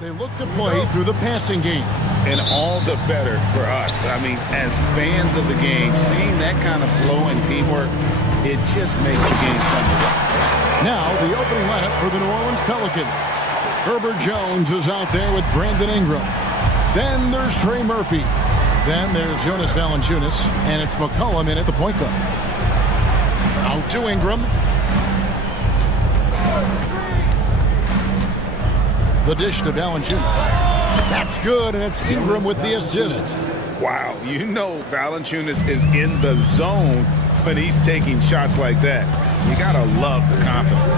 They look to play through the passing game. And all the better for us. I mean, as fans of the game, seeing that kind of flow and teamwork, it just makes the game fun to watch. Now, the opening lineup for the New Orleans Pelicans. Herbert Jones is out there with Brandon Ingram. Then there's Trey Murphy. Then there's Jonas Valanciunas, and it's McCollum in at the point guard. Out to Ingram. The dish to Valanciunas. That's good, and it's Ingram with the assist. Wow, you know Valanciunas is in the zone when he's taking shots like that. You gotta love the confidence.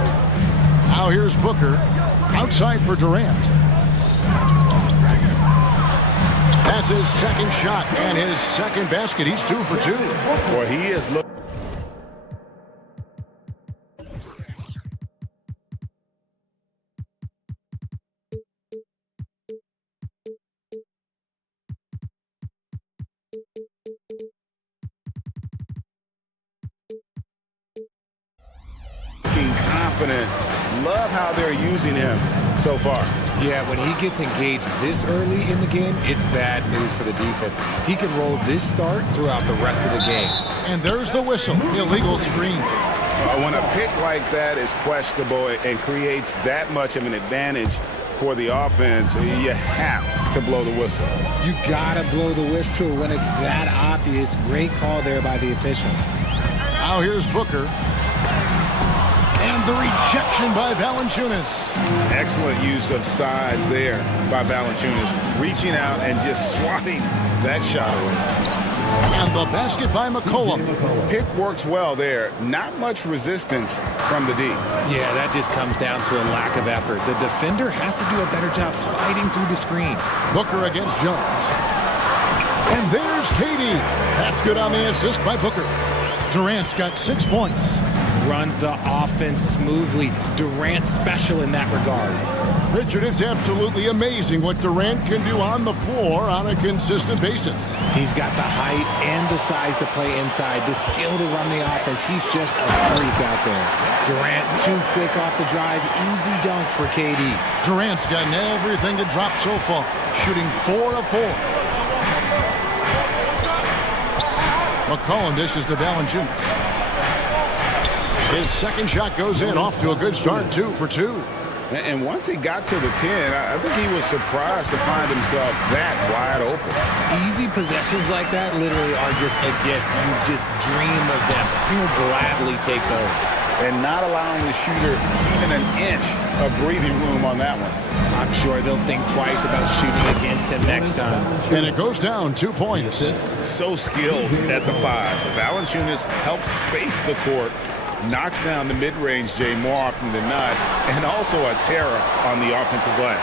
Now here's Booker. Outside for Durant. That's his second shot and his second basket. He's 2 for 2. Boy, he is looking. Confident. Love how they're using him so far. Yeah, when he gets engaged this early in the game, it's bad news for the defense. He can roll this start throughout the rest of the game. And there's the whistle. Illegal screen. When a pick like that is questionable and creates that much of an advantage for the offense, you have to blow the whistle. You gotta blow the whistle when it's that obvious. Great call there by the official. Now here's Booker. And the rejection by Valanciunas. Excellent use of size there by Valanciunas, reaching out and just swatting that shot away. And the basket by McCollum. Pick works well there. Not much resistance from the D. Yeah, that just comes down to a lack of effort. The defender has to do a better job fighting through the screen. Booker against Jones. And there's KD. That's good on the assist by Booker. Durant's got 6 points. Runs the offense smoothly. Durant special in that regard. Richard, it's absolutely amazing what Durant can do on the floor on a consistent basis. He's got the height and the size to play inside, the skill to run the offense. He's just a freak out there. Durant too quick off the drive. Easy dunk for KD. Durant's gotten everything to drop so far, shooting 4 of 4. McCollum dishes to Valanciunas. His second shot goes in, off to a good start, 2 for 2. And once he got to the 10, I think he was surprised to find himself that wide open. Easy possessions like that literally are just a gift. You just dream of them. He'll gladly take those. And not allowing the shooter even an inch of breathing room on that one. I'm sure they'll think twice about shooting against him next time. And it goes down 2 points. So skilled at the 5. Valanciunas helps space the court. Knocks down the mid-range Jay more often than not, and also a terror on the offensive glass.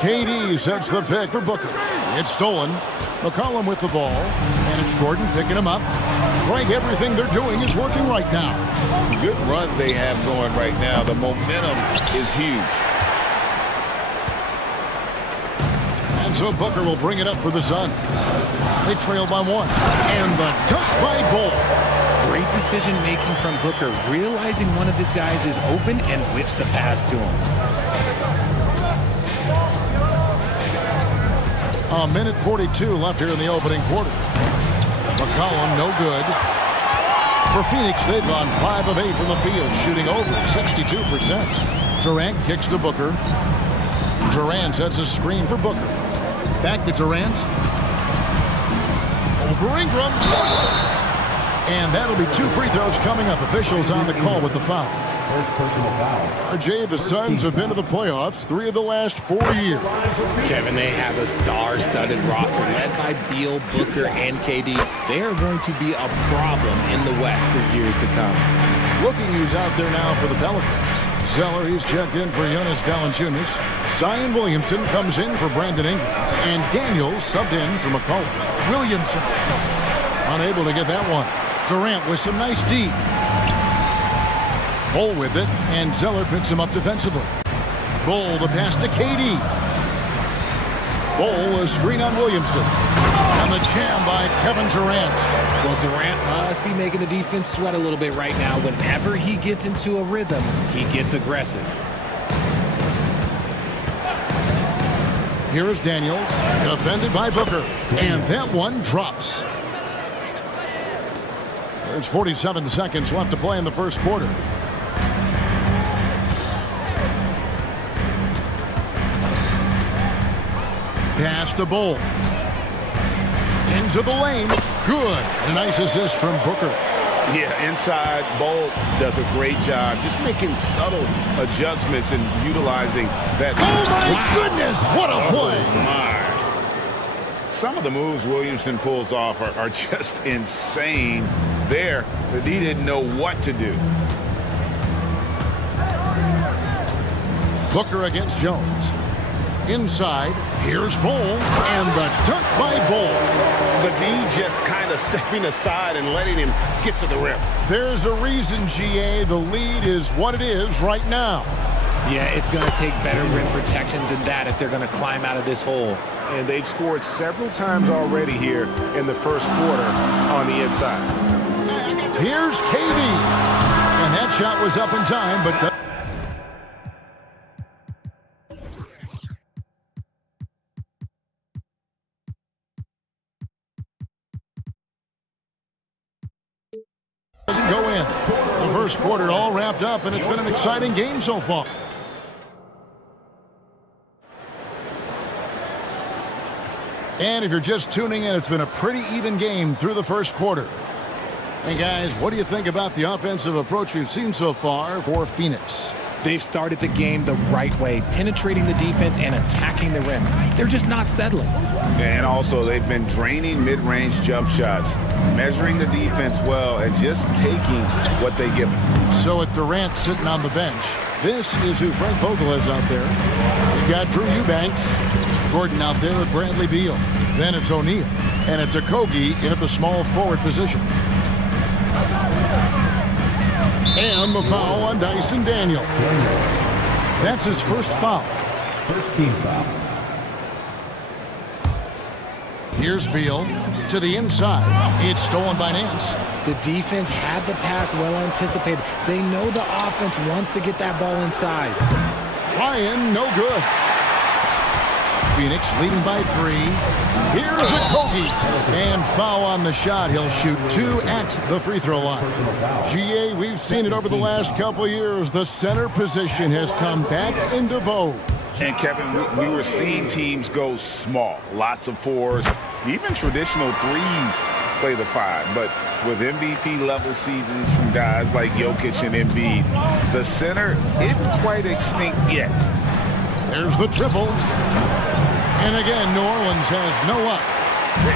KD sets the pick for Booker. It's stolen. McCollum with the ball, and it's Gordon picking him up. Frank, everything they're doing is working right now. Good run they have going right now. The momentum is huge. And so Booker will bring it up for the Suns. They trail by 1. And the dunk by Ball. Great decision-making from Booker, realizing one of his guys is open and whips the pass to him. A minute 42 left here in the opening quarter. McCollum, no good. For Phoenix, they've gone 5 of 8 from the field, shooting over 62%. Durant kicks to Booker. Durant sets a screen for Booker. Back to Durant. Over Ingram. And that'll be 2 free throws coming up. Officials on the call with the foul. First personal foul. RJ, the Suns have been to the playoffs 3 of the last 4 years. Kevin, they have a star-studded roster led by Beal, Booker, and KD. They are going to be a problem in the West for years to come. Looking who's out there now for the Pelicans. Zeller, he's checked in for Jonas Valanciunas. Zion Williamson comes in for Brandon Ingram. And Daniels subbed in for McCollum. Williamson unable to get that one. Durant with some nice D. Bull with it, and Zeller picks him up defensively. Bull the pass to KD. Bull a screen on Williamson. And the jam by Kevin Durant. Well, Durant must be making the defense sweat a little bit right now. Whenever he gets into a rhythm, he gets aggressive. Here is Daniels, defended by Booker, and that one drops. There's 47 seconds left to play in the first quarter. Pass to Bull. Into the lane. Good. A nice assist from Booker. Yeah, inside, Bolt does a great job just making subtle adjustments and utilizing that. Oh, my goodness! What a play! Oh, my. Some of the moves Williamson pulls off are just insane. There, he didn't know what to do. Booker against Jones. Inside, here's Bull, and the dunk by Bull. The D just kind of stepping aside and letting him get to the rim. There's a reason, GA, the lead is what it is right now. Yeah, it's going to take better rim protection than that if they're going to climb out of this hole. And they've scored several times already here in the first quarter on the inside. Here's KD. And that shot was up in time, but doesn't go in. The first quarter all wrapped up, and it's been an exciting game so far. And if you're just tuning in, it's been a pretty even game through the first quarter. Hey guys, what do you think about the offensive approach we've seen so far for Phoenix? They've started the game the right way, penetrating the defense and attacking the rim. They're just not settling. And also, they've been draining mid-range jump shots, measuring the defense well, and just taking what they give them. So with Durant sitting on the bench, this is who Frank Vogel is out there. We've got Drew Eubanks, Gordon out there with Bradley Beal. Then it's O'Neal, and it's Okogie in at the small forward position. And the foul on Dyson Daniel. That's his first foul. First team foul. Here's Beal to the inside. It's stolen by Nance. The defense had the pass well anticipated. They know the offense wants to get that ball inside. Ryan, no good. Phoenix leading by 3. Here's Okogie. And foul on the shot. He'll shoot 2 at the free throw line. GA, we've seen it over the last couple of years. The center position has come back into vogue. And Kevin, we were seeing teams go small. Lots of 4s, even traditional 3s play the 5. But with MVP level seasons from guys like Jokic and Embiid, the center isn't quite extinct yet. There's the triple. And again, New Orleans has no up.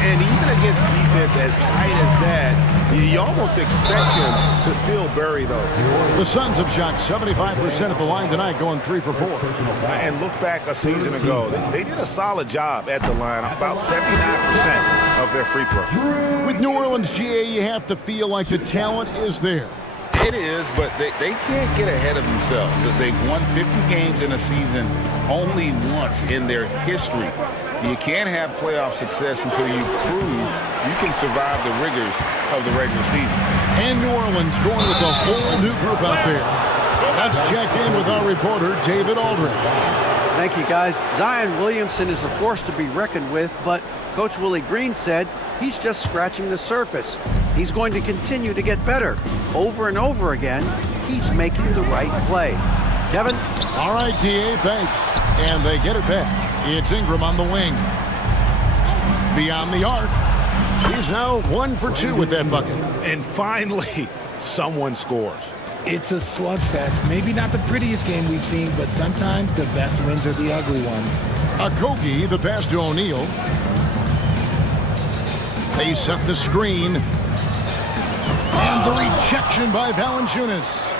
And even against defense as tight as that, you almost expect him to still bury those. The Suns have shot 75% at the line tonight, going 3 for 4. And look back a season ago, they did a solid job at the line, about 79% of their free throws. With New Orleans, GA, you have to feel like the talent is there. It is, but they can't get ahead of themselves. They've won 50 games in a season only once in their history. You can't have playoff success until you prove you can survive the rigors of the regular season. And New Orleans going with a whole new group out there. Let's check in with our reporter, David Aldridge. Thank you, guys. Zion Williamson is a force to be reckoned with, but Coach Willie Green said he's just scratching the surface. He's going to continue to get better. Over and over again, he's making the right play. Kevin? All right, DA, thanks. And they get it back. It's Ingram on the wing. Beyond the arc. He's now 1 for 2 with that bucket. And finally, someone scores. It's a slugfest. Maybe not the prettiest game we've seen, but sometimes the best wins are the ugly ones. Okogie, the pass to O'Neal. They set the screen. And the rejection by Valanciunas.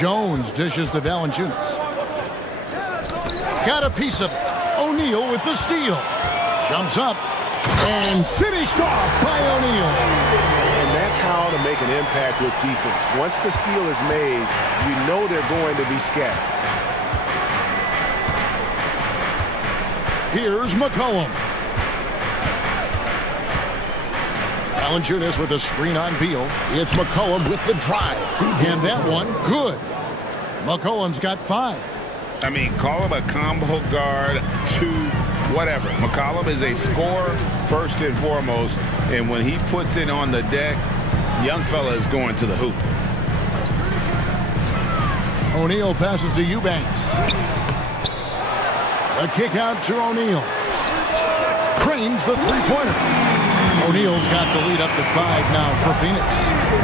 Jones dishes to Valanciunas. Got a piece of it. O'Neal with the steal. Jumps up. And finished off by O'Neal. And that's how to make an impact with defense. Once the steal is made, you know they're going to be scattered. Here's McCollum. Valanciunas with a screen on Beal. It's McCollum with the drive. And that one, good. McCollum's got 5. I mean, call him a combo guard, 2, whatever. McCollum is a scorer first and foremost, and when he puts it on the deck, young fella is going to the hoop. O'Neal passes to Eubanks. A kick out to O'Neal. Cranes the three-pointer. O'Neal's got the lead up to 5 now for Phoenix.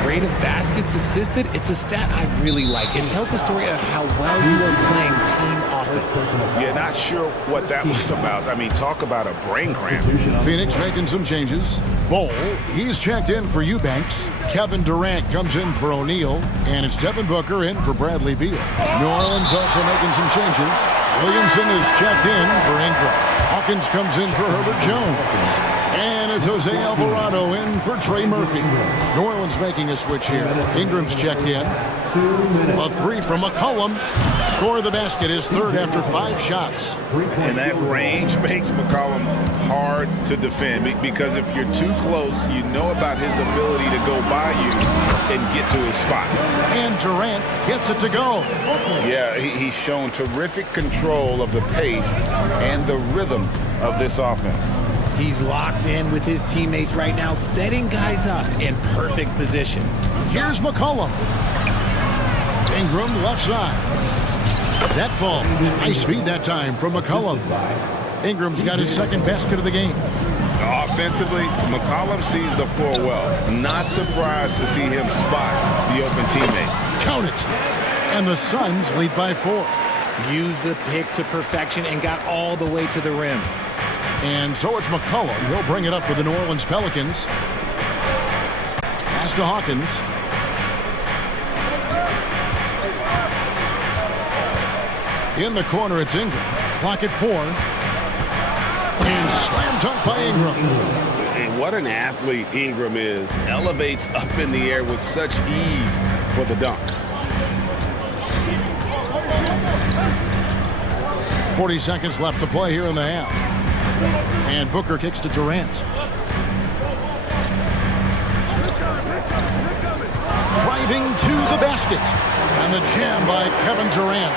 Rate of baskets assisted, it's a stat I really like. It tells the story of how well you are playing team offense. Yeah, not sure what that was about. I mean, talk about a brain cramp. Phoenix making some changes. Bowl, he's checked in for Eubanks. Kevin Durant comes in for O'Neal. And it's Devin Booker in for Bradley Beal. New Orleans also making some changes. Williamson is checked in for Ingram. Hawkins comes in for Herbert Jones. And it's Jose Alvarado in for Trey Murphy. New Orleans making a switch here. Ingram's checked in. A 3 from McCollum. Score of the basket is third after 5 shots. And that range makes McCollum hard to defend because if you're too close, you know about his ability to go by you and get to his spots. And Durant gets it to go. Yeah, he's shown terrific control of the pace and the rhythm of this offense. He's locked in with his teammates right now, setting guys up in perfect position. Here's McCollum. Ingram left side. That falls. Nice feed that time from McCollum. Ingram's got his second basket of the game. Offensively, McCollum sees the floor well. Not surprised to see him spot the open teammate. Count it. And the Suns lead by 4. Used the pick to perfection and got all the way to the rim. And so it's McCollum. He'll bring it up with the New Orleans Pelicans. Pass to Hawkins. In the corner, it's Ingram. Clock at 4. And slam dunk by Ingram. And what an athlete Ingram is. Elevates up in the air with such ease for the dunk. 40 seconds left to play here in the half. And Booker kicks to Durant. Driving to the basket. And the jam by Kevin Durant.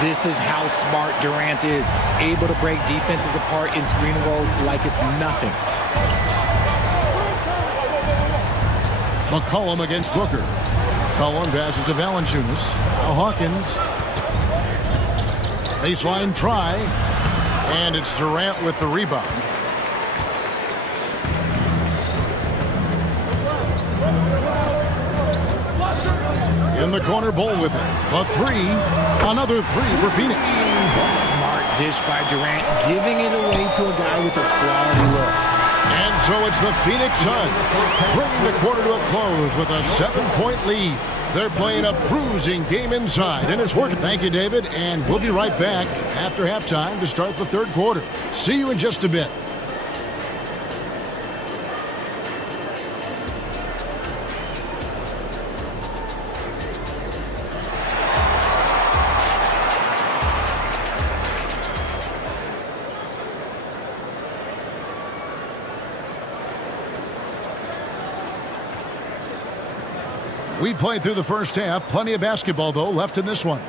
This is how smart Durant is. Able to break defenses apart in screen rolls like it's nothing. McCollum against Booker. Cullen passes to Valanciunas. Now Hawkins. Baseline try. And it's Durant with the rebound. In the corner, Bowl with it. A 3. Another 3 for Phoenix. Smart dish by Durant, giving it away to a guy with a quality look. And so it's the Phoenix Suns bringing the quarter to a close with a 7-point lead. They're playing a bruising game inside, and it's working. Thank you, David, and we'll be right back after halftime to start the third quarter. See you in just a bit. We played through the first half. Plenty of basketball, though, left in this one.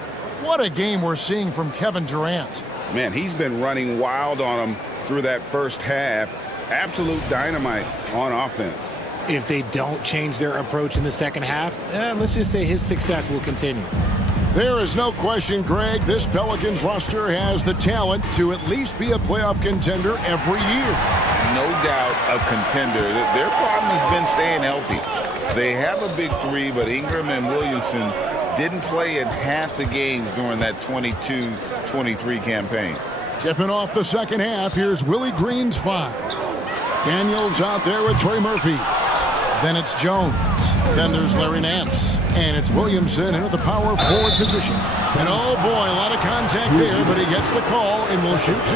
What a game we're seeing from Kevin Durant. Man, he's been running wild on him through that first half. Absolute dynamite on offense. If they don't change their approach in the second half, let's just say his success will continue. There is no question, Greg, this Pelicans roster has the talent to at least be a playoff contender every year. No doubt a contender. Their problem has been staying healthy. They have a big 3, but Ingram and Williamson didn't play in half the games during that 22-23 campaign. Tipping off the second half, here's Willie Green's 5. Daniels out there with Trey Murphy. Then it's Jones. Then there's Larry Nance. And it's Williamson in at the power forward position. And oh boy, a lot of contact there, but he gets the call and will shoot 2.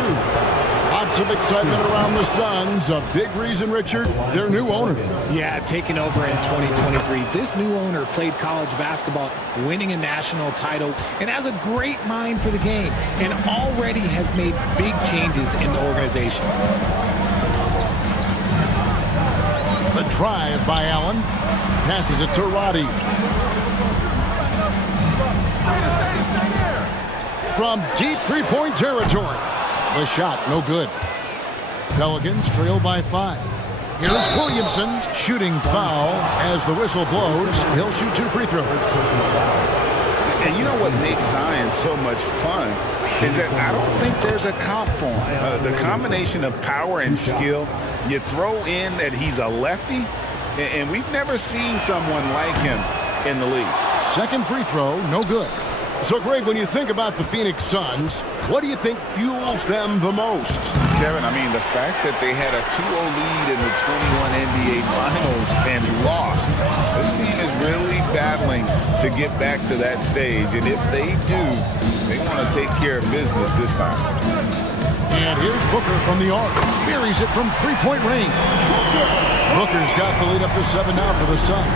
Lots of excitement around the Suns. A big reason, Richard, their new owner. Yeah, taking over in 2023. This new owner played college basketball, winning a national title, and has a great mind for the game, and already has made big changes in the organization. The drive by Allen. Passes it to Roddy. from deep three-point territory. The shot, no good. Pelicans trail by 5. Here's Williamson shooting foul as the whistle blows. He'll shoot 2 free throws. And you know what makes Zion so much fun is that I don't think there's a comp for him. The combination of power and skill, you throw in that he's a lefty, and we've never seen someone like him in the league. Second free throw, no good. So, Greg, when you think about the Phoenix Suns, what do you think fuels them the most? Kevin, I mean, the fact that they had a 2-0 lead in the 21 NBA Finals and lost. This team is really battling to get back to that stage, and if they do, they want to take care of business this time. And here's Booker from the arc. Buries it from three-point range. Booker's got the lead up to 7 now for the Suns.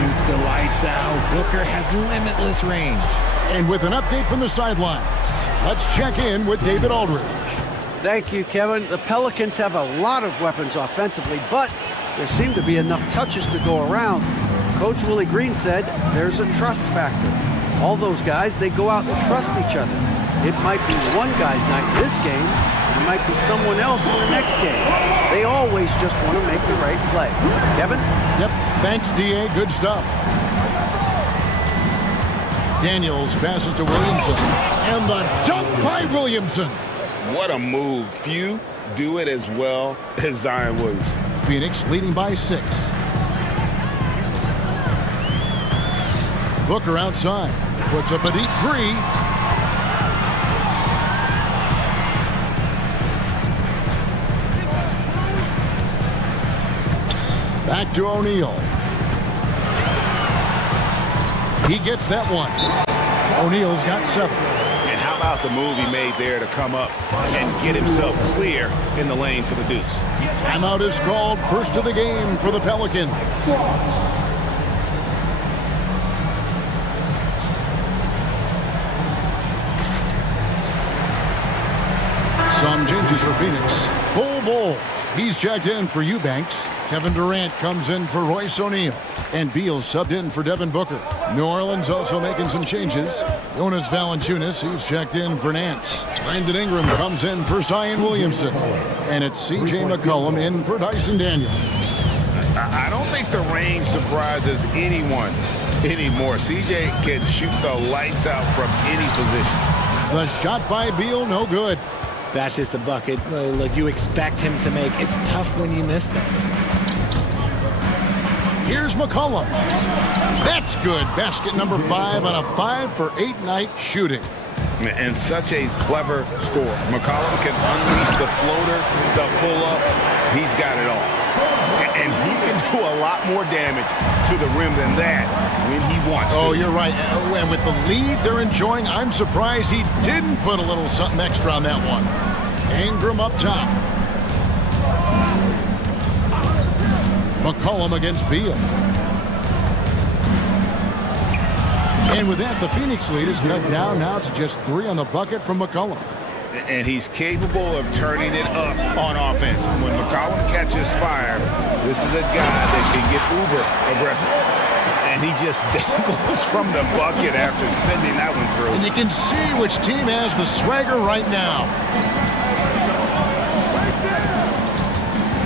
Shoots the lights out. Booker has limitless range. And with an update from the sidelines, let's check in with David Aldridge. Thank you, Kevin. The Pelicans have a lot of weapons offensively, but there seem to be enough touches to go around. Coach Willie Green said there's a trust factor. All those guys, they go out and trust each other. It might be one guy's night this game. It might be someone else in the next game. They always just want to make the right play. Kevin? Yep. Thanks, D.A. Good stuff. Daniels passes to Williamson. And the dunk by Williamson. What a move. Few do it as well as Zion Williamson. Phoenix leading by 6. Booker outside. Puts up a deep 3. Back to O'Neal. He gets that one. O'Neal's got 7. And how about the move he made there to come up and get himself clear in the lane for the deuce? Timeout is called. First of the game for the Pelicans. Some changes for Phoenix. Bull. He's checked in for Eubanks. Kevin Durant comes in for Royce O'Neal. And Beal subbed in for Devin Booker. New Orleans also making some changes. Jonas Valanciunas, he's checked in for Nance. Brandon Ingram comes in for Zion Williamson. And it's C.J. McCollum in for Dyson Daniels. I don't think the range surprises anyone anymore. C.J. can shoot the lights out from any position. The shot by Beal, no good. That's just a bucket. Look, you expect him to make. It's tough when you miss those. Here's McCollum. That's good. Basket number 5 on a 5-for-8 night shooting. And such a clever score. McCollum can unleash the floater, the pull-up. He's got it all. And he can do a lot more damage to the rim than that when he wants to. Oh, you're right. And with the lead they're enjoying, I'm surprised he didn't put a little something extra on that one. Ingram up top. McCollum against Beal. And with that, the Phoenix lead is cut down now to just 3 on the bucket from McCollum. And he's capable of turning it up on offense. When McCollum catches fire, this is a guy that can get uber aggressive. And he just dangles from the bucket after sending that one through. And you can see which team has the swagger right now.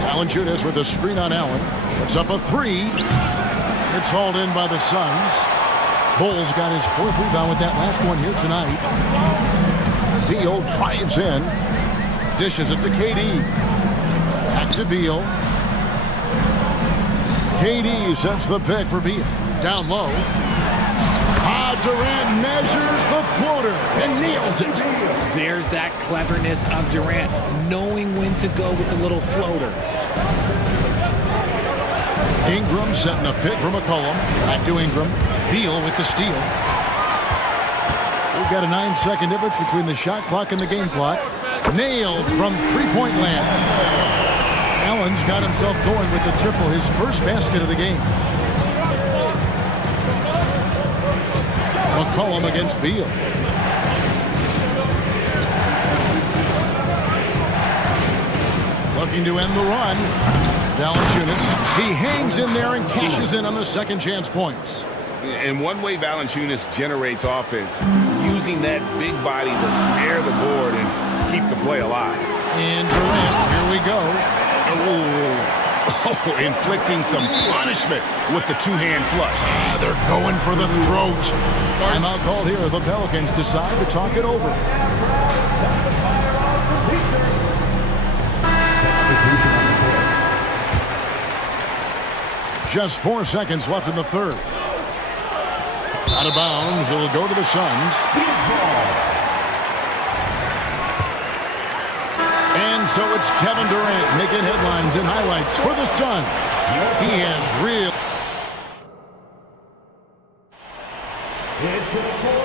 Valanciunas with a screen on Allen. Puts up a 3. It's hauled in by the Suns. Bulls got his 4th rebound with that last one here tonight. Beal drives in. Dishes it to KD. Back to Beal. KD sets the pick for Beal. Down low. Durant measures the floater and nails it. There's that cleverness of Durant, knowing when to go with the little floater. Ingram setting a pick for McCollum. Back to Ingram. Beal with the steal. We've got a 9-second difference between the shot clock and the game clock. Nailed from three-point land. Allen's got himself going with the triple, his first basket of the game. McCollum against Beal. Looking to end the run. Valanciunas. He hangs in there and cashes in on the second chance points. And one way Valanciunas generates offense, using that big body to snare the board and keep the play alive. And Durant, here we go. Oh, inflicting some punishment with the two-hand flush. They're going for the throat. Timeout called here. The Pelicans decide to talk it over. Just 4 seconds left in the third. Out of bounds. It'll go to the Suns. And so it's Kevin Durant making headlines and highlights for the Suns. He has real...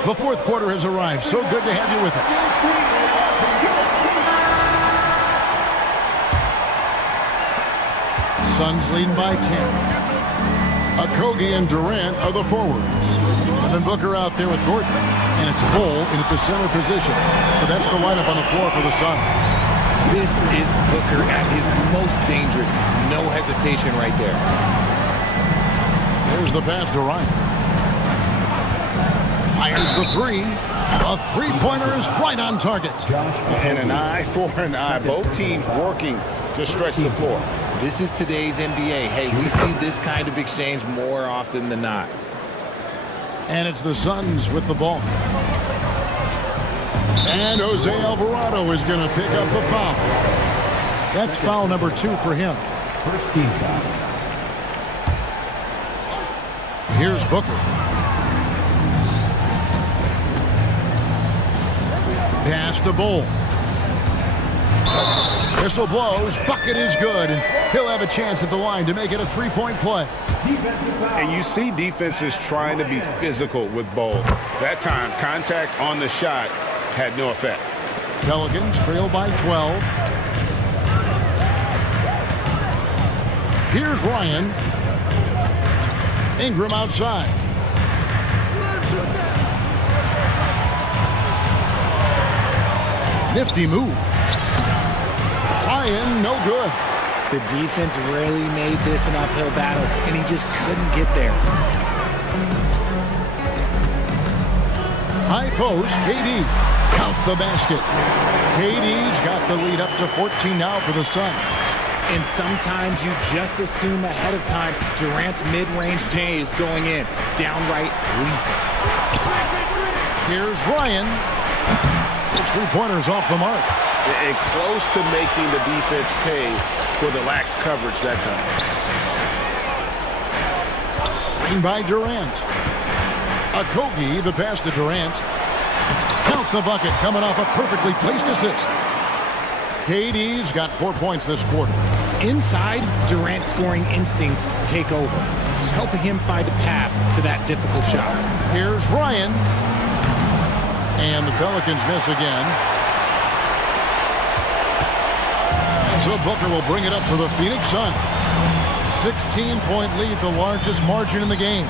The fourth quarter has arrived. So good to have you with us. Suns leading by 10. Okogie and Durant are the forwards. Devin Booker out there with Gordon. And it's Bull in at the center position. So that's the lineup on the floor for the Suns. This is Booker at his most dangerous. No hesitation right there. There's the pass to Ryan. Fires the three. A three-pointer is right on target. And an eye for an eye. Both teams working to stretch the floor. This is today's NBA. Hey, we see this kind of exchange more often than not. And it's the Suns with the ball. And Jose Alvarado is going to pick up the foul. That's foul number 2 for him. First team foul. Here's Booker. Pass to Bull. Whistle blows. Bucket is good. And he'll have a chance at the line to make it a three-point play. And you see defenses trying to be physical with Bull. That time, contact on the shot had no effect. Pelicans trail by 12. Here's Ryan. Ingram outside. Nifty move. Ryan, no good. The defense really made this an uphill battle, and he just couldn't get there. High post, KD. Count the basket. KD's got the lead up to 14 now for the Suns. And sometimes you just assume ahead of time Durant's mid-range J is going in. Downright lethal. Here's Ryan. His three-pointer's off the mark. And close to making the defense pay for the lax coverage that time. Screen by Durant. Okogie, the pass to Durant. Count the bucket, coming off a perfectly placed assist. KD's got 4 points this quarter. Inside, Durant's scoring instincts take over, helping him find a path to that difficult shot. Here's Ryan. And the Pelicans miss again. And so Booker will bring it up for the Phoenix Suns. 16-point lead, the largest margin in the game.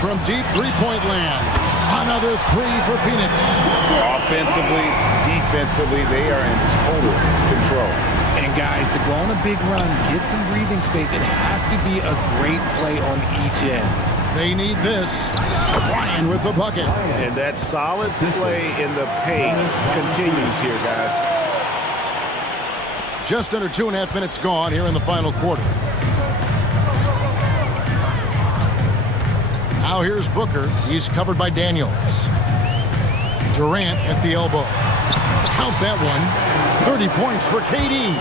From deep three-point land, another three for Phoenix. Offensively, defensively, they are in total control. And guys, to go on a big run, get some breathing space, it has to be a great play on each end. They need this. Ryan with the bucket. And that solid play in the paint continues here, guys. Just under 2.5 minutes gone here in the final quarter. Now here's Booker. He's covered by Daniels. Durant at the elbow. Count that one. 30 points for KD.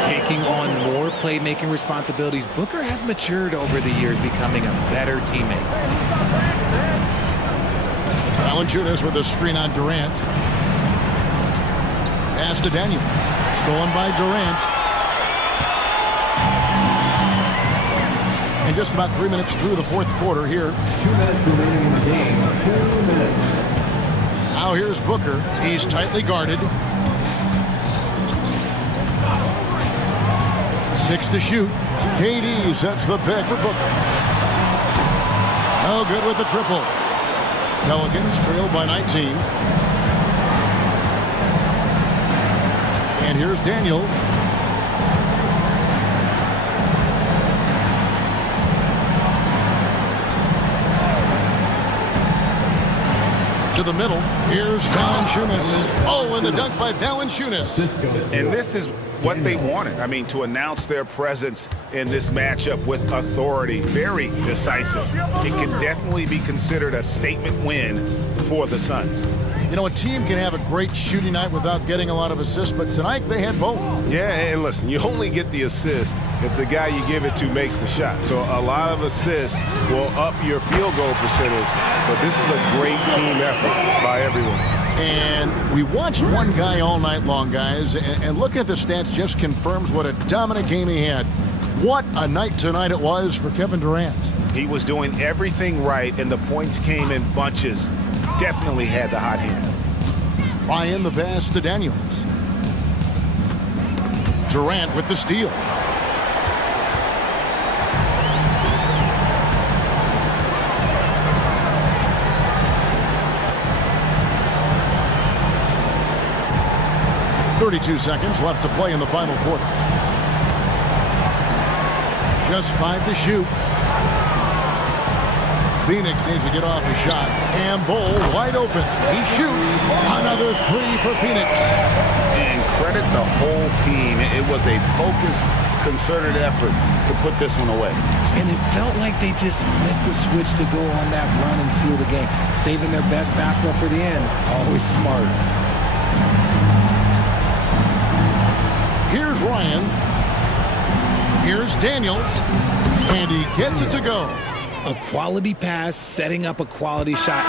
Taking on more playmaking responsibilities, Booker has matured over the years, becoming a better teammate. Valanciunas with a screen on Durant. Pass to Daniels. Stolen by Durant. And just about 3 minutes through the fourth quarter here. 2 minutes remaining in the game. 2 minutes. Now here's Booker. He's tightly guarded. 6 to shoot. KD sets the pick for Booker. No good with the triple. Pelicans trailed by 19. And here's Daniels. to the middle. Here's Valanciunas. Oh, and the dunk by Valanciunas. And this is what they wanted. I mean, to announce their presence in this matchup with authority. Very decisive. It can definitely be considered a statement win for the Suns. You know, a team can have a great shooting night without getting a lot of assists, but tonight they had both. Yeah, and listen, you only get the assist if the guy you give it to makes the shot. So a lot of assists will up your field goal percentage, but this is a great team effort by everyone. And we watched one guy all night long, guys, and looking at the stats just confirms what a dominant game he had. What a night tonight it was for Kevin Durant. He was doing everything right, and the points came in bunches. Definitely had the hot hand. Ryan the pass to Daniels. Durant with the steal. .32 seconds left to play in the final quarter. Just 5 to shoot. Phoenix needs to get off a shot. And Bull wide open. He shoots. Another 3 for Phoenix. And credit the whole team. It was a focused, concerted effort to put this one away. And it felt like they just flipped the switch to go on that run and seal the game. Saving their best basketball for the end. Always smart. Here's Ryan. Here's Daniels. And he gets it to go. A quality pass, setting up a quality shot.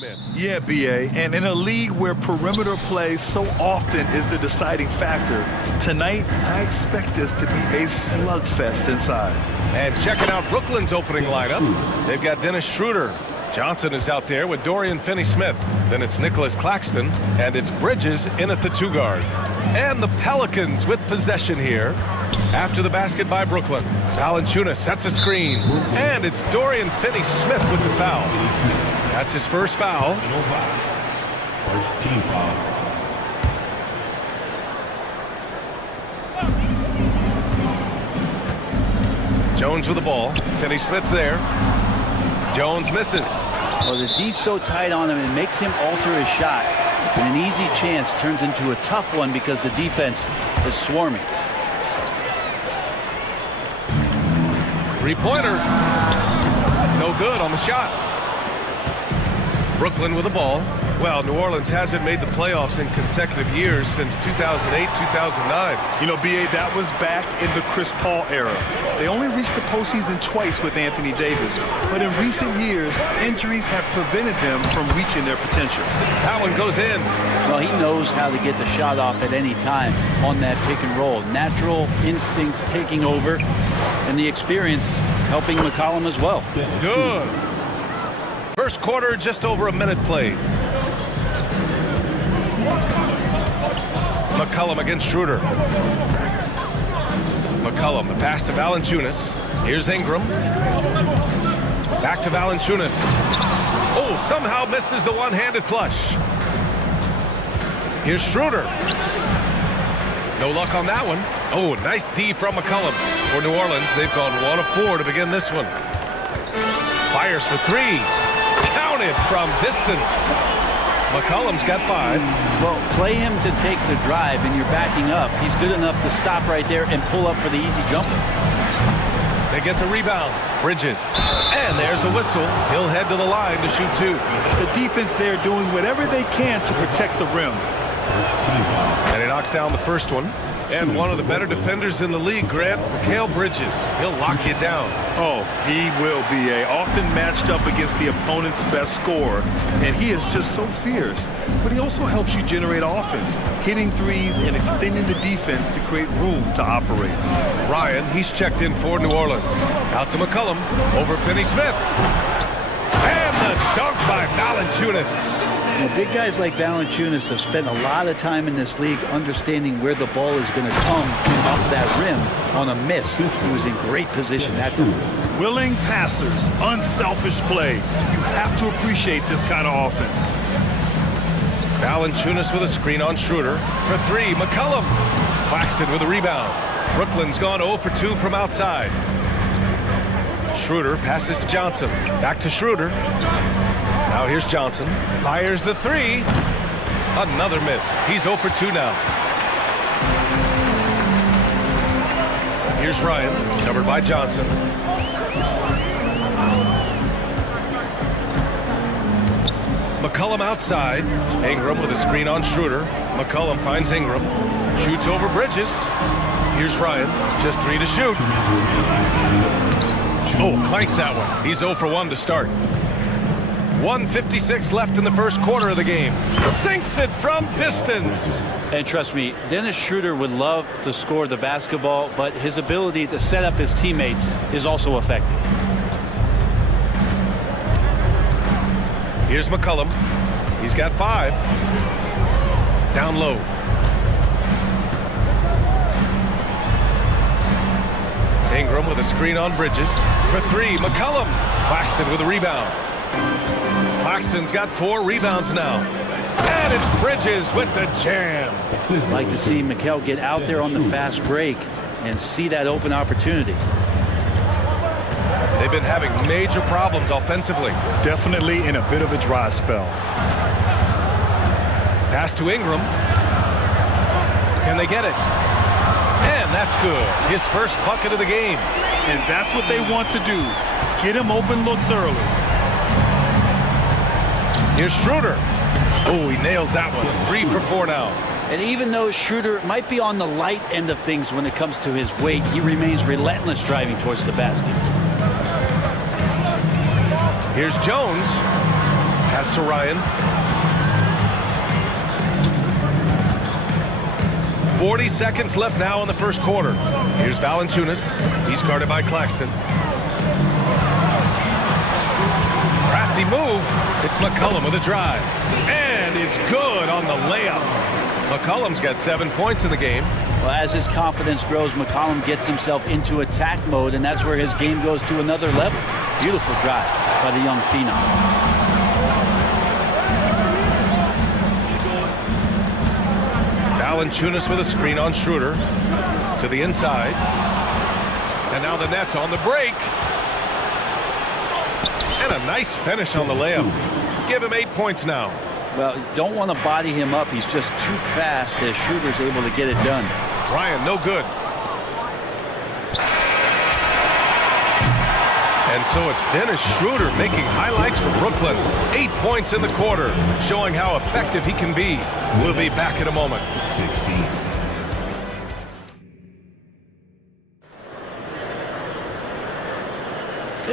men. Yeah, BA, and in a league where perimeter play so often is the deciding factor, tonight I expect this to be a slugfest inside. And checking out Brooklyn's opening lineup, they've got Dennis Schroeder. Johnson is out there with Dorian Finney-Smith. Then it's Nicholas Claxton, and it's Bridges in at the 2 guard. And the Pelicans with possession here after the basket by Brooklyn. Valanciunas sets a screen, and it's Dorian Finney-Smith with the foul. That's his first foul. First team foul. Jones with the ball. Finney-Smith's there. Jones misses. Well, the D's so tight on him, it makes him alter his shot. And an easy chance turns into a tough one because the defense is swarming. Three-pointer. No good on the shot. Brooklyn with the ball. Well, New Orleans hasn't made the playoffs in consecutive years since 2008, 2009. You know, BA, that was back in the Chris Paul era. They only reached the postseason twice with Anthony Davis, but in recent years, injuries have prevented them from reaching their potential. That one goes in. Well, he knows how to get the shot off at any time on that pick and roll. Natural instincts taking over, and the experience helping McCollum as well. Good. First quarter, just over a minute played. McCollum against Schroeder. McCollum, the pass to Valanciunas. Here's Ingram. Back to Valanciunas. Oh, somehow misses the one-handed flush. Here's Schroeder. No luck on that one. Oh, nice D from McCollum. For New Orleans, they've gone 1 of 4 to begin this one. Fires for 3. Counted from distance. McCollum's got 5. Well, play him to take the drive, and you're backing up. He's good enough to stop right there and pull up for the easy jumper. They get the rebound. Bridges. And there's a whistle. He'll head to the line to shoot 2. The defense there doing whatever they can to protect the rim. And he knocks down the first one. And one of the better defenders in the league, Grant, Mikal Bridges. He'll lock you down. Oh, he will be often matched up against the opponent's best scorer, and he is just so fierce. But he also helps you generate offense, hitting threes and extending the defense to create room to operate. Ryan, he's checked in for New Orleans. Out to McCollum, over Finney-Smith. And the dunk by Valanciunas. You know, big guys like Valanciunas have spent a lot of time in this league understanding where the ball is going to come off that rim on a miss. He was in great position that time. Willing passers, unselfish play. You have to appreciate this kind of offense. Valanciunas with a screen on Schroeder. For 3, McCollum. Claxton with a rebound. Brooklyn's gone 0 for 2 from outside. Schroeder passes to Johnson. Back to Schroeder. Now here's Johnson. Fires the 3. Another miss. He's 0 for 2 now. Here's Ryan, covered by Johnson. McCollum outside. Ingram with a screen on Schroeder. McCollum finds Ingram. Shoots over Bridges. Here's Ryan. Just 3 to shoot. Oh, clanks that one. He's 0 for 1 to start. 1:56 left in the first quarter of the game. Sinks it from distance. And trust me, Dennis Schroeder would love to score the basketball, but his ability to set up his teammates is also effective. Here's McCollum. He's got 5. Down low. Ingram with a screen on Bridges. For 3, McCollum. Claxton with a rebound. Claxton's got 4 rebounds now. And it's Bridges with the jam. I'd like to see Mikal get out there on the fast break and see that open opportunity. They've been having major problems offensively. Definitely in a bit of a dry spell. Pass to Ingram. Can they get it? And that's good. His first bucket of the game. And that's what they want to do. Get him open looks early. Here's Schroeder. Oh, he nails that one. 3 for 4 now. And even though Schroeder might be on the light end of things when it comes to his weight, he remains relentless driving towards the basket. Here's Jones. Pass to Ryan. 40 seconds left now in the first quarter. Here's Valanciunas. He's guarded by Claxton. Crafty move. It's McCollum with a drive. And it's good on the layup. McCollum's got 7 points in the game. Well, as his confidence grows, McCollum gets himself into attack mode, and that's where his game goes to another level. Beautiful drive by the young phenom. Valanciunas with a screen on Schroeder to the inside. And now the Nets on the break. And a nice finish on the layup. Give him 8 points now. Well, don't want to body him up. He's just too fast as Schroeder's able to get it done. Ryan, no good. And so it's Dennis Schroeder making highlights for Brooklyn. 8 points in the quarter, showing how effective he can be. We'll be back in a moment. 16.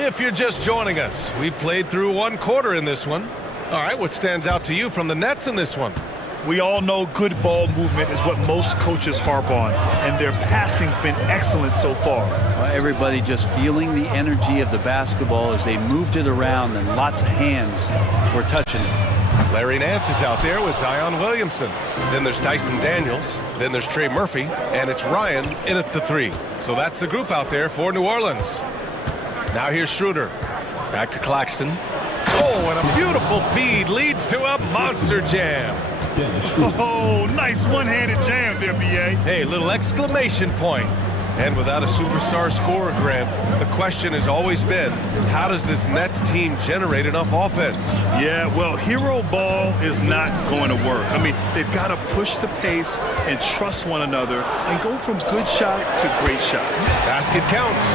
If you're just joining us, we played through one quarter in this one. All right, what stands out to you from the Nets in this one? We all know good ball movement is what most coaches harp on, and their passing's been excellent so far. Well, everybody just feeling the energy of the basketball as they moved it around, and lots of hands were touching it. Larry Nance is out there with Zion Williamson. Then there's Dyson Daniels. Then there's Trey Murphy. And it's Ryan in at the 3. So that's the group out there for New Orleans. Now here's Schroeder. Back to Claxton. Oh, and a beautiful feed leads to a monster jam. Oh, nice one-handed jam there, B.A. Hey, little exclamation point. And without a superstar scorer, Graham, the question has always been, how does this Nets team generate enough offense? Yeah, well, hero ball is not going to work. I mean, they've got to push the pace and trust one another and go from good shot to great shot. Basket counts.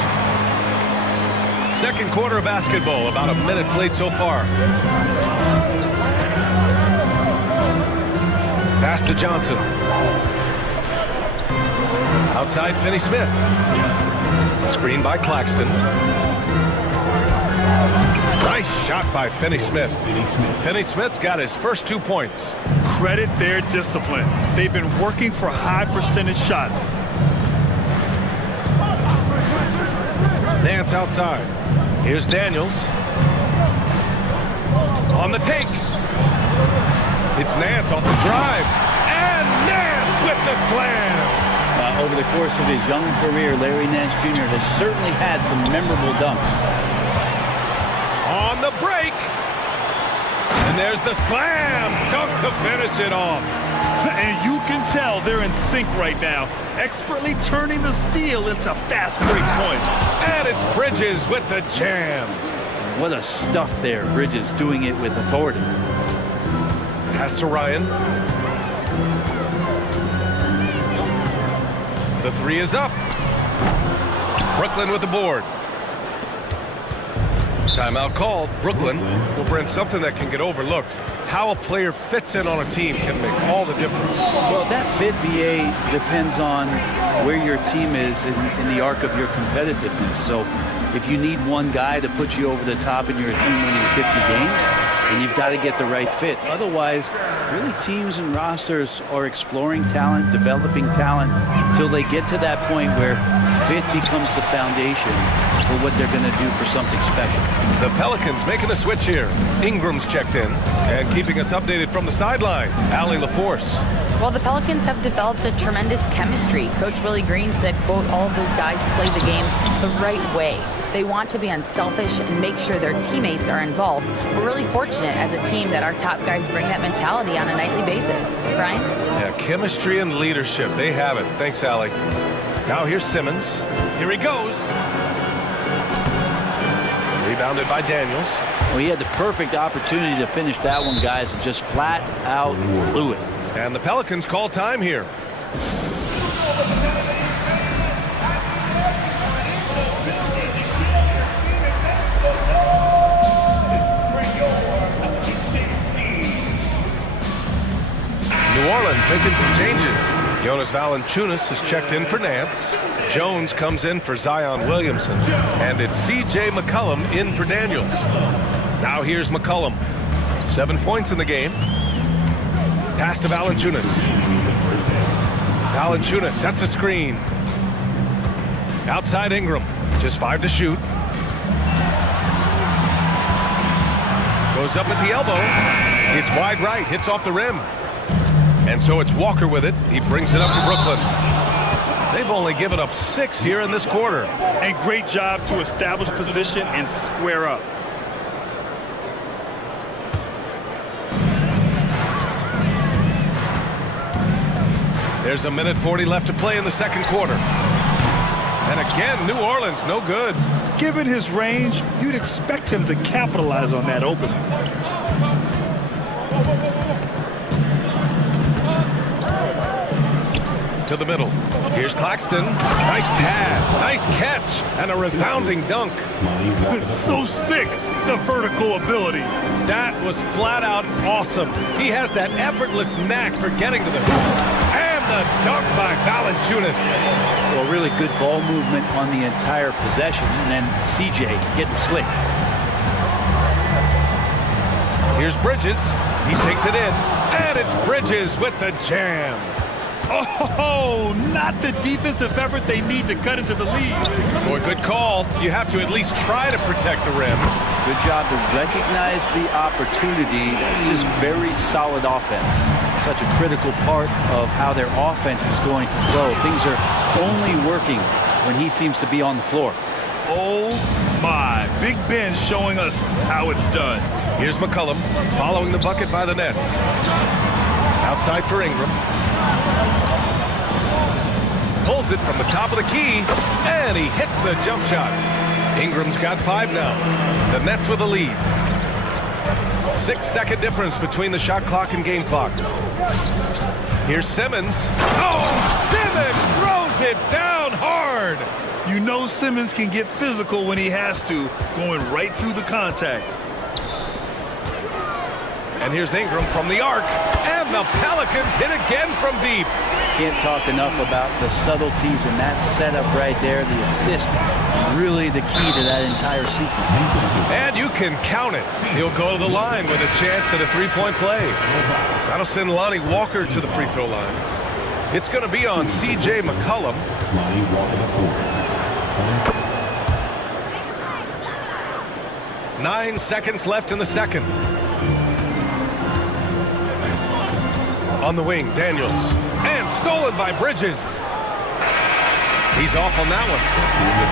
Second quarter of basketball, about a minute played so far. Pass to Johnson. Outside, Finney-Smith. Screen by Claxton. Nice shot by Finney-Smith. Finney-Smith's got his first 2 points. Credit their discipline. They've been working for high percentage shots. Nance outside. Here's Daniels. On the take. It's Nance off the drive. And Nance with the slam. Over the course of his young career, Larry Nance Jr. has certainly had some memorable dunks. On the break. And there's the slam. Dunk to finish it off. And you can tell they're in sync right now, expertly turning the steal into fast break points. And it's Bridges with the jam. What a stuff there. Bridges doing it with authority. Pass to Ryan. The 3 is up. Brooklyn with the board. Timeout called. Brooklyn will bring something that can get overlooked. How a player fits in on a team can make all the difference. Well, that fit, BA, depends on where your team is in the arc of your competitiveness. So if you need one guy to put you over the top and you're a team winning 50 games, then you've got to get the right fit. Otherwise, really teams and rosters are exploring talent, developing talent, until they get to that point where fit becomes the foundation for what they're going to do for something special. The Pelicans making a switch here. Ingram's checked in and keeping us updated from the sideline. Allie LaForce. Well, the Pelicans have developed a tremendous chemistry. Coach Willie Green said, quote, all of those guys play the game the right way. They want to be unselfish and make sure their teammates are involved. We're really fortunate as a team that our top guys bring that mentality on a nightly basis. Brian? Yeah, chemistry and leadership. They have it. Thanks, Allie. Now here's Simmons. Here he goes. Rebounded by Daniels. Well, he had the perfect opportunity to finish that one, guys, and just flat out blew it. And the Pelicans call time here. New Orleans making some changes. Jonas Valanciunas has checked in for Nance. Jones comes in for Zion Williamson. And it's C.J. McCollum in for Daniels. Now here's McCollum. 7 points in the game. Pass to Valanciunas. Valanciunas sets a screen. Outside Ingram. Just 5 to shoot. Goes up at the elbow. It's wide right. Hits off the rim. And so it's Walker with it. He brings it up to Brooklyn. They've only given up 6 here in this quarter. And great job to establish position and square up. There's a minute 40 left to play in the second quarter. And again, New Orleans, no good. Given his range, you'd expect him to capitalize on that opening. To the middle. Here's Claxton. Nice pass, nice catch, and a resounding dunk. So sick, the vertical ability. That was flat out awesome. He has that effortless knack for getting to the hoop. And the dunk by Valanciunas. Well, really good ball movement on the entire possession, and then CJ getting slick. Here's Bridges. He takes it in. And it's Bridges with the jam. Oh, not the defensive effort they need to cut into the lead. Boy, good call. You have to at least try to protect the rim. Good job to recognize the opportunity. It's just very solid offense. Such a critical part of how their offense is going to flow. Things are only working when he seems to be on the floor. Oh my, Big Ben showing us how it's done. Here's McCollum following the bucket by the Nets. Outside for Ingram. Pulls it from the top of the key, and he hits the jump shot. Ingram's got 5 now. The Nets with a lead. 6-second difference between the shot clock and game clock. Here's Simmons. Oh, Simmons throws it down hard. You know Simmons can get physical when he has to, going right through the contact. And here's Ingram from the arc, and the Pelicans hit again from deep. Can't talk enough about the subtleties in that setup right there. The assist, really the key to that entire sequence. And you can count it. He'll go to the line with a chance at a 3-point play. That'll send Lonnie Walker to the free throw line. It's going to be on C.J. McCollum. 9 seconds left in the second. On the wing, Daniels. And stolen by Bridges. He's off on that one.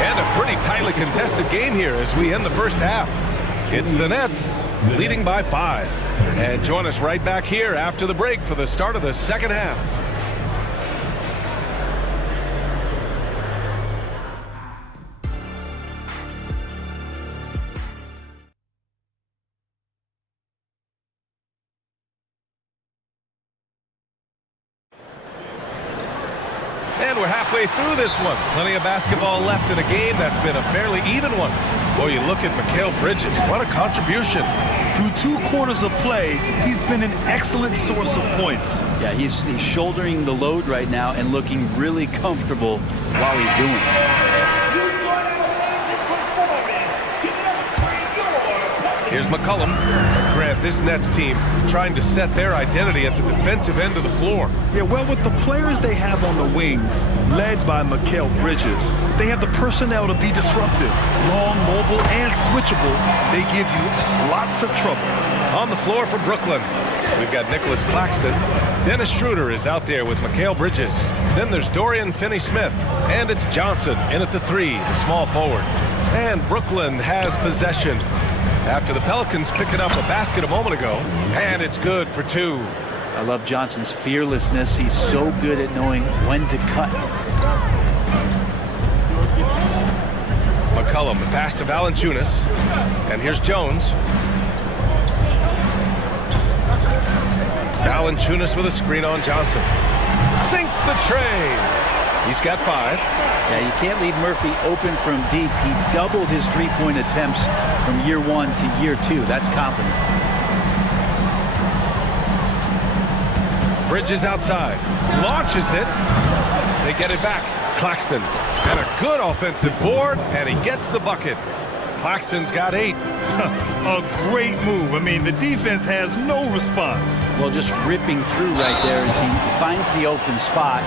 And a pretty tightly contested game here as we end the first half. It's the Nets leading by 5. And join us right back here after the break for the start of the second half. And we're halfway through this one. Plenty of basketball left in a game that's been a fairly even one. Boy, you look at Mikal Bridges. What a contribution. Through 2 quarters of play, he's been an excellent source of points. Yeah, he's shouldering the load right now and looking really comfortable while he's doing it. Here's McCollum. Grant, this Nets team trying to set their identity at the defensive end of the floor. Yeah, well, with the players they have on the wings, led by Mikal Bridges, they have the personnel to be disruptive. Long, mobile, and switchable, they give you lots of trouble. On the floor for Brooklyn, we've got Nicholas Claxton. Dennis Schroeder is out there with Mikal Bridges. Then there's Dorian Finney-Smith. And it's Johnson in at the 3, the small forward. And Brooklyn has possession after the Pelicans picking up a basket a moment ago. And it's good for 2. I love Johnson's fearlessness. He's so good at knowing when to cut. McCollum, the pass to Valanciunas. And here's Jones. Valanciunas with a screen on Johnson. Sinks the tray. He's got 5. Yeah, you can't leave Murphy open from deep. He doubled his 3-point attempts from year 1 to year 2. That's confidence. Bridges outside. Launches it. They get it back. Claxton. And a good offensive board, and he gets the bucket. Claxton's got 8. A great move. I mean, the defense has no response. Well, just ripping through right there as he finds the open spot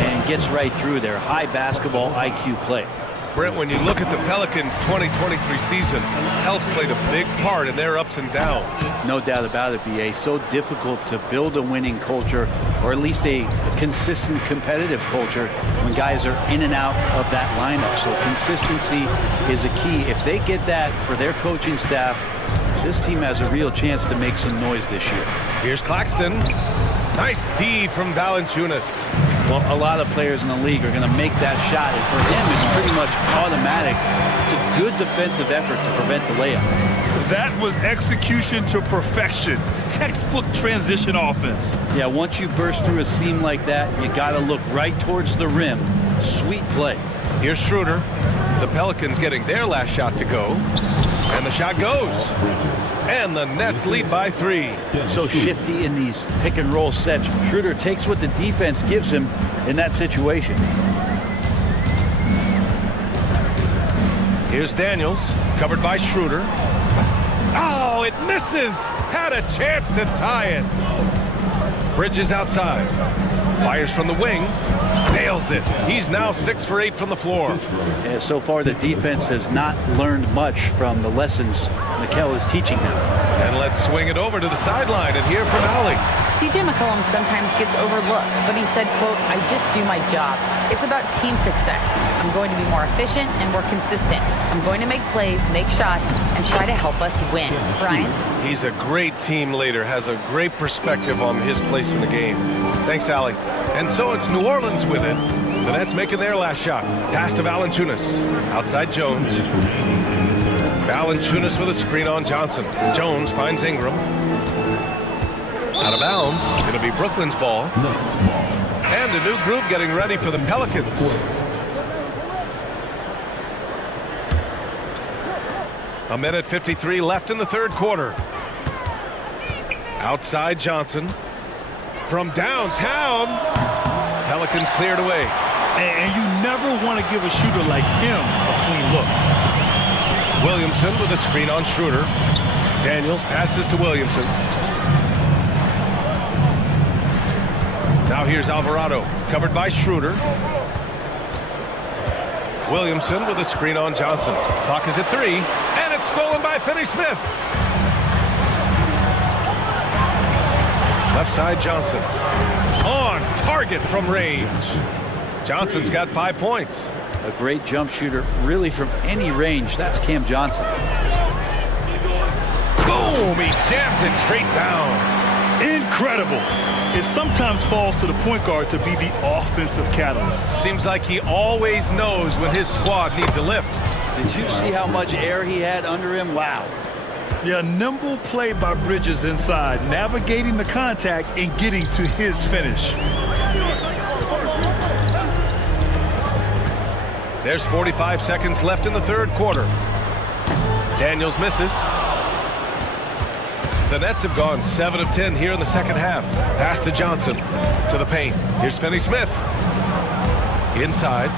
and gets right through there. High basketball IQ play. Brent, when you look at the Pelicans' 2023 season, health played a big part in their ups and downs. No doubt about it, B.A. So difficult to build a winning culture, or at least a consistent competitive culture, when guys are in and out of that lineup. So consistency is a key. If they get that for their coaching staff, this team has a real chance to make some noise this year. Here's Claxton. Nice D from Valanciunas. Well, a lot of players in the league are going to make that shot, and for him, it's pretty much automatic. It's a good defensive effort to prevent the layup. That was execution to perfection. Textbook transition offense. Yeah, once you burst through a seam like that, you got to look right towards the rim. Sweet play. Here's Schroeder. The Pelicans getting their last shot to go. And the shot goes. And the Nets lead by 3. So shifty in these pick and roll sets. Schroeder takes what the defense gives him in that situation. Here's Daniels, covered by Schroeder. Oh, it misses! Had a chance to tie it. Bridges outside. Fires from the wing. Nails it. He's now 6 for 8 from the floor. Yeah, so far, the defense has not learned much from the lessons Mikel is teaching them. And let's swing it over to the sideline and hear from Allie. CJ McCollum sometimes gets overlooked, but he said, quote, "I just do my job. It's about team success. I'm going to be more efficient and more consistent. I'm going to make plays, make shots, and try to help us win." Brian? He's a great team leader, has a great perspective on his place in the game. Thanks, Allie. And so it's New Orleans with it. The Nets making their last shot. Pass to Valanciunas. Outside Jones. Valanciunas with a screen on Johnson. Jones finds Ingram. Out of bounds. It'll be Brooklyn's ball. And a new group getting ready for the Pelicans. A minute 53 left in the third quarter. Outside Johnson. From downtown. Pelicans cleared away. And you never want to give a shooter like him a clean look. Williamson with a screen on Schroeder. Daniels passes to Williamson. Now here's Alvarado, covered by Schroeder. Williamson with a screen on Johnson. Clock is at 3, and it's stolen by Finney-Smith. Left side Johnson. On target from range. Johnson's got 5 points. A great jump shooter, really from any range. That's Cam Johnson. Boom! He jams it straight down. Incredible. It sometimes falls to the point guard to be the offensive catalyst. Seems like he always knows when his squad needs a lift. Did you see how much air he had under him? Wow. Yeah, nimble play by Bridges inside, navigating the contact and getting to his finish. There's 45 seconds left in the third quarter. Daniels misses. The Nets have gone 7 of 10 here in the second half. Pass to Johnson. To the paint. Here's Finney-Smith. Inside.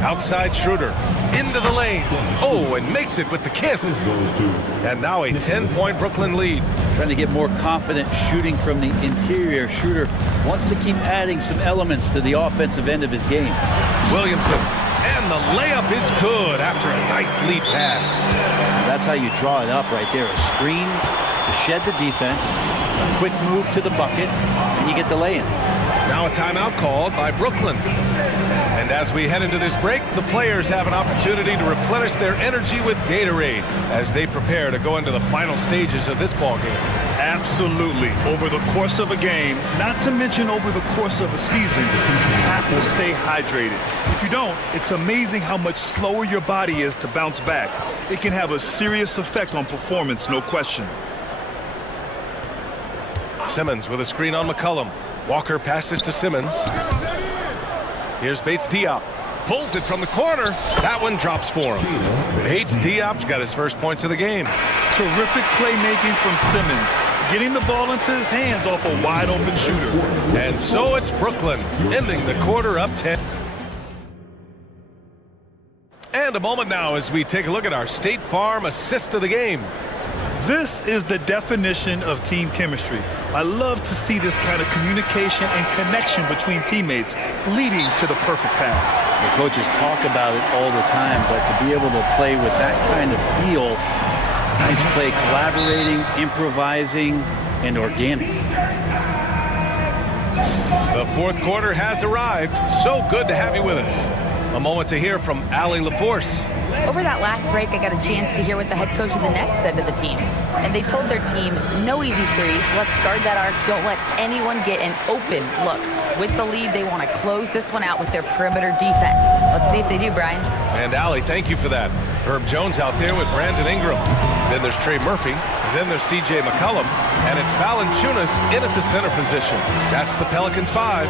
Outside Schroeder. Into the lane. Oh, and makes it with the kiss. And now a 10-point Brooklyn lead. Trying to get more confident shooting from the interior. Schroeder wants to keep adding some elements to the offensive end of his game. Williamson. And the layup is good after a nice lead pass. That's how you draw it up right there. A screen to shed the defense, a quick move to the bucket, and you get the lay-in. Now a timeout called by Brooklyn. And as we head into this break, the players have an opportunity to replenish their energy with Gatorade as they prepare to go into the final stages of this ball game. Absolutely. Over the course of a game, not to mention over the course of a season, you have to stay hydrated. If you don't, it's amazing how much slower your body is to bounce back. It can have a serious effect on performance, no question. Simmons with a screen on McCollum. Walker passes to Simmons. Here's Bates-Diop. Pulls it from the corner. That one drops for him. Bates-Diop's got his first points of the game. Terrific playmaking from Simmons, getting the ball into his hands off a wide-open shooter. And so it's Brooklyn, ending the quarter up 10. And a moment now as we take a look at our State Farm assist of the game. This is the definition of team chemistry. I love to see this kind of communication and connection between teammates leading to the perfect pass. The coaches talk about it all the time, but to be able to play with that kind of feel, nice play, collaborating, improvising, and organic. The fourth quarter has arrived. So good to have you with us. A moment to hear from Allie LaForce. Over that last break, I got a chance to hear what the head coach of the Nets said to the team. And they told their team, no easy threes. Let's guard that arc. Don't let anyone get an open look. With the lead, they want to close this one out with their perimeter defense. Let's see if they do, Brian. And Allie, thank you for that. Herb Jones out there with Brandon Ingram. Then there's Trey Murphy. Then there's C.J. McCollum. And it's Valanciunas in at the center position. That's the Pelicans 5.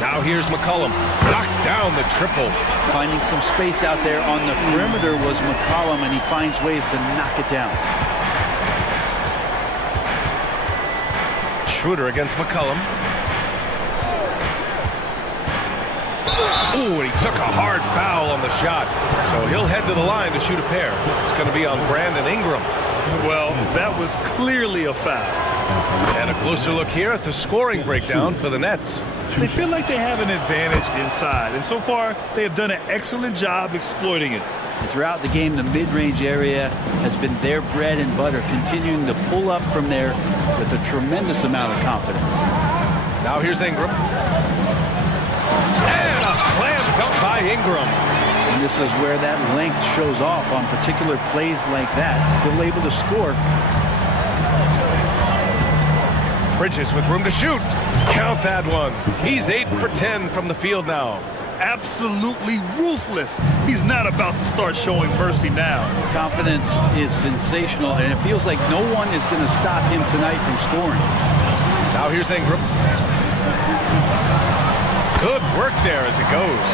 Now here's McCollum. Knocks down the triple. Finding some space out there on the perimeter was McCollum, and he finds ways to knock it down. Schroeder against McCollum. Ooh, and he took a hard foul on the shot. So he'll head to the line to shoot a pair. It's going to be on Brandon Ingram. Well, that was clearly a foul. And a closer look here at the scoring breakdown for the Nets. They feel like they have an advantage inside, and so far they have done an excellent job exploiting it. And throughout the game, the mid-range area has been their bread and butter, continuing to pull up from there with a tremendous amount of confidence. Now here's Ingram. And a slam dunk by Ingram. And this is where that length shows off on particular plays like that. Still able to score. Bridges with room to shoot. Count that one. He's 8 for 10 from the field now. Absolutely ruthless. He's not about to start showing mercy now. Confidence is sensational, and it feels like no one is going to stop him tonight from scoring. Now here's Ingram. Good work there as it goes.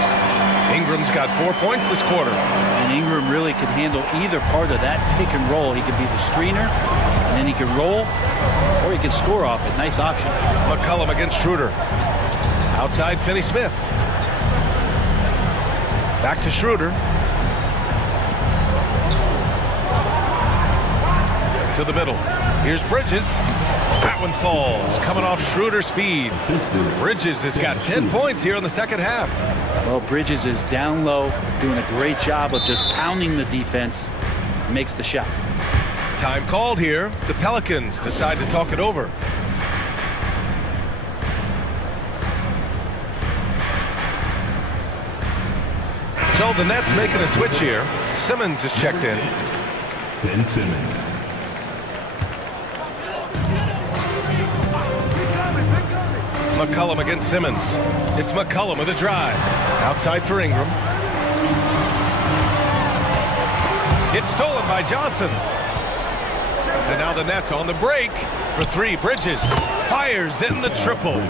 Ingram's got 4 points this quarter. And Ingram really could handle either part of that pick and roll. He could be the screener, and then he could roll, or he could score off it. Nice option. McCollum against Schroeder. Outside Finney-Smith. Back to Schroeder. To the middle. Here's Bridges. That one falls. Coming off Schroeder's feed. Bridges has got 10 points here in the second half. Well, Bridges is down low, doing a great job of just pounding the defense. Makes the shot. Time called here. The Pelicans decide to talk it over. So the Nets making a switch here. Simmons is checked in. Ben Simmons. McCollum against Simmons. It's McCollum with a drive. Outside for Ingram. It's stolen by Johnson. And now the Nets on the break for three. Bridges fires in the triple.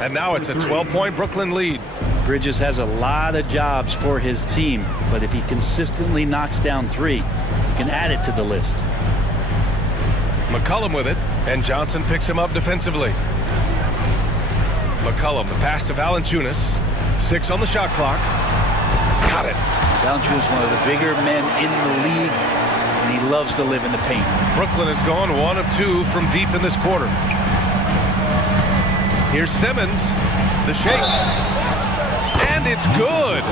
And now it's a 12-point Brooklyn lead. Bridges has a lot of jobs for his team, but if he consistently knocks down three, he can add it to the list. McCollum with it, and Johnson picks him up defensively. McCollum, the pass to Valanciunas. 6 on the shot clock. Got it. Valanciunas, one of the bigger men in the league, and he loves to live in the paint. Brooklyn has gone 1 of 2 from deep in this quarter. Here's Simmons, the shake. And it's good.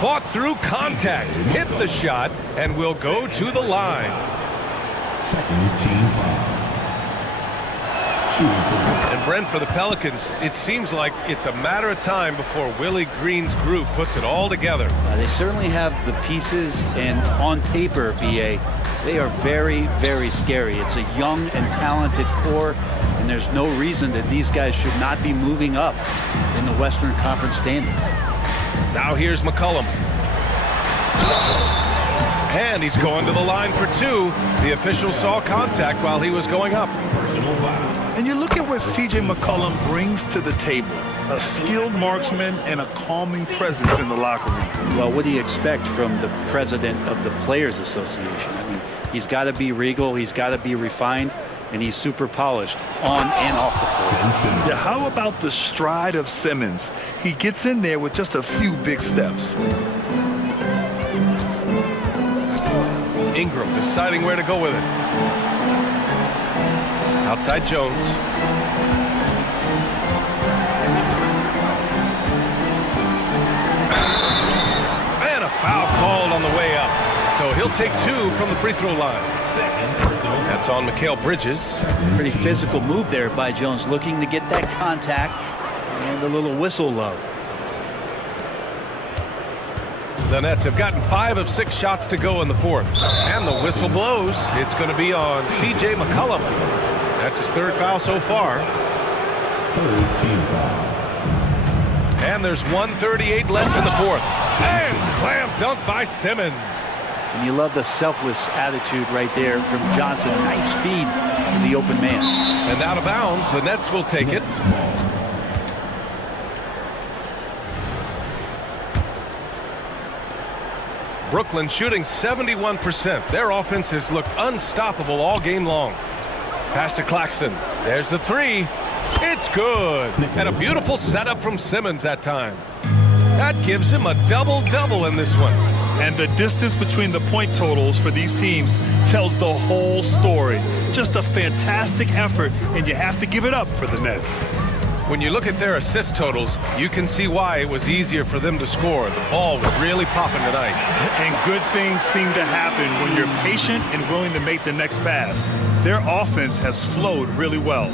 Fought through contact, hit the shot, and will go to the line. Second team foul. And Brent, for the Pelicans, it seems like it's a matter of time before Willie Green's group puts it all together. They certainly have the pieces, and on paper, BA, they are very, very scary. It's a young and talented core, and there's no reason that these guys should not be moving up in the Western Conference standings. Now here's McCollum. And he's going to the line for 2. The official saw contact while he was going up. And you look at what C.J. McCollum brings to the table. A skilled marksman and a calming presence in the locker room. Well, what do you expect from the president of the Players Association? I mean, he's got to be regal, he's got to be refined, and he's super polished on and off the floor. Yeah, how about the stride of Simmons? He gets in there with just a few big steps. Ingram deciding where to go with it. Outside Jones. And a foul called on the way up. So he'll take 2 from the free throw line. That's on Mikal Bridges. Pretty physical move there by Jones, looking to get that contact and a little whistle love. The Nets have gotten 5 of 6 shots to go in the fourth. And the whistle blows. It's going to be on C.J. McCollum. That's his 3rd foul so far. 3rd team foul. And there's 1:38 left in the fourth. And slam dunk by Simmons. And you love the selfless attitude right there from Johnson. Nice feed to the open man. And out of bounds, the Nets will take it. Brooklyn shooting 71%. Their offense has looked unstoppable all game long. Pass to Claxton. There's the 3. It's good. And a beautiful setup from Simmons that time. That gives him a double-double in this one. And the distance between the point totals for these teams tells the whole story. Just a fantastic effort, and you have to give it up for the Nets. When you look at their assist totals, you can see why it was easier for them to score. The ball was really popping tonight. And good things seem to happen when you're patient and willing to make the next pass. Their offense has flowed really well.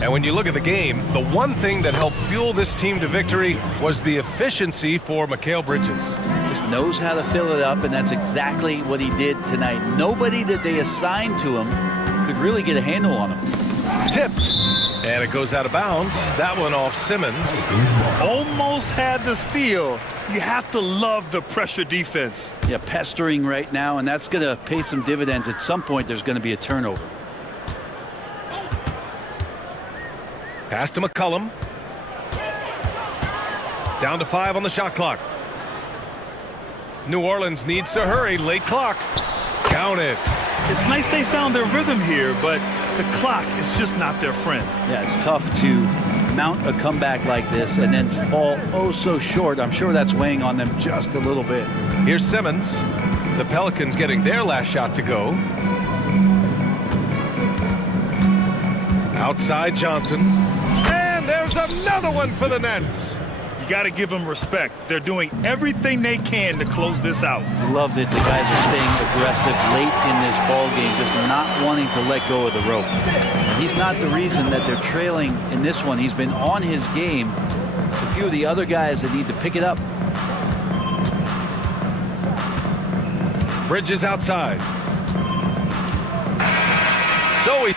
And when you look at the game, the one thing that helped fuel this team to victory was the efficiency for Mikal Bridges. Just knows how to fill it up, and that's exactly what he did tonight. Nobody that they assigned to him could really get a handle on him. Tipped. And it goes out of bounds. That one off Simmons. Almost had the steal. You have to love the pressure defense. Yeah, pestering right now, and that's going to pay some dividends. At some point, there's going to be a turnover. Pass to McCollum. Down to 5 on the shot clock. New Orleans needs to hurry. Late clock. Count it. It's nice they found their rhythm here, but the clock is just not their friend. Yeah, it's tough to mount a comeback like this and then fall oh so short. I'm sure that's weighing on them just a little bit. Here's Simmons. The Pelicans getting their last shot to go. Outside Johnson. And there's another one for the Nets. You got to give them respect. They're doing everything they can to close this out. Love that the guys are staying aggressive late in this ball game, just not wanting to let go of the rope. He's not the reason that they're trailing in this one. He's been on his game. It's a few of the other guys that need to pick it up. Bridges outside. So he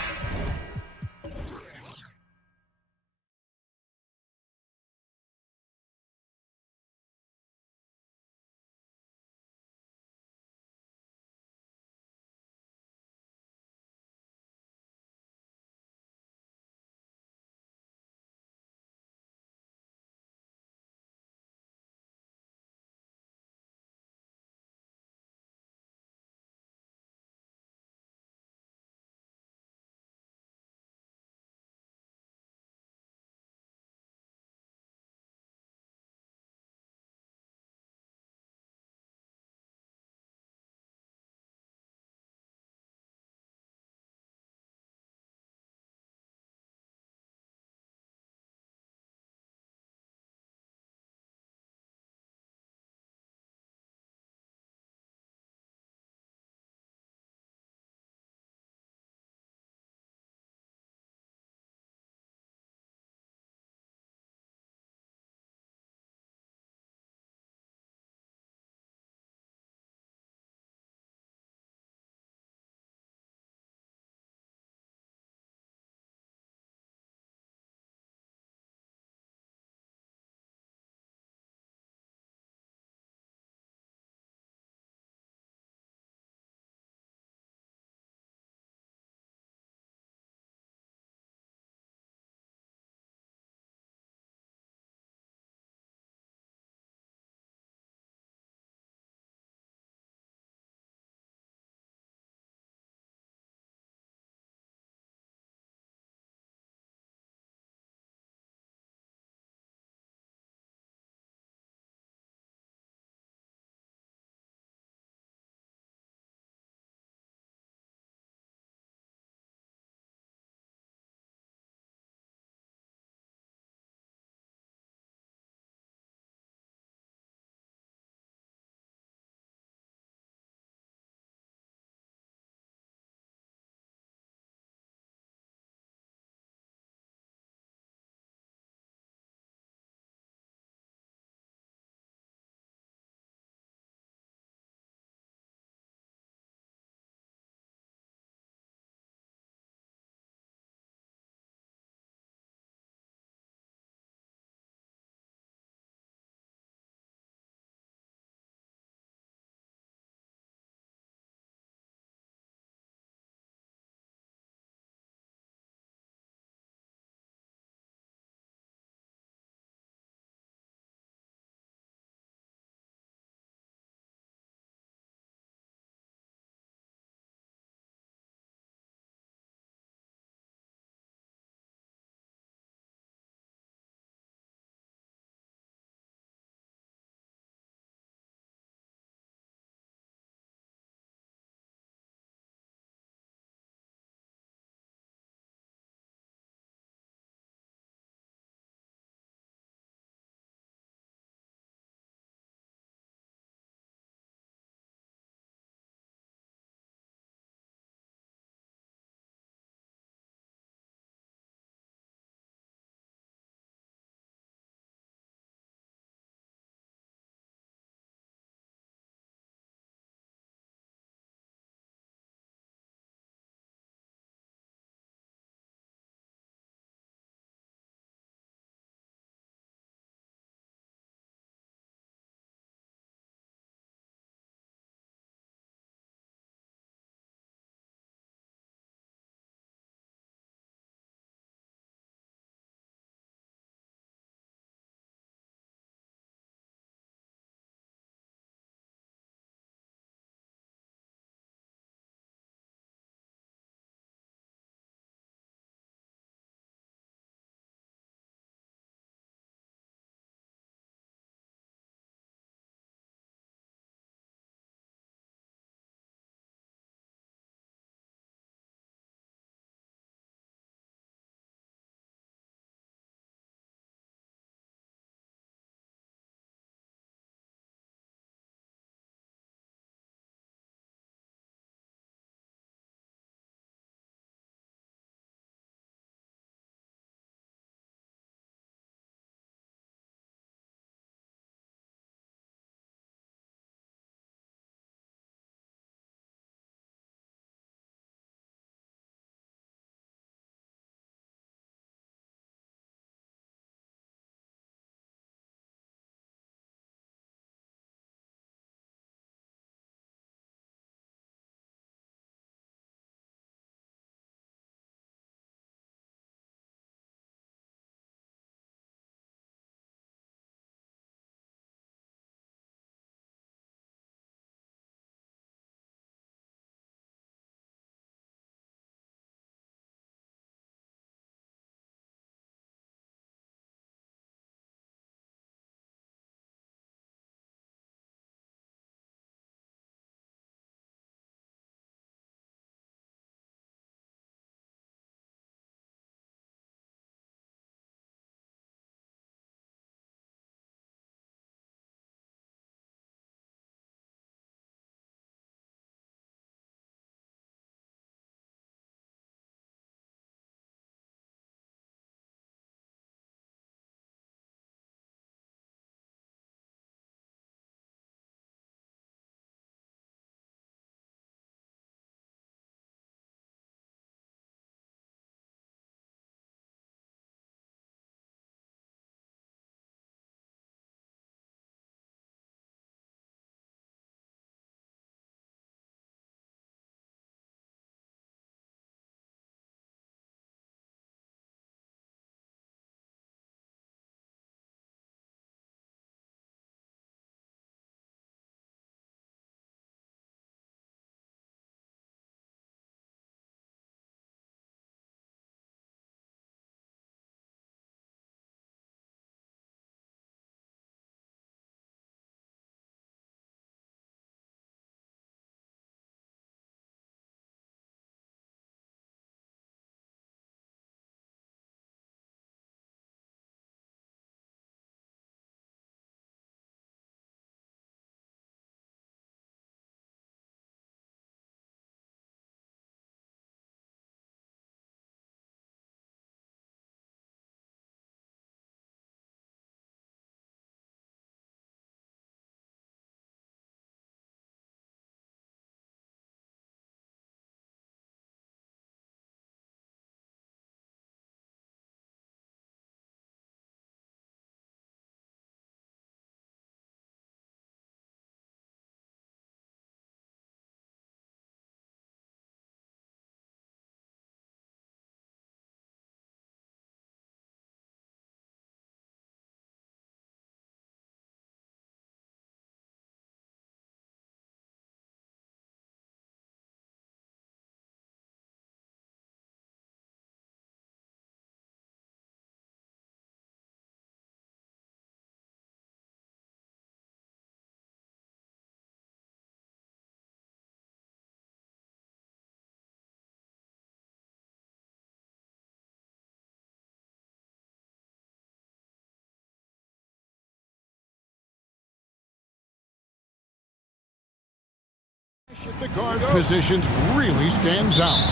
The guard positions really stands out.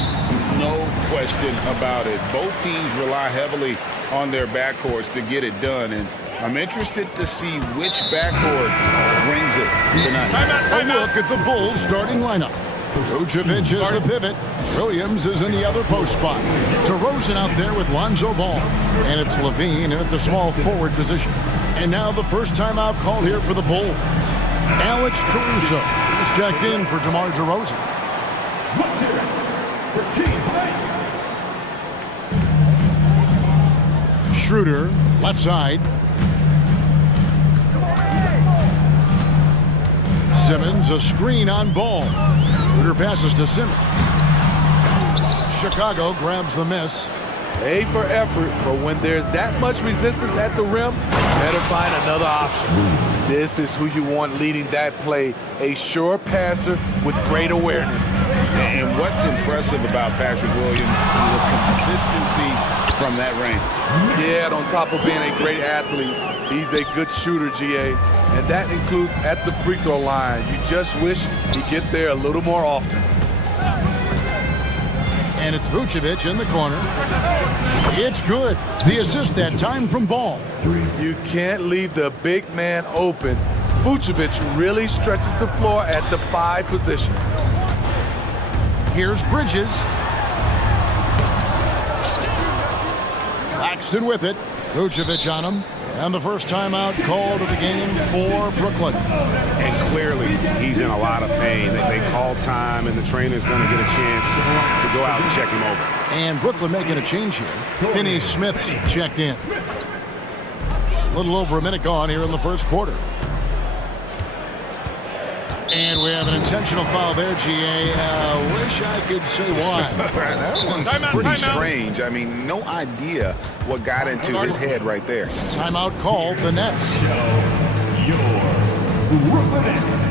No question about it. Both teams rely heavily on their backcourts to get it done, and I'm interested to see which backcourt brings it tonight. A look at the Bulls starting lineup. Vucevic is the pivot. Williams is in the other post spot. DeRozan out there with Lonzo Ball. And it's Levine in at the small forward position. And now the first timeout called here for the Bulls. Alex Caruso is checked in for DeMar DeRozan. Schroeder, left side. Simmons, a screen on Ball. Schroeder passes to Simmons. Chicago grabs the miss. A for effort, but when there's that much resistance at the rim, better find another option. This is who you want leading that play, a sure passer with great awareness. And what's impressive about Patrick Williams is the consistency from that range. Yeah, on top of being a great athlete, he's a good shooter, GA, and that includes at the free throw line. You just wish he'd get there a little more often. And it's Vucevic in the corner. It's good. The assist that time from Ball. You can't leave the big man open. Vucevic really stretches the floor at the 5 position. Here's Bridges. Claxton with it. Vucevic on him. And the first timeout called of the game for Brooklyn. And clearly, he's in a lot of pain. They call time, and the trainer's going to get a chance to go out and check him over. And Brooklyn making a change here. Finney Smith's checked in. A little over a minute gone here in the first quarter. And we have an intentional foul there, GA. Wish I could say why. That one's pretty strange. I mean, no idea what got into his head right there. Timeout called the Nets. Your Brooklyn Nets.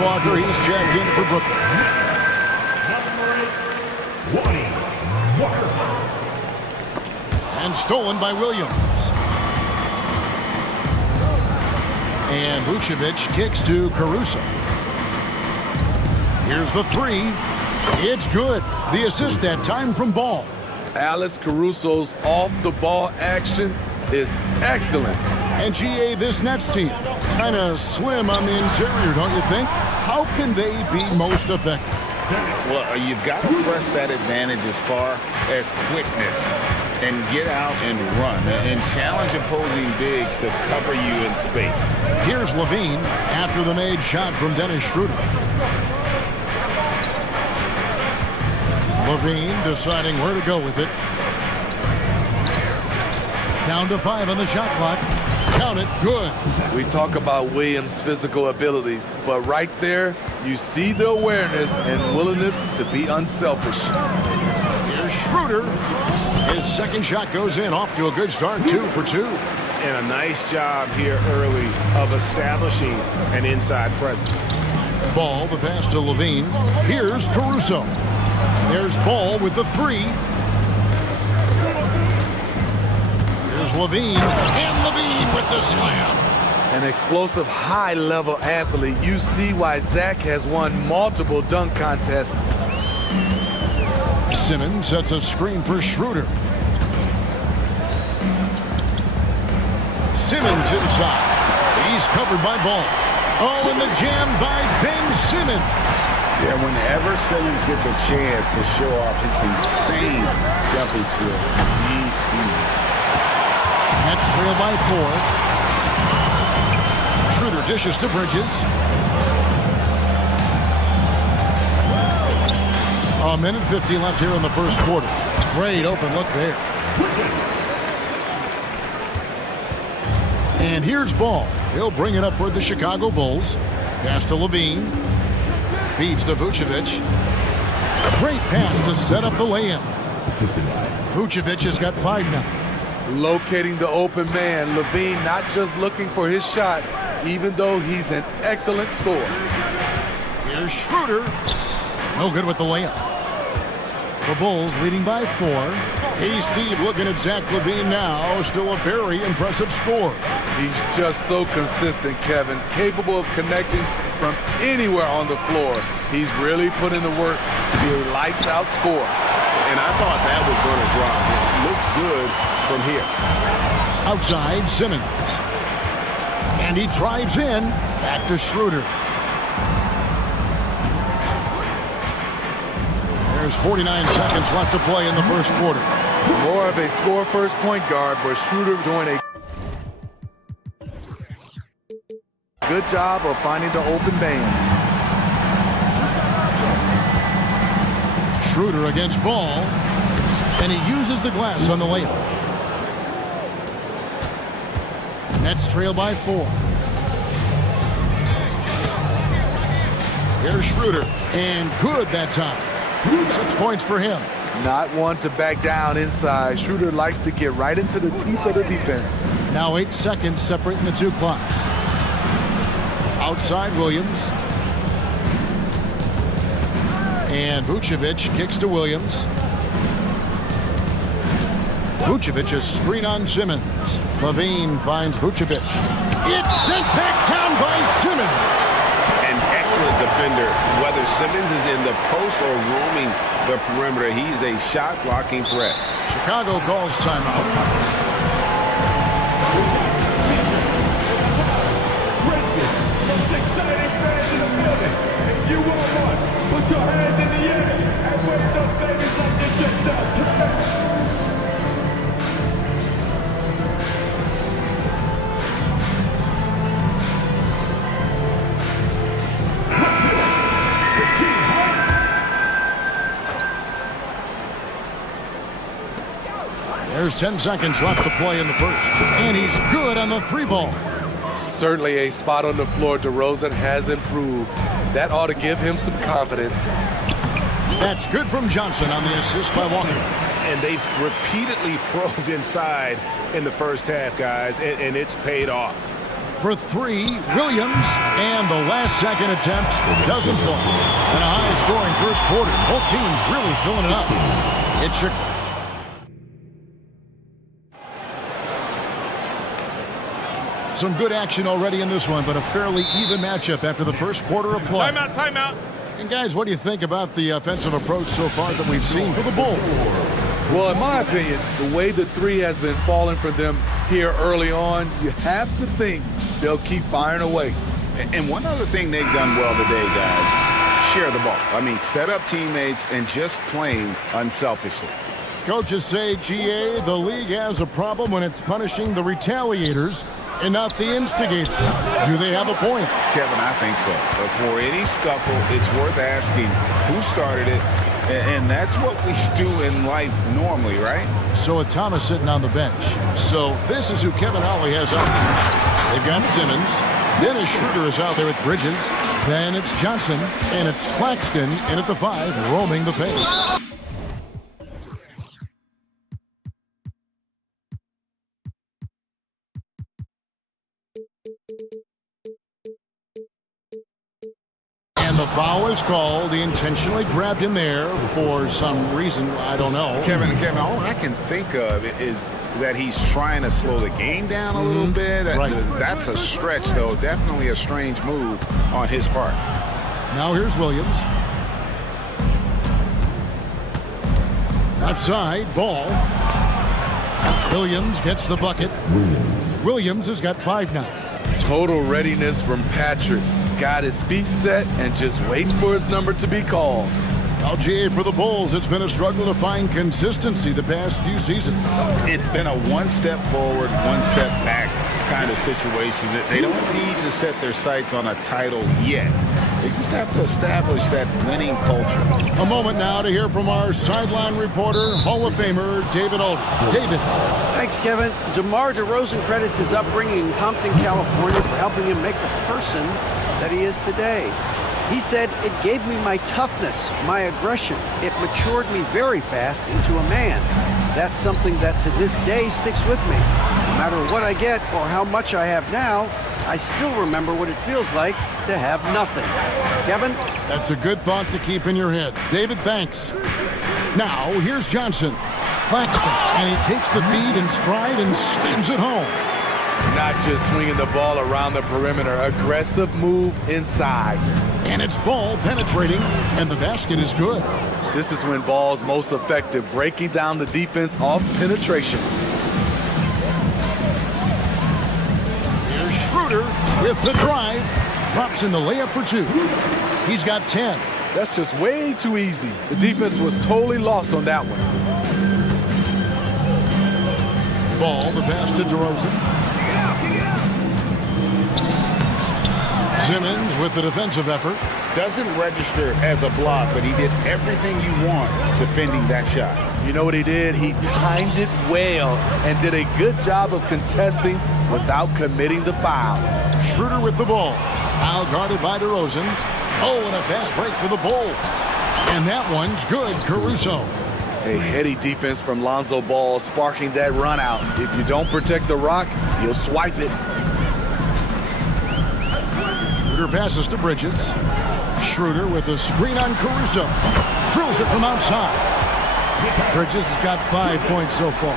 Walker, he's checked in for Brooklyn. Walker. And stolen by Williams. And Vucevic kicks to Caruso. Here's the 3. It's good. The assist that time from Ball. Alex Caruso's off-the-ball action is excellent. And GA, this Nets team, kind of slim on the interior, don't you think? How can they be most effective? Well, you've got to press that advantage as far as quickness and get out and run and challenge opposing bigs to cover you in space. Here's Levine after the made shot from Dennis Schroeder. Levine deciding where to go with it. Down to 5 on the shot clock. Count it, good. We talk about Williams' physical abilities, but right there, you see the awareness and willingness to be unselfish. Here's Schroeder. His second shot goes in, off to a good start, 2 for 2. And a nice job here early of establishing an inside presence. Ball, the pass to Levine. Here's Caruso. There's Ball with the 3. Here's Levine, and Levine with the slam. An explosive, high-level athlete. You see why Zach has won multiple dunk contests. Simmons sets a screen for Schroeder. Simmons inside. He's covered by Ball. Oh, and the jam by Ben Simmons. Yeah, whenever Simmons gets a chance to show off his insane jumping skills, he sees it. Nets trail by 4. Schroeder dishes to Bridges. A minute 50 left here in the first quarter. Great open look there. And here's ball. He'll bring it up for the Chicago Bulls. Pass to Levine. Feeds to Vucevic. Great pass to set up the layup. Vucevic has got 5 now. Locating the open man. Levine not just looking for his shot, even though he's an excellent scorer. Here's Schroeder. No good with the layup. The Bulls leading by 4. Hey, Steve, looking at Zach LaVine now. Still a very impressive score. He's just so consistent, Kevin. Capable of connecting from anywhere on the floor. He's really put in the work to be a lights-out scorer. And I thought that was going to drop. It looked good from here. Outside, Simmons. And he drives in. Back to Schroeder. There's 49 seconds left to play in the first quarter. More of a score-first point guard, but Schroeder doing a good job of finding the open man. Schroeder against Ball. And he uses the glass on the layup. Nets trail by 4. Here's Schroeder. And good that time. 6 points for him. Not one to back down inside. Schroeder likes to get right into the teeth of the defense. Now 8 seconds separating the 2 clocks. Outside Williams. And Vucevic kicks to Williams. Vucevic is screen on Simmons. Levine finds Vucevic. It's sent back down by Simmons. An excellent defender. Whether Simmons is in the post or roaming the perimeter, he's a shot-blocking threat. Chicago calls timeout. You want one, put your hands in the air and wave those babies like they just got. There's 10 seconds left to play in the first. And he's good on the 3 ball. Certainly a spot on the floor. DeRozan has improved. That ought to give him some confidence. That's good from Johnson on the assist by Walker. And they've repeatedly probed inside in the first half, guys, and it's paid off. For 3, Williams, and the last second attempt doesn't fall. And a high-scoring first quarter. Both teams really filling it up. It should. Some good action already in this one, but a fairly even matchup after the first quarter of play. Timeout. And guys, what do you think about the offensive approach so far that we've seen for the Bulls? Well, in my opinion, the way the 3 has been falling for them here early on, you have to think they'll keep firing away. And one other thing they've done well today, guys, share the ball. I mean, set up teammates and just playing unselfishly. Coaches say, GA, the league has a problem when it's punishing the retaliators and not the instigators. Do they have a point? Kevin, I think so. But for any scuffle, it's worth asking who started it, and that's what we do in life normally, right? So with Thomas sitting on the bench. So this is who Kevin Ollie has out. They've got Simmons. Dennis Schroeder is out there with Bridges. Then it's Johnson, and it's Claxton in at the 5, roaming the pace. And the foul is called. He intentionally grabbed him there for some reason. I don't know. Kevin, all I can think of is that he's trying to slow the game down a little bit. Right. That's a stretch, though. Definitely a strange move on his part. Now here's Williams. Left side, ball. Williams gets the bucket. Williams has got 5 now. Total readiness from Patrick. Got his feet set and just waiting for his number to be called. LGA for the Bulls. It's been a struggle to find consistency the past few seasons. It's been a one step forward, one step back kind of situation. They don't need to set their sights on a title yet. They just have to establish that winning culture. A moment now to hear from our sideline reporter, Hall of Famer David Alden. David. Thanks, Kevin. DeMar DeRozan credits his upbringing in Compton, California for helping him make the person that he is today. He said, "It gave me my toughness, my aggression. It matured me very fast into a man. That's something that to this day sticks with me. No matter what I get or how much I have now, I still remember what it feels like to have nothing." Kevin? That's a good thought to keep in your head. David, thanks. Now, here's Johnson. Claxton, and he takes the feed in stride and slams it home. Not just swinging the ball around the perimeter, aggressive move inside. And it's ball penetrating, and the basket is good. This is when ball's most effective, breaking down the defense off penetration. Here's Schroeder with the drive. Drops in the layup for two. He's got 10. That's just way too easy. The defense was totally lost on that one. Ball, the pass to DeRozan. Simmons with the defensive effort. Doesn't register as a block, but he did everything you want defending that shot. You know what he did? He timed it well and did a good job of contesting without committing the foul. Schroeder with the ball. Foul guarded by DeRozan. Oh, and a fast break for the Bulls. And that one's good, Caruso. A heady defense from Lonzo Ball sparking that run out. If you don't protect the rock, he'll swipe it. Schroeder passes to Bridges. Schroeder with a screen on Caruso. Drills it from outside. Bridges has got 5 points so far.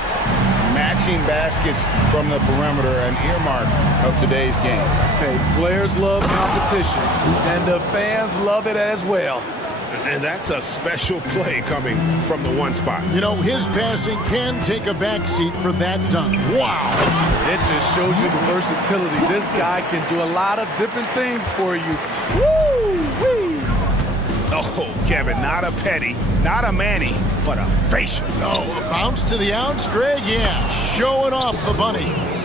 Matching baskets from the perimeter, an earmark of today's game. Hey, players love competition, and the fans love it as well. And that's a special play coming from the one spot. You know, his passing can take a backseat for that dunk. Wow. It just shows you the versatility. This guy can do a lot of different things for you. Woo-wee. Oh, Kevin, not a petty, not a Manny, but a facial. No, a bounce to the ounce, Greg. Yeah, showing off the bunnies.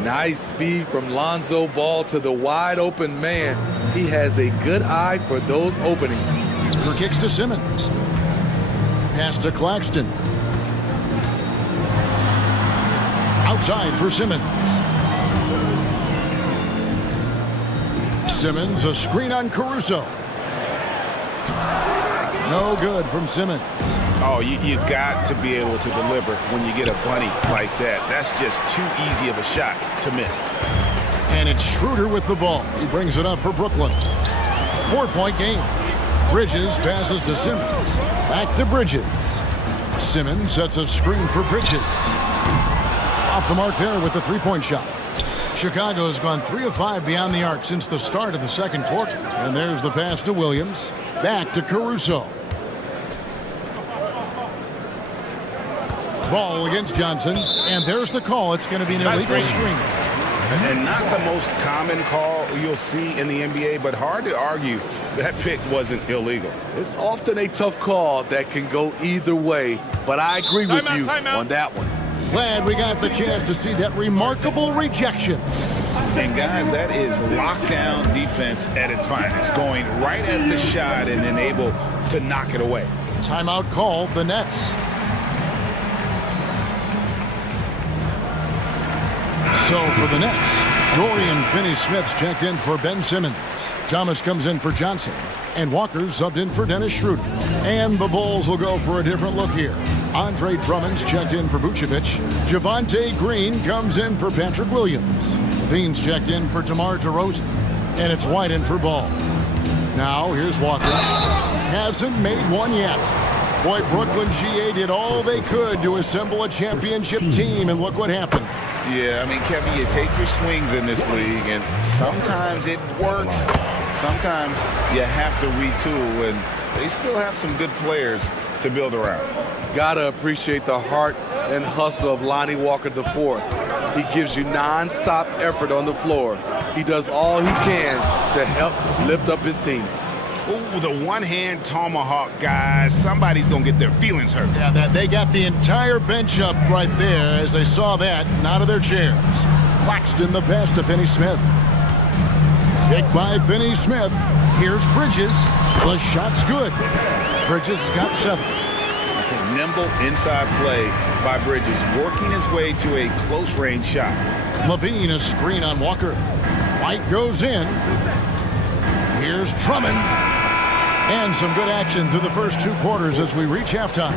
Nice speed from Lonzo Ball to the wide open man. He has a good eye for those openings. Schroeder kicks to Simmons. Pass to Claxton. Outside for Simmons. Simmons, a screen on Caruso. No good from Simmons. Oh, you've got to be able to deliver when you get a bunny like that. That's just too easy of a shot to miss. And it's Schroeder with the ball. He brings it up for Brooklyn. 4-point game. Bridges passes to Simmons. Back to Bridges. Simmons sets a screen for Bridges. Off the mark there with the three-point shot. Chicago's gone 3 of 5 beyond the arc since the start of the second quarter. And there's the pass to Williams. Back to Caruso. Ball against Johnson. And there's the call. It's going to be an illegal screen. And not the most common call you'll see in the NBA, but hard to argue that pick wasn't illegal. It's often a tough call that can go either way, but I agree with you on that one. Glad we got the chance to see that remarkable rejection. And guys, that is lockdown defense at its finest, going right at the shot and then able to knock it away. Timeout called, the Nets. So for the Nets, Dorian Finney-Smith's checked in for Ben Simmons. Thomas comes in for Johnson. And Walker's subbed in for Dennis Schroeder. And the Bulls will go for a different look here. Andre Drummond's checked in for Vucevic. Javonte Green comes in for Patrick Williams. Levine's checked in for DeMar DeRozan. And it's White in for Ball. Now here's Walker. Hasn't made one yet. Boy, Brooklyn GA did all they could to assemble a championship team, and look what happened. Yeah, I mean, Kevin, you take your swings in this league, and sometimes it works. Sometimes you have to retool, and they still have some good players to build around. Gotta appreciate the heart and hustle of Lonnie Walker IV. He gives you non-stop effort on the floor. He does all he can to help lift up his team. Ooh, the one-hand tomahawk, guys. Somebody's going to get their feelings hurt. Yeah, they got the entire bench up right there as they saw that and out of their chairs. Claxton the pass to Finney-Smith. Picked by Finney-Smith. Here's Bridges. The shot's good. Bridges has got 7. Nimble inside play by Bridges, working his way to a close-range shot. Levine, a screen on Walker. White goes in. Here's Drummond. And some good action through the first 2 quarters as we reach halftime.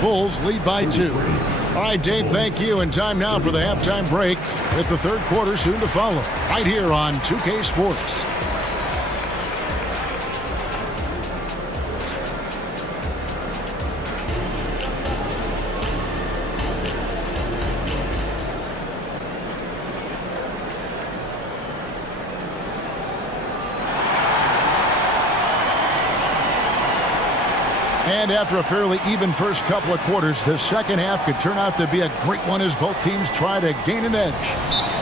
Bulls lead by 2. All right, Dave, thank you. And time now for the halftime break with the third quarter soon to follow. Right here on 2K Sports. And after a fairly even first couple of quarters, the second half could turn out to be a great one as both teams try to gain an edge.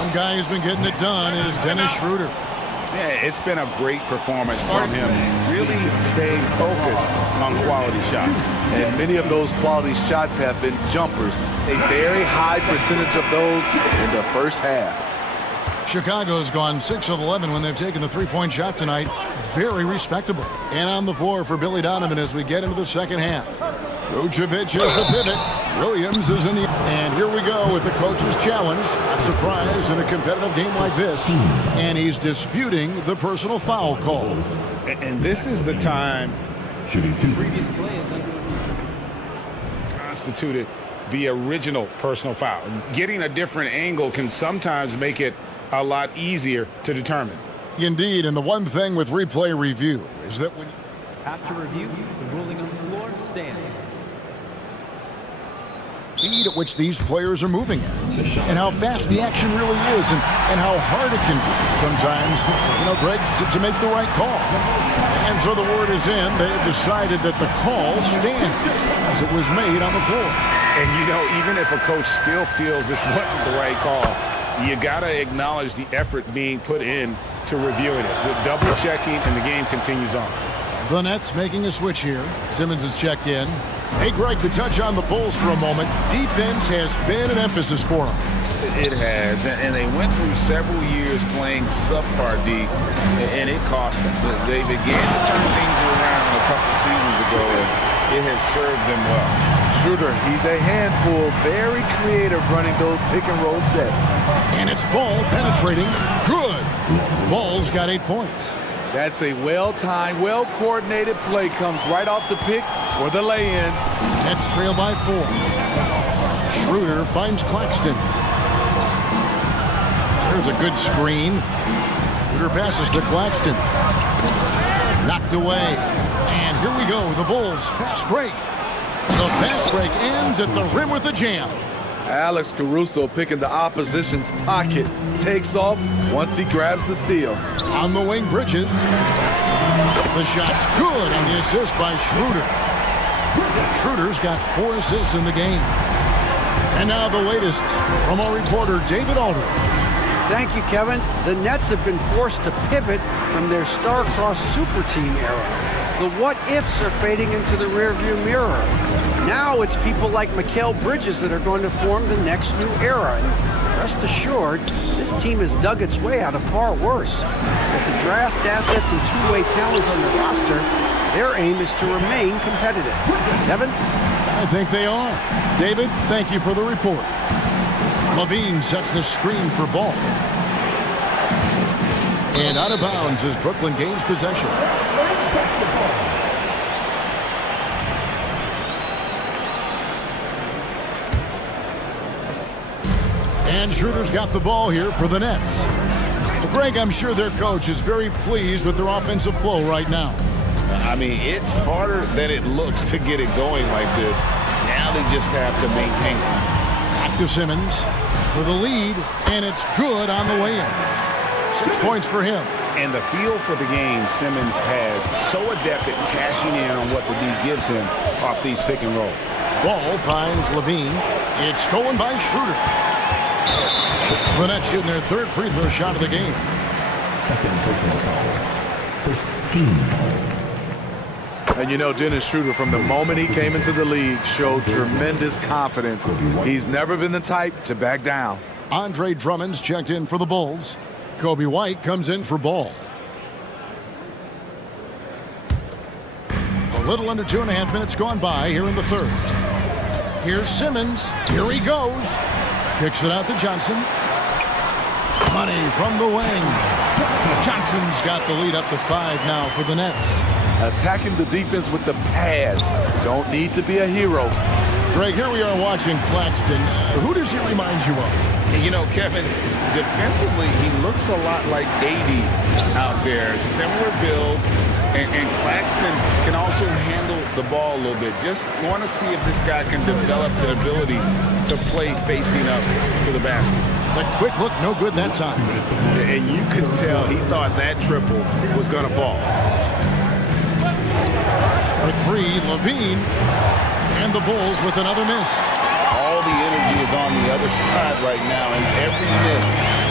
One guy who's been getting it done is Dennis Schroeder. Yeah, it's been a great performance from him. Really staying focused on quality shots. And many of those quality shots have been jumpers. A very high percentage of those in the first half. Chicago's gone 6 of 11 when they've taken the three-point shot tonight. Very respectable. And on the floor for Billy Donovan as we get into the second half. Vucevic is the pivot. Williams is in the... And here we go with the coach's challenge. A surprise in a competitive game like this. And he's disputing the personal foul call. And this is the time Previous play is constituted the original personal foul. Getting a different angle can sometimes make it a lot easier to determine. Indeed, and the one thing with replay review is that when... After review, the ruling on the floor stands. Speed at which these players are moving at, and how fast the action really is, and how hard it can be sometimes, Greg, to make the right call. And so the word is in. They have decided that the call stands as it was made on the floor. And even if a coach still feels this wasn't the right call, you got to acknowledge the effort being put in to reviewing it. With double checking, and the game continues on. The Nets making a switch here. Simmons is checked in. Hey, Greg, to touch on the Bulls for a moment, defense has been an emphasis for them. It has, and they went through several years playing subpar D, and it cost them. They began to turn things around a couple seasons ago, and it has served them well. Schroeder, he's a handful, very creative running those pick-and-roll sets. And it's Ball penetrating. Good. Ball's got 8 points. That's a well-timed, well-coordinated play. Comes right off the pick for the lay-in. Nets trail by 4. Schroeder finds Claxton. There's a good screen. Schroeder passes to Claxton. Knocked away. And here we go. The Bulls fast break. The fast break ends at the rim with a jam. Alex Caruso picking the opposition's pocket. Takes off once he grabs the steal. On the wing, Bridges. The shot's good, and the assist by Schroeder. Schroeder's got 4 assists in the game. And now the latest from our reporter, David Alder. Thank you, Kevin. The Nets have been forced to pivot from their star-crossed super team era. The what-ifs are fading into the rearview mirror. Now it's people like Mikal Bridges that are going to form the next new era. And rest assured, this team has dug its way out of far worse. With the draft assets and two-way talent on the roster, their aim is to remain competitive. Kevin? I think they are. David, thank you for the report. Levine sets the screen for Ball. And out of bounds as Brooklyn gains possession. And Schroeder's got the ball here for the Nets. Well, Greg, I'm sure their coach is very pleased with their offensive flow right now. I mean, it's harder than it looks to get it going like this. Now they just have to maintain it. Back to Simmons for the lead, and it's good on the way in. 6 points for him. And the feel for the game Simmons has, so adept at cashing in on what the D gives him off these pick and roll. Ball finds Levine. It's stolen by Schroeder. The Nets shooting their third free throw shot of the game. Second personal foul. First team foul. And Dennis Schroeder, from the moment he came into the league, showed tremendous confidence. He's never been the type to back down. Andre Drummond's checked in for the Bulls. Kobe White comes in for Ball. Little under 2.5 minutes gone by here in the third. Here's Simmons. Here he goes. Kicks it out to Johnson. Money from the wing. Johnson's got the lead up to 5 now for the Nets. Attacking the defense with the pass. Don't need to be a hero. Greg, here we are watching Claxton. Who does he remind you of? You know, Kevin, defensively, he looks a lot like 80 out there. Similar builds. And Claxton can also handle the ball a little bit. Just want to see if this guy can develop an ability to play facing up to the basket. The quick look, no good that time. And you could tell he thought that triple was going to fall. For 3, Levine. And the Bulls with another miss. All the energy is on the other side right now, and every miss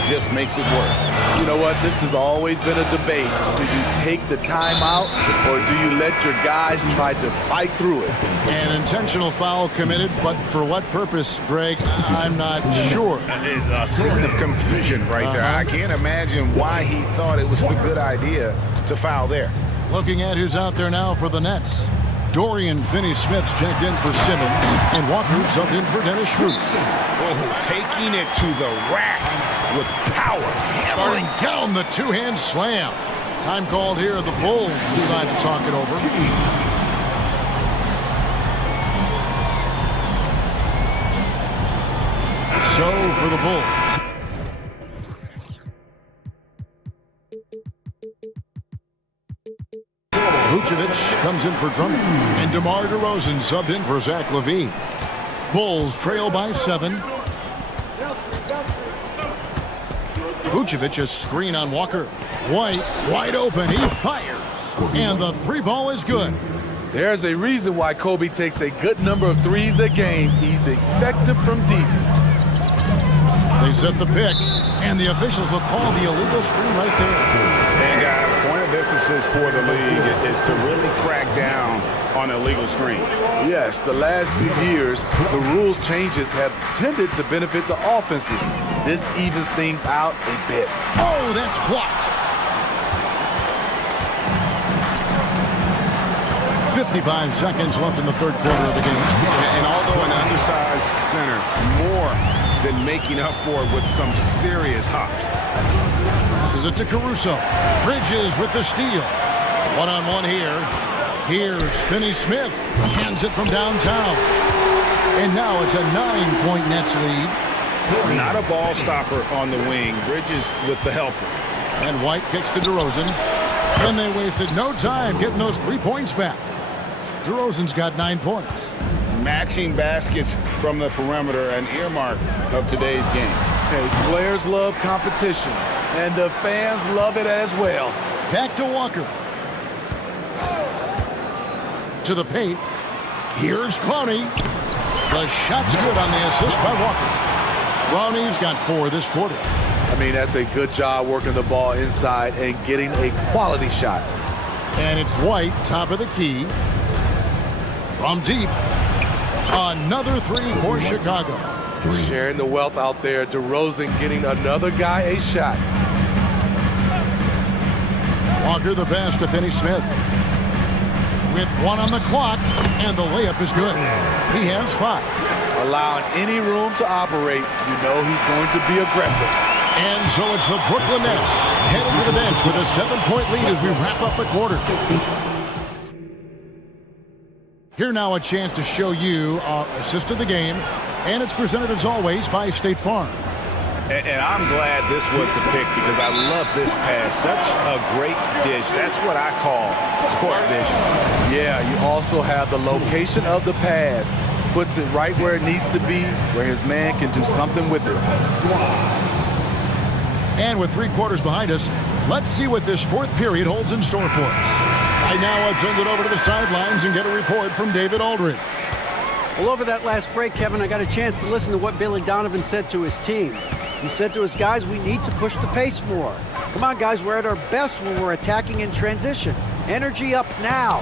just makes it worse. You know what? This has always been a debate. Do you take the timeout, or do you let your guys try to fight through it? An intentional foul committed, but for what purpose, Greg? I'm not sure. A scene of confusion right there. I can't imagine why he thought it was a good idea to foul there. Looking at who's out there now for the Nets. Dorian Finney-Smith's checked in for Simmons, and Walker subbed in for Dennis Schroeder. Oh, taking it to the rack with power. Hammering down the two-hand slam. Time called here. The Bulls decide to talk it over. So for the Bulls. Vucevic comes in for Drummond. And DeMar DeRozan subbed in for Zach LaVine. Bulls trail by 7. Vucevic a screen on Walker. White wide open. He fires. And the 3 ball is good. There's a reason why Kobe takes a good number of threes a game. He's effective from deep. They set the pick. And the officials will call the illegal screen right there. And guys, point of emphasis for the league is to really crack down on illegal screens. Yes, the last few years, the rules changes have tended to benefit the offenses. This evens things out a bit. Oh, that's blocked. 55 seconds left in the third quarter of the game. And although an undersized center, more than making up for it with some serious hops. Passes it to Caruso. Bridges with the steal. One-on-one here. Here's Finney-Smith. Hands it from downtown. And now it's a 9-point Nets lead. Not a ball stopper on the wing. Bridges with the helper. And White kicks to DeRozan. And they wasted no time getting those 3 points back. DeRozan's got 9 points. Matching baskets from the perimeter, an earmark of today's game. Hey, players love competition, and the fans love it as well. Back to Walker. To the paint. Here's Clowney. The shot's good on the assist by Walker. Clowney's got 4 this quarter. I mean, that's a good job working the ball inside and getting a quality shot. And it's White, top of the key. From deep. Another 3 for Chicago. Sharing the wealth out there. DeRozan getting another guy a shot. Walker the pass to Finney-Smith. With 1 on the clock, and the layup is good. He has 5. Allowing any room to operate, you know he's going to be aggressive. And so it's the Brooklyn Nets heading to the bench with a 7-point lead as we wrap up the quarter. Here now a chance to show you our assist of the game, and it's presented as always by State Farm. And I'm glad this was the pick because I love this pass. Such a great dish. That's what I call court vision. Yeah, you also have the location of the pass. Puts it right where it needs to be, where his man can do something with it. And with 3 quarters behind us, let's see what this 4th period holds in store for us. Right now, let's send it over to the sidelines and get a report from David Aldridge. Well, over that last break, Kevin, I got a chance to listen to what Billy Donovan said to his team. He said to his guys, we need to push the pace more. Come on, guys, we're at our best when we're attacking in transition. Energy up now.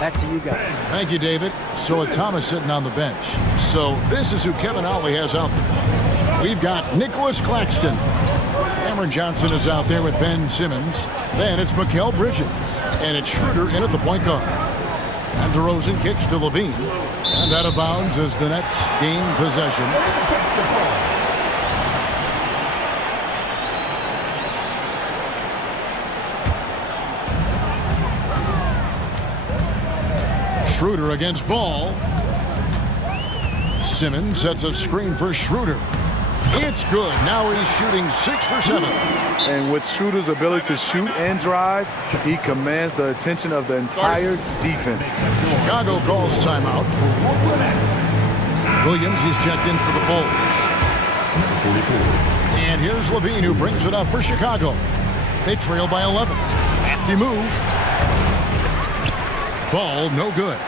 Back to you guys. Thank you, David. So Thomas sitting on the bench. So this is who Kevin Ollie has out there. We've got Nicholas Claxton. Cameron Johnson is out there with Ben Simmons. Then it's Mikal Bridges. And it's Schroeder in at the point guard. And DeRozan kicks to Levine. And out of bounds as the Nets gain possession. Schroeder against Ball. Simmons sets a screen for Schroeder. It's good. Now he's shooting 6 for 7. And with Schroeder's ability to shoot and drive, he commands the attention of the entire defense. Chicago calls timeout. Williams is checked in for the Bulls. And here's Levine, who brings it up for Chicago. They trail by 11. Crafty move. Ball, no good.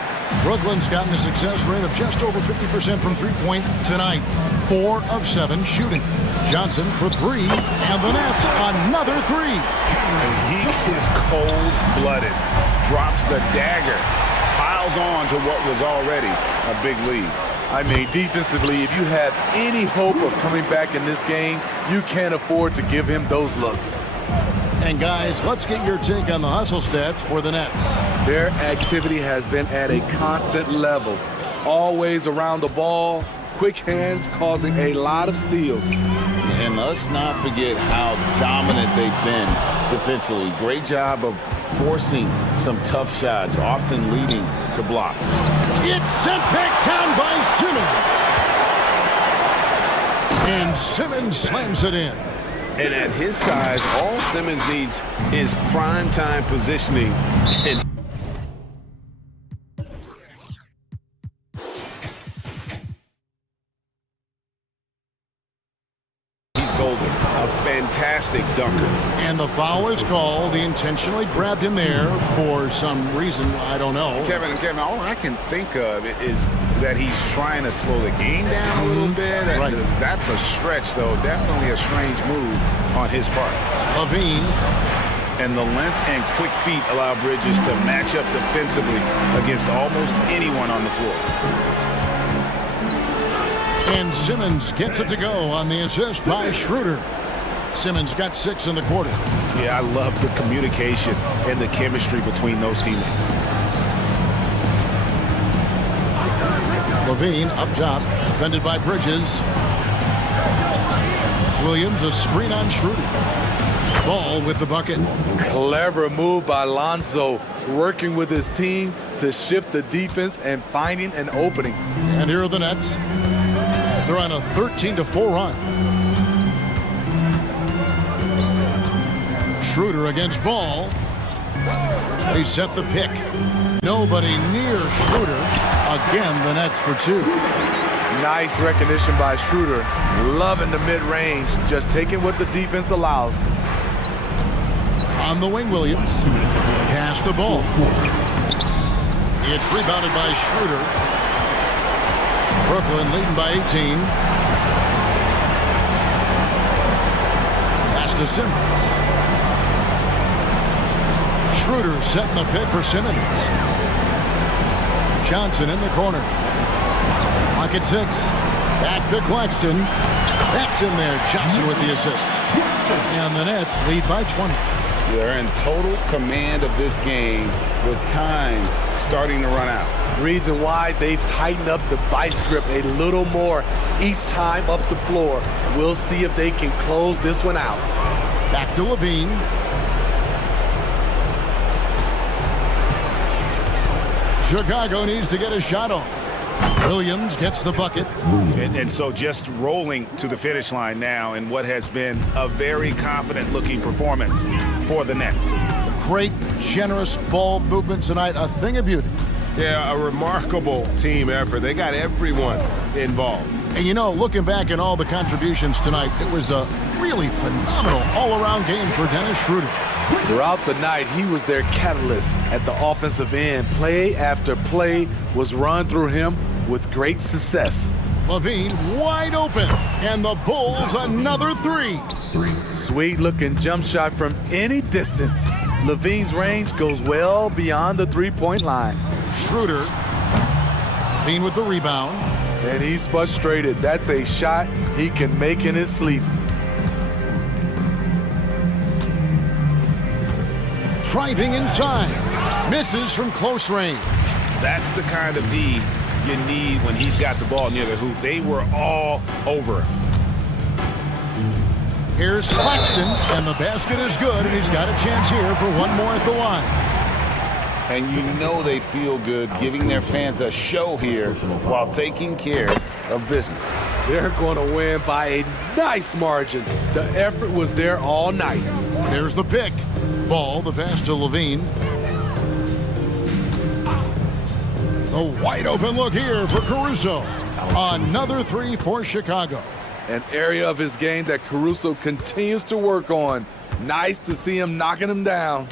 Brooklyn's gotten a success rate of just over 50% from three-point tonight. 4 of 7 shooting. Johnson for 3, and the Nets another 3. And he is cold-blooded. Drops the dagger. Piles on to what was already a big lead. I mean, defensively, if you have any hope of coming back in this game, you can't afford to give him those looks. And guys, let's get your take on the hustle stats for the Nets. Their activity has been at a constant level. Always around the ball, quick hands causing a lot of steals. And let's not forget how dominant they've been defensively. Great job of forcing some tough shots, often leading to blocks. It's sent back down by Simmons. And Simmons slams it in. And at his size, all Simmons needs is prime-time positioning. And he's golden. A fantastic dunker. And the foul is called. He intentionally grabbed him there for some reason. I don't know. Kevin, all I can think of is that he's trying to slow the game down a little bit. Right. That's a stretch, though. Definitely a strange move on his part. Levine. And the length and quick feet allow Bridges to match up defensively against almost anyone on the floor. And Simmons gets it to go on the assist by Schroeder. Simmons got 6 in the quarter. yeah, I love the communication and the chemistry between those teammates. Levine up top, defended by Bridges. Williams, a screen on Schroeder. Ball with the bucket. Clever move by Lonzo, working with his team to shift the defense and finding an opening. And here are the Nets. They're on a 13-4 run. Schroeder against Ball. They set the pick. Nobody near Schroeder. Again, the Nets for 2. Nice recognition by Schroeder. Loving the mid-range, just taking what the defense allows. On the wing, Williams. Pass the ball. It's rebounded by Schroeder. Brooklyn leading by 18. Pass to Simmons. Schroeder setting the pick for Simmons. Johnson in the corner. Pocket 6. Back to Claxton. That's in there. Johnson with the assist. And the Nets lead by 20. They're in total command of this game with time starting to run out. Reason why they've tightened up the vice grip a little more each time up the floor. We'll see if they can close this one out. Back to Levine. Chicago needs to get a shot on. Williams gets the bucket. And so just rolling to the finish line now in what has been a very confident-looking performance for the Nets. Great, generous ball movement tonight. A thing of beauty. Yeah, a remarkable team effort. They got everyone involved. And you know, looking back at all the contributions tonight, it was a really phenomenal all-around game for Dennis Schroeder. Throughout the night, he was their catalyst at the offensive end. Play after play was run through him with great success. Levine wide open, and the Bulls another 3. Sweet-looking jump shot from any distance. Levine's range goes well beyond the three-point line. Schroeder, Levine with the rebound. And he's frustrated. That's a shot he can make in his sleep. Driving inside. Misses from close range. That's the kind of D you need when he's got the ball near the hoop. They were all over him. Here's Claxton, and the basket is good, and he's got a chance here for one more at the line. And you know they feel good giving their fans a show here while taking care of business. They're going to win by a nice margin. The effort was there all night. There's the pick. Ball, the pass to Levine. The wide open look here for Caruso. Another three for Chicago. An area of his game that Caruso continues to work on. Nice to see him knocking him down.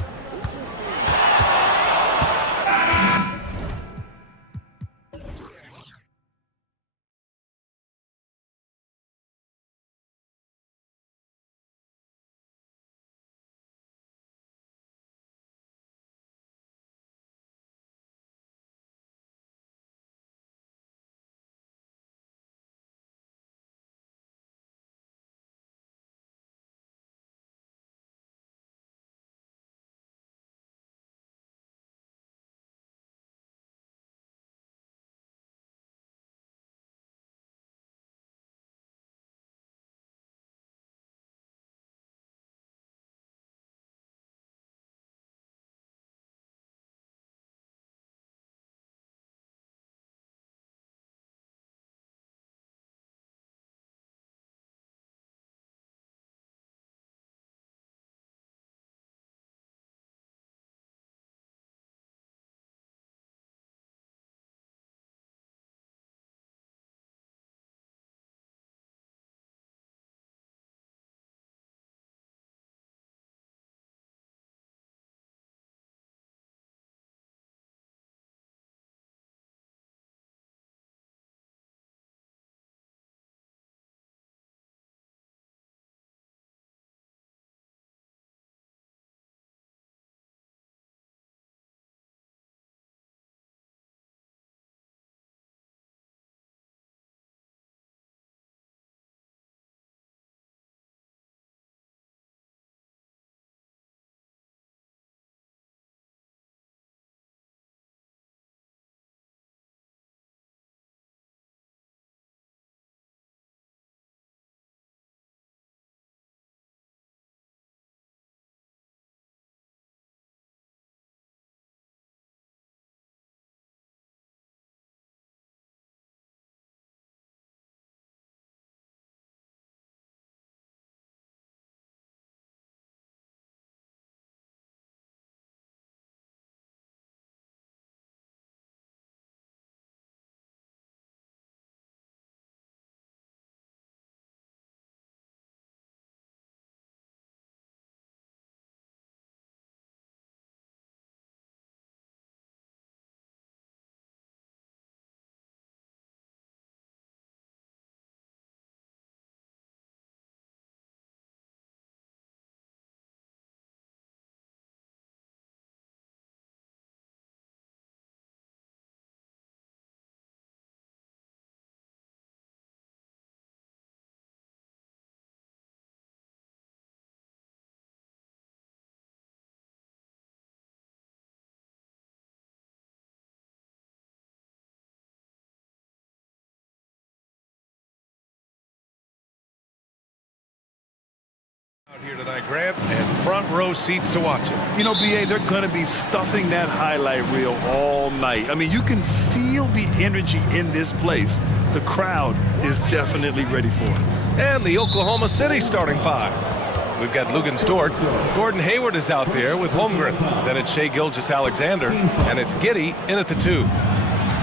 Out here tonight, Grant, and front row seats to watch it. You know, BA, they're going to be stuffing that highlight reel all night. I mean, you can feel the energy in this place. The crowd is definitely ready for it. And the Oklahoma City starting five. We've got Lugens Dort. Gordon Hayward is out there with Holmgren. Then it's Shai Gilgeous-Alexander, and it's Giddey in at the 2.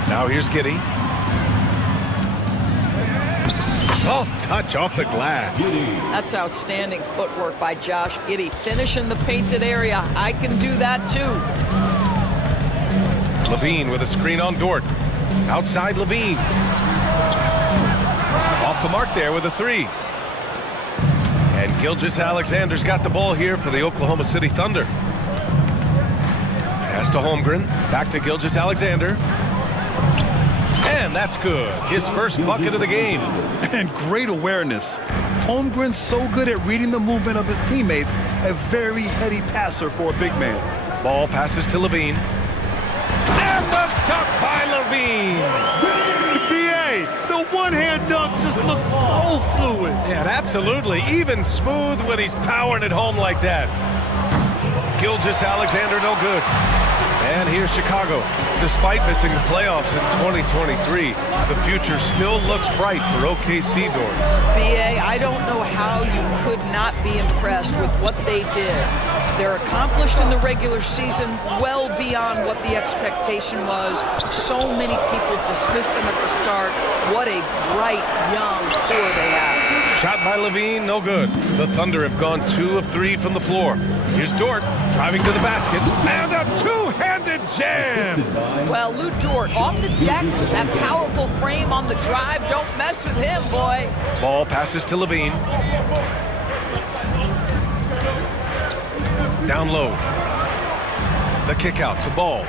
Now here's Giddey. Soft touch off the glass. That's outstanding footwork by Josh Giddey. Finishing the painted area. I can do that too. Levine with a screen on Dort. Outside Levine. Off the mark there with a 3. And Gilgeous-Alexander's got the ball here for the Oklahoma City Thunder. Pass to Holmgren. Back to Gilgeous-Alexander. And that's good. His first bucket of the game. And great awareness. Holmgren's so good at reading the movement of his teammates. A very heady passer for a big man. Ball passes to Levine. And the dunk Levine. BA, the one-hand dunk just looks so fluid. Yeah, absolutely. Even smooth when he's powering it home like that. Gilgeous-Alexander, no good. And here's Chicago. Despite missing the playoffs in 2023, the future still looks bright for OKC doors. BA, I don't know how you could not be impressed with what they did. They're accomplished in the regular season, well beyond what the expectation was. So many people dismissed them at the start. What a bright, young core they have. Shot by Levine, no good. The Thunder have gone 2 of 3 from the floor. Here's Dort driving to the basket, and a two-handed jam. Well, Lou Dort off the deck, that powerful frame on the drive. Don't mess with him, boy. Ball passes to Levine. Down low. The kick out to Ball.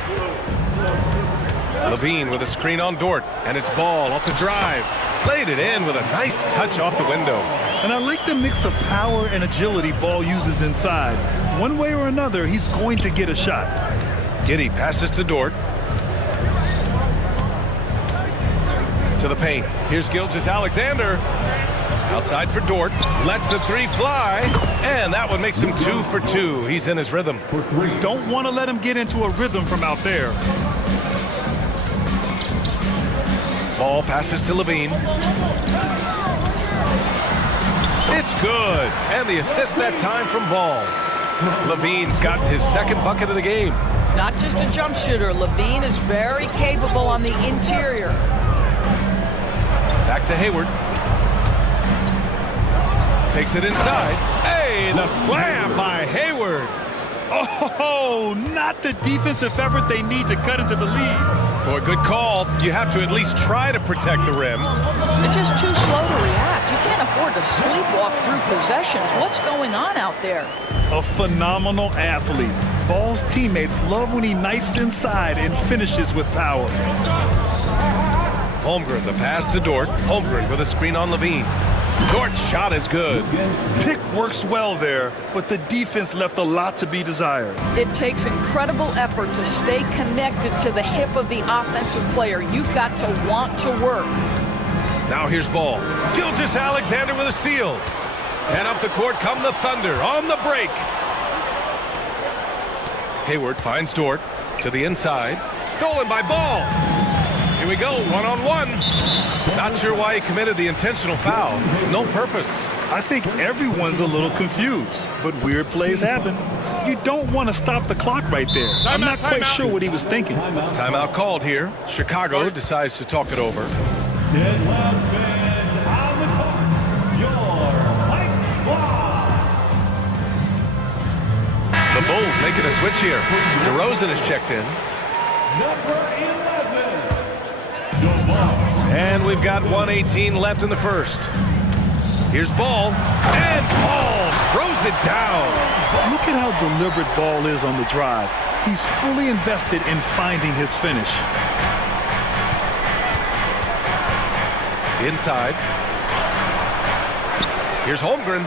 Levine with a screen on Dort, and it's Ball off the drive. Played it in with a nice touch off the window. And I like the mix of power and agility Ball uses inside. One way or another, he's going to get a shot. Giddey passes to Dort. To the paint. Here's Gilgeous-Alexander. Outside for Dort. Lets the three fly. And that one makes him 2 for 2. He's in his rhythm. Don't want to let him get into a rhythm from out there. Ball passes to Levine. It's good. And the assist that time from Ball. Levine's gotten his second bucket of the game. Not just a jump shooter. Levine is very capable on the interior. Back to Hayward. Takes it inside. Hey, the slam by Hayward. Oh, not the defensive effort they need to cut into the lead. Boy, good call. You have to at least try to protect the rim. They're just too slow to react. You can't afford to sleepwalk through possessions. What's going on out there? A phenomenal athlete. Ball's teammates love when he knifes inside and finishes with power. Holmgren, the pass to Dort. Holmgren with a screen on Levine. Dort's shot is good. Pick works well there, but the defense left a lot to be desired. It takes incredible effort to stay connected to the hip of the offensive player. You've got to want to work. Now here's Ball. Gilgeous-Alexander with a steal. And up the court come the Thunder on the break. Hayward finds Dort to the inside. Stolen by Ball. Here we go, one-on-one. Not sure why he committed the intentional foul. No purpose. I think everyone's a little confused, but weird plays happen. You don't want to stop the clock right there. I'm not quite sure what he was thinking. Timeout called here. Chicago decides to talk it over. The Bulls making a switch here. DeRozan is checked in. And we've got 1:18 left in the first. Here's Ball, and Ball throws it down. Look at how deliberate Ball is on the drive. He's fully invested in finding his finish. Inside. Here's Holmgren.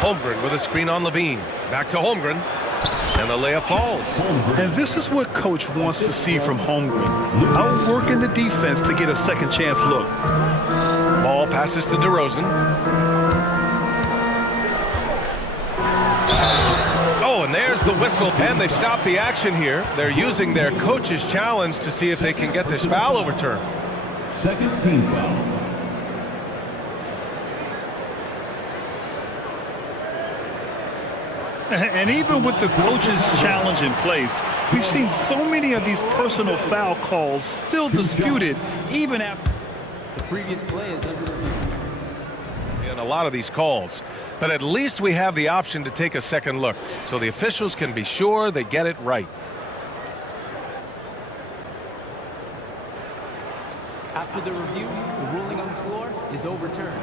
Holmgren with a screen on Levine. Back to Holmgren. And the layup falls. And this is what coach wants to see from Holmgren. Outworking the defense to get a second chance look. Ball passes to DeRozan. Oh, and there's the whistle. And they've stopped the action here. They're using their coach's challenge to see if they can get this foul overturned. Second team foul. And even with the coach's challenge in place, we've seen so many of these personal foul calls still disputed even after the previous play is under review. In a lot of these calls, but at least we have the option to take a second look so the officials can be sure they get it right. After the review, the ruling on the floor is overturned.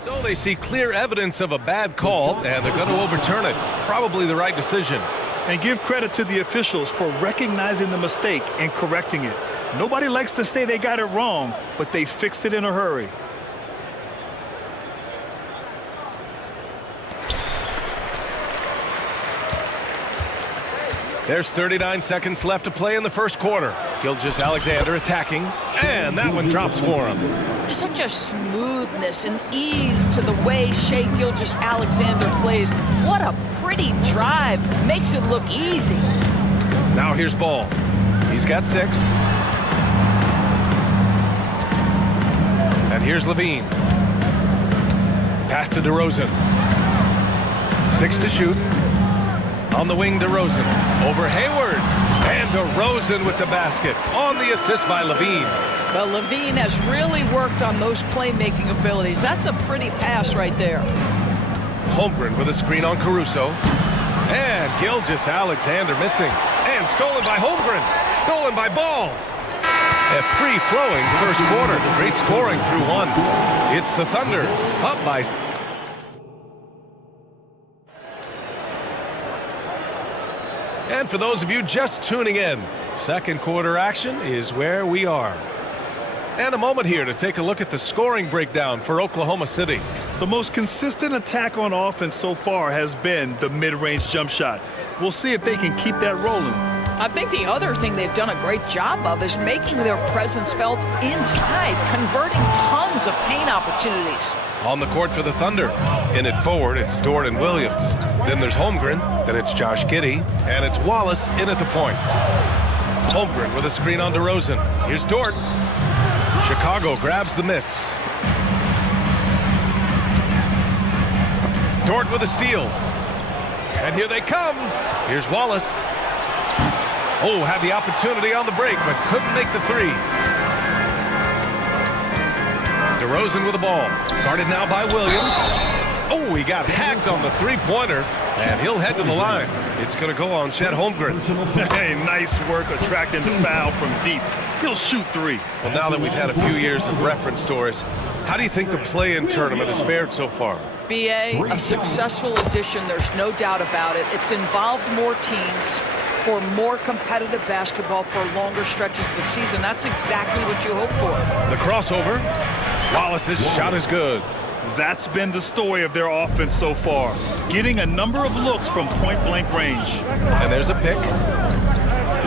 So they see clear evidence of a bad call, and they're going to overturn it. Probably the right decision. And give credit to the officials for recognizing the mistake and correcting it. Nobody likes to say they got it wrong, but they fixed it in a hurry. There's 39 seconds left to play in the first quarter. Gilgeous-Alexander attacking, and that one drops for him. Such a smoothness and ease to the way Shai Gilgeous-Alexander plays. What a pretty drive. Makes it look easy. Now here's Ball. He's got 6. And here's Levine. Pass to DeRozan. 6 to shoot. On the wing, DeRozan. Over Hayward. And DeRozan with the basket. On the assist by Levine. Well, Levine has really worked on those playmaking abilities. That's a pretty pass right there. Holmgren with a screen on Caruso. And Gilgeous-Alexander missing. And stolen by Holmgren. Stolen by Ball. A free-flowing first quarter. Great scoring through 1. It's the Thunder. Up by... And for those of you just tuning in, second quarter action is where we are. And a moment here to take a look at the scoring breakdown for Oklahoma City. The most consistent attack on offense so far has been the mid-range jump shot. We'll see if they can keep that rolling. I think the other thing they've done a great job of is making their presence felt inside, converting tons of paint opportunities. On the court for the Thunder. In it forward, it's Dort and Williams. Then there's Holmgren, then it's Josh Giddey, and it's Wallace in at the point. Holmgren with a screen on DeRozan. Here's Dort. Chicago grabs the miss. Dort with a steal. And here they come. Here's Wallace. Oh, had the opportunity on the break, but couldn't make the 3. DeRozan with the ball. Guarded now by Williams. Oh, he got hacked on the three-pointer, and he'll head to the line. It's going to go on Chet Holmgren. Hey, nice work attracting the foul from deep. He'll shoot 3. Well, now that we've had a few years of reference, Doris, how do you think the play-in tournament has fared so far? BA, a successful addition, there's no doubt about it. It's involved more teams for more competitive basketball for longer stretches of the season. That's exactly what you hope for. The crossover. Wallace's shot is good. That's been the story of their offense so far, getting a number of looks from point-blank range. And there's a pick.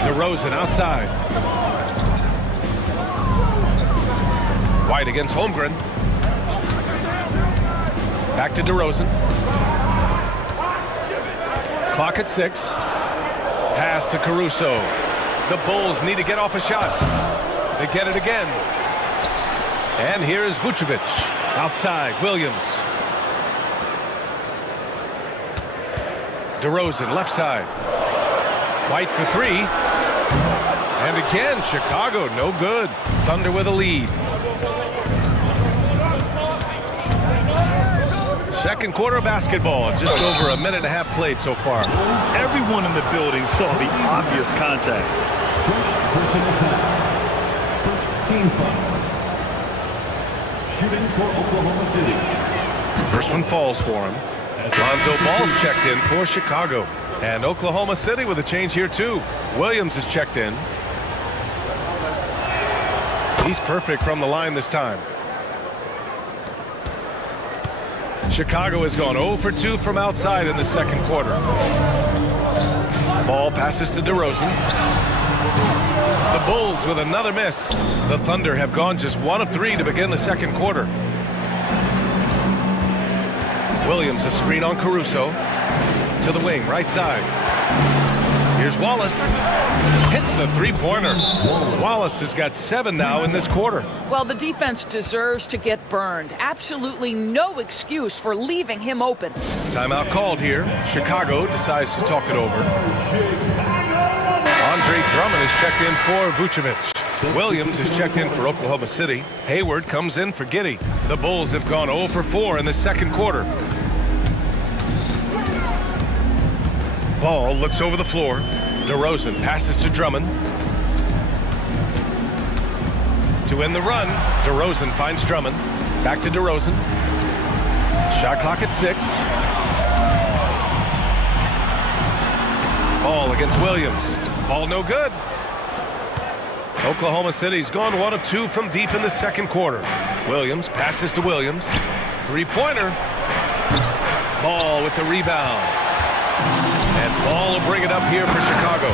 DeRozan outside. White against Holmgren. Back to DeRozan. Clock at 6. Pass to Caruso. The Bulls need to get off a shot. They get it again. And here's Vucevic. Outside, Williams. DeRozan, left side. White for 3. And again, Chicago, no good. Thunder with a lead. Second quarter of basketball, just over a minute and a half played so far. Everyone in the building saw the obvious contact. First personal foul. First team foul. Shooting for Oklahoma City. First one falls for him. Lonzo Ball's checked in for Chicago. And Oklahoma City with a change here too. Williams is checked in. He's perfect from the line this time. Chicago has gone 0 for 2 from outside in the second quarter. Ball passes to DeRozan. The Bulls with another miss. The Thunder have gone just 1 of 3 to begin the second quarter. Williams a screen on Caruso. To the wing, right side. Here's Wallace. Hits the three-pointer. Wallace has got 7 now in this quarter. Well, the defense deserves to get burned. Absolutely no excuse for leaving him open. Timeout called here. Chicago decides to talk it over. Andre Drummond is checked in for Vucevic. Williams is checked in for Oklahoma City. Hayward comes in for Giddey. The Bulls have gone 0 for 4 in the second quarter. Ball looks over the floor. DeRozan passes to Drummond. To end the run, DeRozan finds Drummond. Back to DeRozan. Shot clock at 6. Ball against Williams. Ball no good. Oklahoma City's gone 1 of 2 from deep in the second quarter. Williams passes to Williams. Three-pointer. Ball with the rebound. And Ball will bring it up here for Chicago.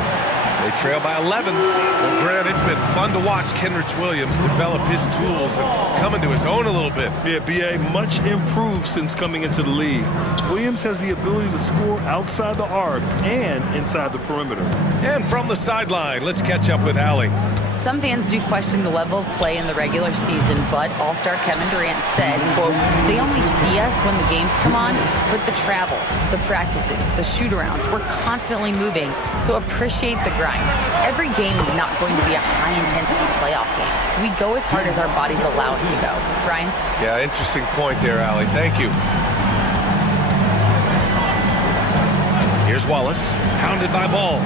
They trail by 11. Well, Grant, it's been fun to watch Kenrich Williams develop his tools and come into his own a little bit. Yeah, B.A. much improved since coming into the league. Williams has the ability to score outside the arc and inside the perimeter. And from the sideline, let's catch up with Allie. Some fans do question the level of play in the regular season, but All-Star Kevin Durant said, quote, they only see us when the games come on, but the travel, the practices, the shoot-arounds, we're constantly moving, so appreciate the grind. Every game is not going to be a high-intensity playoff game. We go as hard as our bodies allow us to go. Brian? Yeah, interesting point there, Allie. Thank you. Here's Wallace, pounded by Ball.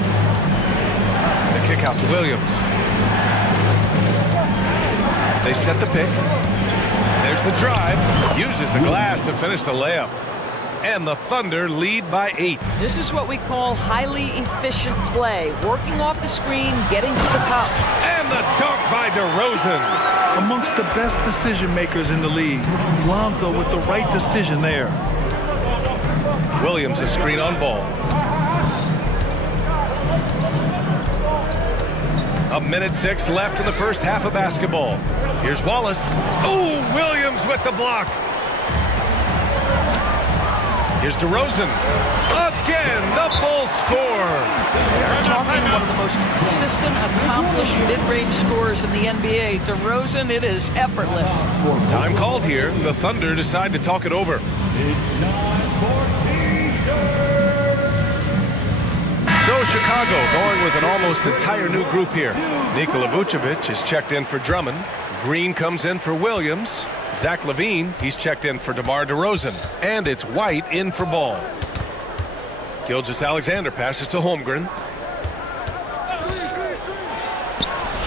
The kick out to Williams. They set the pick. There's the drive. Uses the glass to finish the layup. And the Thunder lead by 8. This is what we call highly efficient play. Working off the screen, getting to the cup. And the dunk by DeRozan. Amongst the best decision makers in the league. Lonzo with the right decision there. Williams a screen on Ball. A minute 6 left in the first half of basketball. Here's Wallace. Oh, Williams with the block. Here's DeRozan. Again, the Bulls score. We're talking one of the most consistent, accomplished mid-range scorers in the NBA. DeRozan, it is effortless. Time called here. The Thunder decide to talk it over. So Chicago going with an almost entire new group here. Nikola Vucevic is checked in for Drummond. Green comes in for Williams. Zach LaVine, he's checked in for DeMar DeRozan. And it's White in for Ball. Gilgeous-Alexander passes to Holmgren.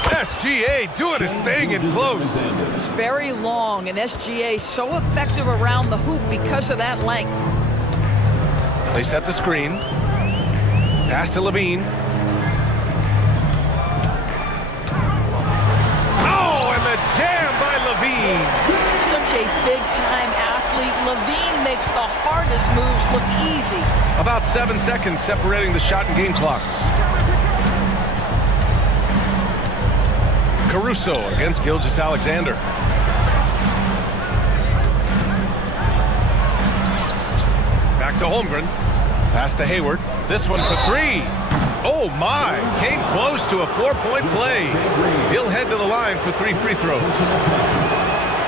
SGA doing his thing in close. It's very long, and SGA so effective around the hoop because of that length. They set the screen. Pass to LaVine. Oh, and the jam by LaVine. Such a big-time athlete. LaVine makes the hardest moves look easy. About 7 seconds separating the shot and game clocks. Caruso against Gilgeous-Alexander. Back to Holmgren. Pass to Hayward. This one for 3. Oh my! Came close to a 4-point play. He'll head to the line for 3 free throws.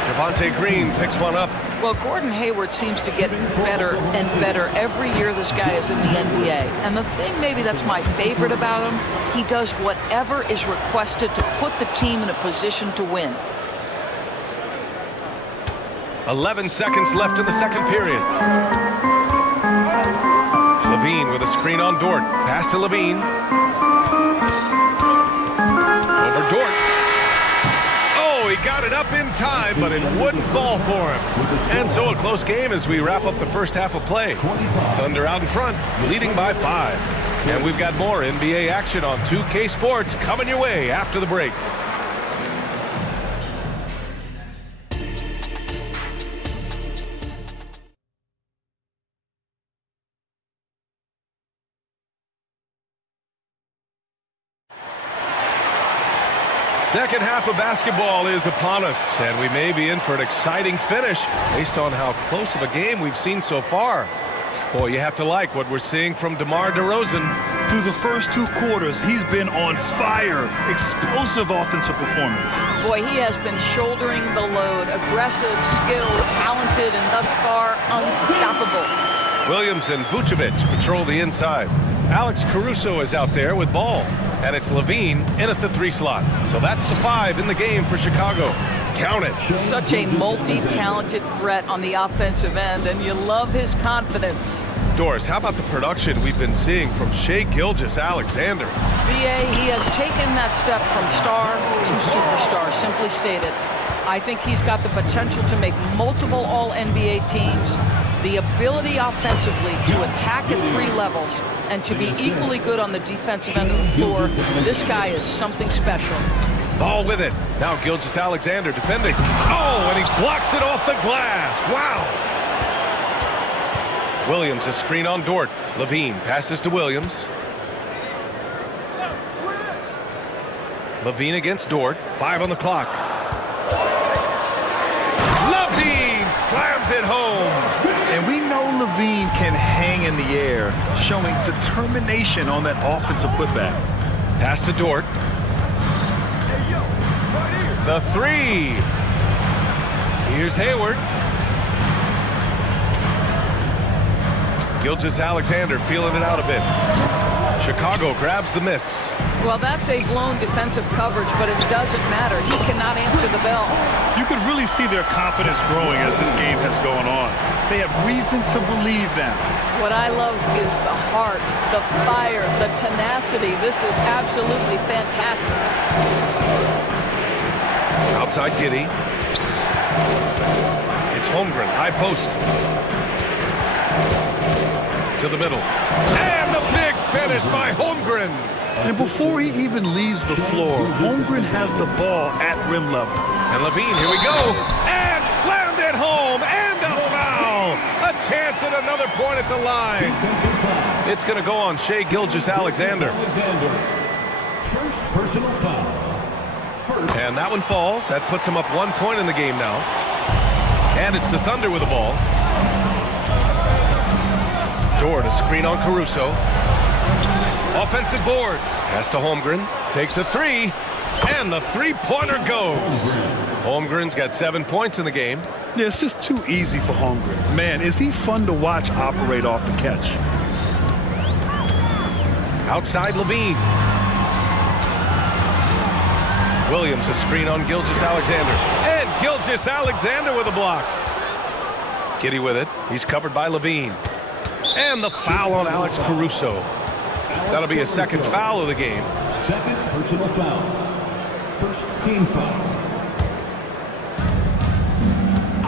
Javonte Green picks one up. Well, Gordon Hayward seems to get better and better every year this guy is in the NBA. And the thing maybe that's my favorite about him, he does whatever is requested to put the team in a position to win. 11 seconds left in the second period. LaVine with a screen on Dort. Pass to LaVine. Over Dort. Oh, he got it up in time, but it wouldn't fall for him. And so a close game as we wrap up the first half of play. Thunder out in front, leading by 5. And we've got more NBA action on 2K Sports coming your way after the break. Second half of basketball is upon us, and we may be in for an exciting finish based on how close of a game we've seen so far. Boy, you have to like what we're seeing from DeMar DeRozan. Through the first 2 quarters, he's been on fire. Explosive offensive performance. Boy, he has been shouldering the load. Aggressive, skilled, talented, and thus far unstoppable. Williams and Vucevic patrol the inside. Alex Caruso is out there with Ball. And it's LaVine in at the 3 slot. So that's the 5 in the game for Chicago. Count it. Such a multi-talented threat on the offensive end, and you love his confidence. Doris, how about the production we've been seeing from Shai Gilgeous-Alexander? BA, he has taken that step from star to superstar, simply stated. I think he's got the potential to make multiple All-NBA teams, the ability offensively to attack at 3 levels, and to be equally good on the defensive end of the floor. This guy is something special. Ball with it. Now Gilgeous-Alexander defending. Oh, and he blocks it off the glass. Wow. Williams, a screen on Dort. Levine passes to Williams. Levine against Dort. 5 on the clock. Levine slams it home. And we know Levine can hang in the air, showing determination on that offensive putback. Pass to Dort. The three. Here's Hayward. Gilgeous-Alexander feeling it out a bit. Chicago grabs the miss. Well, that's a blown defensive coverage, but it doesn't matter. He cannot answer the bell. You can really see their confidence growing as this game has gone on. They have reason to believe now. What I love is the heart, the fire, the tenacity. This is absolutely fantastic. Outside Giddey. It's Holmgren, high post. To the middle. And the big finish by Holmgren. And before he even leaves the floor, Holmgren has the ball at rim level. And Levine, here we go. And slammed it home. And a foul. A chance at another point at the line. It's going to go on Shai Gilgeous-Alexander. First personal foul. And that one falls. That puts him up 1 point in the game now. And it's the Thunder with the ball. Dort, a screen on Caruso. Offensive board. Pass to Holmgren. Takes a three. And the three-pointer goes. Holmgren's got 7 points in the game. Yeah, it's just too easy for Holmgren. Man, is he fun to watch operate off the catch. Outside Levine. Williams, a screen on Gilgeous-Alexander. And Gilgeous-Alexander with a block. Giddey with it. He's covered by Levine. And the foul on Alex Caruso. That'll be a second foul of the game. Second personal foul. First team foul.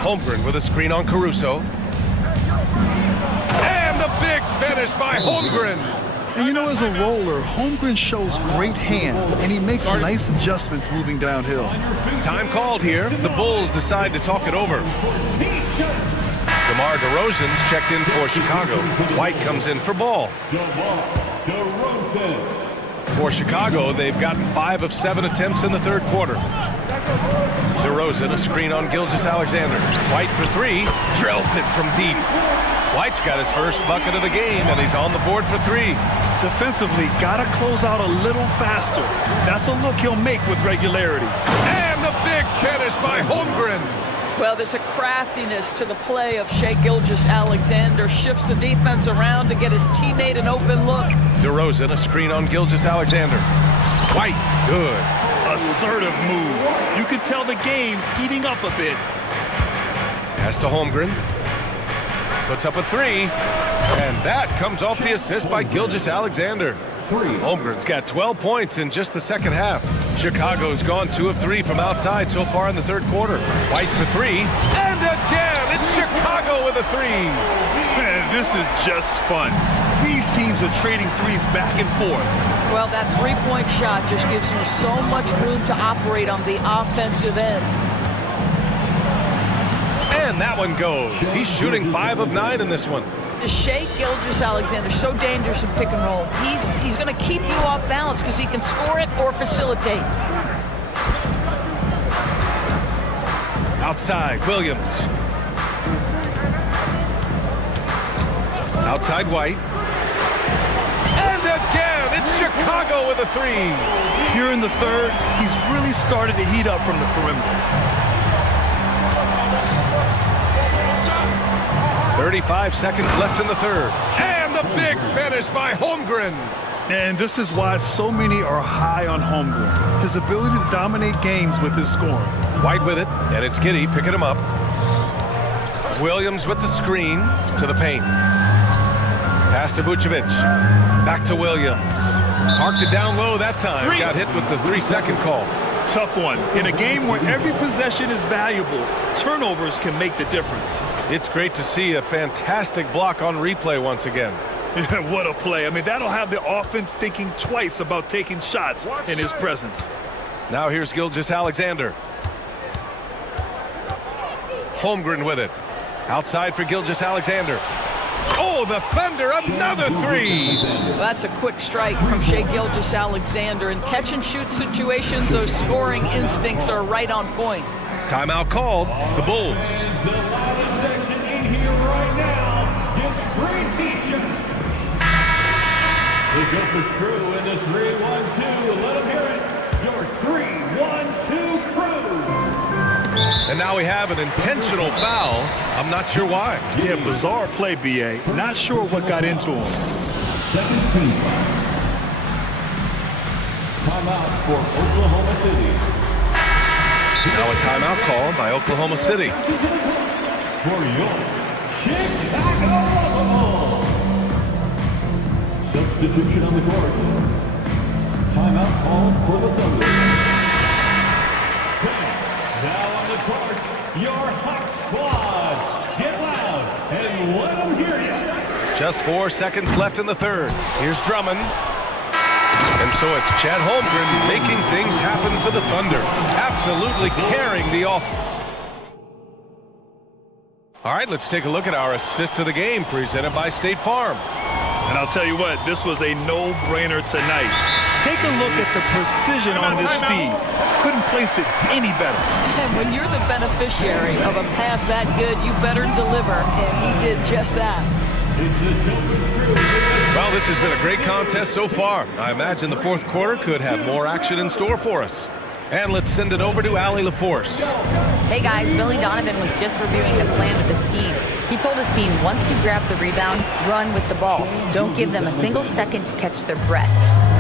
Holmgren with a screen on Caruso. And the big finish by Holmgren. And you know, as a roller, Holmgren shows great hands, and he makes nice adjustments moving downhill. Time called here. The Bulls decide to talk it over. DeMar DeRozan's checked in for Chicago. White comes in for ball. For Chicago, they've gotten 5 of 7 attempts in the third quarter. DeRozan, a screen on Gilgeous-Alexander. White for three, drills it from deep. White's got his first bucket of the game, and he's on the board for three. Defensively, gotta close out a little faster. That's a look he'll make with regularity. And the big finish by Holmgren. Well, there's a craftiness to the play of Shai Gilgeous-Alexander. Shifts the defense around to get his teammate an open look. DeRozan, a screen on Gilgeous-Alexander. White, good. Assertive move. You can tell the game's heating up a bit. Pass to Holmgren. Puts up a three. And that comes off the assist by Gilgeous-Alexander. Holmgren's got 12 points in just the second half. Chicago's gone 2 of 3 from outside so far in the third quarter. White for three. And again, it's Chicago with a three. Man, this is just fun. These teams are trading threes back and forth. Well, that three-point shot just gives you so much room to operate on the offensive end. And that one goes. He's shooting 5 of 9 in this one. Shai Gilgeous-Alexander, so dangerous in pick and roll. He's going to keep you off balance because he can score it or facilitate. Outside, Williams. Outside, White. And again, it's Chicago with a three. Here in the third, he's really started to heat up from the perimeter. 35 seconds left in the third. And the big finish by Holmgren. And this is why so many are high on Holmgren. His ability to dominate games with his scoring. White with it, and it's Giddey picking him up. Williams with the screen to the paint. Pass to Vucevic. Back to Williams. Parked it down low that time. Got hit with the 3-second call. Tough one. In a game where every possession is valuable, turnovers can make the difference. It's great to see a fantastic block on replay once again. What a play. I mean, that'll have the offense thinking twice about taking shots in his presence. Now here's Gilgeous-Alexander. Holmgren with it. Outside for Gilgeous-Alexander. Oh, the Thunder, another three. That's a quick strike from Shai Gilgeous-Alexander. In catch-and-shoot situations, those scoring instincts are right on point. Timeout called, the Bulls. The loudest section in here right now gets free t-shirts. The Jumpers crew in the 3-1-2. Let them hear it. Your 3-1-2 crew. And now we have an intentional foul. I'm not sure why. Yeah, bizarre play, B.A. Not sure what got into him. Second team foul. Timeout for Oklahoma City. Now a timeout called by Oklahoma City. For your Chicago Bulls. Substitution on the court. Timeout called for the Thunder. Now on the court, your hot squad. Get loud and let them hear you. Just 4 seconds left in the third. Here's Drummond. And so it's Chet Holmgren making things happen for the Thunder. Absolutely carrying the offense. All right, let's take a look at our assist of the game presented by State Farm. And I'll tell you what, this was a no-brainer tonight. Take a look at the precision on this feed. Couldn't place it any better. And when you're the beneficiary of a pass that good, you better deliver, and he did just that. Well, this has been a great contest so far. I imagine the fourth quarter could have more action in store for us. And let's send it over to Allie LaForce. Hey guys, Billy Donovan was just reviewing the plan with his team. He told his team, once you grab the rebound, run with the ball. Don't give them a single second to catch their breath.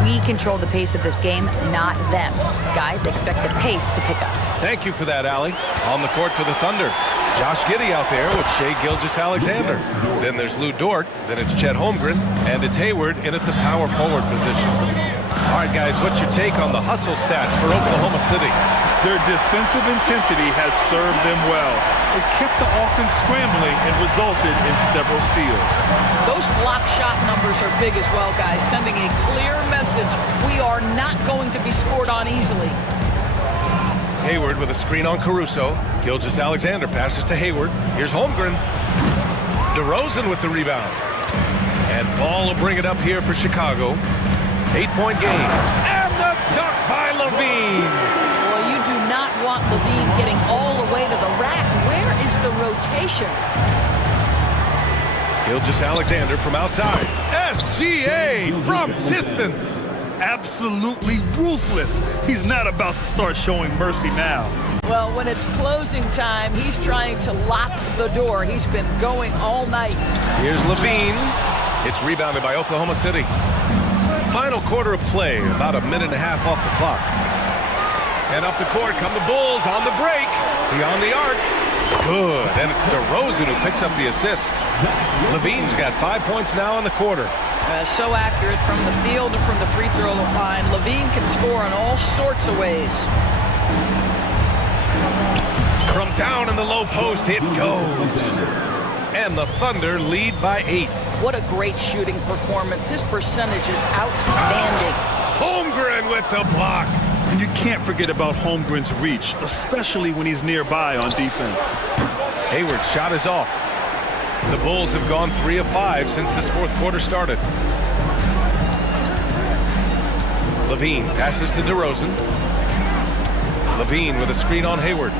We control the pace of this game, not them. Guys, expect the pace to pick up. Thank you for that, Allie. On the court for the Thunder. Josh Giddey out there with Shai Gilgeous-Alexander. Then there's Lou Dort, then it's Chet Holmgren, and it's Hayward in at the power forward position. All right, guys, what's your take on the hustle stats for Oklahoma City? Their defensive intensity has served them well. It kept the offense scrambling and resulted in several steals. Those block shot numbers are big as well, guys, sending a clear message. We are not going to be scored on easily. Hayward with a screen on Caruso. Gilgeous-Alexander passes to Hayward. Here's Holmgren. DeRozan with the rebound. And Ball will bring it up here for Chicago. 8-point game. And the dunk by Levine. Well, you do not want Levine getting all the way to the rack. Where is the rotation? Gilgeous-Alexander from outside. SGA from distance. Absolutely ruthless. He's not about to start showing mercy now. Well, when it's closing time, he's trying to lock the door. He's been going all night. Here's Levine. It's rebounded by Oklahoma City. Final quarter of play, about a minute and a half off the clock. And up the court come the Bulls on the break. Beyond the arc. Good. And it's DeRozan who picks up the assist. Levine's got 5 points now in the quarter. So accurate from the field and from the free throw line. Levine can score in all sorts of ways. From down in the low post, it goes. And the Thunder lead by 8. What a great shooting performance. His percentage is outstanding. Holmgren with the block. And you can't forget about Holmgren's reach, especially when he's nearby on defense. Hayward's shot is off. The Bulls have gone 3 of 5 since this fourth quarter started. Levine passes to DeRozan. Levine with a screen on Hayward.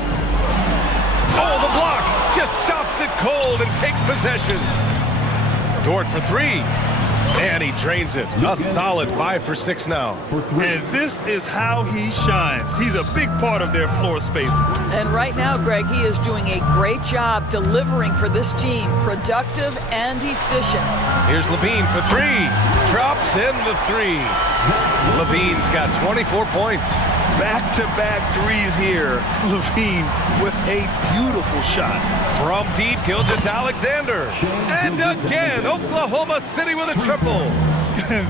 Oh, the block just stops it cold and takes possession. Dort for 3. And he drains it. A solid 5 for 6 now. And this is how he shines. He's a big part of their floor spacing. And right now, Greg, he is doing a great job delivering for this team. Productive and efficient. Here's Levine for 3. Drops in the 3. Levine's got 24 points. Back-to-back threes here. Levine with a beautiful shot. From deep, Gilgeous-Alexander. And again, Oklahoma City with a triple.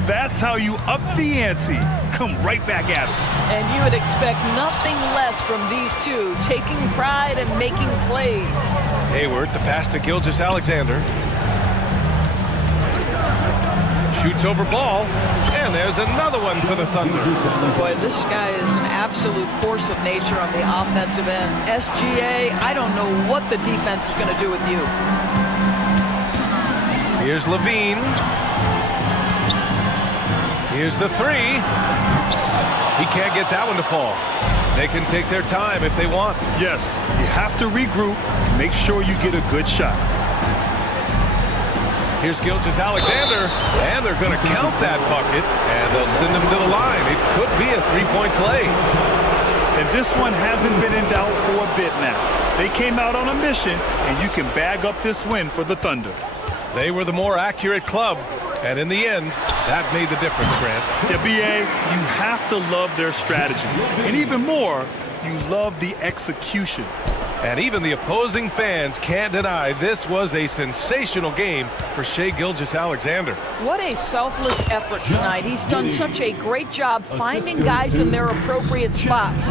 That's how you up the ante. Come right back at it. And you would expect nothing less from these two, taking pride and making plays. Hayward, the pass to Gilgeous-Alexander. Shoots over Ball, and there's another one for the Thunder. Boy, this guy is an absolute force of nature on the offensive end. SGA, I don't know what the defense is going to do with you. Here's Levine. Here's the three. He can't get that one to fall. They can take their time if they want. Yes, you have to regroup, make sure you get a good shot. Here's Gilgeous-Alexander, and they're going to count that bucket, and they'll send him to the line. It could be a three-point play. And this one hasn't been in doubt for a bit now. They came out on a mission, and you can bag up this win for the Thunder. They were the more accurate club, and in the end, that made the difference, Grant. Yeah, B.A., you have to love their strategy. And even more, you love the execution. And even the opposing fans can't deny this was a sensational game for Shai Gilgeous-Alexander. What a selfless effort tonight. He's done such a great job finding guys in their appropriate spots.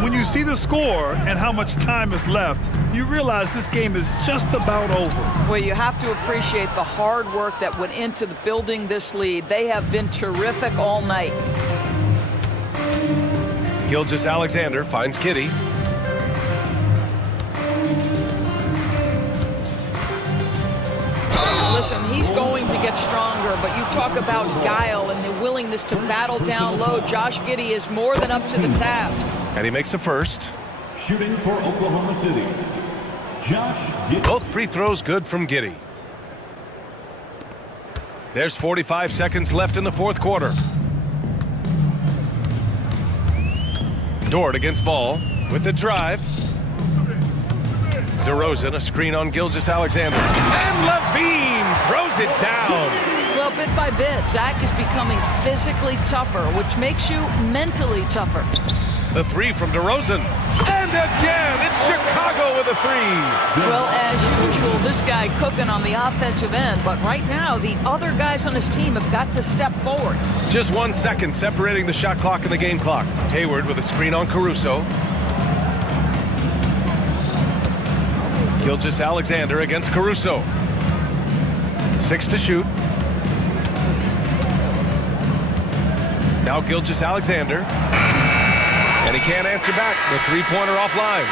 When you see the score and how much time is left, you realize this game is just about over. Well, you have to appreciate the hard work that went into building this lead. They have been terrific all night. Gilgeous-Alexander finds Kitty. Listen, he's going to get stronger, but you talk about guile and the willingness to battle down low. Josh Giddey is more than up to the task. And he makes a first. Shooting for Oklahoma City, Josh Giddey. Both free throws good from Giddey. There's 45 seconds left in the fourth quarter. Dort against ball with the drive. DeRozan, a screen on Gilgeous-Alexander. And Levine throws it down. Well, bit by bit, Zach is becoming physically tougher, which makes you mentally tougher. The three from DeRozan. And again, it's Chicago with a three. Well, as usual, this guy cooking on the offensive end, but right now, the other guys on his team have got to step forward. Just 1 second separating the shot clock and the game clock. Hayward with a screen on Caruso. Gilgeous-Alexander against Caruso. 6 to shoot. Now Gilgeous-Alexander. And he can't answer back. The three-pointer offline.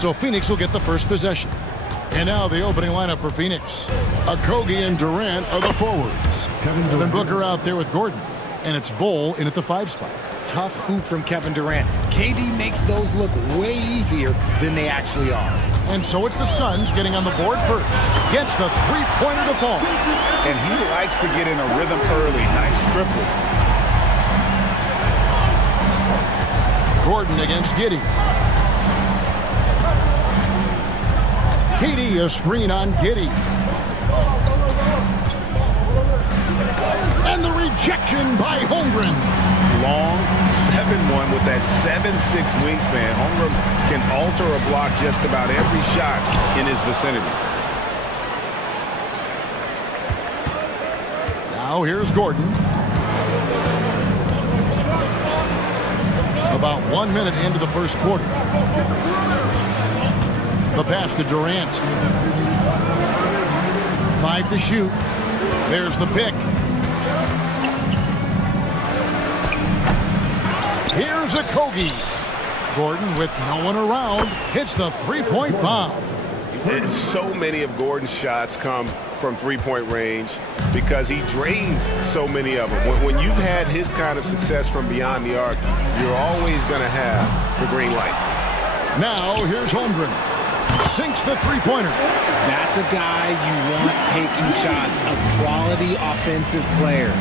So Phoenix will get the first possession. And now the opening lineup for Phoenix. Okogie and Durant are the forwards. Devin Booker out there with Gordon. And it's Bull in at the 5 spot. Tough hoop from Kevin Durant. KD makes those look way easier than they actually are. And so it's the Suns getting on the board first. Gets the three-pointer to fall. And he likes to get in a rhythm early. Nice triple. Gordon against Giddey. KD a screen on Giddey. And the rejection by Holmgren. Long 7-1 with that 7'6" wingspan. Holmgren can alter a block just about every shot in his vicinity. Now here's Gordon. About 1 minute into the first quarter. The pass to Durant. 5 to shoot. There's the pick. Here's Okogie. Gordon with no one around hits the three-point bomb. And so many of Gordon's shots come from three-point range because he drains so many of them. When you've had his kind of success from beyond the arc, you're always going to have the green light. Now here's Holmgren. Sinks the three-pointer. That's a guy you want taking shots, a quality offensive player.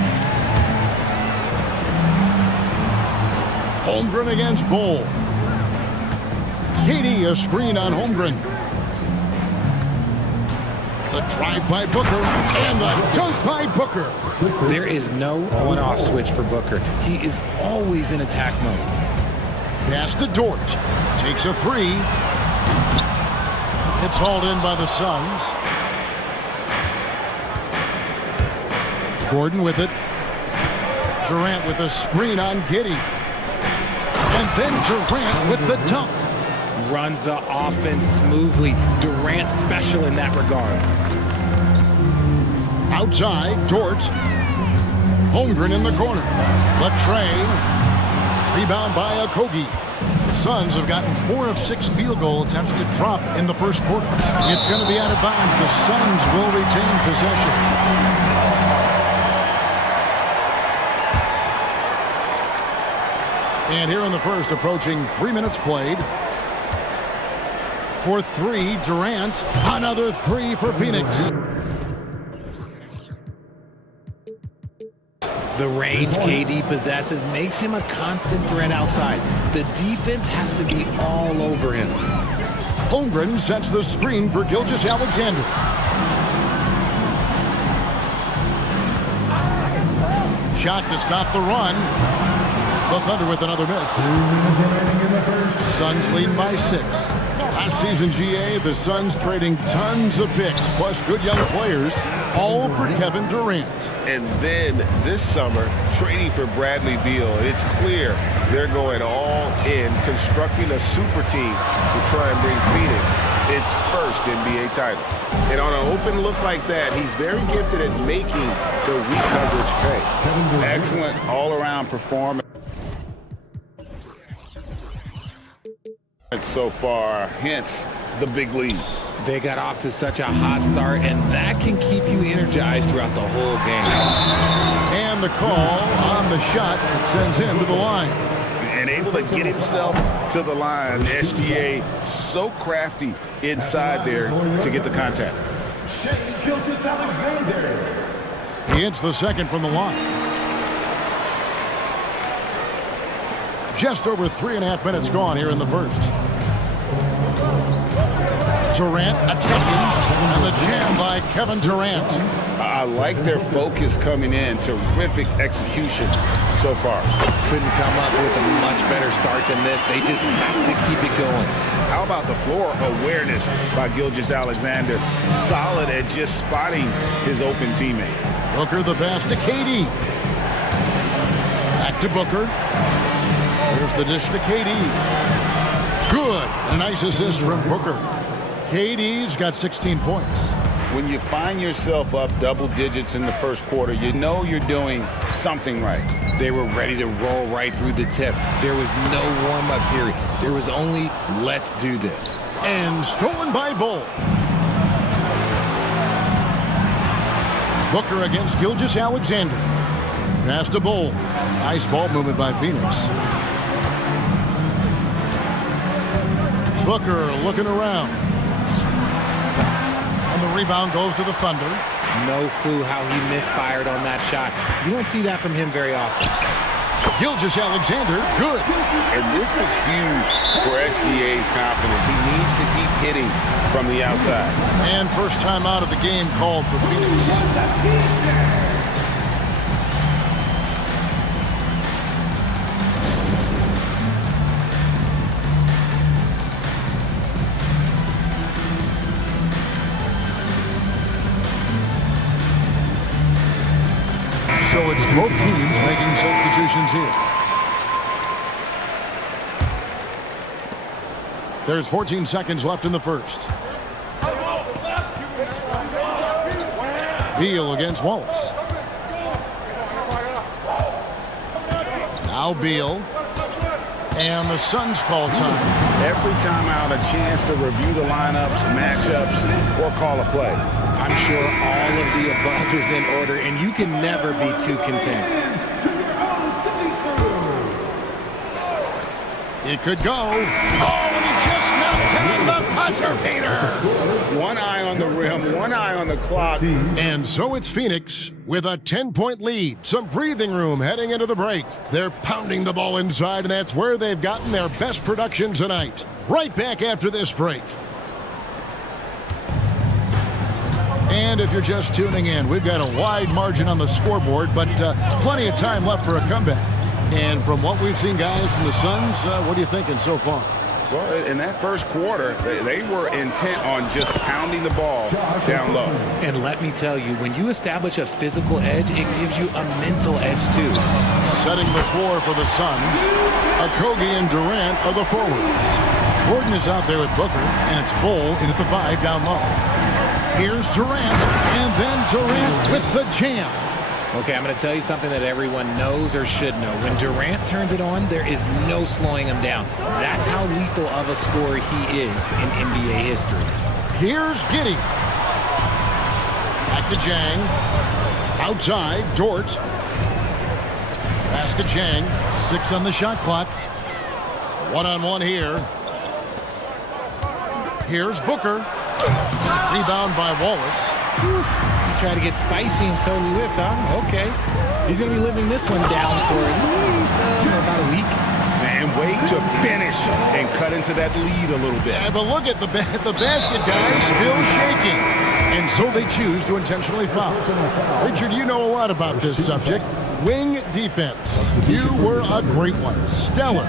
Holmgren against Bull. KD a screen on Holmgren. The drive by Booker and the dunk by Booker. There is no on-off switch for Booker. He is always in attack mode. Pass to Dort. Takes a three. It's hauled in by the Suns. Gordon with it. Durant with a screen on Giddey. And then Durant with the dunk. Runs the offense smoothly. Durant special in that regard. Outside, Dort. Holmgren in the corner. Latre. Rebound by Okogie. The Suns have gotten 4 of 6 field goal attempts to drop in the first quarter. It's going to be out of bounds. The Suns will retain possession. And here in the first, approaching 3 minutes played. For 3, Durant. Another 3 for Phoenix. The range KD possesses makes him a constant threat outside. The defense has to be all over him. Holmgren sets the screen for Gilgeous-Alexander. Shot to stop the run. The Thunder with another miss. Suns lead by 6. Last season, GA, the Suns trading tons of picks, plus good young players, all for Kevin Durant. And then this summer, trading for Bradley Beal. It's clear they're going all in, constructing a super team to try and bring Phoenix its first NBA title. And on an open look like that, he's very gifted at making the weak coverage pay. Excellent all-around performance so far, hence the big lead. They got off to such a hot start, and that can keep you energized throughout the whole game. And the call on the shot that sends him to the line. And able to get himself to the line. SGA so crafty inside there to get the contact. He hits the second from the line. Just over 3.5 minutes gone here in the first. Durant attacking, and the jam by Kevin Durant. I like their focus coming in. Terrific execution so far. Couldn't come up with a much better start than this. They just have to keep it going. How about the floor awareness by Gilgeous-Alexander? Solid at just spotting his open teammate. Booker the pass to KD. Back to Booker. There's the dish to KD. Good. A nice assist from Booker. KD's got 16 points. When you find yourself up double digits in the first quarter, you know you're doing something right. They were ready to roll right through the tip. There was no warm-up period. There was only, let's do this. And stolen by Bull. Booker against Gilgeous-Alexander. Pass to Bull. Nice ball movement by Phoenix. Booker looking around. And the rebound goes to the Thunder. No clue how he misfired on that shot. You don't see that from him very often. Gilgeous-Alexander, good. And this is huge for SGA's confidence. He needs to keep hitting from the outside. And first time out of the game called for Phoenix. So it's both teams making substitutions here. There's 14 seconds left in the first. Beal against Wallace. Now Beal. And the Suns call time. Every time out, a chance to review the lineups, matchups, or call a play. I'm sure all of the above is in order, and you can never be too content. It could go. Oh, and he just knocked down the buzzer beater. One eye on the rim, one eye on the clock. And so it's Phoenix with a 10-point lead. Some breathing room heading into the break. They're pounding the ball inside, and that's where they've gotten their best production tonight. Right back after this break. And if you're just tuning in, we've got a wide margin on the scoreboard, but plenty of time left for a comeback. And from what we've seen, guys, from the Suns, what are you thinking so far? Well, in that first quarter, they were intent on just pounding the ball down low. And let me tell you, when you establish a physical edge, it gives you a mental edge, too. Setting the floor for the Suns, Okogie and Durant are the forwards. Gordon is out there with Booker, and it's Bull in at the 5 down low. Here's Durant, and then Durant with the jam. Okay, I'm going to tell you something that everyone knows or should know. When Durant turns it on, there is no slowing him down. That's how lethal of a scorer he is in NBA history. Here's Giddey. Back to Jang. Outside, Dort. Pass to Jang. 6 on the shot clock. One-on-one here. Here's Booker. Rebound by Wallace. Try to get spicy and totally whiffed, huh? Okay. He's going to be living this one down for at least about a week. And wait to finish and cut into that lead a little bit. Yeah, but look at the basket guy still shaking. And so they choose to intentionally foul. Richard, you know a lot about this subject. Wing defense. You were a great one. Stellar.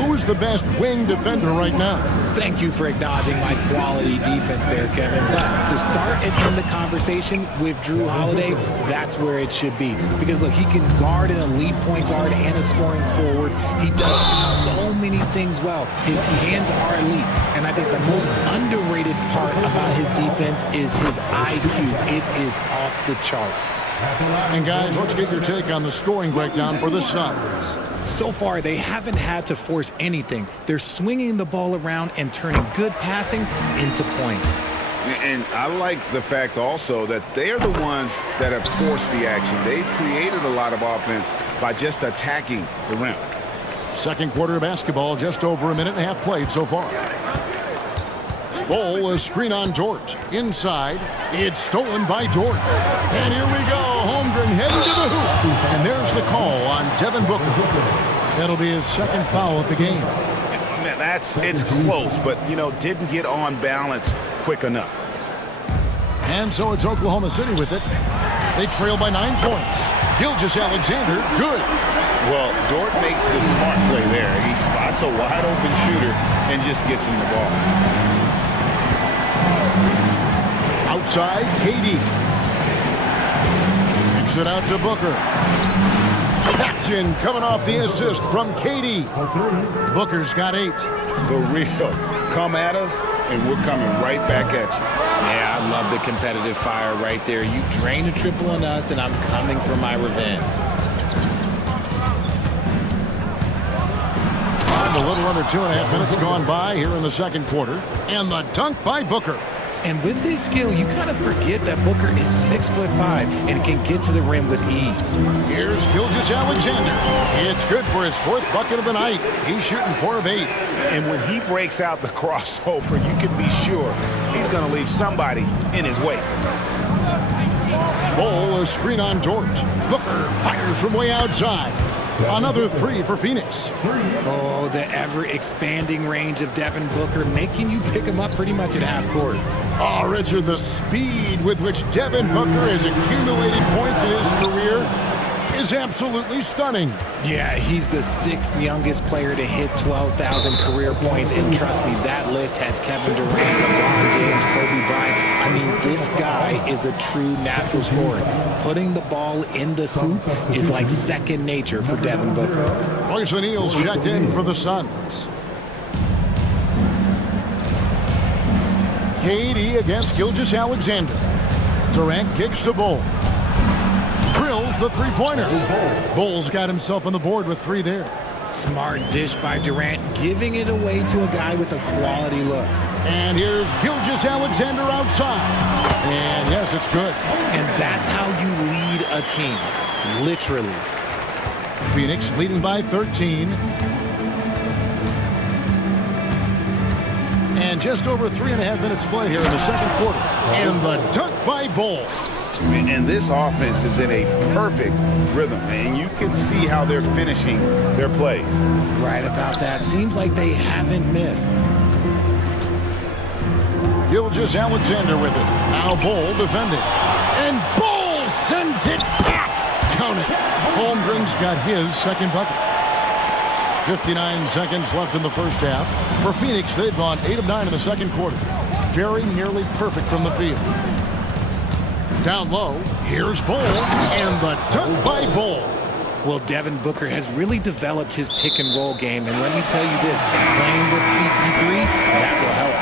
Who's the best wing defender right now? Thank you for acknowledging my quality defense there, Kevin. But to start and end the conversation with Drew Holiday, that's where it should be. Because, look, he can guard an elite point guard and a scoring forward. He does so many things well. His hands are elite. And I think the most underrated part about his defense is his IQ. It is off the charts. And guys, let's get your take on the scoring breakdown for the Suns. So far, they haven't had to force anything. They're swinging the ball around and turning good passing into points. And I like the fact also that they're the ones that have forced the action. They've created a lot of offense by just attacking the rim. Second quarter of basketball, just over a minute and a half played so far. Bull, a screen on Dort. Inside, it's stolen by Dort. And here we go, Holmgren heading to the hoop. And there's the call on Devin Booker. That'll be his second foul of the game. It's close, but, didn't get on balance quick enough. And so it's Oklahoma City with it. They trail by 9 points. Gilgeous-Alexander, good. Well, Dort makes the smart play there. He spots a wide-open shooter and just gets him the ball. Outside, KD. Kicks it out to Booker. Action coming off the assist from KD. Booker's got 8. The real. Come at us, and we're coming right back at you. Yeah, I love the competitive fire right there. You drain a triple on us, and I'm coming for my revenge. A little under 2.5 minutes gone by here in the second quarter. And the dunk by Booker. And with this skill, you kind of forget that Booker is 6'5" and can get to the rim with ease. Here's Gilgeous-Alexander. It's good for his 4th bucket of the night. He's shooting 4 of 8. And when he breaks out the crossover, you can be sure he's going to leave somebody in his way. Ball, a screen on George. Booker fires from way outside. Another 3 for Phoenix. Oh, the ever-expanding range of Devin Booker, making you pick him up pretty much at half court. Oh, Richard, the speed with which Devin Booker is accumulating points in his career is absolutely stunning. Yeah, he's the 6th youngest player to hit 12,000 career points, and trust me, that list has Kevin Durant, LeBron James, Kobe Bryant. I mean, this guy is a true natural scorer. Putting the ball in the hoop is like second nature for Devin Booker. Royce O'Neal's checked in for the Suns. KD against Gilgeous-Alexander. Durant kicks to Bull. Drills the three-pointer. Bull's got himself on the board with 3 there. Smart dish by Durant, giving it away to a guy with a quality look. And here's Gilgeous-Alexander outside. And yes, it's good. And that's how you lead a team, literally. Phoenix leading by 13. And just over 3.5 minutes played here in the second quarter. And the dunk by Bull. And this offense is in a perfect rhythm, and you can see how they're finishing their plays. Right about that. Seems like they haven't missed. Gilgeous-Alexander with it. Now Bull defending. And Bull sends it back. Count it. Holmgren's got his second bucket. 59 seconds left in the first half. For Phoenix, they've gone 8 of 9 in the second quarter. Very nearly perfect from the field. Down low, here's Bull, and the dunk by Bull. Well, Devin Booker has really developed his pick-and-roll game, and let me tell you this, playing with CP3, that will help.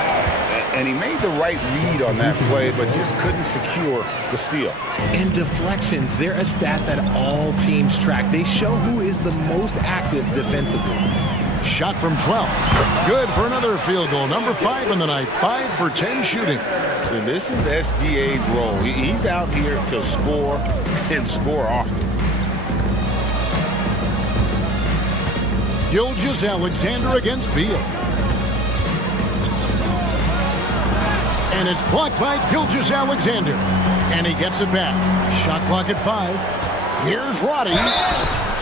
And he made the right read on that play, but just couldn't secure the steal. And deflections, they're a stat that all teams track. They show who is the most active defensively. Shot from 12. Good for another field goal. Number 5 in the night. 5 for 10 shooting. And this is SGA's role. He's out here to score and score often. Gilgeous-Alexander against Beal. And it's blocked by Gilgeous-Alexander. And he gets it back. Shot clock at 5. Here's Roddy.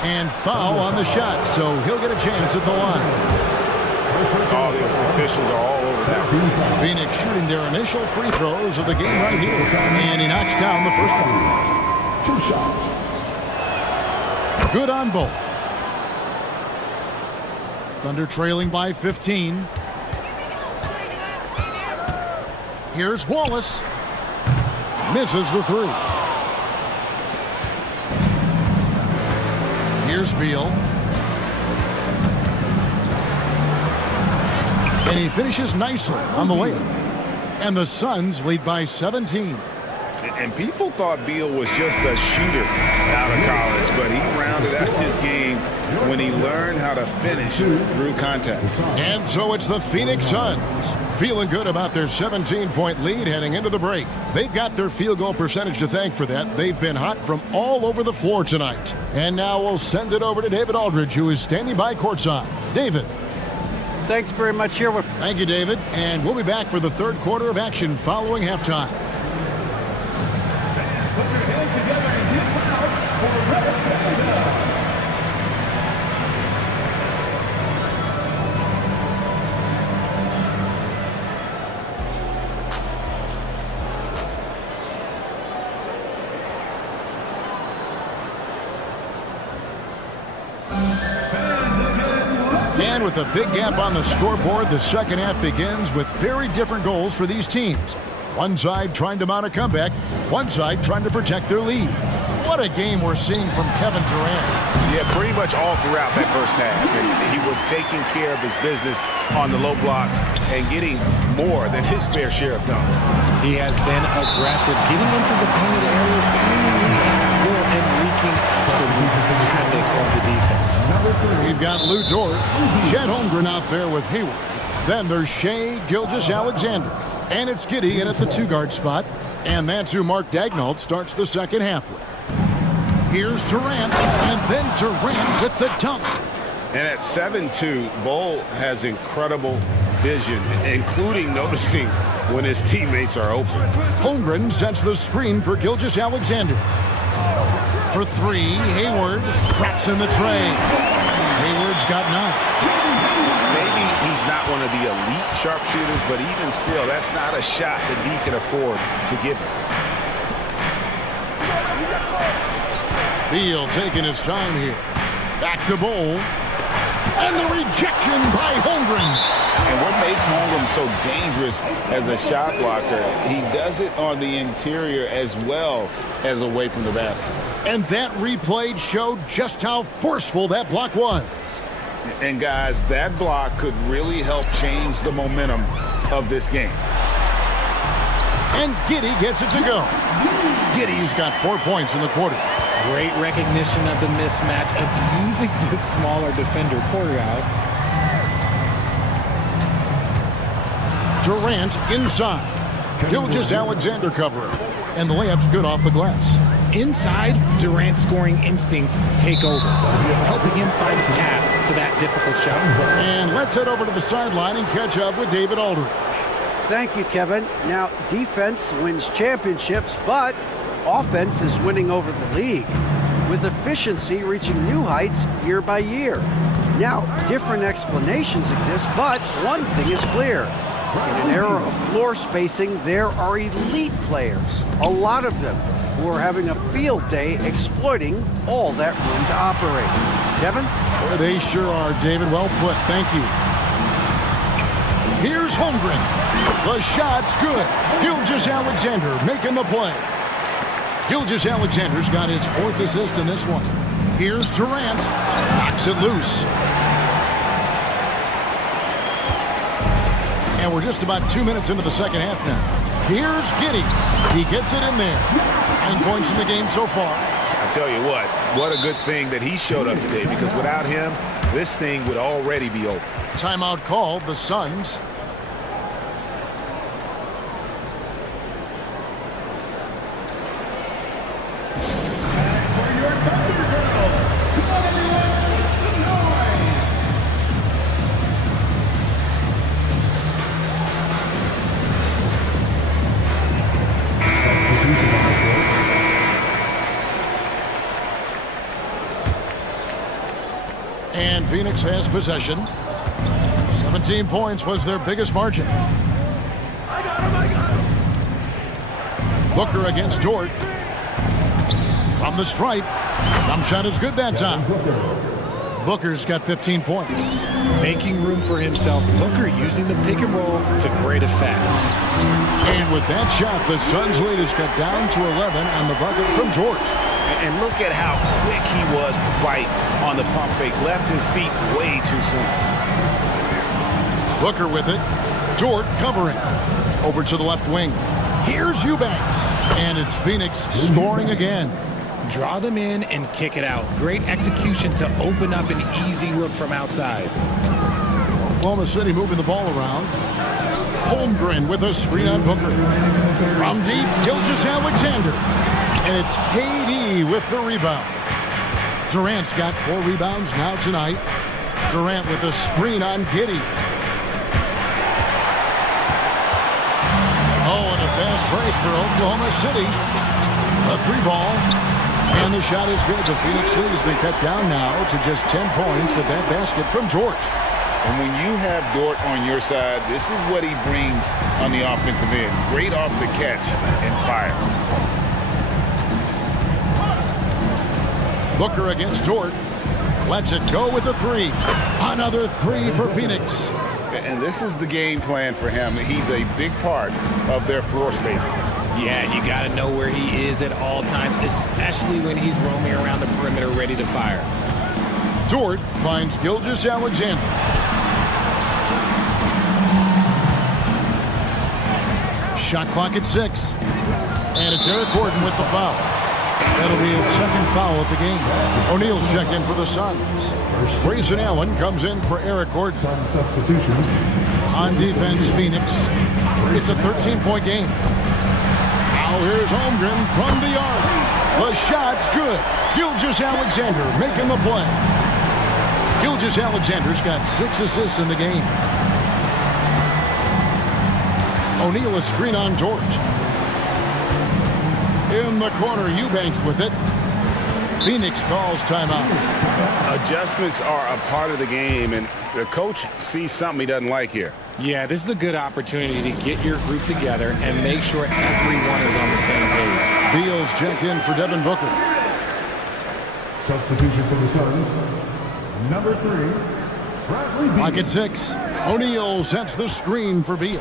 And foul on the shot, so he'll get a chance at the line. All the officials are all over that. Phoenix shooting their initial free throws of the game right here. And he knocks down the first one. 2 shots. Good on both. Thunder trailing by 15. Here's Wallace. Misses the 3. Here's Beal. And he finishes nicely on the layup. And the Suns lead by 17. And people thought Beal was just a shooter out of college, but he rounded out his game when he learned how to finish through contact. And so it's the Phoenix Suns feeling good about their 17-point lead heading into the break. They've got their field goal percentage to thank for that. They've been hot from all over the floor tonight. And now we'll send it over to David Aldridge, who is standing by courtside. David. Thanks very much here. Thank you, David. And we'll be back for the third quarter of action following halftime. And with a big gap on the scoreboard, the second half begins with very different goals for these teams. One side trying to mount a comeback, one side trying to protect their lead. What a game we're seeing from Kevin Durant. Yeah, pretty much all throughout that first half. And he was taking care of his business on the low blocks and getting more than his fair share of dunks. He has been aggressive, getting into the painted area seemingly at will and wreaking absolute havoc on the defense. We've They've got Lou Dort, Chet Holmgren out there with Hayward. Then there's Shea Gilgeous-Alexander. And it's Giddey in at the 2-guard spot. And that's who Mark Daignault starts the second half with. Here's Durant, and then Durant with the dunk. And at 7'2", Bull has incredible vision, including noticing when his teammates are open. Holmgren sets the screen for Gilgeous-Alexander. For three, Hayward traps in the tray. Hayward's got 9. Maybe he's not one of the elite sharpshooters, but even still, that's not a shot that D can afford to give him. Beal taking his time here. Back to Bull. And the rejection by Holmgren. And what makes Holmgren so dangerous as a shot blocker, he does it on the interior as well as away from the basket. And that replay showed just how forceful that block was. And guys, that block could really help change the momentum of this game. And Giddey gets it to go. Giddey's got 4 points in the quarter. Great recognition of the mismatch, abusing the smaller defender quarter out. Durant inside. Gilgeous-Alexander covering. And the layup's good off the glass. Inside, Durant's scoring instincts take over, helping him find a path to that difficult shot. And let's head over to the sideline and catch up with David Aldridge. Thank you, Kevin. Now, defense wins championships, but offense is winning over the league, with efficiency reaching new heights year by year. Now, different explanations exist, but one thing is clear. In an era of floor spacing, there are elite players, a lot of them, who are having a field day exploiting all that room to operate. Kevin? Well, they sure are, David. Well put. Thank you. Here's Holmgren. The shot's good. Gilgeous-Alexander making the play. Gilgeous-Alexander's got his 4th assist in this one. Here's Durant. Knocks it loose. And we're just about 2 minutes into the second half now. Here's Giddey. He gets it in there. 9 points in the game so far. I tell you what a good thing that he showed up today, because without him, this thing would already be over. Timeout called, the Suns. And Phoenix has possession. 17 points was their biggest margin. Booker against Dort. From the stripe. Jump shot is good that time. Booker's got 15 points. Making room for himself, Booker using the pick and roll to great effect. And with that shot, the Suns' lead is cut down to 11 on the bucket from Dort. And look at how quick he was to bite on the pump fake. Left his feet way too soon. Booker with it. Dort covering. Over to the left wing. Here's Eubanks. And it's Phoenix scoring again. Draw them in and kick it out. Great execution to open up an easy look from outside. Oklahoma City moving the ball around. Holmgren with a screen on Booker. From deep, Gilgeous-Alexander. And it's KD with the rebound. Durant's got 4 rebounds now tonight. Durant with a screen on Giddey. Oh, and a fast break for Oklahoma City. A 3-ball. And the shot is good. The Phoenix lead has been cut down now to just 10 points with that basket from Dort. And when you have Dort on your side, this is what he brings on the offensive end. Great off the catch and fire. Booker against Dort. Lets it go with a 3. Another 3 for Phoenix. And this is the game plan for him. He's a big part of their floor spacing. Yeah, you got to know where he is at all times, especially when he's roaming around the perimeter ready to fire. Dort finds Gilgeous-Alexander. Shot clock at 6. And it's Eric Gordon with the foul. That'll be his second foul of the game. O'Neal's checked in for the Suns. Grayson Allen comes in for Eric Gordon. Substitution. On defense, Phoenix. It's a 13-point game. Now here's Holmgren from the arc. The shot's good. Gilgeous-Alexander making the play. Gilgeous-Alexander's got 6 assists in the game. O'Neal a screen on George. In the corner, Eubanks with it. Phoenix calls timeout. Adjustments are a part of the game, and the coach sees something he doesn't like here. Yeah, this is a good opportunity to get your group together and make sure everyone is on the same page. Beals check in for Devin Booker. Substitution for the Suns. Number 3, Bradley Beal. Lock at 6. O'Neal sets the screen for Beal.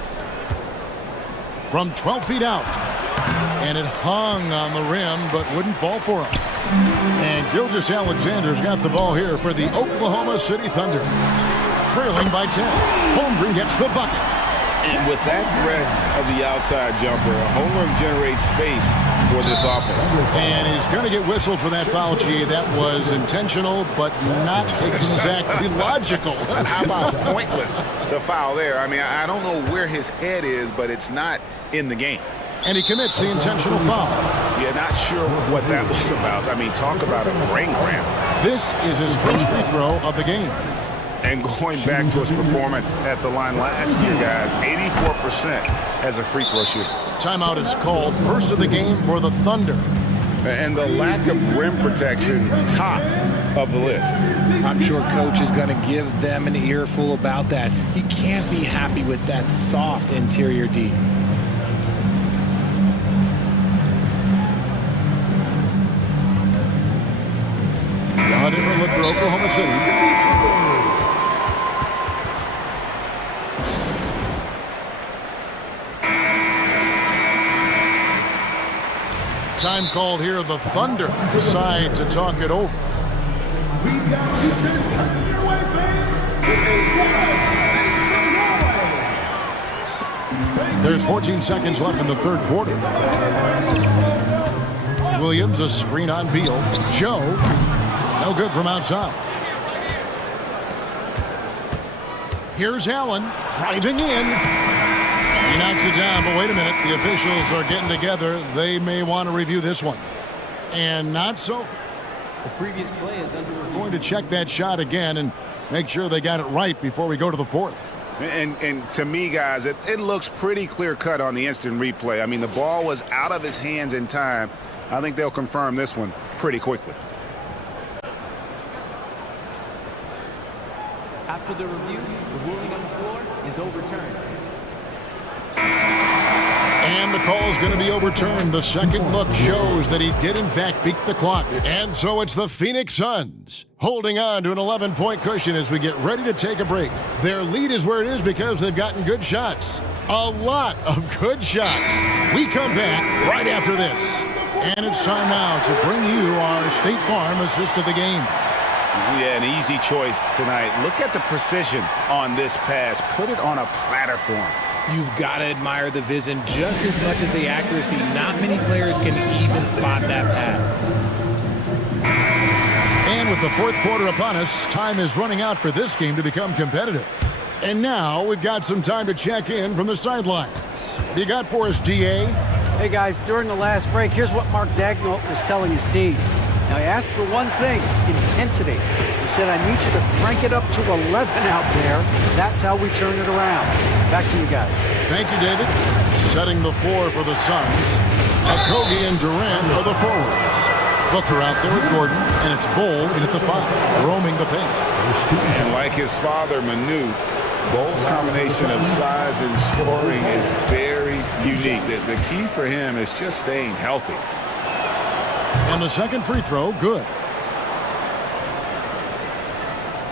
From 12 feet out. And it hung on the rim, but wouldn't fall for him. And Gilgeous-Alexander's got the ball here for the Oklahoma City Thunder. Trailing by 10. Holmgren gets the bucket. And with that threat of the outside jumper, Holmgren generates space for this offense. And he's going to get whistled for that foul, G. That was intentional, but not exactly logical. How about pointless to foul there? I mean, I don't know where his head is, but it's not in the game. And he commits the intentional foul. Yeah, not sure what that was about. I mean, talk about a brain cramp. This is his first free throw of the game. And going back to his performance at the line last year, guys, 84% as a free throw shooter. Timeout is called. First of the game for the Thunder. And the lack of rim protection, top of the list. I'm sure coach is going to give them an earful about that. He can't be happy with that soft interior D. A different look for Oklahoma City. Time called here. The Thunder decide to talk it over. There's 14 seconds left in the third quarter. Williams, a screen on Beal. Joe, no good from outside. Here's Allen driving in. He knocks it down, but wait a minute. The officials are getting together. They may want to review this one. And not so. The previous play is under review. Going to check that shot again and make sure they got it right before we go to the fourth. And to me, guys, it looks pretty clear-cut on the instant replay. I mean, the ball was out of his hands in time. I think they'll confirm this one pretty quickly. After the review, the ruling on the floor is overturned. And the call is going to be overturned. The second look shows that he did, in fact, beat the clock. And so it's the Phoenix Suns holding on to an 11-point cushion as we get ready to take a break. Their lead is where it is because they've gotten good shots. A lot of good shots. We come back right after this. And it's time now to bring you our State Farm assist of the game. Yeah, an easy choice tonight. Look at the precision on this pass. Put it on a platter form. You've got to admire the vision just as much as the accuracy. Not many players can even spot that pass. And with the fourth quarter upon us, time is running out for this game to become competitive. And now we've got some time to check in from the sidelines. What do you got for us, DA? Hey guys, during the last break, here's what Mark Dagnall was telling his team. Now he asked for one thing, intensity. He said, I need you to crank it up to 11 out there. That's how we turn it around. Back to you guys. Thank you, David. Setting the floor for the Suns. Okogie and Durant are the forwards. Booker out there with Gordon, and it's Bol in at the 5, roaming the paint. And like his father, Manu, Bol's combination of size and scoring is very unique. The key for him is just staying healthy. And the second free throw, good.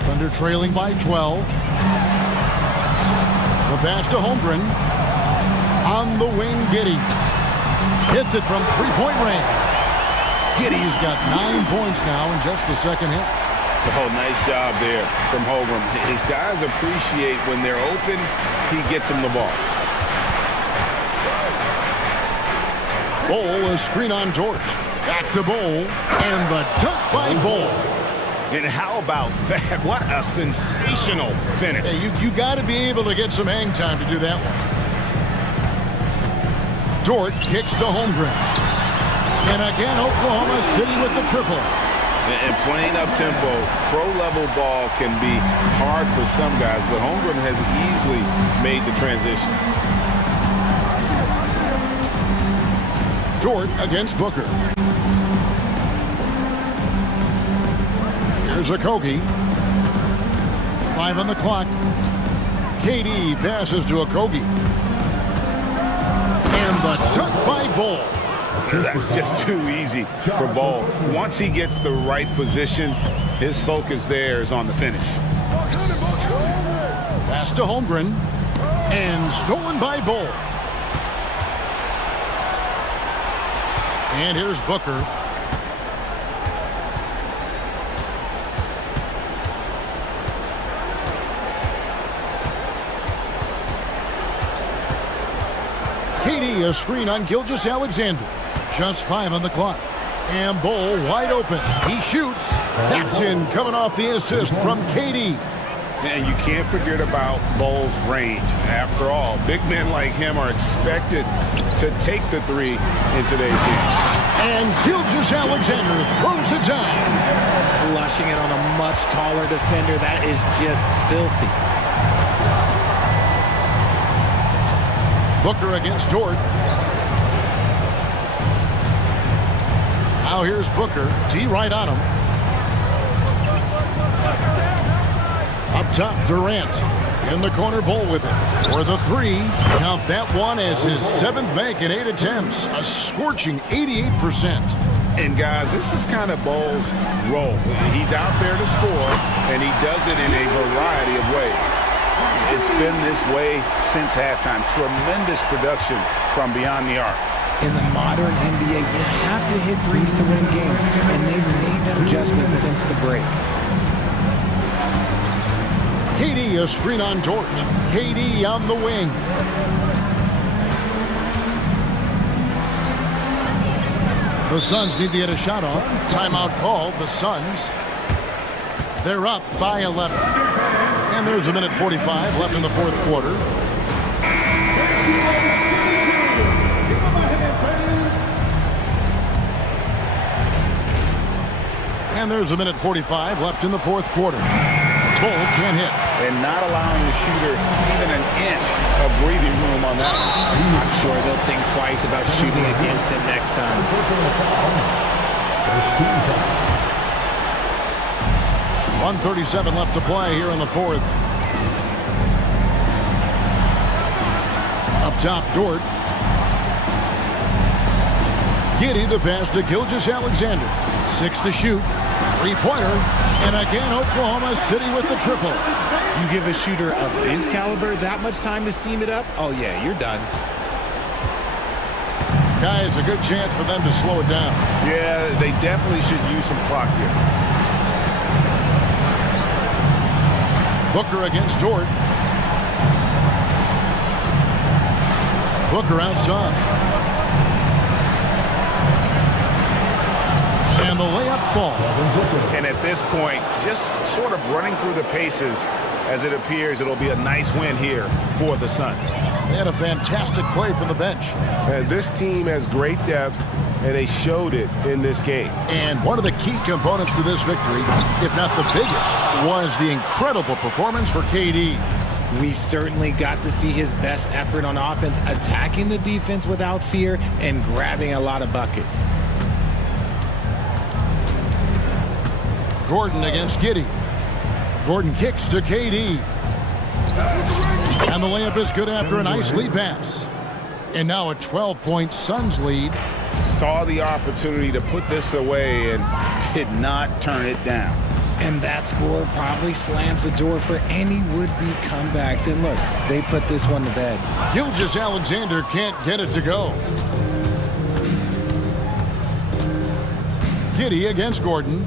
Thunder trailing by 12. The pass to Holmgren. On the wing, Giddey. Hits it from three-point range. Giddey's got 9 points now in just the second half. Oh, nice job there from Holmgren. His guys appreciate when they're open, he gets them the ball. Bol, a screen on George. Back to Bowl, and the dunk by Bowl. And how about that? What a sensational finish. Hey, you got to be able to get some hang time to do that one. Dort kicks to Holmgren. And again, Oklahoma City with the triple. And playing up-tempo, pro-level ball can be hard for some guys, but Holmgren has easily made the transition. Dort against Booker. Here's Okogie. 5 on the clock. KD passes to Okogie. And the dunk by Ball. That's just too easy for Ball. Once he gets the right position, his focus there is on the finish. Pass to Holmgren. And stolen by Ball. And here's Booker. KD, a screen on Gilgeous-Alexander. Just 5 on the clock. And Bol wide open. He shoots. That's in, coming off the assist from KD. And you can't forget about Bol's range. After all, big men like him are expected to take the three in today's game. And Gilgeous-Alexander throws it down. Flushing it on a much taller defender. That is just filthy. Booker against Dort. Now here's Booker. D right on him. Up top, Durant. In the corner, Bol with it. For the three. Count that one as his 7th make in 8 attempts. A scorching 88%. And guys, this is kind of Bol's role. He's out there to score, and he does it in a variety of ways. It's been this way since halftime. Tremendous production from beyond the arc. In the modern NBA, you have to hit threes to win games, and they've made that adjustment since the break. KD, a screen on Dort. KD on the wing. The Suns need to get a shot off. Timeout called. The Suns. They're up by 11. And there's 1:45 left in the 4th quarter. And there's 1:45 left in the 4th quarter. Bol can't hit. And not allowing the shooter even an inch of breathing room on that one. I'm sure they'll think twice about shooting against him next time. 1:37 left to play here in the 4th. Up top, Dort. Giddey the pass to Gilgeous-Alexander. 6 to shoot. 3-pointer. And again, Oklahoma City with the triple. You give a shooter of his caliber that much time to seam it up? Oh, yeah, you're done. Guys, a good chance for them to slow it down. Yeah, they definitely should use some clock here. Booker against Dort. Booker outside. And the layup falls. And at this point, just sort of running through the paces as it appears it'll be a nice win here for the Suns. They had a fantastic play from the bench. This team has great depth, and they showed it in this game. And one of the key components to this victory, if not the biggest, was the incredible performance for KD. We certainly got to see his best effort on offense, attacking the defense without fear and grabbing a lot of buckets. Gordon against Giddey. Gordon kicks to KD. And the layup is good after a nice lead pass. And now a 12-point Suns lead. Saw the opportunity to put this away and did not turn it down. And that score probably slams the door for any would-be comebacks. And look, they put this one to bed. Gilgeous-Alexander can't get it to go. Giddey against Gordon.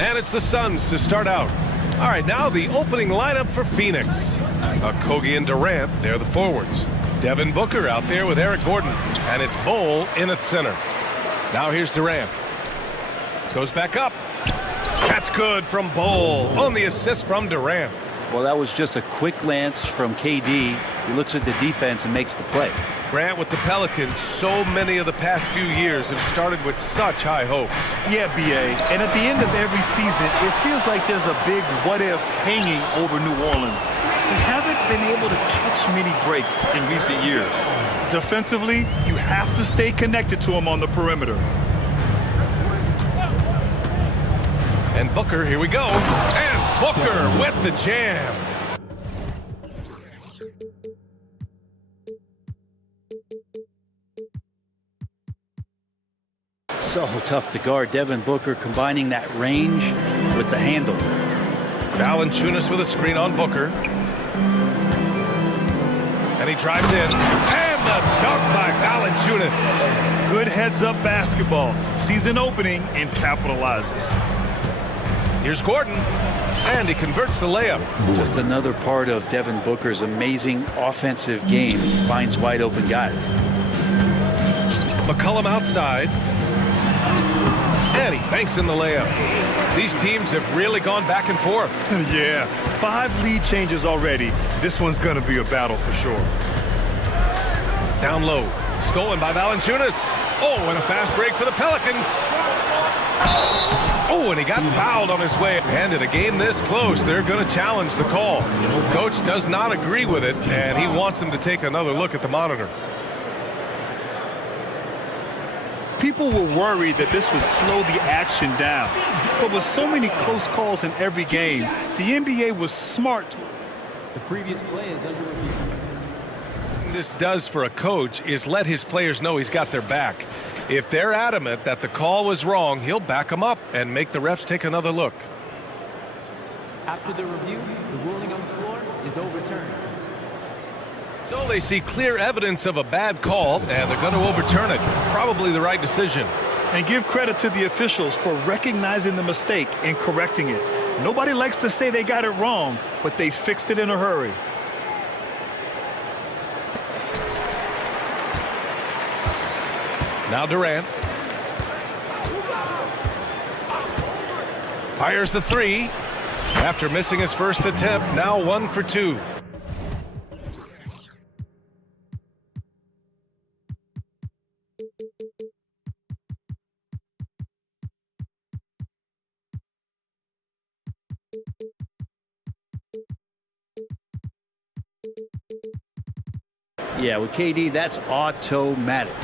And it's the Suns to start out. All right, now the opening lineup for Phoenix. Okogie and Durant, they're the forwards. Devin Booker out there with Eric Gordon. And it's Bol in at center. Now here's Durant. Goes back up. That's good from Bol on the assist from Durant. Well, that was just a quick glance from KD. He looks at the defense and makes the play. Grant, with the Pelicans, so many of the past few years have started with such high hopes. Yeah, BA. And at the end of every season, it feels like there's a big what-if hanging over New Orleans. They haven't been able to catch many breaks in recent years. Defensively, you have to stay connected to them on the perimeter. And Booker, here we go. And Booker with the jam. So tough to guard. Devin Booker combining that range with the handle. Valanciunas with a screen on Booker. And he drives in. And the dunk by Valanciunas. Good heads-up basketball. Sees an opening and capitalizes. Here's Gordon. And he converts the layup. Just another part of Devin Booker's amazing offensive game. He finds wide open guys. McCollum outside. And he banks in the layup. These teams have really gone back and forth. Yeah, 5 lead changes already. This one's going to be a battle for sure. Down low. Stolen by Valanciunas. Oh, and a fast break for the Pelicans. Oh, and he got fouled on his way. And in a game this close, they're going to challenge the call. Coach does not agree with it, and he wants them to take another look at the monitor. People were worried that this would slow the action down. But with so many close calls in every game, the NBA was smart. The previous play is under review. What this does for a coach is let his players know he's got their back. If they're adamant that the call was wrong, he'll back them up and make the refs take another look. After the review, the ruling on the floor is overturned. So they see clear evidence of a bad call, and they're going to overturn it. Probably the right decision. And give credit to the officials for recognizing the mistake and correcting it. Nobody likes to say they got it wrong, but they fixed it in a hurry. Now Durant. Fires the three. After missing his first attempt, now 1 for 2. Yeah, with KD, that's automatic.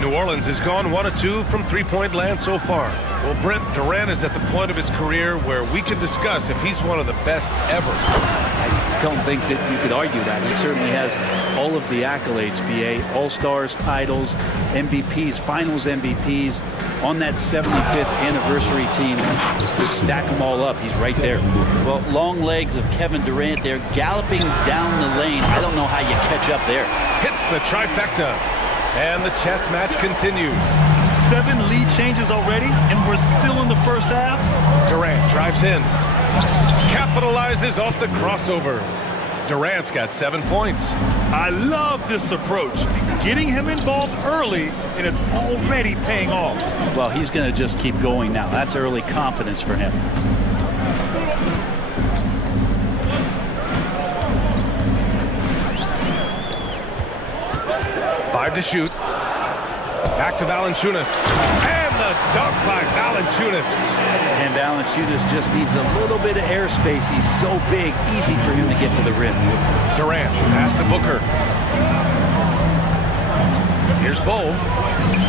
New Orleans has gone 1 of 2 from three-point land so far. Well, Brent, Durant is at the point of his career where we can discuss if he's one of the best ever. I don't think that you could argue that. He certainly has all of the accolades, BA. All-Stars, titles, MVPs, Finals MVPs. On that 75th anniversary team, just stack them all up. He's right there. Well, long legs of Kevin Durant there, galloping down the lane. I don't know how you catch up there. Hits the trifecta. And the chess match continues. 7 lead changes already, and we're still in the first half. Durant drives in. Capitalizes off the crossover. Durant's got 7 points. I love this approach. Getting him involved early, and it's already paying off. Well, he's going to just keep going now. That's early confidence for him. Five to shoot. Back to Valanciunas. And the dunk by Valanciunas. And Valanciunas just needs a little bit of airspace. He's so big, easy for him to get to the rim. Durant, pass to Booker. Here's Bol.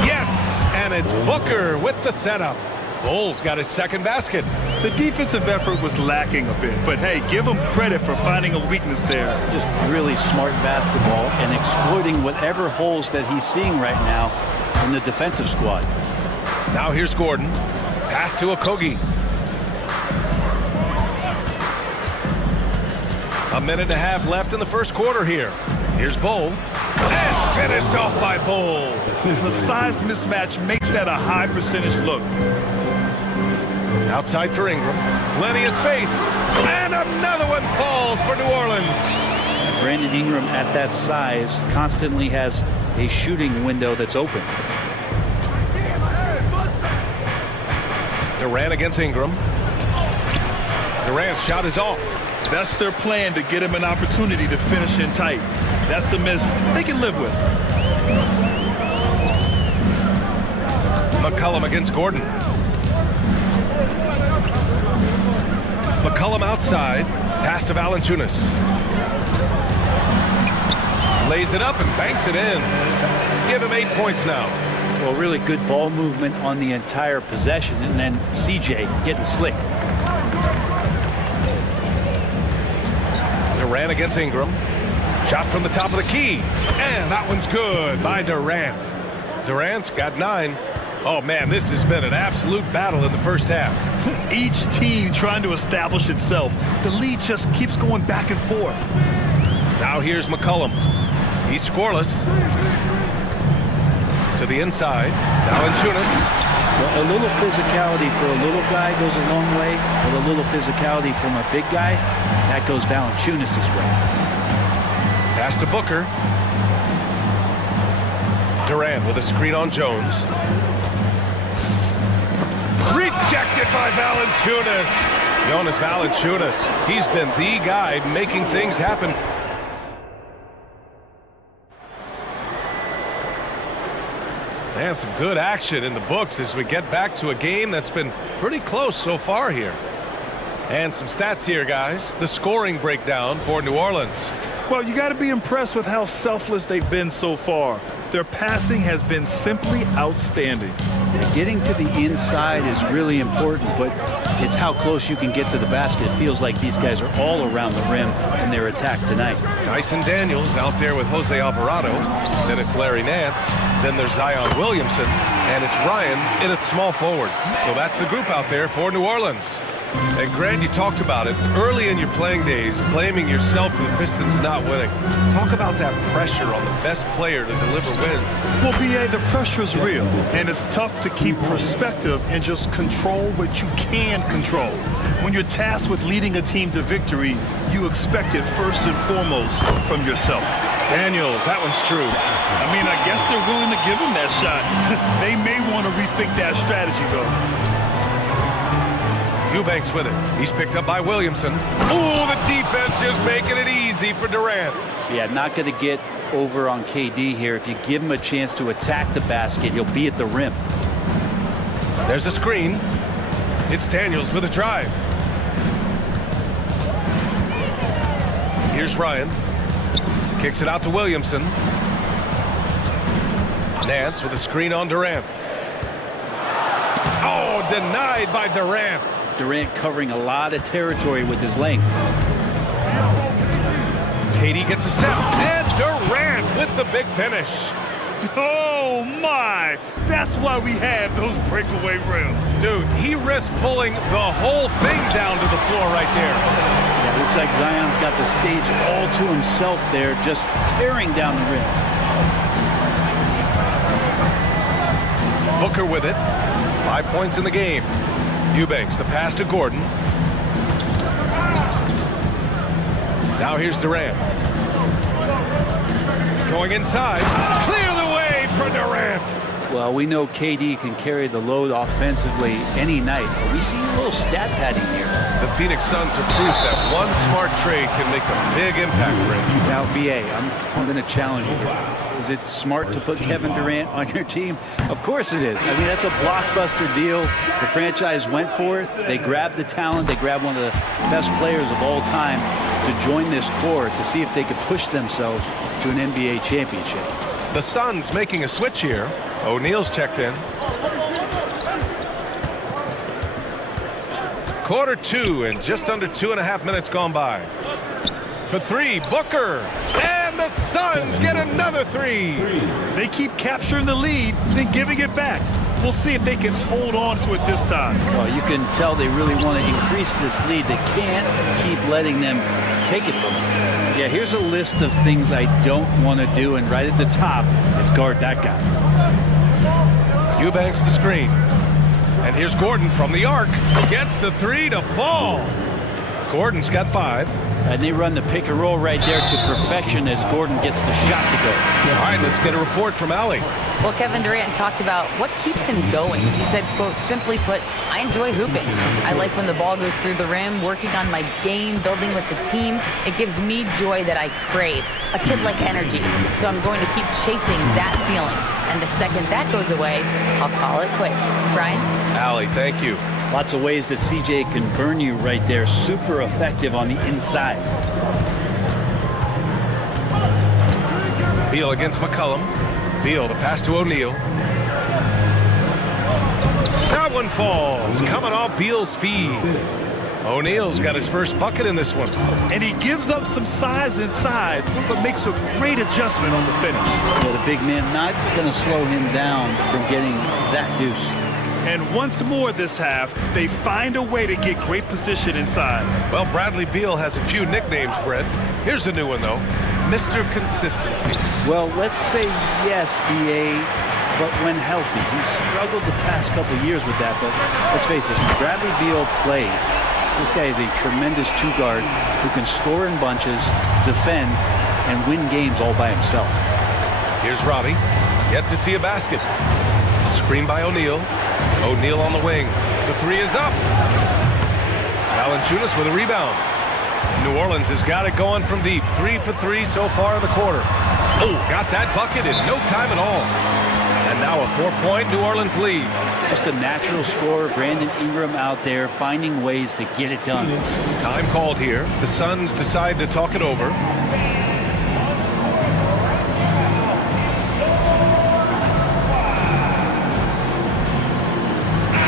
Yes, and it's Booker with the setup. Bol's got his second basket. The defensive effort was lacking a bit, but hey, give him credit for finding a weakness there. Just really smart basketball and exploiting whatever holes that he's seeing right now in the defensive squad. Now here's Gordon. Pass to Okogie. A minute and a half left in the first quarter here. Here's Bol. And finished off by Bol. The size mismatch makes that a high percentage look. Outside for Ingram. Plenty of space. And another one falls for New Orleans. Brandon Ingram at that size constantly has a shooting window that's open. Durant against Ingram. Durant's shot is off. That's their plan, to get him an opportunity to finish in tight. That's a miss they can live with. McCollum against Gordon. McCollum outside. Pass to Valanciunas. Lays it up and banks it in. Give him 8 points now. Well, really good ball movement on the entire possession, and then CJ getting slick. Durant against Ingram. Shot from the top of the key. And that one's good by Durant. Durant's got 9. Oh, man, this has been an absolute battle in the first half. Each team trying to establish itself. The lead just keeps going back and forth. Now here's McCollum. He's scoreless. To the inside. Valanciunas. Well, a little physicality for a little guy goes a long way, but a little physicality from a big guy, that goes Valanciunas' way. Pass to Booker. Durant with a screen on Jones. Rejected by Valanciunas. Jonas Valanciunas. He's been the guy making things happen. And some good action in the books as we get back to a game that's been pretty close so far here. And some stats here, guys. The scoring breakdown for New Orleans. Well, you got to be impressed with how selfless they've been so far. Their passing has been simply outstanding. Getting to the inside is really important, but it's how close you can get to the basket. It feels like these guys are all around the rim in their attack tonight. Dyson Daniels out there with Jose Alvarado. Then it's Larry Nance. Then there's Zion Williamson. And it's Ryan in at small forward. So that's the group out there for New Orleans. And Grant, you talked about it early in your playing days, blaming yourself for the Pistons not winning. Talk about that pressure on the best player to deliver wins. Well, B.A., the pressure is real, and it's tough to keep perspective and just control what you can control. When you're tasked with leading a team to victory, you expect it first and foremost from yourself. Daniels, that one's true. I mean, I guess they're willing to give him that shot. They may want to rethink that strategy, though. Eubanks with it. He's picked up by Williamson. Oh, the defense just making it easy for Durant. Yeah, not going to get over on KD here. If you give him a chance to attack the basket, he'll be at the rim. There's a screen. It's Daniels with a drive. Here's Ryan. Kicks it out to Williamson. Nance with a screen on Durant. Oh, denied by Durant. Durant covering a lot of territory with his length. KD gets a step, and Durant with the big finish. Oh, my! That's why we have those breakaway rims. Dude, he risked pulling the whole thing down to the floor right there. Yeah, looks like Zion's got the stage all to himself there, just tearing down the rim. Booker with it. 5 points in the game. Eubanks, the pass to Gordon. Now here's Durant. Going inside. Clear the way for Durant. Well, we know KD can carry the load offensively any night, but we see a little stat padding here. The Phoenix Suns are proof that one smart trade can make a big impact, Brandon. Now, BA, I'm going to challenge you here. Is it smart to put Kevin Durant on your team? Of course it is. I mean, that's a blockbuster deal. The franchise went for it. They grabbed the talent. They grabbed one of the best players of all time to join this core to see if they could push themselves to an NBA championship. The Suns making a switch here. O'Neal's checked in. Quarter 2 and just under 2.5 minutes gone by. For 3, Booker. And the Suns get another 3. They keep capturing the lead, then giving it back. We'll see if they can hold on to it this time. Well, you can tell they really want to increase this lead. They can't keep letting them take it from them. Yeah, here's a list of things I don't want to do, and right at the top is guard that guy. Eubanks the screen. And here's Gordon from the arc. Gets the three to fall. Gordon's got 5. And they run the pick and roll right there to perfection as Gordon gets the shot to go. All right, let's get a report from Allie. Well, Kevin Durant talked about what keeps him going. He said, quote, simply put, I enjoy hooping. I like when the ball goes through the rim, working on my game, building with the team. It gives me joy that I crave, a kid-like energy. So I'm going to keep chasing that feeling. And the second that goes away, I'll call it quits. Brian? Allie, thank you. Lots of ways that CJ can burn you right there. Super effective on the inside. Beal against McCollum. Beal, the pass to O'Neal. That one falls. Coming off Beal's feed. O'Neal's got his first bucket in this one. And he gives up some size inside, but makes a great adjustment on the finish. Yeah, the big man not going to slow him down from getting that deuce. And once more this half, they find a way to get great position inside. Well, Bradley Beal has a few nicknames, Brett. Here's the new one, though. Mr. Consistency. Well, let's say yes, BA, but when healthy. He's struggled the past couple years with that, but let's face it, when Bradley Beal plays, this guy is a tremendous two-guard who can score in bunches, defend, and win games all by himself. Here's Robbie. Yet to see a basket. Screen by O'Neal. O'Neal on the wing. The three is up. Valanciunas with a rebound. New Orleans has got it going from deep. 3 for 3 so far in the quarter. Oh, got that bucket in no time at all. And now a 4-point New Orleans lead. Just a natural scorer, Brandon Ingram out there finding ways to get it done. Time called here. The Suns decide to talk it over.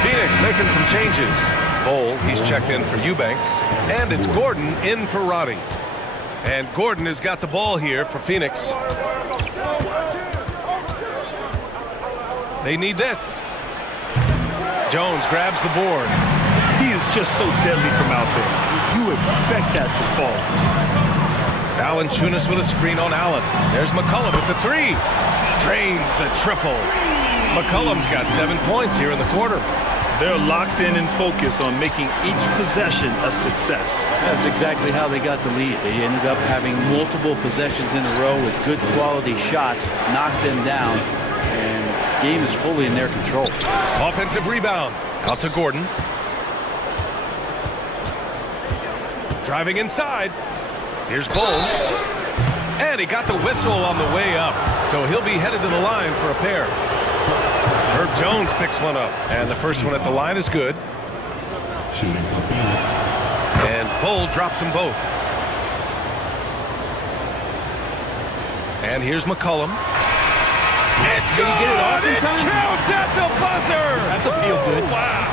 Phoenix making some changes. Bol, he's checked in for Eubanks. And it's Gordon in for Roddy. And Gordon has got the ball here for Phoenix. They need this. Jones grabs the board. He is just so deadly from out there. You expect that to fall. Valanciunas with a screen on Allen. There's McCollum with the three. Drains the triple. McCollum's got 7 points here in the quarter. They're locked in and focused on making each possession a success. That's exactly how they got the lead. They ended up having multiple possessions in a row with good quality shots, knocked them down, and the game is fully in their control. Offensive rebound. Out to Gordon. Driving inside. Here's Bol. And he got the whistle on the way up, so he'll be headed to the line for a pair. Herb Jones picks one up, and the first one at the line is good. And Bol drops them both. And here's McCollum. It's good! Get it off in time? It counts at the buzzer! That's a feel good. Wow!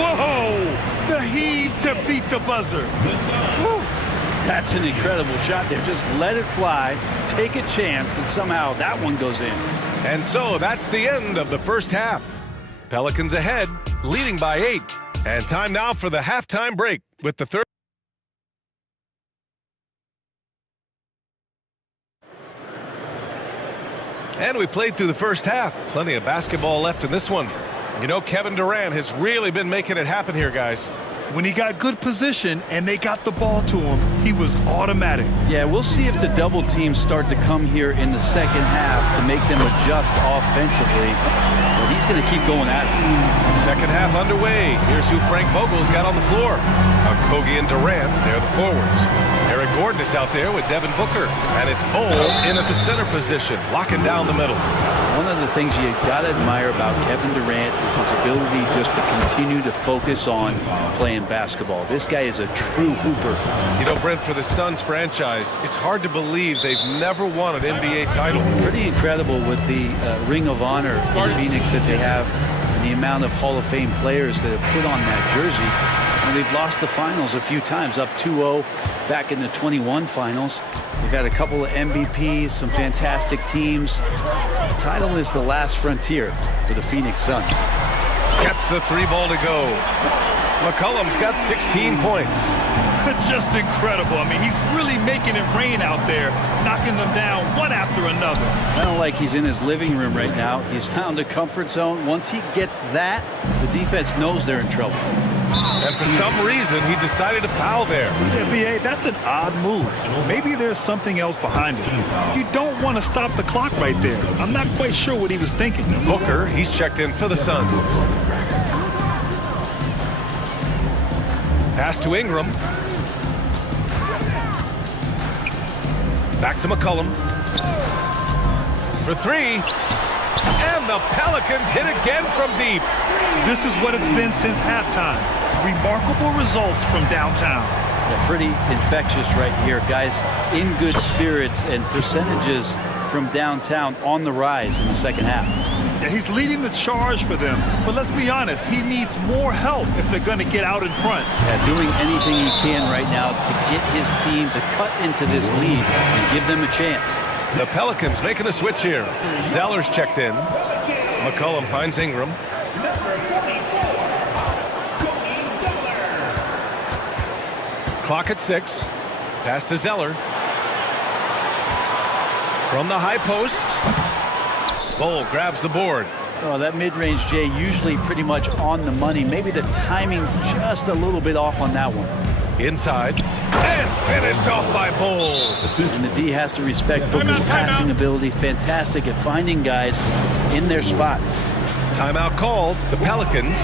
Whoa! The heave to beat the buzzer. Woo. That's an incredible shot there. Just let it fly, take a chance, and somehow that one goes in. And so that's the end of the first half. Pelicans ahead, leading by 8. And time now for the halftime break with the third. And we played through the first half. Plenty of basketball left in this one. You know, Kevin Durant has really been making it happen here, guys. When he got good position and they got the ball to him, he was automatic. Yeah, we'll see if the double teams start to come here in the second half to make them adjust offensively. But he's going to keep going at it. Second half underway. Here's who Frank Vogel's got on the floor. Kogi and Durant, they're the forwards. Eric Gordon is out there with Devin Booker. And it's Bol in at the center position, locking down the middle. One of the things you got to admire about Kevin Durant is his ability just to continue to focus on playing basketball. This guy is a true hooper. You know, Brent, for the Suns franchise, it's hard to believe they've never won an NBA title. Pretty incredible with the Ring of Honor in Phoenix that they have and the amount of Hall of Fame players that have put on that jersey. And they've lost the finals a few times, up 2-0 back in the 21 finals. They've had a couple of MVPs, some fantastic teams. The title is the last frontier for the Phoenix Suns. Gets the three ball to go. McCollum's got 16 points. Just incredible. I mean, he's really making it rain out there, knocking them down one after another. Kind of like he's in his living room right now. He's found a comfort zone. Once he gets that, the defense knows they're in trouble. And for some reason, he decided to foul there. Yeah, B.A., that's an odd move. Maybe there's something else behind it. You don't want to stop the clock right there. I'm not quite sure what he was thinking. Booker, he's checked in for the Suns. Pass to Ingram. Back to McCollum. For three. And the Pelicans hit again from deep. This is what it's been since halftime. Remarkable results from downtown. Yeah, pretty infectious right here. Guys in good spirits and percentages from downtown on the rise in the second half. Yeah, he's leading the charge for them, but let's be honest, he needs more help if they're going to get out in front. Yeah, doing anything he can right now to get his team to cut into this lead and give them a chance. The Pelicans making a switch here. Zeller's checked in. McCollum finds Ingram. Clock at 6. Pass to Zeller. From the high post. Bull grabs the board. Oh, that mid-range, Jay, usually pretty much on the money. Maybe the timing just a little bit off on that one. Inside. And finished off by Bull. And the D has to respect Booker's passing ability. Fantastic at finding guys in their spots. Timeout called. The Pelicans.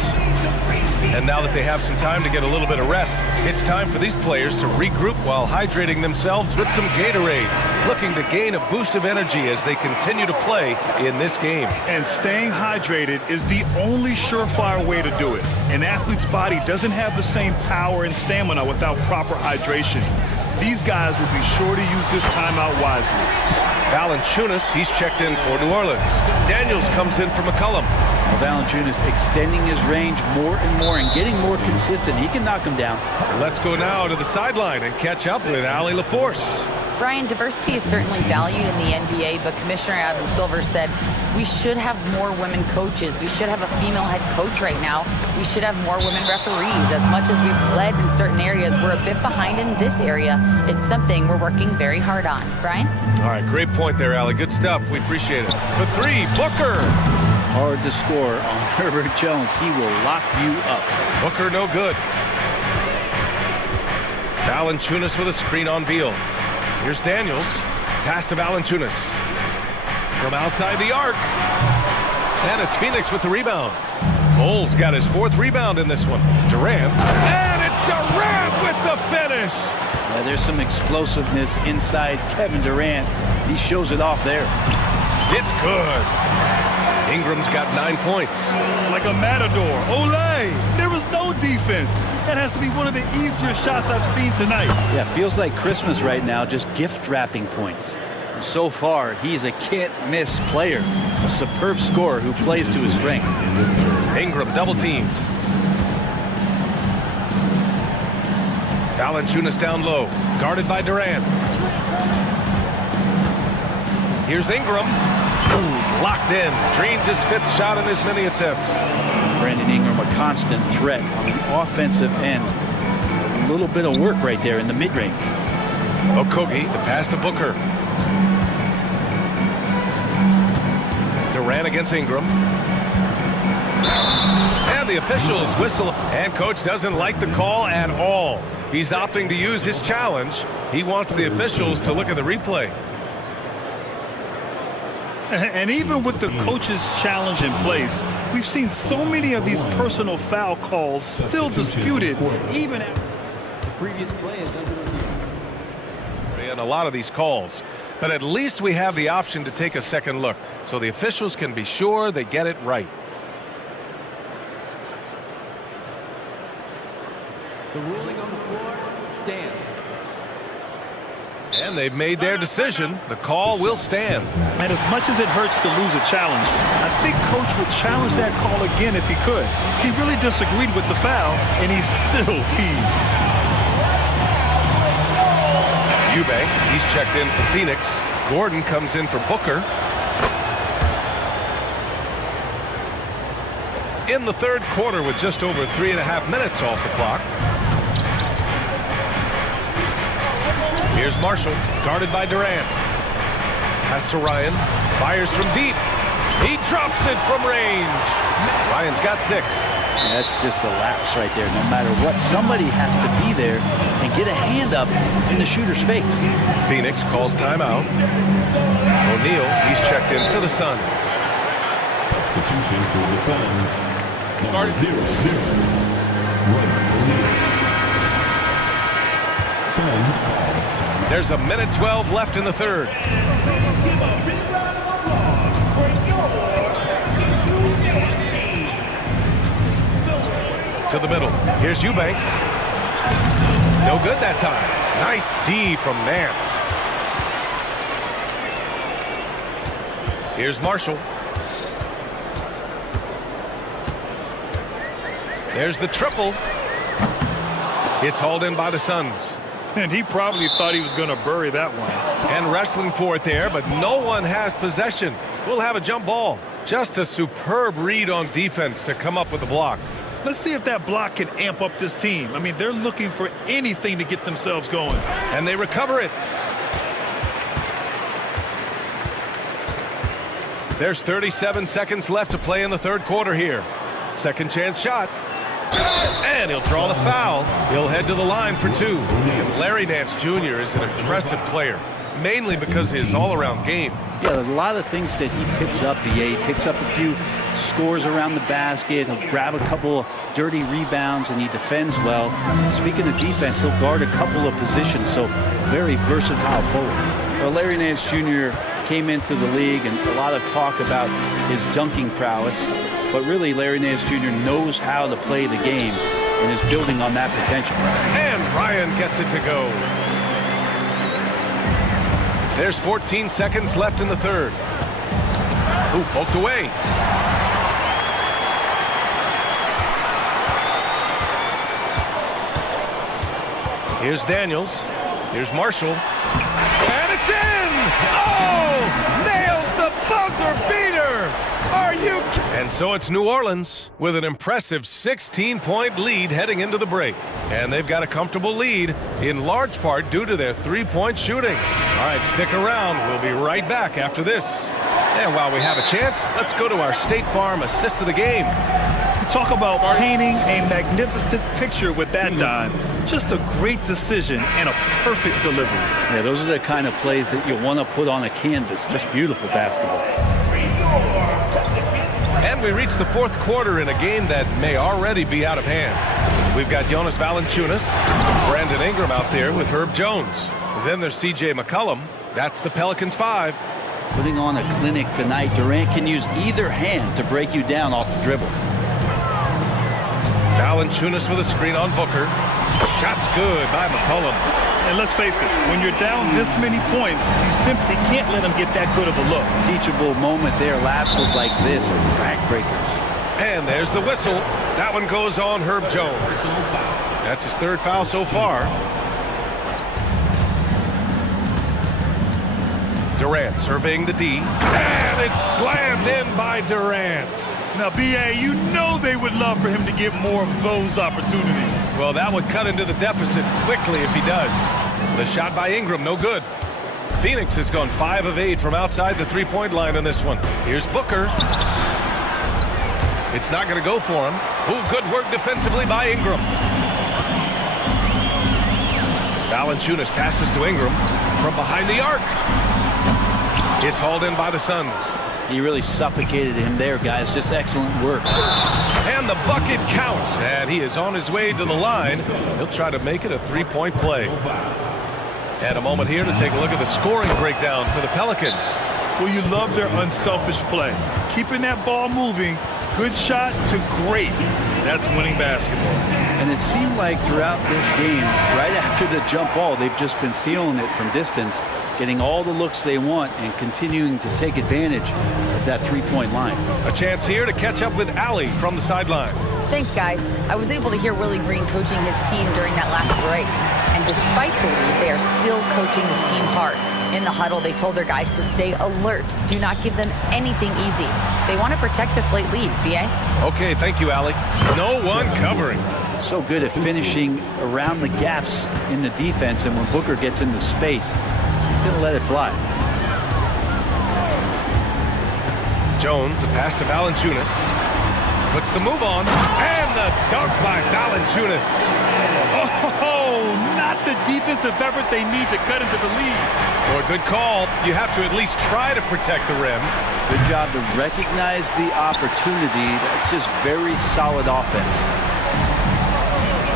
And now that they have some time to get a little bit of rest, it's time for these players to regroup while hydrating themselves with some Gatorade, looking to gain a boost of energy as they continue to play in this game. And staying hydrated is the only surefire way to do it. An athlete's body doesn't have the same power and stamina without proper hydration. These guys will be sure to use this timeout wisely. Valanciunas, he's checked in for New Orleans. Daniels comes in for McCollum. Valanciunas extending his range more and more and getting more consistent. He can knock him down. Let's go now to the sideline and catch up with Allie LaForce. Brian, diversity is certainly valued in the NBA, but Commissioner Adam Silver said we should have more women coaches. We should have a female head coach right now. We should have more women referees. As much as we've led in certain areas, we're a bit behind in this area. It's something we're working very hard on. Brian? All right, great point there, Allie. Good stuff. We appreciate it. For three, Booker. Hard to score on Herbert Jones. He will lock you up. Booker no good. Valanciunas with a screen on Beal. Here's Daniels. Pass to Valanciunas. From outside the arc. And it's Phoenix with the rebound. Bull's got his fourth rebound in this one. Durant. And it's Durant with the finish. Yeah, there's some explosiveness inside Kevin Durant. He shows it off there. It's good. Ingram's got 9 points. Like a matador. Olay! There was no defense. That has to be one of the easier shots I've seen tonight. Yeah, feels like Christmas right now, just gift wrapping points. And so far, he's a can't-miss player. A superb scorer who plays to his strength. Ingram double teams. Valanciunas down low, guarded by Durant. Here's Ingram. He's locked in. Drains his fifth shot in as many attempts. Brandon Ingram, a constant threat on the offensive end. A little bit of work right there in the mid-range. Okogie, the pass to Booker. Durant against Ingram. And the officials whistle. And coach doesn't like the call at all. He's opting to use his challenge. He wants the officials to look at the replay. And even with the coach's challenge in place, we've seen so many of these personal foul calls still disputed, even after the previous play is under review. And a lot of these calls, but at least we have the option to take a second look, so the officials can be sure they get it right. The ruling on the floor stands. And they've made their decision. The call will stand. And as much as it hurts to lose a challenge, I think coach would challenge that call again if he could. He really disagreed with the foul, and he's still peeved. Eubanks, he's checked in for Phoenix. Gordon comes in for Booker. In the third quarter with just over 3.5 minutes off the clock. Here's Marshall, guarded by Durant. Pass to Ryan, fires from deep. He drops it from range. Ryan's got 6. That's just a lapse right there. No matter what, somebody has to be there and get a hand up in the shooter's face. Phoenix calls timeout. O'Neal, he's checked in for the Suns. Substitution for the Suns. Number 0-0. Royce O'Neal. Suns call timeout. There's a minute 12 left in the third. To the middle. Here's Eubanks. No good that time. Nice D from Nance. Here's Marshall. There's the triple. It's hauled in by the Suns. And he probably thought he was going to bury that one. And wrestling for it there, but no one has possession. We'll have a jump ball. Just a superb read on defense to come up with the block. Let's see if that block can amp up this team. I mean, they're looking for anything to get themselves going. And they recover it. There's 37 seconds left to play in the third quarter here. Second chance shot. And he'll draw the foul. He'll head to the line for 2. And Larry Nance Jr. is an impressive player, mainly because of his all-around game. Yeah, there's a lot of things that he picks up, BA. He picks up a few scores around the basket. He'll grab a couple dirty rebounds, and he defends well. Speaking of defense, he'll guard a couple of positions, so very versatile forward. Well, Larry Nance Jr. came into the league, and a lot of talk about his dunking prowess. But really, Larry Nance Jr. knows how to play the game and is building on that potential. And Ryan gets it to go. There's 14 seconds left in the third. Ooh, poked away. Here's Daniels. Here's Marshall. And it's in! Oh! Nails the buzzer beater! Are you? And so it's New Orleans with an impressive 16-point lead heading into the break. And they've got a comfortable lead in large part due to their three-point shooting. All right, stick around. We'll be right back after this. And while we have a chance, let's go to our State Farm assist of the game. Talk about painting a magnificent picture with that dime. Just a great decision and a perfect delivery. Yeah, those are the kind of plays that you want to put on a canvas. Just beautiful basketball. And we reach the fourth quarter in a game that may already be out of hand. We've got Jonas Valanciunas, Brandon Ingram out there with Herb Jones. Then there's C.J. McCollum. That's the Pelicans 5. Putting on a clinic tonight, Durant can use either hand to break you down off the dribble. Valanciunas with a screen on Booker. Shot's good by McCollum. And let's face it, when you're down this many points, you simply can't let them get that good of a look. Teachable moment there. Lapses like this are backbreakers. And there's the whistle. That one goes on Herb Jones. That's his third foul so far. Durant surveying the D. And it's slammed in by Durant. Now, B.A., you know they would love for him to get more of those opportunities. Well, that would cut into the deficit quickly if he does. The shot by Ingram, no good. Phoenix has gone 5 of 8 from outside the three-point line on this one. Here's Booker. It's not going to go for him. Ooh, good work defensively by Ingram. Valanciunas passes to Ingram from behind the arc. It's hauled in by the Suns. He really suffocated him there, guys. Just excellent work. And the bucket counts, and he is on his way to the line. He'll try to make it a three-point play. And a moment here to take a look at the scoring breakdown for the Pelicans. Well, you love their unselfish play. Keeping that ball moving, good shot to great. That's winning basketball. And it seemed like throughout this game, right after the jump ball, they've just been feeling it from distance, getting all the looks they want and continuing to take advantage of that three-point line. A chance here to catch up with Allie from the sideline. Thanks, guys. I was able to hear Willie Green coaching his team during that last break. And despite the lead, they are still coaching his team hard. In the huddle, they told their guys to stay alert. Do not give them anything easy. They want to protect this late lead, B.A. Okay, thank you, Allie. No one covering. So good at finishing around the gaps in the defense, and when Booker gets into space, he's going to let it fly. Jones, the pass to Valanciunas. Puts the move on, and the dunk by Valanciunas. Oh, not the defensive effort they need to cut into the lead. Or good call. You have to at least try to protect the rim. Good job to recognize the opportunity. That's just very solid offense.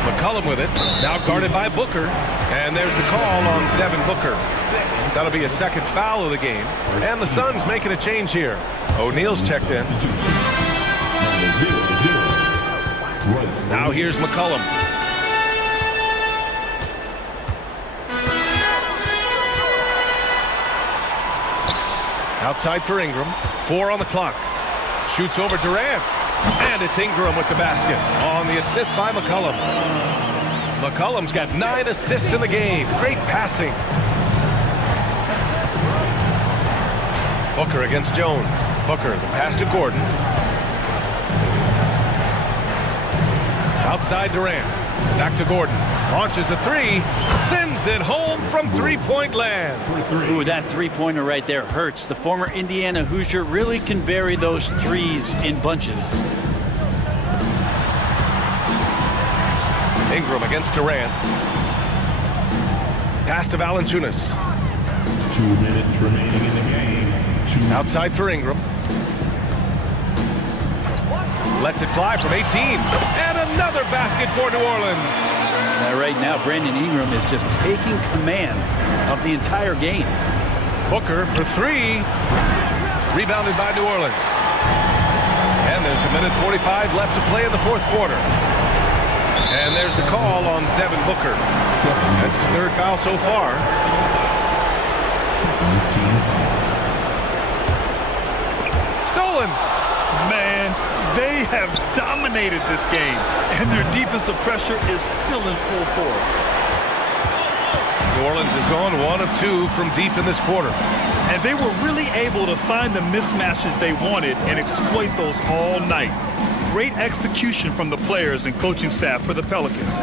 McCollum with it, now guarded by Booker. And there's the call on Devin Booker. That'll be a second foul of the game. And the Suns making a change here. O'Neal's checked in. Now here's McCollum. Outside for Ingram. 4 on the clock. Shoots over Durant. And it's Ingram with the basket on the assist by McCollum. McCollum's got 9 assists in the game. Great passing. Booker against Jones. Booker, the pass to Gordon. Outside Durant. Back to Gordon. Launches a 3. Sends it home from three-point land. Ooh, that three-pointer right there hurts. The former Indiana Hoosier really can bury those threes in bunches. Ingram against Durant. Pass to Valanciunas. 2 minutes remaining in the game. Outside for Ingram. Lets it fly from 18. And another basket for New Orleans. Right now, Brandon Ingram is just taking command of the entire game. Booker for 3. Rebounded by New Orleans. And there's a minute 45 left to play in the fourth quarter. And there's the call on Devin Booker. That's his 3rd foul so far. Stolen. Man, they have dominated this game, and their defensive pressure is still in full force. New Orleans has gone 1 of 2 from deep in this quarter. And they were really able to find the mismatches they wanted and exploit those all night. Great execution from the players and coaching staff for the Pelicans.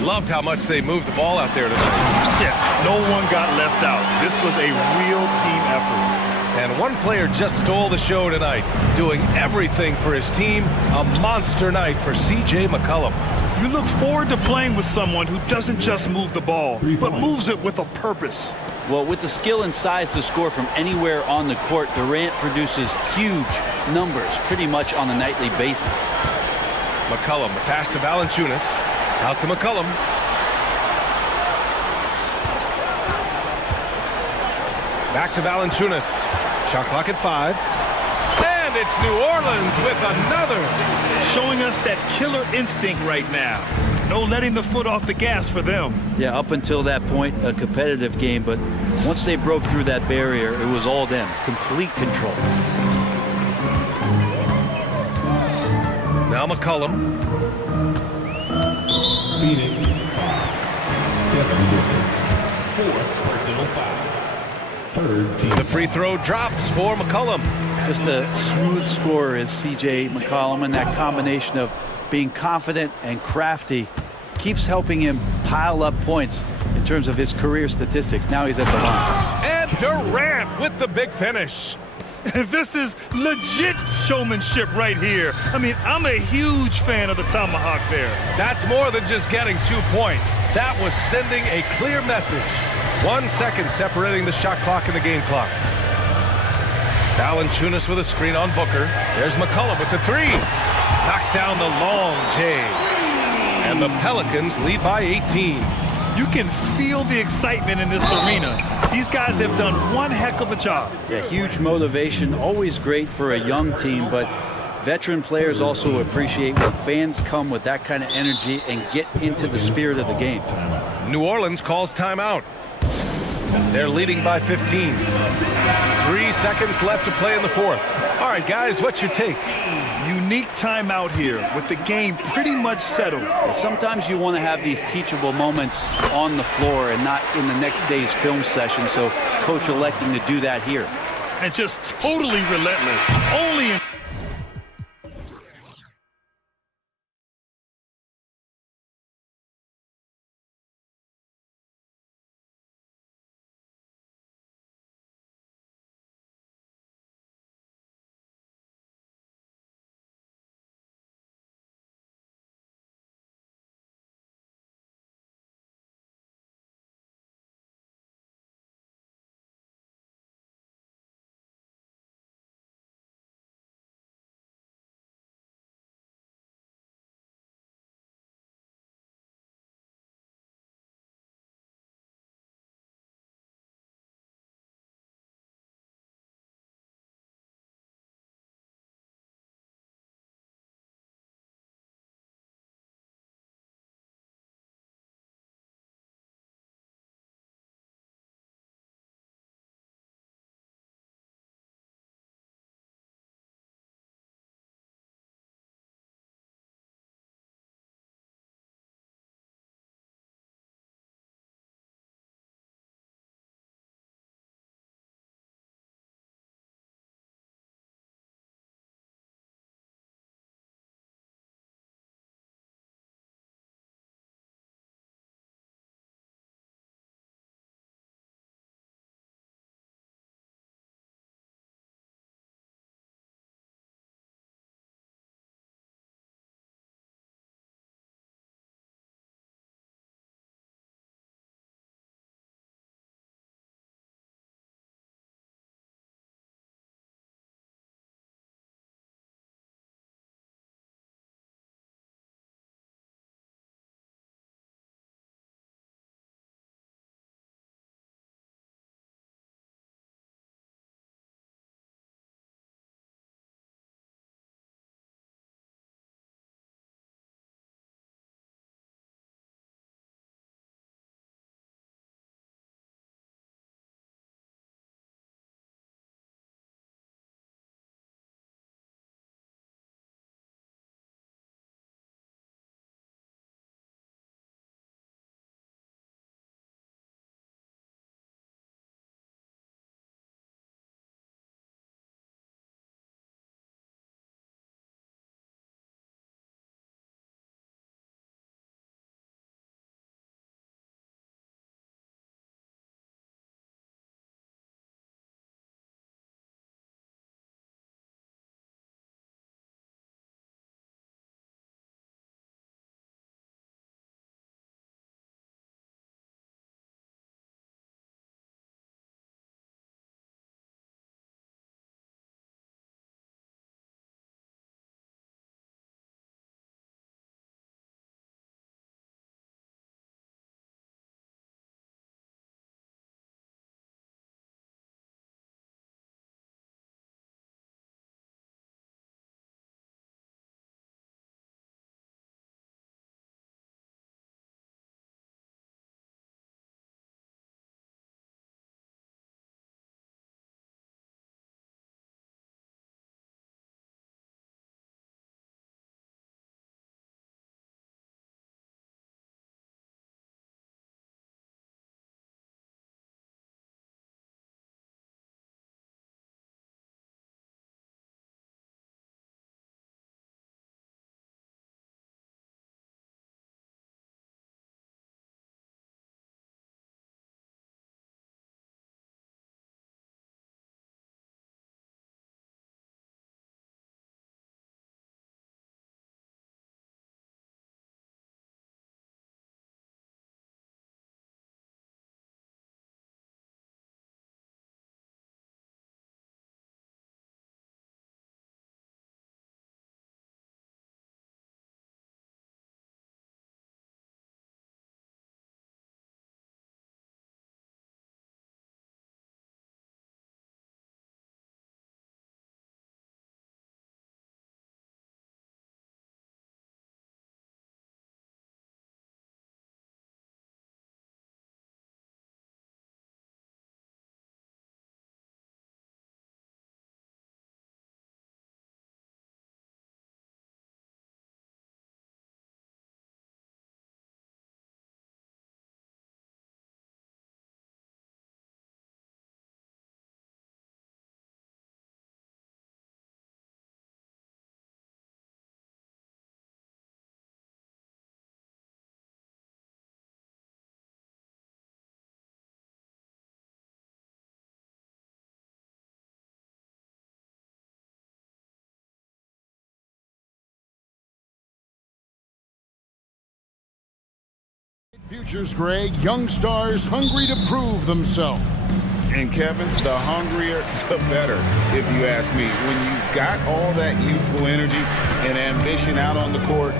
Loved how much they moved the ball out there tonight. Yeah, no one got left out. This was a real team effort. And one player just stole the show tonight, doing everything for his team. A monster night for C.J. McCollum. You look forward to playing with someone who doesn't just move the ball, but moves it with a purpose. Well, with the skill and size to score from anywhere on the court, Durant produces huge numbers pretty much on a nightly basis. McCollum, the pass to Valanciunas. Out to McCollum. Back to Valanciunas. Shot clock at 5. And it's New Orleans with another. Showing us that killer instinct right now. No letting the foot off the gas for them. Yeah, up until that point, a competitive game, but once they broke through that barrier, it was all them. Complete control. Now McCollum. Phoenix. 4th personal foul. 3rd team. The free throw drops for McCollum. Just a smooth scorer is C.J. McCollum, and that combination of being confident and crafty keeps helping him pile up points in terms of his career statistics. Now he's at the line. And Durant with the big finish. This is legit showmanship right here. I mean, I'm a huge fan of the tomahawk there. That's more than just getting 2 points. That was sending a clear message. 1 second separating the shot clock and the game clock. Valanciunas with a screen on Booker. There's McCollum with the 3. Knocks down the long J. And the Pelicans lead by 18. You can feel the excitement in this arena. These guys have done one heck of a job. Yeah, huge motivation. Always great for a young team, but veteran players also appreciate when fans come with that kind of energy and get into the spirit of the game. New Orleans calls timeout. They're leading by 15. 3 seconds left to play in the fourth. All right, guys, what's your take? Unique timeout here with the game pretty much settled. Sometimes you want to have these teachable moments on the floor and not in the next day's film session, so coach electing to do that here. And just totally relentless. Only in futures, Greg. Young stars hungry to prove themselves. And Kevin, the hungrier, the better, if you ask me. When you've got all that youthful energy and ambition out on the court,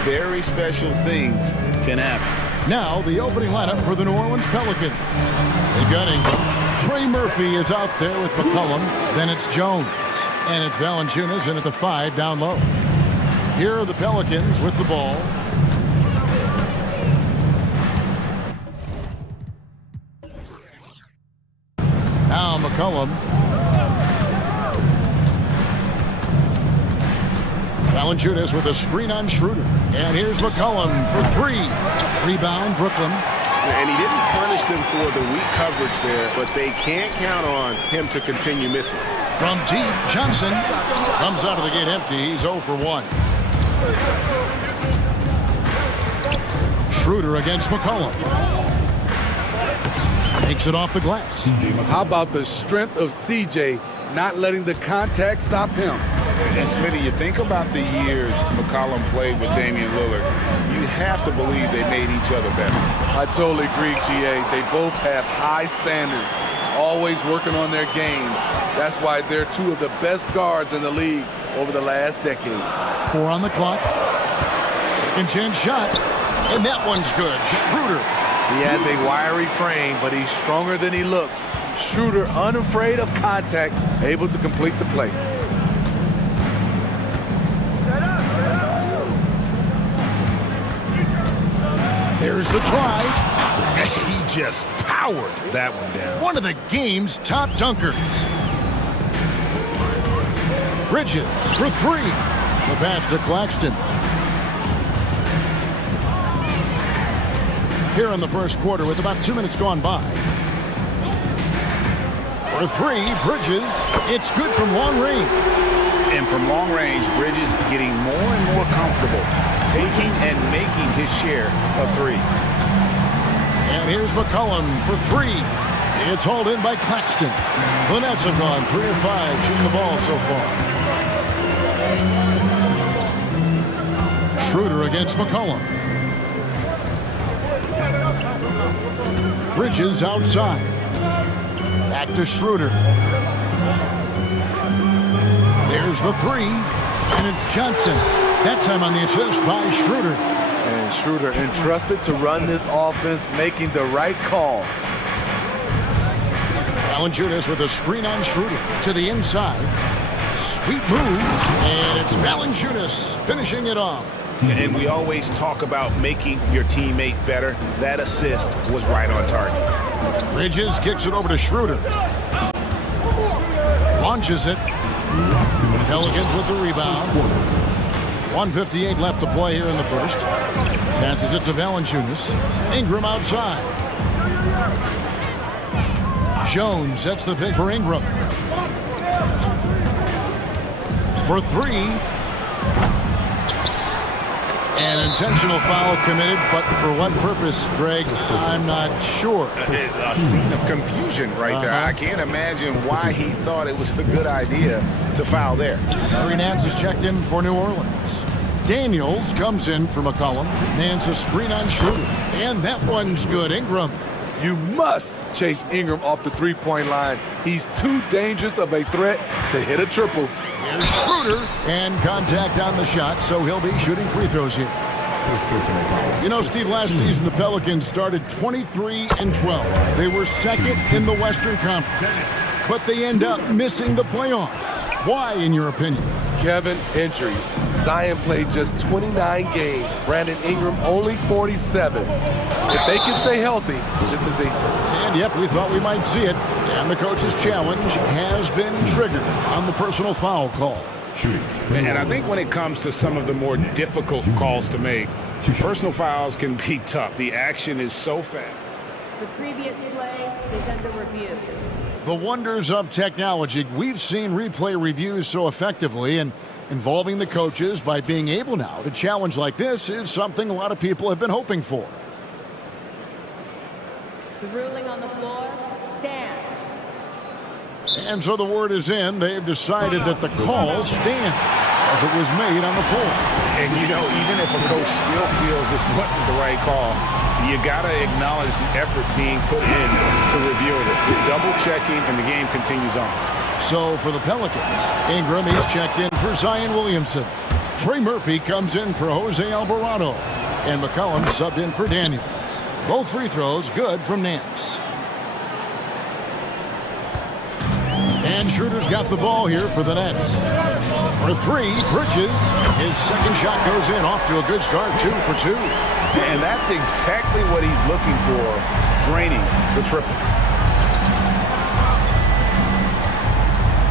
very special things can happen. Now, the opening lineup for the New Orleans Pelicans. They've got Ingram. Trey Murphy is out there with McCollum. Then it's Jones. And it's Valanciunas in at the 5 down low. Here are the Pelicans with the ball. Now McCollum. Valanciunas with a screen on Schroeder. And here's McCollum for 3. Rebound, Brooklyn. And he didn't punish them for the weak coverage there, but they can't count on him to continue missing. From deep, Johnson comes out of the gate empty. He's 0 for 1. Schroeder against McCollum. Takes it off the glass. How about the strength of CJ not letting the contact stop him? And Smitty, you think about the years McCollum played with Damian Lillard, you have to believe they made each other better. I totally agree, GA. They both have high standards, always working on their games. That's why they're two of the best guards in the league over the last decade. 4 on the clock. Second chance shot. And that one's good. Schroeder. He has a wiry frame, but he's stronger than he looks. Schroeder, unafraid of contact, able to complete the play. There's the drive. He just powered that one down. One of the game's top dunkers. Bridges for 3. The pass to Claxton. Here in the first quarter with about 2 minutes gone by. For 3, Bridges. It's good from long range. And from long range, Bridges getting more and more comfortable, taking and making his share of threes. And here's McCollum for 3. It's hauled in by Claxton. The Nets have gone 3 of 5 shooting the ball so far. Schroeder against McCollum. Bridges outside. Back to Schroeder. There's the 3. And it's Johnson. That time on the assist by Schroeder. And Schroeder entrusted to run this offense, making the right call. Valanciunas with a screen on Schroeder to the inside. Sweet move. And it's Valanciunas finishing it off. And we always talk about making your teammate better. That assist was right on target. Bridges kicks it over to Schroeder. Launches it. Pelicans with the rebound. 1:58 left to play here in the first. Passes it to Valanciunas. Ingram outside. Jones sets the pick for Ingram. For 3. An intentional foul committed, but for what purpose, Greg, I'm not sure. A scene of confusion right there. I can't imagine why he thought it was a good idea to foul there. Larry Nance is checked in for New Orleans. Daniels comes in for McCollum. Nance a screen on Schroeder. And that one's good. Ingram. You must chase Ingram off the three-point line. He's too dangerous of a threat to hit a triple. Here's Schroeder. And contact on the shot, so he'll be shooting free throws here. You know, Steve, last season the Pelicans started 23-12. They were second in the Western Conference. But they end up missing the playoffs. Why, in your opinion? Kevin, injuries. Zion played just 29 games. Brandon Ingram only 47. If they can stay healthy, this is a... And yep, we thought we might see it. And the coach's challenge has been triggered on the personal foul call. And I think when it comes to some of the more difficult calls to make, personal fouls can be tough. The action is so fast. The previous play is under review. The wonders of technology. We've seen replay reviews so effectively, and involving the coaches by being able now to challenge like this is something a lot of people have been hoping for. The ruling on the floor stands. And so the word is in. They've decided that the call stands. as it was made on the floor. And, you know, even if a coach still feels this wasn't the right call, you got to acknowledge the effort being put in to review it. The double-checking, and the game continues on. So for the Pelicans, Ingram, he's checked in for Zion Williamson. Trey Murphy comes in for Jose Alvarado. And McCollum subbed in for Daniels. Both free throws good from Nance. And Schroeder's got the ball here for the Nets. For three, Bridges. His second shot goes in, off to a good start, 2 for 2. And that's exactly what he's looking for, draining the triple.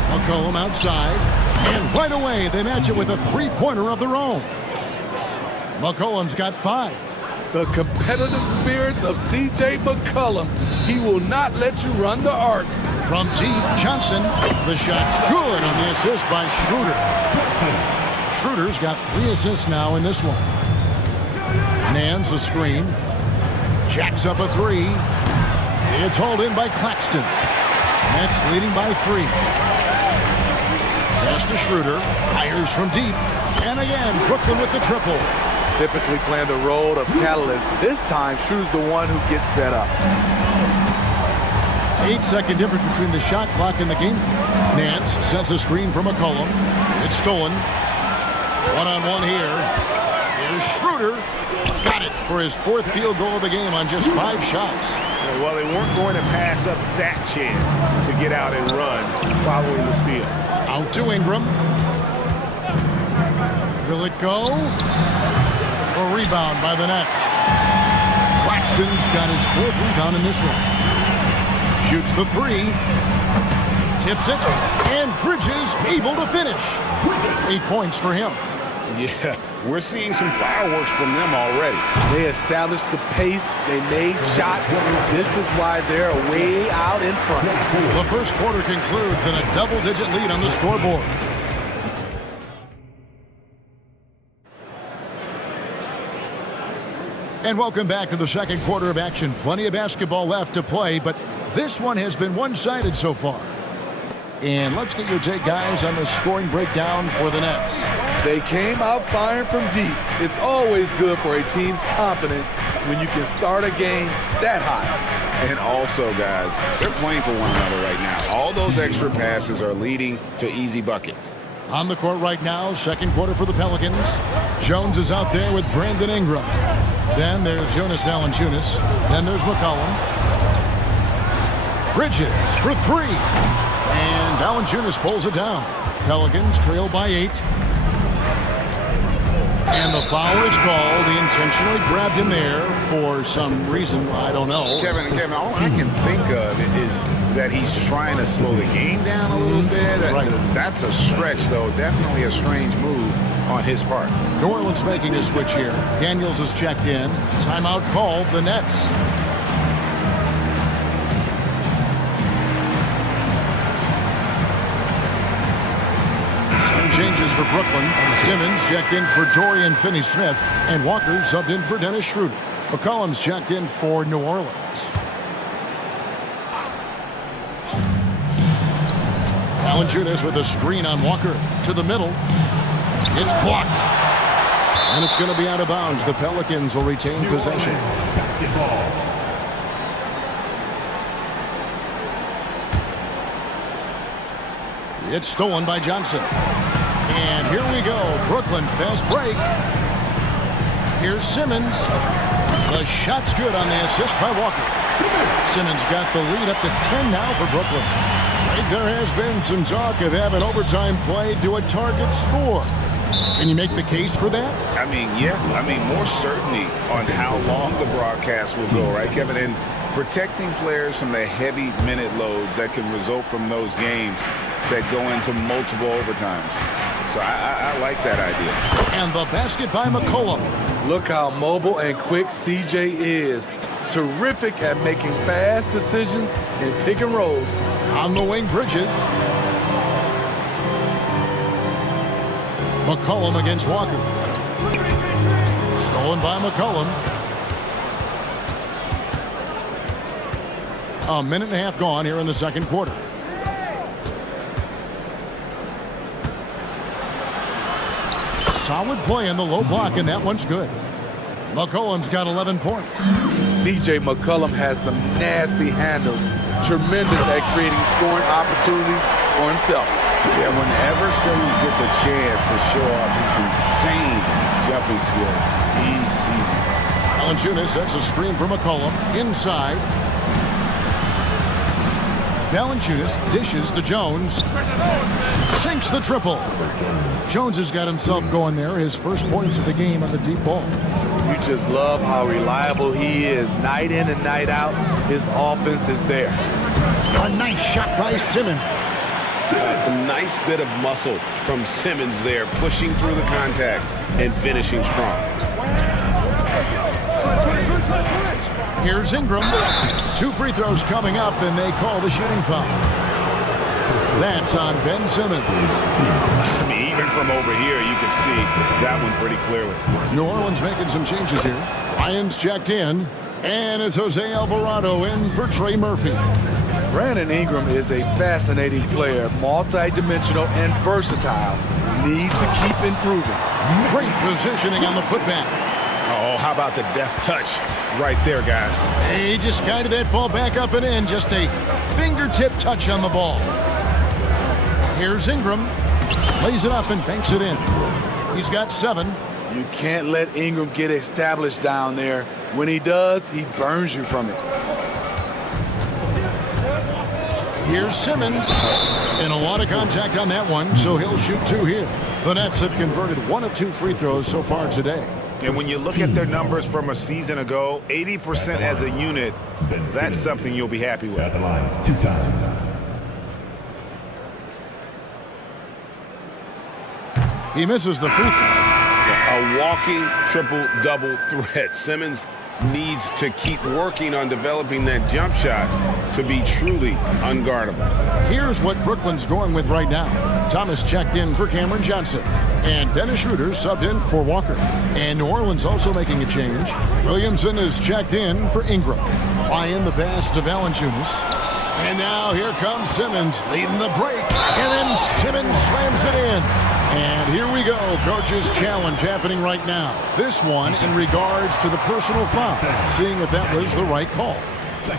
McCollum outside. And right away, they match it with a three-pointer of their own. McCollum's got 5. The competitive spirits of C.J. McCollum. He will not let you run the arc. From deep, Johnson. The shot's good on the assist by Schroeder. Schroeder's got 3 assists now in this one. Nance a screen. Jacks up a 3. It's hauled in by Claxton. Nets leading by 3. Pass to Schroeder. Fires from deep. And again, Brooklyn with the triple. Typically playing the role of catalyst. This time, Schroeder's the one who gets set up. 8-second difference between the shot clock and the game. Nance sends a screen from McCollum. It's stolen. One-on-one here. Here's Schroeder. Got it for his 4th field goal of the game on just 5 shots. Well, they weren't going to pass up that chance to get out and run following the steal. Out to Ingram. Will it go? A rebound by the Nets. Claxton's got his 4th rebound in this one. Shoots the 3. Tips it. And Bridges able to finish. 8 points for him. Yeah, we're seeing some fireworks from them already. They established the pace. They made shots. This is why they're way out in front. The first quarter concludes in a double-digit lead on the scoreboard. And welcome back to the second quarter of action. Plenty of basketball left to play, but this one has been one-sided so far. And let's get your take, guys, on the scoring breakdown for the Nets. They came out firing from deep. It's always good for a team's confidence when you can start a game that high. And also, guys, they're playing for one another right now. All those extra passes are leading to easy buckets. On the court right now, second quarter for the Pelicans. Jones is out there with Brandon Ingram. Then there's Jonas Valanciunas. Then there's McCollum. Bridges for 3. And Valanciunas pulls it down. Pelicans trail by 8. And the foul is called. He intentionally grabbed him there for some reason. I don't know. Kevin, all I can think of is that he's trying to slow the game down a little bit. Right. That's a stretch, though. Definitely a strange move on his part. New Orleans making a switch here. Daniels is checked in. Timeout called, the Nets. Some changes for Brooklyn. Simmons checked in for Dorian Finney-Smith. And Walker subbed in for Dennis Schroeder. McCollum's checked in for New Orleans. Valanciunas with a screen on Walker to the middle. It's blocked. And it's going to be out of bounds. The Pelicans will retain possession. It's stolen by Johnson. And here we go. Brooklyn fast break. Here's Simmons. The shot's good on the assist by Walker. Simmons got the lead up to 10 now for Brooklyn. There has been some talk of having overtime played to a target score. Can you make the case for that? I mean, yeah. I mean, more certainty on how long the broadcast will go, right, Kevin? And protecting players from the heavy minute loads that can result from those games that go into multiple overtimes. So I like that idea. And the basket by McCollum. Look how mobile and quick CJ is. Terrific at making fast decisions in pick and rolls. On the wing, Bridges. McCollum against Walker. Stolen by McCollum. A minute and a half gone here in the second quarter. Solid play in the low block, and that one's good. McCollum's got 11 points. C.J. McCollum has some nasty handles. Tremendous at creating scoring opportunities for himself. Yeah, whenever Simmons gets a chance to show off his insane jumping skills, he seizes it. Valanciunas sets a screen for McCollum. Inside. Valanciunas dishes to Jones. Sinks the triple. Jones has got himself going there. His first points of the game on the deep ball. You just love how reliable he is. Night in and night out, his offense is there. A nice shot by Simmons. A nice bit of muscle from Simmons there, pushing through the contact and finishing strong. Here's Ingram. 2 free throws coming up, and they call the shooting foul. That's on Ben Simmons. I mean, even from over here, you can see that one pretty clearly. New Orleans making some changes here. Ryan's checked in, and it's Jose Alvarado in for Trey Murphy. Brandon Ingram is a fascinating player, multi-dimensional and versatile. Needs to keep improving. Great positioning on the putback. Oh, how about the deft touch right there, guys? He just guided that ball back up and in. Just a fingertip touch on the ball. Here's Ingram. Lays it up and banks it in. He's got 7. You can't let Ingram get established down there. When he does, he burns you from it. Here's Simmons. And a lot of contact on that one, so he'll shoot 2 here. The Nets have converted 1 of 2 free throws so far today. And when you look at their numbers from a season ago, 80% as a unit, that's something you'll be happy with. At the line, 2 times. He misses the free throw. A walking triple-double threat. Simmons needs to keep working on developing that jump shot to be truly unguardable. Here's what Brooklyn's going with right now. Thomas checked in for Cameron Johnson. And Dennis Schroeder subbed in for Walker. And New Orleans also making a change. Williamson is checked in for Ingram. Ryan the pass to Valanciunas. And now here comes Simmons leading the break. And then Simmons slams it in. And here we go, coach's challenge happening right now. This one in regards to the personal foul, seeing if that was the right call.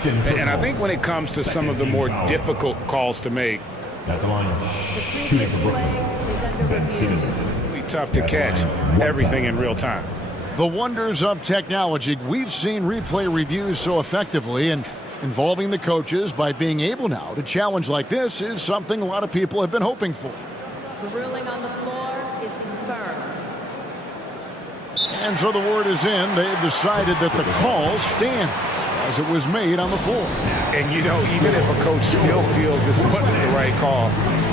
And I think when it comes to some of the more difficult calls to make, At the line, shooting for Brooklyn, Ben Simmons. really tough to catch everything in real time. The wonders of technology. We've seen replay reviews so effectively, and involving the coaches by being able now to challenge like this is something a lot of people have been hoping for. The ruling on the floor is confirmed. And so the word is in. They've decided that the call stands as it was made on the floor. And you know, even if a coach still feels this wasn't the right call,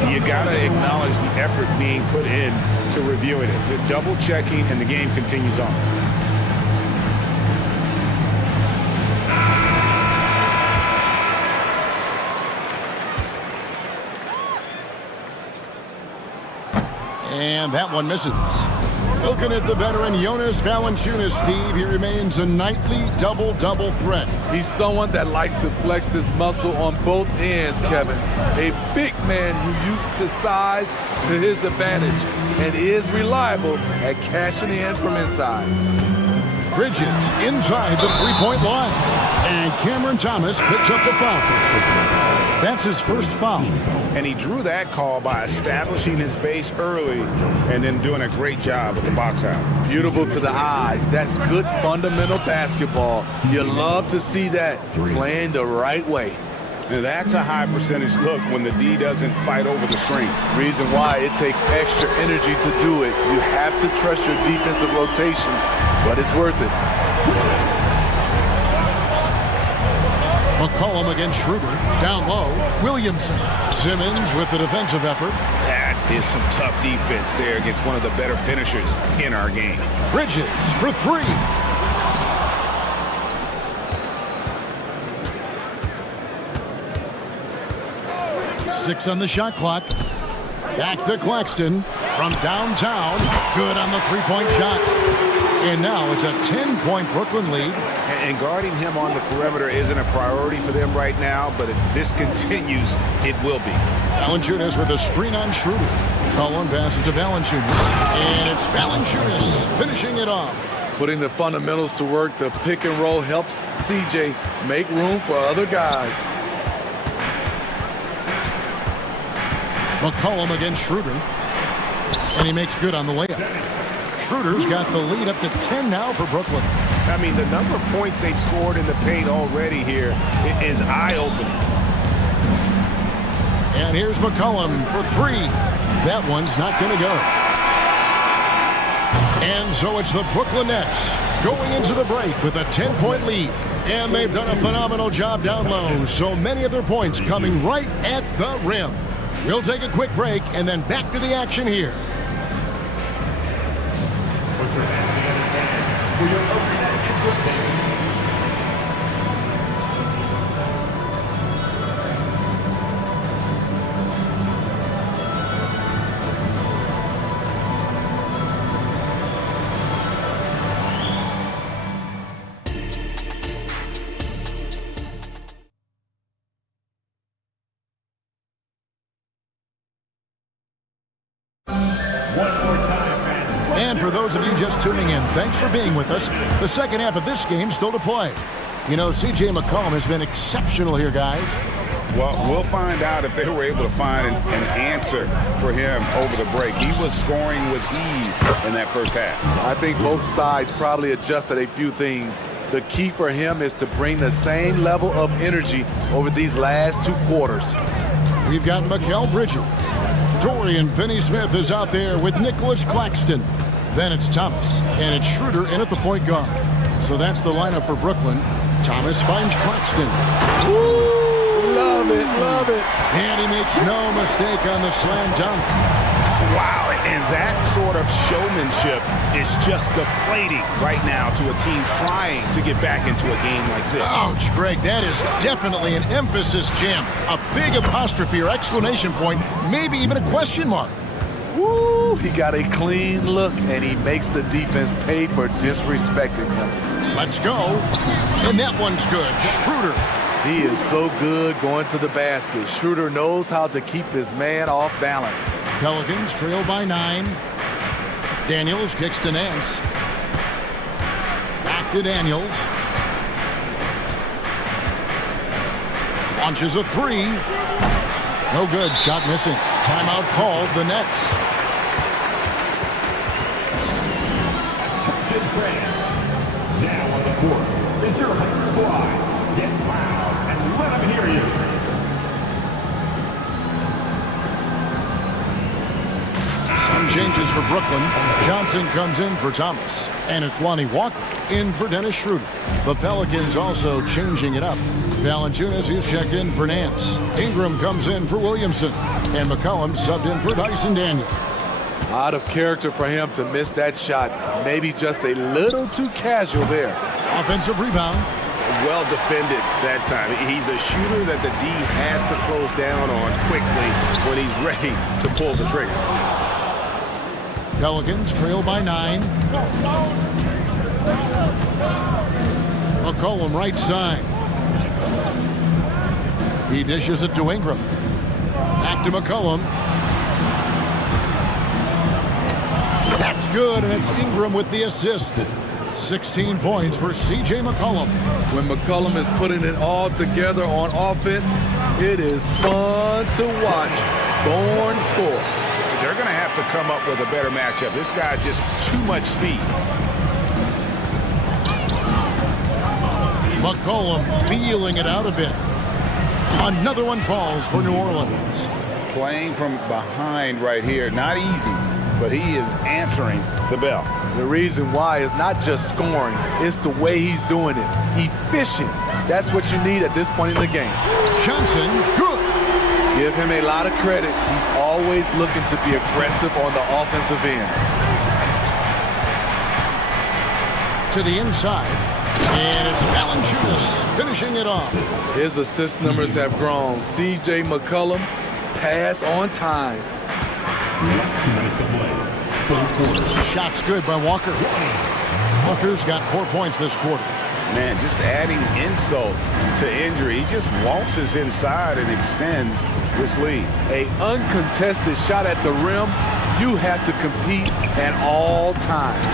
you got to acknowledge the effort being put in to reviewing it. The double checking, and the game continues on. And that one misses. Looking at the veteran Jonas Valanciunas, Steve, he remains a nightly double-double threat. He's someone that likes to flex his muscle on both ends, Kevin. A big man who uses his size to his advantage and is reliable at cashing in from inside. Bridges inside the three-point line. And Cameron Thomas picks up the foul. That's his first foul. And he drew that call by establishing his base early and then doing a great job with the box out. Beautiful to the eyes. That's good fundamental basketball. You love to see that playing the right way. Now that's a high percentage look when the D doesn't fight over the screen. Reason why it takes extra energy to do it. You have to trust your defensive rotations, but it's worth it. McCollum against Schroeder. Down low, Williamson. Simmons with the defensive effort. That is some tough defense there against one of the better finishers in our game. Bridges for 3. Six on the shot clock. Back to Claxton from downtown. Good on the three-point shot. And now it's a 10-point Brooklyn lead. And guarding him on the perimeter isn't a priority for them right now, but if this continues, it will be. Valanciunas with a screen on Schroeder. McCollum passes to Valanciunas. And it's Valanciunas finishing it off. Putting the fundamentals to work, the pick and roll helps CJ make room for other guys. McCollum against Schroeder. And he makes good on the layup. Schroeder's got the lead up to 10 now for Brooklyn. I mean, the number of points they've scored in the paint already here is eye-opening. And here's McCollum for three. That one's not going to go. And so it's the Brooklyn Nets going into the break with a 10-point lead. And they've done a phenomenal job down low. So many of their points coming right at the rim. We'll take a quick break and then back to the action here. And for those of you just tuning in, thanks for being with us. The second half of this game still to play. You know, C.J. McCollum has been exceptional here, guys. Well, we'll find out if they were able to find an answer for him over the break. He was scoring with ease in that first half. I think both sides probably adjusted a few things. The key for him is to bring the same level of energy over these last two quarters. We've got Mikal Bridges. Dorian Finney-Smith is out there with Nicholas Claxton. Then it's Thomas, and it's Schroeder in at the point guard. So that's the lineup for Brooklyn. Thomas finds Claxton. Woo! Love it, love it. And he makes no mistake on the slam dunk. Wow, and that sort of showmanship is just deflating right now to a team trying to get back into a game like this. Ouch, Greg, that is definitely an emphasis jam. A big apostrophe or exclamation point, maybe even a question mark. Woo! He got a clean look, and he makes the defense pay for disrespecting him. Let's go. And that one's good. Schroeder. He is so good going to the basket. Schroeder knows how to keep his man off balance. Pelicans trail by 9. Daniels kicks to Nance. Back to Daniels. Launches a three. No good. Shot missing. Timeout called. The Nets. Attention fans. Now on the court is your hype squad. Get loud and let them hear you. Some changes for Brooklyn. Johnson comes in for Thomas. And it's Lonnie Walker in for Dennis Schroeder. The Pelicans also changing it up. Valanciunas, he's checked in for Nance. Ingram comes in for Williamson. And McCollum subbed in for Dyson Daniel. Out of character for him to miss that shot. Maybe just a little too casual there. Offensive rebound. Well defended that time. He's a shooter that the D has to close down on quickly when he's ready to pull the trigger. Pelicans trail by 9. McCollum right side. He dishes it to Ingram. Back to McCollum. That's good, and it's Ingram with the assist. 16 points for C.J. McCollum. When McCollum is putting it all together on offense, it is fun to watch. Born score. They're going to have to come up with a better matchup. This guy just too much speed. McCollum feeling it out a bit. Another one falls for New Orleans. Playing from behind right here. Not easy, but he is answering the bell. The reason why is not just scoring, it's the way he's doing it. Efficient. That's what you need at this point in the game. Johnson, good. Give him a lot of credit. He's always looking to be aggressive on the offensive end. To the inside. And it's Valanciunas finishing it off. His assist numbers have grown. C.J. McCollum, pass on time. Shots good by Walker. Walker's got 4 points this quarter. Man, just adding insult to injury. He just waltzes inside and extends this lead. A uncontested shot at the rim, you have to compete at all times.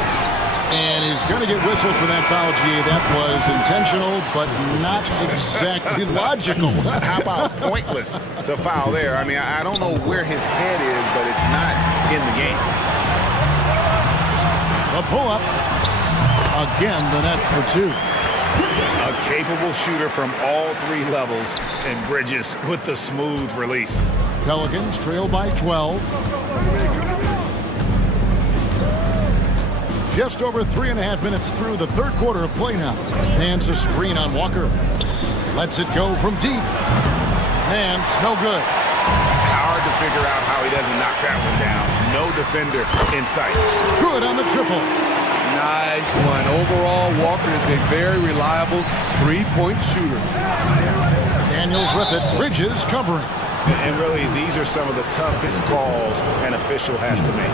And he's going to get whistled for that foul, G. That was intentional, but not exactly logical. How about pointless to foul there? I mean, I don't know where his head is, but it's not in the game. The pull-up. Again, the Nets for two. A capable shooter from all three levels, and Bridges with the smooth release. Pelicans trail by 12. Just over 3.5 minutes through the third quarter of play now. Hands a screen on Walker. Lets it go from deep. Hands, no good. Hard to figure out how he doesn't knock that one down. No defender in sight. Good on the triple. Nice one. Overall, Walker is a very reliable three-point shooter. Daniels with it. Bridges covering. And really, these are some of the toughest calls an official has to make.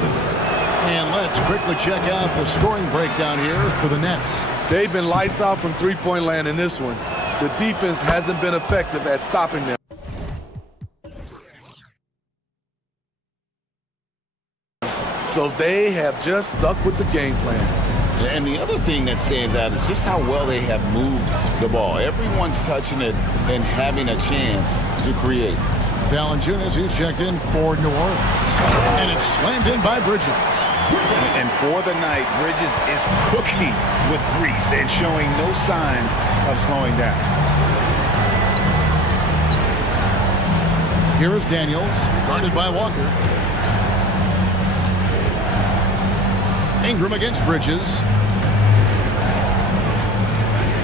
And let's quickly check out the scoring breakdown here for the Nets. They've been lights out from three-point land in this one. The defense hasn't been effective at stopping them. So they have just stuck with the game plan. And the other thing that stands out is just how well they have moved the ball. Everyone's touching it and having a chance to create. Valanciunas, who's checked in for New Orleans. And it's slammed in by Bridges. And for the night, Bridges is cooking with grease and showing no signs of slowing down. Here is Daniels, guarded by Walker. Ingram against Bridges.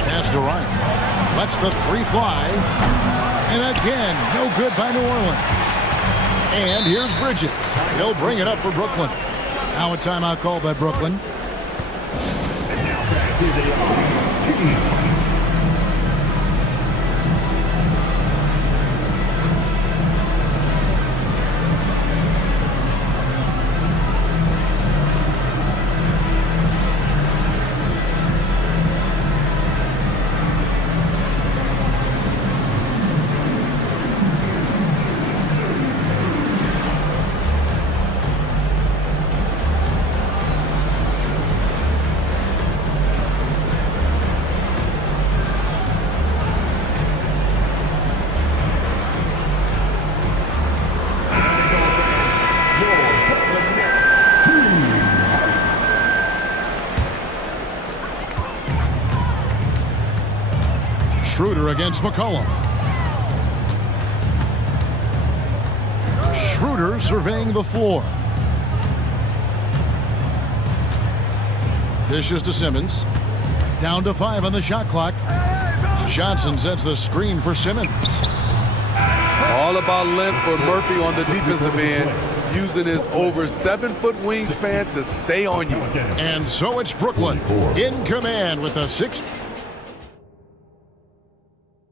Pass to Ryan. Lets the three fly. And again, no good by New Orleans. And here's Bridges. He'll bring it up for Brooklyn. Now a timeout called by Brooklyn. Schroeder against McCollum. Schroeder surveying the floor. Dishes to Simmons. Down to 5 on the shot clock. Johnson sets the screen for Simmons. All about length for Murphy on the defensive end, using his over 7-foot wingspan to stay on you. And so it's Brooklyn in command with the 6th.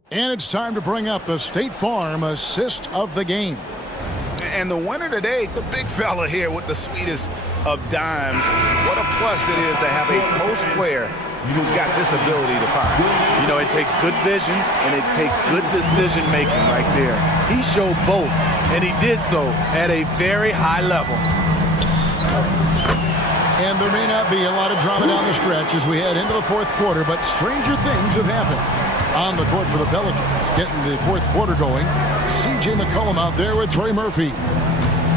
And it's time to bring up the State Farm assist of the game. And the winner today, the big fella here with the sweetest of dimes. What a plus it is to have a post player who's got this ability to fire. You know, it takes good vision and it takes good decision making right there. He showed both, and he did so at a very high level. And there may not be a lot of drama down the stretch as we head into the fourth quarter, but stranger things have happened on the court for the Pelicans. Getting the fourth quarter going. C.J. McCollum out there with Trey Murphy.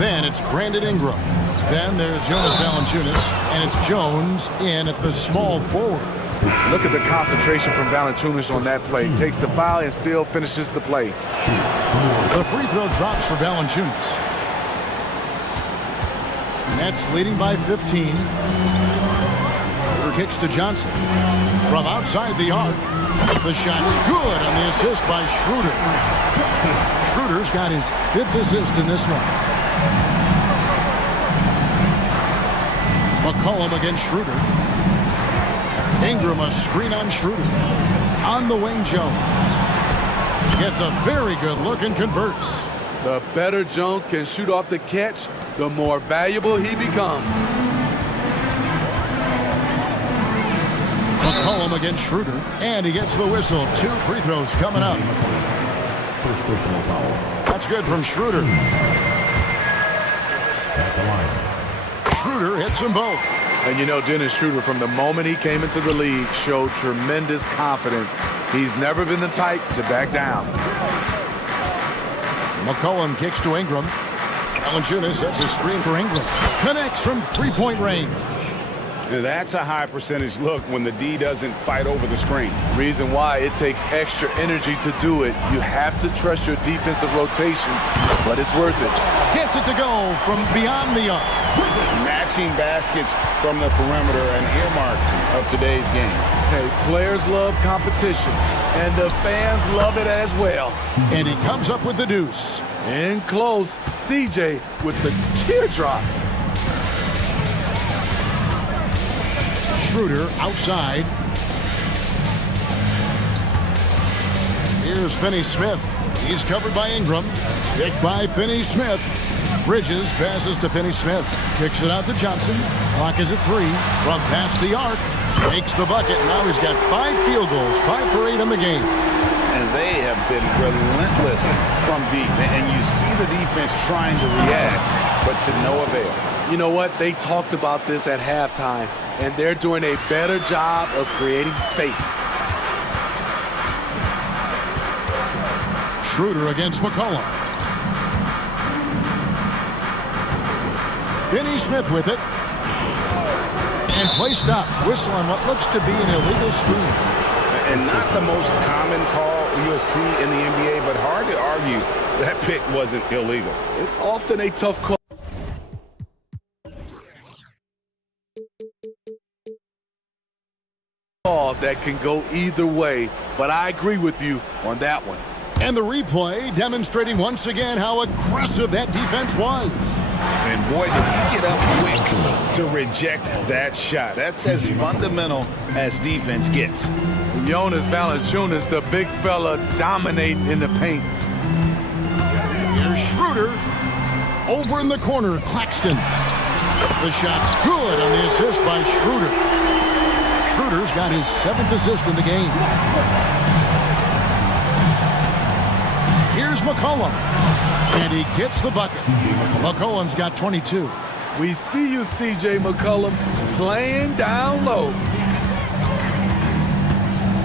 Then it's Brandon Ingram. Then there's Jonas Valanciunas, and it's Jones in at the small forward. Look at the concentration from Valanciunas on that play. Takes the foul and still finishes the play. The free throw drops for Valanciunas. Nets leading by 15. Schroeder kicks to Johnson. From outside the arc. The shot's good on the assist by Schroeder. Schroeder's got his 5th assist in this one. McCollum against Schroeder. Ingram a screen on Schroeder. On the wing, Jones. Gets a very good look and converts. The better Jones can shoot off the catch, the more valuable he becomes. McCollum against Schroeder, and he gets the whistle. 2 free throws coming up. First personal foul. That's good from Schroeder. At the line. Schroeder hits them both. And you know, Dennis Schroeder, from the moment he came into the league, showed tremendous confidence. He's never been the type to back down. McCollum kicks to Ingram. Valanciunas sets a screen for Ingram. Connects from three-point range. That's a high percentage look when the D doesn't fight over the screen. Reason why it takes extra energy to do it. You have to trust your defensive rotations, but it's worth it. Gets it to go from beyond the arc. Matching baskets from the perimeter, an earmark of today's game. Hey, players love competition, and the fans love it as well. And he comes up with the deuce. In close, CJ with the teardrop. Schroeder outside. Here's Finney-Smith. He's covered by Ingram. Picked by Finney-Smith. Bridges passes to Finney-Smith. Kicks it out to Johnson. Clock is at 3. From past the arc. Makes the bucket. Now he's got 5 field goals. 5 for 8 in the game. And they have been relentless from deep. And you see the defense trying to react, but to no avail. You know what? They talked about this at halftime, and they're doing a better job of creating space. Schroeder against McCollum. Finney-Smith with it. And play stops. Whistle on what looks to be an illegal screen. And not the most common call you'll see in the NBA, but hard to argue that pick wasn't illegal. It's often a tough call that can go either way, but I agree with you on that one. And the replay demonstrating once again how aggressive that defense was. And boy, did he get up quick to reject that shot. That's as fundamental as defense gets. Jonas Valanciunas, the big fella, dominating in the paint. Here's Schroeder. Over in the corner, Claxton. The shot's good on the assist by Schroeder. Schroeder's got his 7th assist in the game. Here's McCollum. And he gets the bucket. McCollum's got 22. We see you, CJ McCollum, playing down low.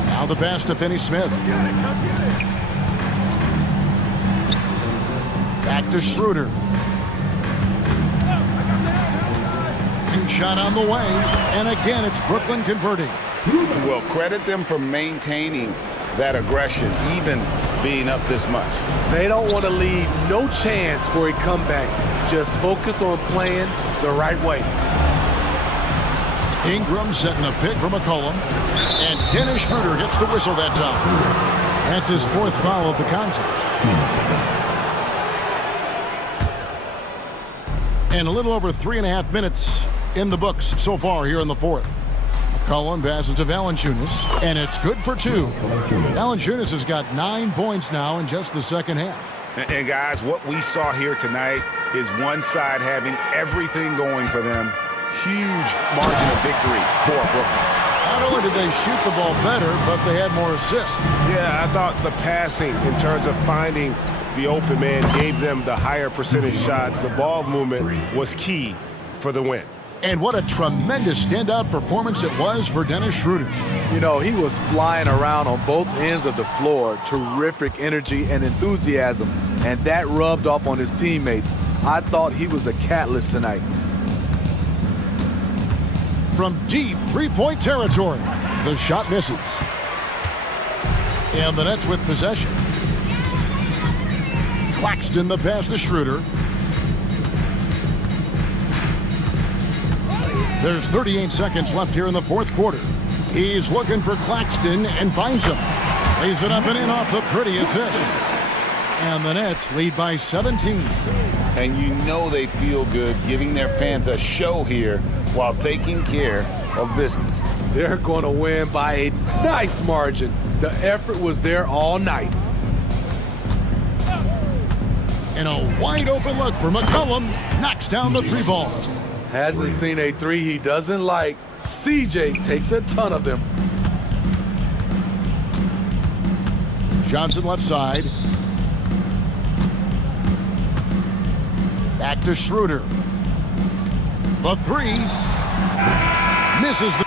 Now the pass to Finney-Smith. Back to Schroeder. And shot on the way. And again, it's Brooklyn converting. Well, credit them for maintaining that aggression, even being up this much. They don't want to leave no chance for a comeback. Just focus on playing the right way. Ingram setting a pick for McCollum. And Dennis Schroeder gets the whistle that time. That's his 4th foul of the contest. And a little over 3.5 minutes in the books so far here in the 4th. McCollum passes to Valanciunas, and it's good for 2. Valanciunas has got 9 points now in just the second half. And guys, what we saw here tonight is one side having everything going for them. Huge margin of victory for Brooklyn. Not only did they shoot the ball better, but they had more assists. Yeah, I thought the passing in terms of finding the open man gave them the higher percentage shots. The ball movement was key for the win. And what a tremendous standout performance it was for Dennis Schroeder. You know, he was flying around on both ends of the floor. Terrific energy and enthusiasm, and that rubbed off on his teammates. I thought he was a catalyst tonight. From deep 3-point territory, the shot misses. And the Nets with possession. Claxton the pass to Schroeder. There's 38 seconds left here in the 4th quarter. He's looking for Claxton and finds him. Lays it up and in off the pretty assist. And the Nets lead by 17. And you know they feel good giving their fans a show here while taking care of business. They're going to win by a nice margin. The effort was there all night. And a wide open look for McCollum. Knocks down the 3 ball. Hasn't seen a 3 he doesn't like. CJ takes a ton of them. Johnson left side. Back to Schroeder. The three. Misses the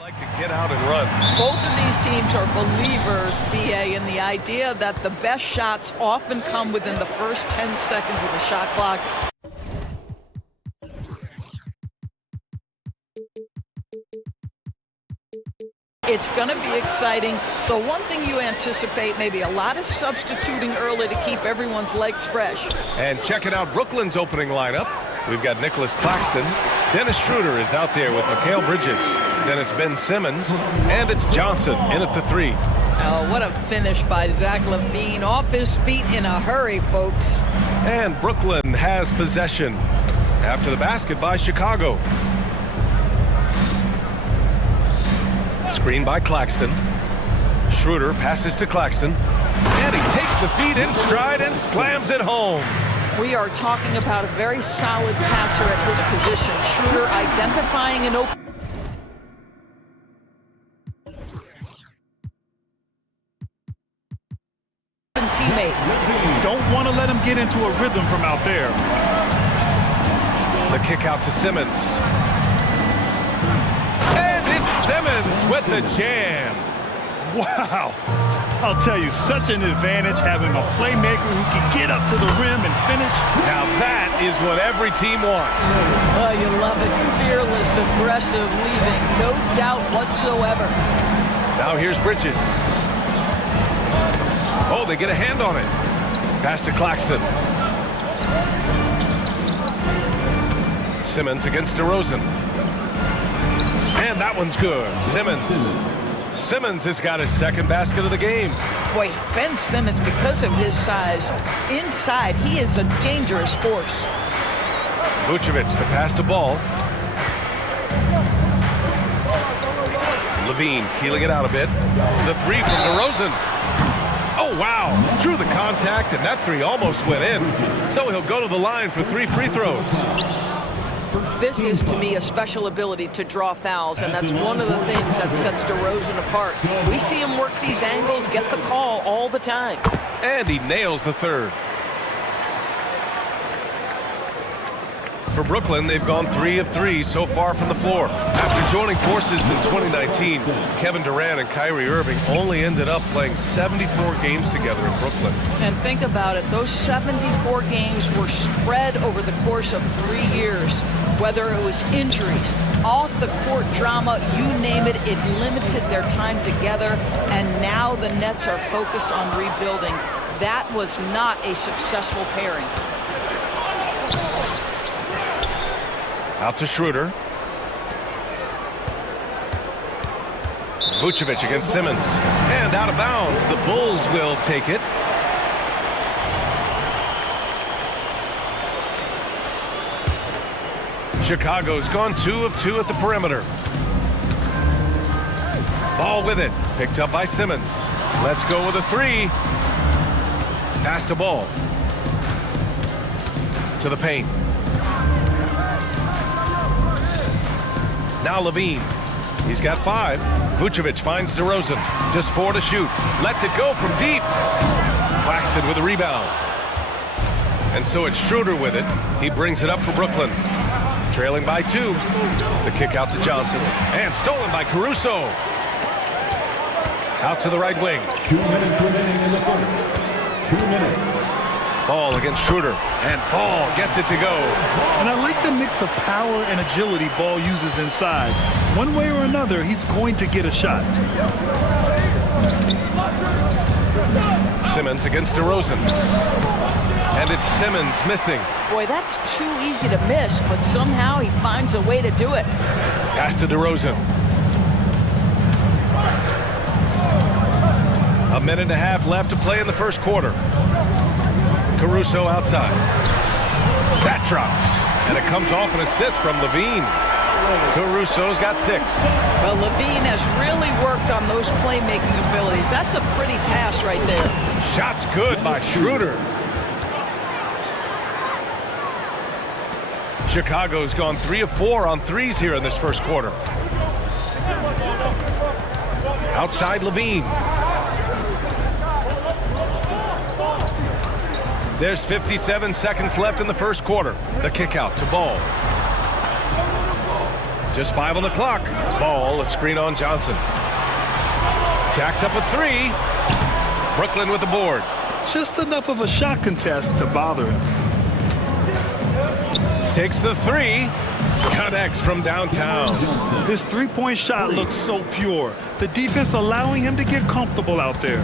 Like to get out and run. Both of these teams are believers, BA, in the idea that the best shots often come within the first 10 seconds of the shot clock. It's going to be exciting. The one thing you anticipate, maybe a lot of substituting early to keep everyone's legs fresh. And checking out Brooklyn's opening lineup, we've got Nicholas Claxton. Dennis Schroeder is out there with Mikal Bridges. Then it's Ben Simmons, and it's Johnson in at the 3. Oh, what a finish by Zach LaVine. Off his feet in a hurry, folks. And Brooklyn has possession after the basket by Chicago. Screen by Claxton. Schroeder passes to Claxton. And he takes the feed in stride and slams it home. We are talking about a very solid passer at his position. Schroeder identifying an open teammate. Don't want to let him get into a rhythm from out there. The kick out to Simmons. And it's Simmons with the jam. Wow. I'll tell you, such an advantage having a playmaker who can get up to the rim and finish. Now that is what every team wants. Oh, you love it. Fearless, aggressive, leaving. No doubt whatsoever. Now here's Bridges. Oh, they get a hand on it. Pass to Claxton. Simmons against DeRozan. And that one's good. Simmons has got his second basket of the game. Boy, Ben Simmons, because of his size, inside, he is a dangerous force. Vucevic, the pass to Ball. LaVine feeling it out a bit. The 3 from DeRozan. Oh, wow. Drew the contact, and that 3 almost went in. So he'll go to the line for 3 free throws. This is, to me, a special ability to draw fouls, and that's one of the things that sets DeRozan apart. We see him work these angles, get the call all the time. And he nails the 3rd. For Brooklyn, they've gone 3 of 3 so far from the floor. After joining forces in 2019, Kevin Durant and Kyrie Irving only ended up playing 74 games together in Brooklyn. And think about it, those 74 games were spread over the course of 3 years. Whether it was injuries, off-the-court drama, you name it, it limited their time together, and now the Nets are focused on rebuilding. That was not a successful pairing. Out to Schroeder. Vucevic against Simmons. And out of bounds. The Bulls will take it. Chicago's gone 2 of 2 at the perimeter. Ball with it. Picked up by Simmons. Let's go with a 3. Pass to Ball. To the paint. Now LaVine. He's got 5. Vucevic finds DeRozan. Just 4 to shoot. Lets it go from deep. Claxton with a rebound. And so it's Schroeder with it. He brings it up for Brooklyn. Trailing by 2. The kick out to Johnson. And stolen by Caruso. Out to the right wing. 2 minutes remaining in the first. 2 minutes. Ball against Schroeder. And Ball gets it to go. And I like the mix of power and agility Ball uses inside. One way or another, he's going to get a shot. Simmons against DeRozan. And it's Simmons missing. Boy, that's too easy to miss, but somehow he finds a way to do it. Pass to DeRozan. A minute and a half left to play in the first quarter. Caruso outside. That drops. And it comes off an assist from LaVine. Caruso's got 6. Well, LaVine has really worked on those playmaking abilities. That's a pretty pass right there. Shot's good by Schroeder. Chicago's gone 3 of 4 on 3s here in this first quarter. Outside LaVine. There's 57 seconds left in the first quarter. The kick out to Ball. Just 5 on the clock. Ball, a screen on Johnson. Jacks up a 3. Brooklyn with the board. Just enough of a shot contest to bother him. Takes the 3. Connects from downtown. His three-point shot looks so pure. The defense allowing him to get comfortable out there.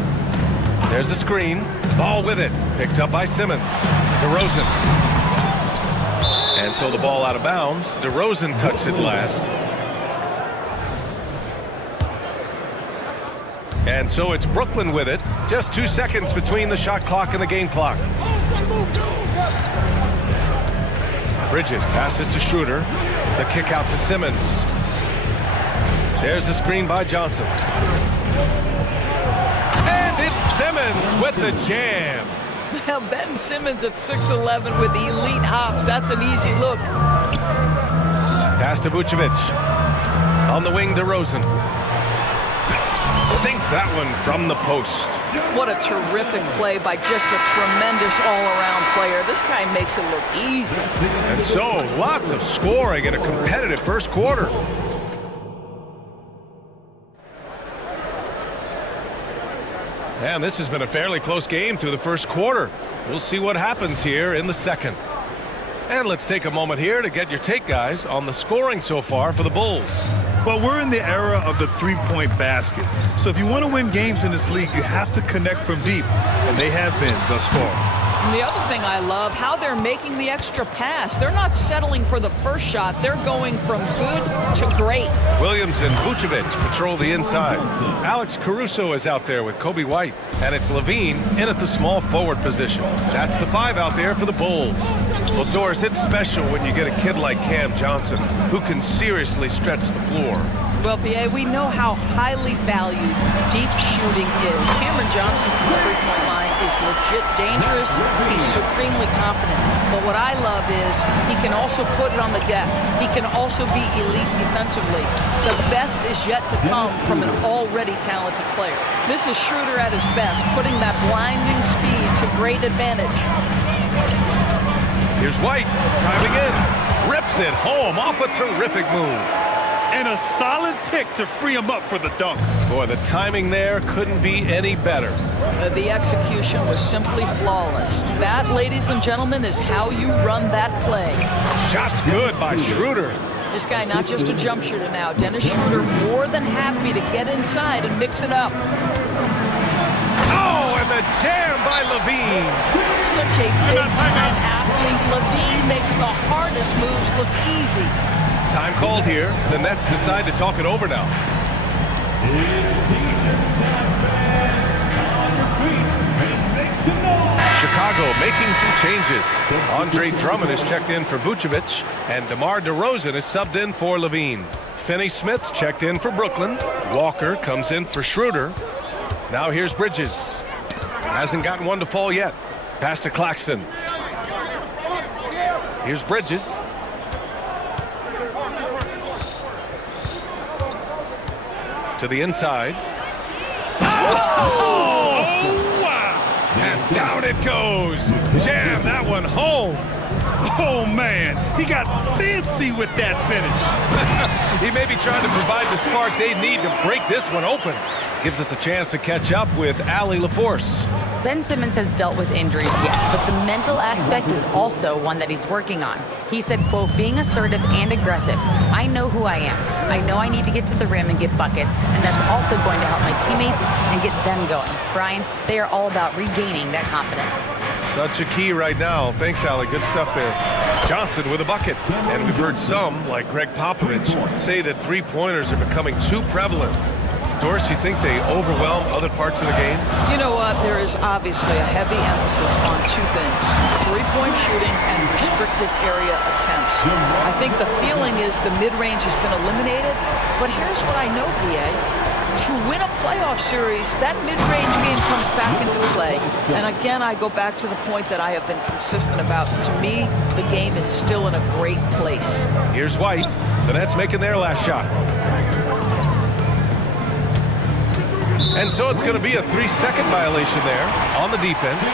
There's a screen. Ball with it. Picked up by Simmons. DeRozan. And so the ball out of bounds. DeRozan touched it last. And so it's Brooklyn with it. Just 2 seconds between the shot clock and the game clock. Bridges passes to Schroeder. The kick out to Simmons. There's a screen by Johnson. And it's Simmons with the jam. Well, Ben Simmons at 6'11" with elite hops. That's an easy look. Pass to Vucevic. On the wing, DeRozan. Sinks that one from the post. What a terrific play by just a tremendous all-around player. This guy makes it look easy. And so, lots of scoring in a competitive first quarter. And this has been a fairly close game through the first quarter. We'll see what happens here in the second. And let's take a moment here to get your take, guys, on the scoring so far for the Bulls. Well, we're in the era of the three-point basket. So if you want to win games in this league, you have to connect from deep. And they have been thus far. And the other thing I love, how they're making the extra pass. They're not settling for the first shot. They're going from good to great. Williams and Vucevic patrol the inside. Alex Caruso is out there with Kobe White. And it's Levine in at the small forward position. That's the 5 out there for the Bulls. Well, Doris, it's special when you get a kid like Cam Johnson who can seriously stretch the floor. Well, B.A., we know how highly valued deep shooting is. Cameron Johnson from the three-point line is legit dangerous. He's supremely confident. But what I love is he can also put it on the deck. He can also be elite defensively. The best is yet to come from an already talented player. This is Schroeder at his best, putting that blinding speed to great advantage. Here's White driving in. Rips it home off a terrific move. And a solid pick to free him up for the dunk. Boy, the timing there couldn't be any better. The execution was simply flawless. That, ladies and gentlemen, is how you run that play. Shot's good by Schroeder. This guy not just a jump shooter now. Dennis Schroeder more than happy to get inside and mix it up. Oh, and the jam by Levine. Such a big-time athlete. Levine makes the hardest moves look easy. Time called here. The Nets decide to talk it over now. Chicago making some changes. Andre Drummond is checked in for Vucevic, and DeMar DeRozan is subbed in for Levine. Finney Smith's checked in for Brooklyn. Walker comes in for Schroeder. Now here's Bridges. Hasn't gotten one to fall yet. Pass to Claxton. Here's Bridges. To the inside. Oh, wow! And down it goes. Jam that one home. Oh, man. He got fancy with that finish. He may be trying to provide the spark they need to break this one open. Gives us a chance to catch up with Allie LaForce. Ben Simmons has dealt with injuries, yes, but the mental aspect is also one that he's working on. He said, quote, being assertive and aggressive. I know who I am. I know I need to get to the rim and get buckets, and that's also going to help my teammates and get them going. Brian, they are all about regaining that confidence. Such a key right now. Thanks, Allie. Good stuff there. Johnson with a bucket. And we've heard some, like Greg Popovich, say that three-pointers are becoming too prevalent. Doris, you think they overwhelm other parts of the game? You know what? There is obviously a heavy emphasis on two things: three-point shooting and restricted area attempts. I think the feeling is the mid-range has been eliminated, but here's what I know, BA. To win a playoff series, that mid-range game comes back into play. And again, I go back to the point that I have been consistent about. To me, the game is still in a great place. Here's White. The Nets making their last shot. And so it's going to be a 3-second violation there on the defense.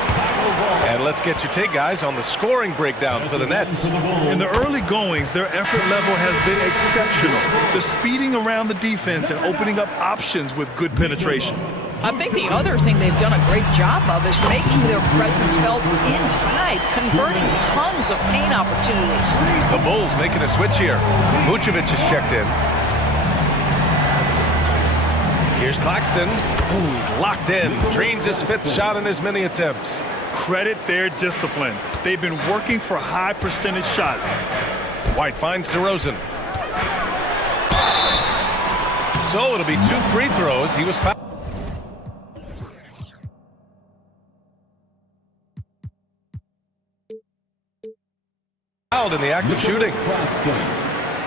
And let's get your take, guys, on the scoring breakdown for the Nets. In the early goings, their effort level has been exceptional. They're speeding around the defense and opening up options with good penetration. I think the other thing they've done a great job of is making their presence felt inside, converting tons of paint opportunities. The Bulls making a switch here. Vucevic is checked in. Here's Claxton. Ooh, he's locked in. Drains his 5th shot in as many attempts. Credit their discipline. They've been working for high percentage shots. White finds DeRozan. So it'll be 2 free throws. He was fouled. In the act of shooting.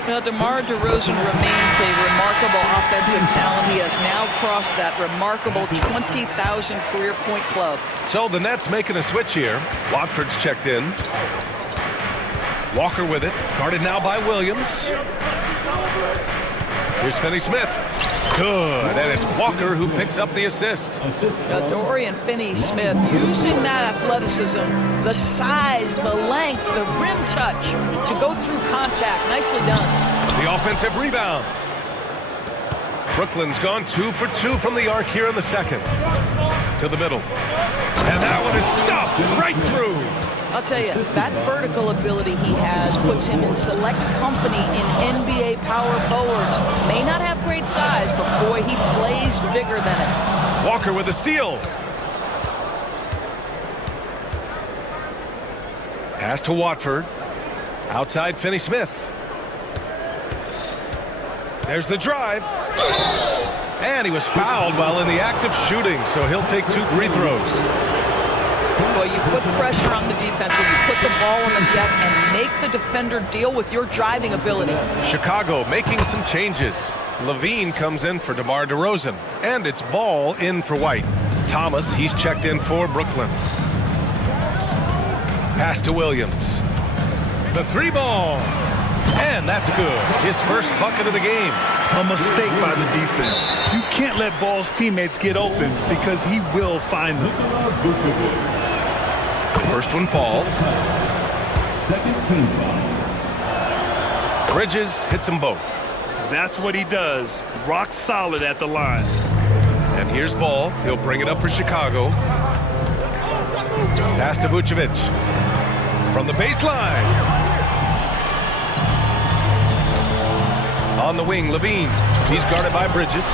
Now, DeMar DeRozan remains a remarkable offensive talent. He has now crossed that remarkable 20,000 career point club. So the Nets making a switch here. Watford's checked in. Walker with it. Guarded now by Williams. Here's Finney-Smith. Good. And it's Walker who picks up the assist. Now, Dorian Finney-Smith using that athleticism, the size, the length, the rim touch to go through contact. Nicely done. The offensive rebound. Brooklyn's gone 2 for 2 from the arc here in the second. To the middle. And that one is stuffed right through. I'll tell you, that vertical ability he has puts him in select company in NBA power forwards. May not have great size, but boy, he plays bigger than it. Walker with a steal. Pass to Watford. Outside Finney-Smith. There's the drive. And he was fouled while in the act of shooting, so he'll take 2 free throws. Well, you put pressure on the defense when you put the ball on the deck and make the defender deal with your driving ability. Chicago making some changes. Levine comes in for DeMar DeRozan. And it's Ball in for White. Thomas, he's checked in for Brooklyn. Pass to Williams. The 3-ball. And that's good. His first bucket of the game. A mistake by the defense. You can't let Ball's teammates get open because he will find them. First one falls. Second team foul. Bridges hits them both. That's what he does. Rock solid at the line. And here's Ball. He'll bring it up for Chicago. Pass to Vucevic. From the baseline. On the wing, Levine. He's guarded by Bridges.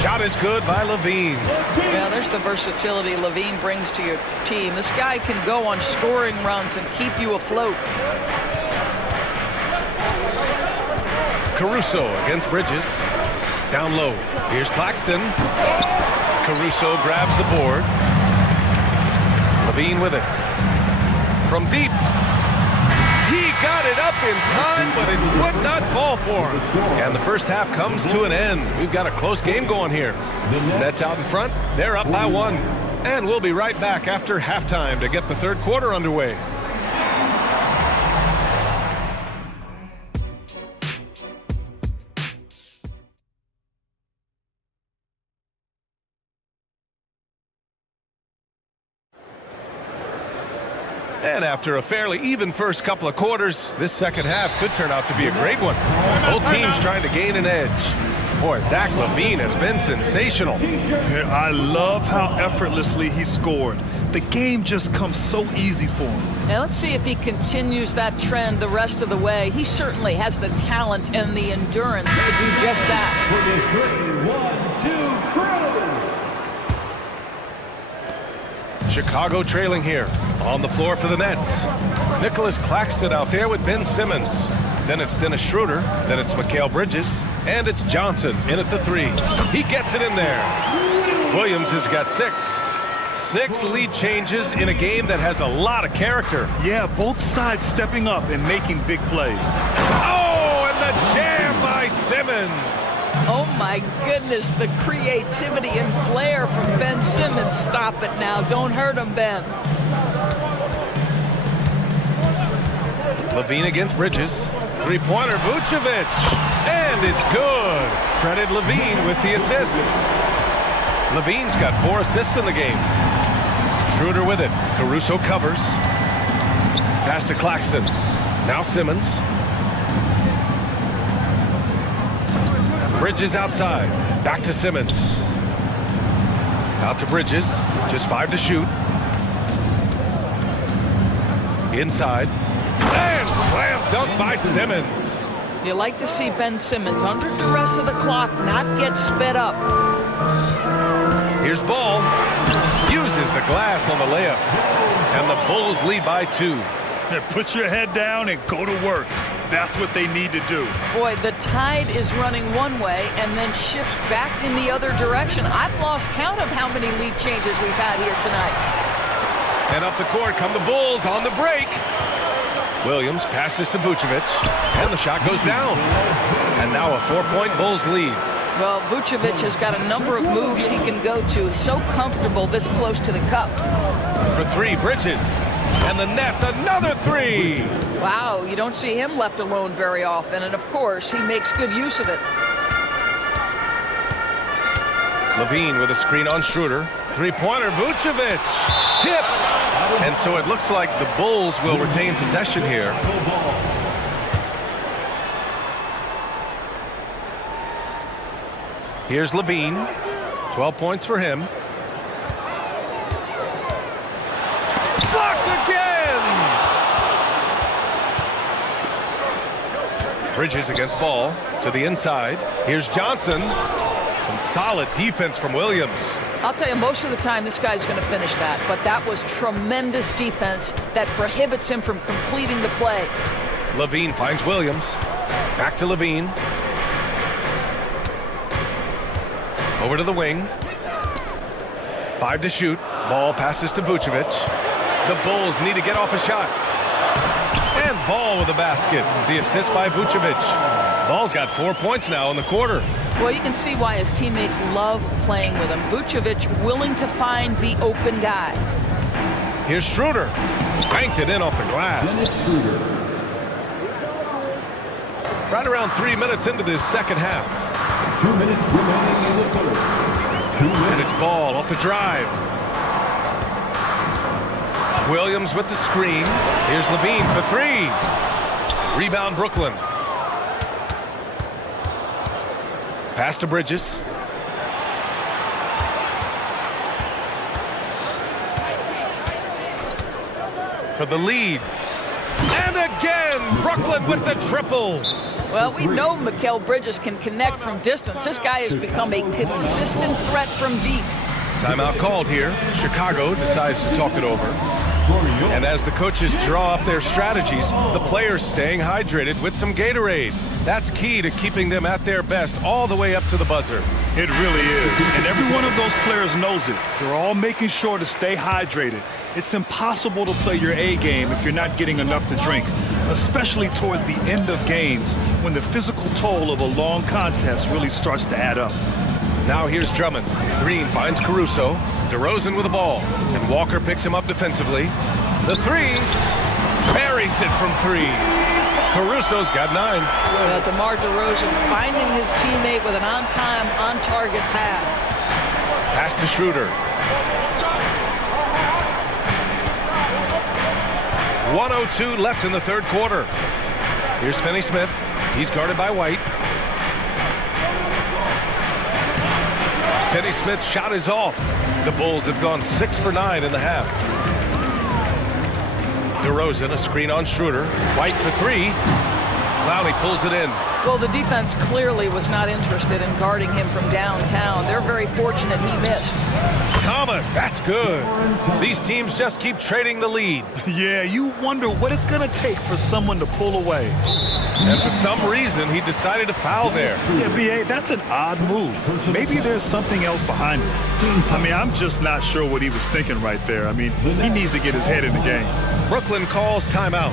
Shot is good by Levine. Yeah, there's the versatility Levine brings to your team. This guy can go on scoring runs and keep you afloat. Caruso against Bridges. Down low. Here's Claxton. Caruso grabs the board. Levine with it. From deep. He got it up in time, but it would not fall for him. And the first half comes to an end. We've got a close game going here. Nets out in front. They're up by 1. And we'll be right back after halftime to get the third quarter underway. And after a fairly even first couple of quarters, this second half could turn out to be a great one. Both teams trying to gain an edge. Boy, Zach LaVine has been sensational. I love how effortlessly he scored. The game just comes so easy for him. Now let's see if he continues that trend the rest of the way. He certainly has the talent and the endurance to do just that. Chicago trailing here. On the floor for the Nets. Nicholas Claxton out there with Ben Simmons. Then it's Dennis Schroeder. Then it's Mikal Bridges. And it's Johnson in at the 3. He gets it in there. Williams has got 6. 6 lead changes in a game that has a lot of character. Yeah, both sides stepping up and making big plays. Oh, and the jam by Simmons. Oh my goodness, the creativity and flair from Ben Simmons. Stop it now. Don't hurt him, Ben. Levine against Bridges. 3-pointer, Vucevic. And it's good. Credit Levine with the assist. Levine's got 4 assists in the game. Schroeder with it. Caruso covers. Pass to Claxton. Now Simmons. Bridges outside. Back to Simmons. Out to Bridges. Just 5 to shoot. Inside. And slam dunk by Simmons. You like to see Ben Simmons under duress of the clock not get sped up. Here's Ball. Uses the glass on the layup. And the Bulls lead by 2. Yeah, put your head down and go to work. That's what they need to do. Boy, the tide is running one way and then shifts back in the other direction. I've lost count of how many lead changes we've had here tonight. And up the court come the Bulls on the break. Williams passes to Vucevic, and the shot goes down. And now a 4-point Bulls lead. Well, Vucevic has got a number of moves he can go to. So comfortable this close to the cup. For 3, Bridges. And the Nets, another 3! Wow, you don't see him left alone very often, and of course, he makes good use of it. Levine with a screen on Schroeder. 3-pointer, Vucevic! Tipped! And so it looks like the Bulls will retain possession here. Here's Levine. 12 points for him. Blocked again! Bridges against Ball to the inside. Here's Johnson. Some solid defense from Williams. I'll tell you, most of the time this guy's going to finish that, but that was tremendous defense that prohibits him from completing the play. Levine finds Williams. Back to Levine. Over to the wing. 5 to shoot. Ball passes to Vucevic. The Bulls need to get off a shot. And Ball with a basket. The assist by Vucevic. Ball's got 4 points now in the quarter. Well, you can see why his teammates love playing with him. Vucevic willing to find the open guy. Here's Schroeder. Banked it in off the glass. Right around 3 minutes into this second half. 2 minutes remaining in the third. And it's Ball off the drive. Williams with the screen. Here's Levine for 3. Rebound Brooklyn. Pass to Bridges. For the lead. And again, Brooklyn with the triple. Well, we know Mikal Bridges can connect from distance. This guy has become a consistent threat from deep. Timeout called here. Chicago decides to talk it over. And as the coaches draw up their strategies, the players staying hydrated with some Gatorade. That's key to keeping them at their best all the way up to the buzzer. It really is. And every one of those players knows it. They're all making sure to stay hydrated. It's impossible to play your A game if you're not getting enough to drink, especially towards the end of games when the physical toll of a long contest really starts to add up. Now here's Drummond. Green finds Caruso. DeRozan with the ball. And Walker picks him up defensively. The 3. Buries it from 3. Caruso's got 9. DeMar DeRozan finding his teammate with an on-time, on-target pass. Pass to Schroeder. 1:02 left in the third quarter. Here's Finney Smith. He's guarded by White. Finney Smith's shot is off. The Bulls have gone 6 for 9 in the half. DeRozan, a screen on Schroeder. White for 3. Clowney pulls it in. Well, the defense clearly was not interested in guarding him from downtown. They're very fortunate he missed. Thomas, that's good. These teams just keep trading the lead. Yeah, you wonder what it's going to take for someone to pull away. And for some reason, he decided to foul there. Yeah, B.A., that's an odd move. Maybe there's something else behind it. I mean, I'm just not sure what he was thinking right there. I mean, he needs to get his head in the game. Brooklyn calls timeout.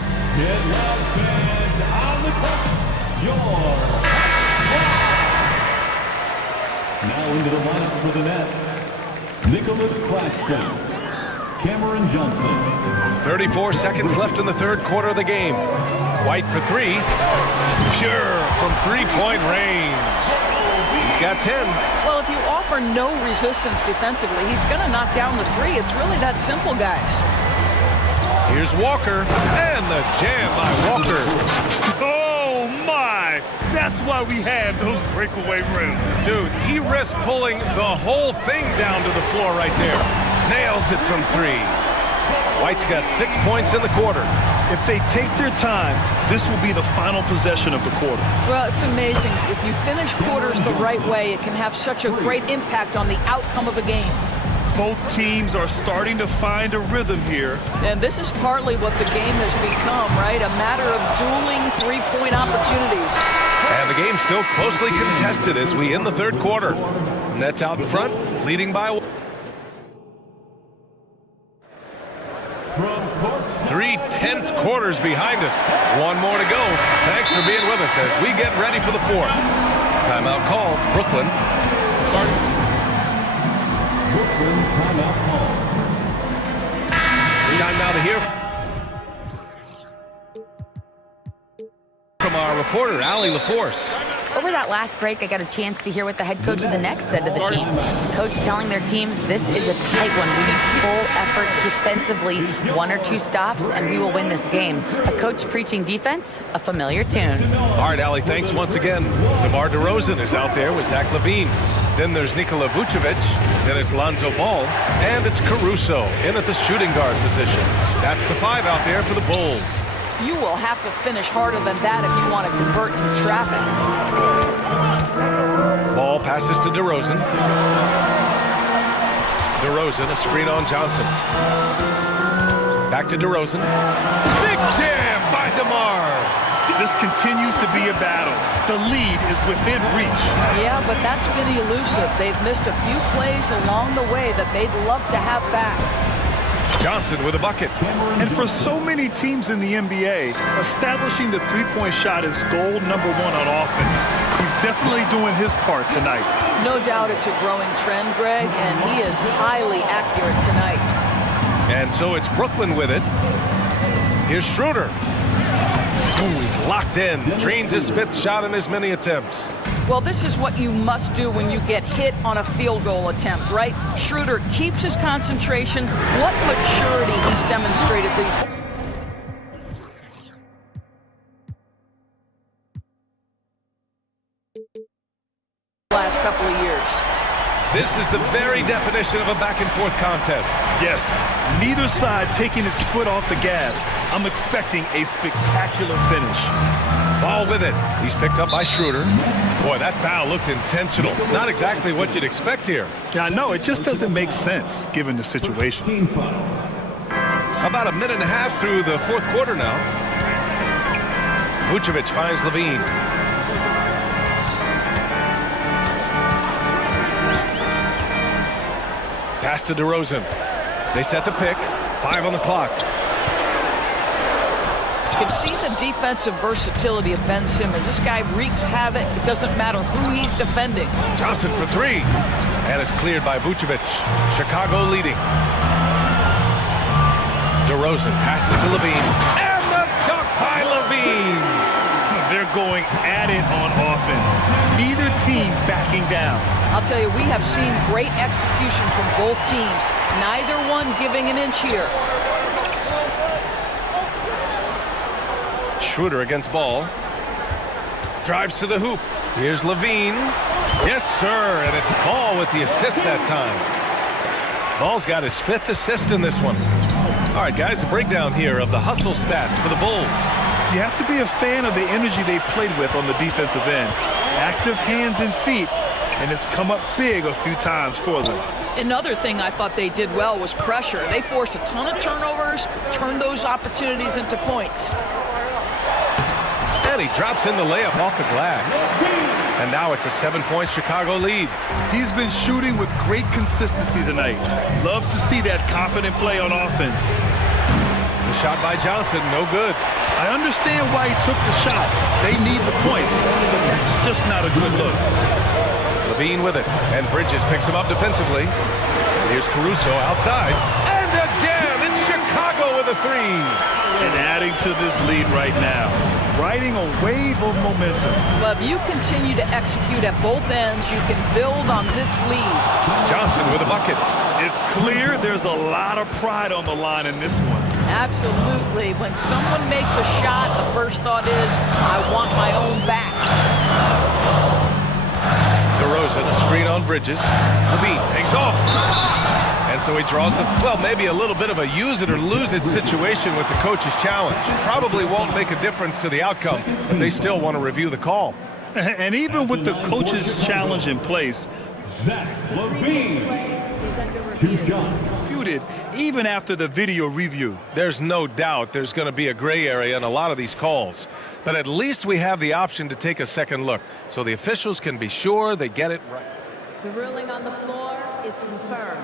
Now into the lineup for the Nets, Nicholas Claxton, Cameron Johnson. 34 seconds left in the third quarter of the game. White for 3. Pure from 3-point range. He's got 10. Well, if you offer no resistance defensively, he's going to knock down the three. It's really that simple, guys. Here's Walker, and the jam by Walker. Oh, my! That's why we have those breakaway rims. Dude, he risks pulling the whole thing down to the floor right there. Nails it from three. White's got 6 points in the quarter. If they take their time, this will be the final possession of the quarter. Well, it's amazing. If you finish quarters the right way, it can have such a great impact on the outcome of a game. Both teams are starting to find a rhythm here. And this is partly what the game has become, right? A matter of dueling three-point opportunities. And the game's still closely contested as we end the third quarter. Nets out in front, leading by 3 tense quarters behind us. One more to go. Thanks for being with us as we get ready for the fourth. Timeout call, Brooklyn. Brooklyn timeout call. Time now to hear from our reporter, Allie LaForce. Over that last break, I got a chance to hear what the head coach of the Nets said to the team. Coach telling their team, this is a tight one. We need full effort defensively, 1 or 2 stops, and we will win this game. A coach preaching defense, a familiar tune. All right, Allie, thanks once again. DeMar DeRozan is out there with Zach LaVine. Then there's Nikola Vucevic. Then it's Lonzo Ball. And it's Caruso in at the shooting guard position. That's the 5 out there for the Bulls. You will have to finish harder than that if you want to convert in traffic. Ball passes to DeRozan. DeRozan, a screen on Johnson. Back to DeRozan. Big jam by DeMar. This continues to be a battle. The lead is within reach. Yeah, but that's been elusive. They've missed a few plays along the way that they'd love to have back. Johnson with a bucket. And for so many teams in the NBA, establishing the three-point shot is goal number 1 on offense. He's definitely doing his part tonight. No doubt it's a growing trend, Greg, and he is highly accurate tonight. And so it's Brooklyn with it. Here's Schroeder. Ooh, he's locked in. Drains his 5th shot in as many attempts. Well, this is what you must do when you get hit on a field goal attempt, right? Schroeder keeps his concentration. What maturity he's demonstrated these last couple of years. This is the very definition of a back-and-forth contest. Yes, neither side taking its foot off the gas. I'm expecting a spectacular finish. Ball with it. He's picked up by Schroeder. Boy, that foul looked intentional. Not exactly what you'd expect here. Yeah, I know. It just doesn't make sense given the situation. About a minute and a half through the fourth quarter now. Vucevic finds LaVine. Pass to DeRozan. They set the pick. 5 on the clock. You can see the defensive versatility of Ben Simmons. This guy wreaks havoc. It doesn't matter who he's defending. Johnson for 3. And it's cleared by Vucevic. Chicago leading. DeRozan passes to LaVine. And the dunk by LaVine. They're going at it on offense. Neither team backing down. I'll tell you, we have seen great execution from both teams. Neither one giving an inch here. Schroeder against Ball. Drives to the hoop. Here's LaVine. Yes, sir. And it's Ball with the assist that time. Ball's got his 5th assist in this one. All right, guys, a breakdown here of the hustle stats for the Bulls. You have to be a fan of the energy they've played with on the defensive end. Active hands and feet, and it's come up big a few times for them. Another thing I thought they did well was pressure. They forced a ton of turnovers, turned those opportunities into points. And he drops in the layup off the glass. And now it's a 7-point Chicago lead. He's been shooting with great consistency tonight. Love to see that confident play on offense. The shot by Johnson, no good. I understand why he took the shot. They need the points, but that's just not a good look. LaVine with it, and Bridges picks him up defensively. Here's Caruso outside, and again, it's Chicago with a 3. And adding to this lead right now. riding a wave of momentum. Well, if you continue to execute at both ends, you can build on this lead. Johnson with a bucket. It's clear there's a lot of pride on the line in this one. Absolutely. When someone makes a shot, the first thought is, I want my own back. DeRozan, a screen on Bridges. Levine takes off. And so he draws the, well, maybe a little bit of a use it or lose it situation with the coach's challenge. Probably won't make a difference to the outcome, but they still want to review the call. And even with the coach's challenge in place, refuted even after the video review. There's no doubt there's going to be a gray area in a lot of these calls. But at least we have the option to take a second look, so the officials can be sure they get it right. The ruling on the floor is confirmed.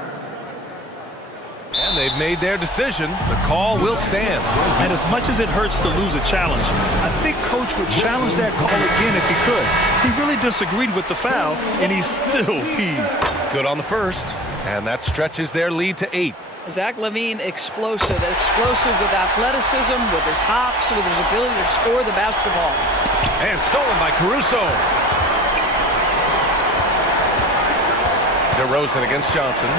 And they've made their decision. The call will stand. And as much as it hurts to lose a challenge, I think Coach would challenge that call again if he could. He really disagreed with the foul, and he's still peeved. Good on the first, and that stretches their lead to 8. Zach LaVine, explosive with athleticism, with his hops, with his ability to score the basketball. And stolen by Caruso. DeRozan against Johnson.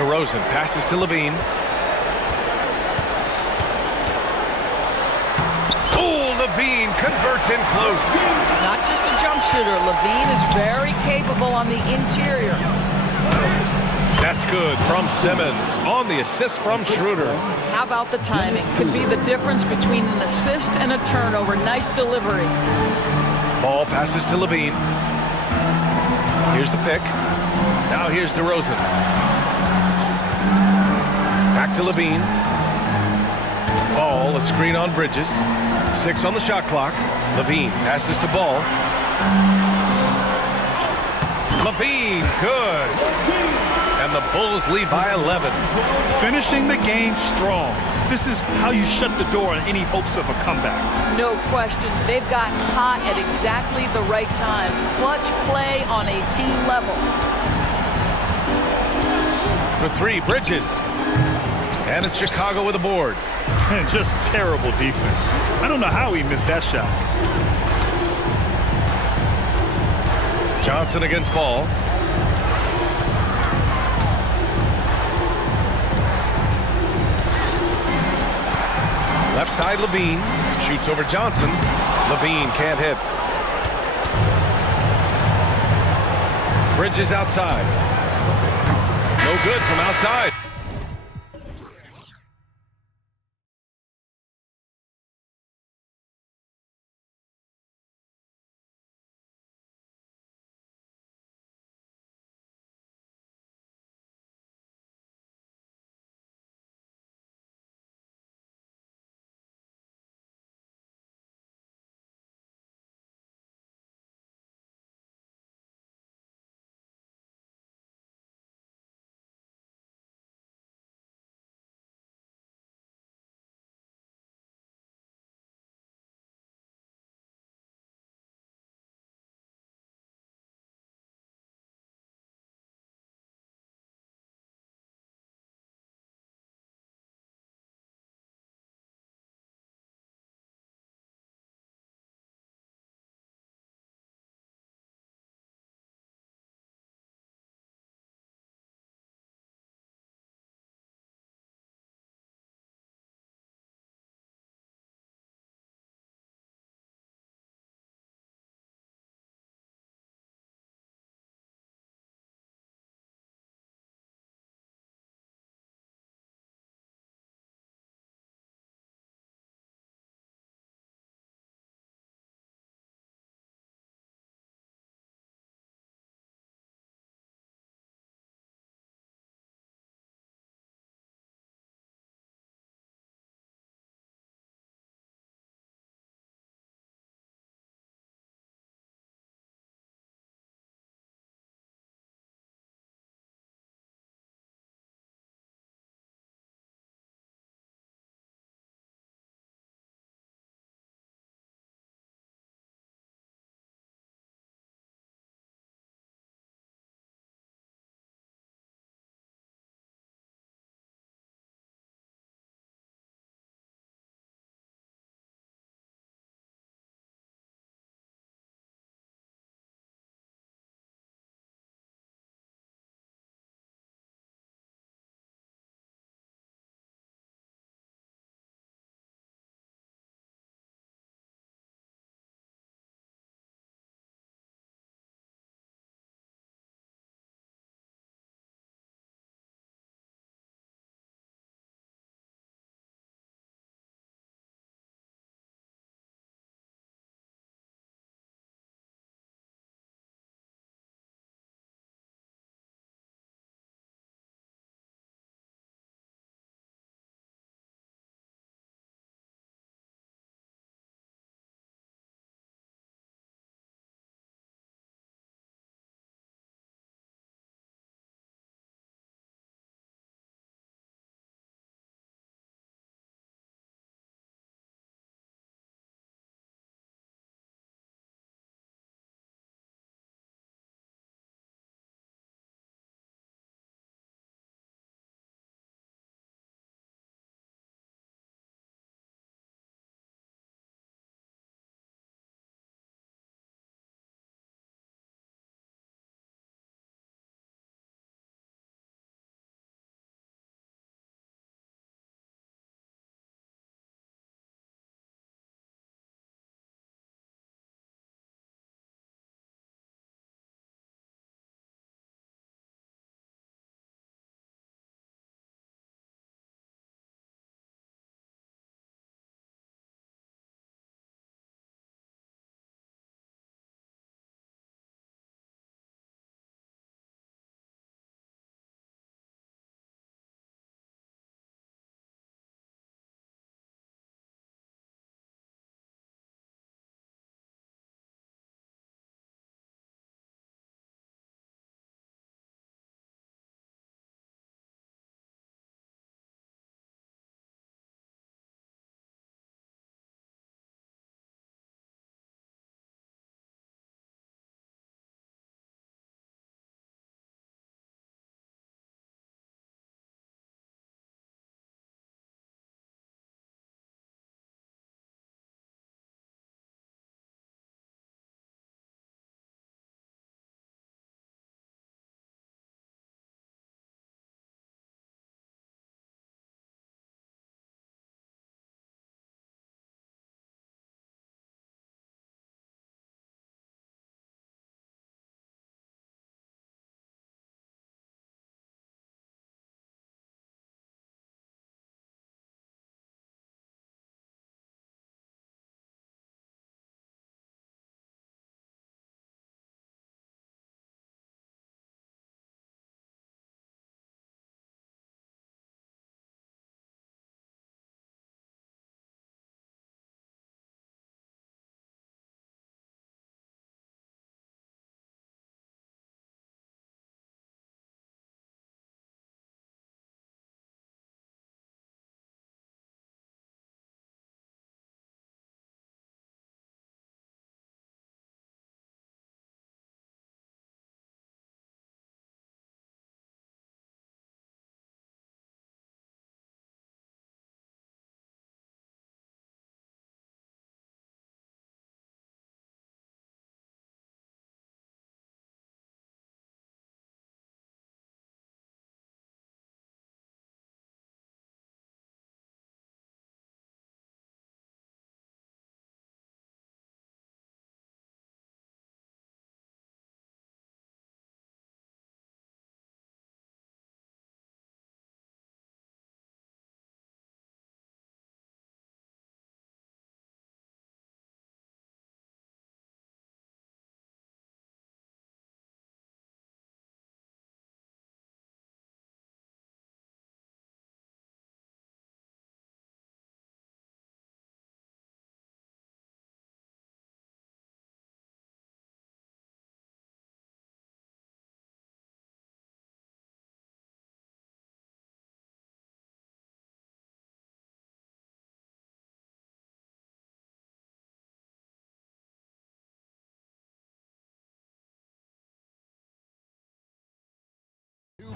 DeRozan passes to Levine. Oh, Levine converts in close. Not just a jump shooter. Levine is very capable on the interior. That's good from Simmons on the assist from Schroeder. How about the timing? Could be the difference between an assist and a turnover. Nice delivery. Ball passes to Levine. Here's the pick. Now here's DeRozan. Back to Levine. Ball, a screen on Bridges. 6 on the shot clock. Levine passes to Ball. Levine, good. And the Bulls lead by 11. Finishing the game strong. This is how you shut the door on any hopes of a comeback. No question. They've gotten hot at exactly the right time. Clutch play on a team level. For 3, Bridges. And it's Chicago with a board. And just terrible defense. I don't know how he missed that shot. Johnson against Ball. Left side, Levine. Shoots over Johnson. Levine can't hit. Bridges outside. No good from outside.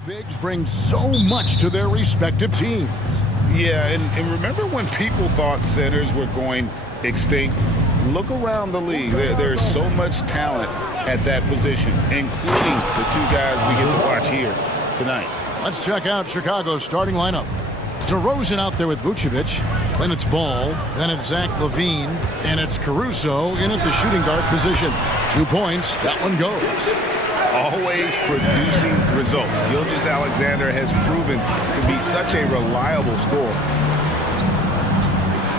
Bigs bring so much to their respective teams. Yeah, and remember when people thought centers were going extinct? Look around the league. There's so much talent at that position, including the two guys we get to watch here tonight. Let's check out Chicago's starting lineup. DeRozan out there with Vucevic. Then it's Ball. Then it's Zach LaVine. And it's Caruso in at the shooting guard position. 2 points. That one goes. Always producing results. Gilgeous-Alexander has proven to be such a reliable scorer.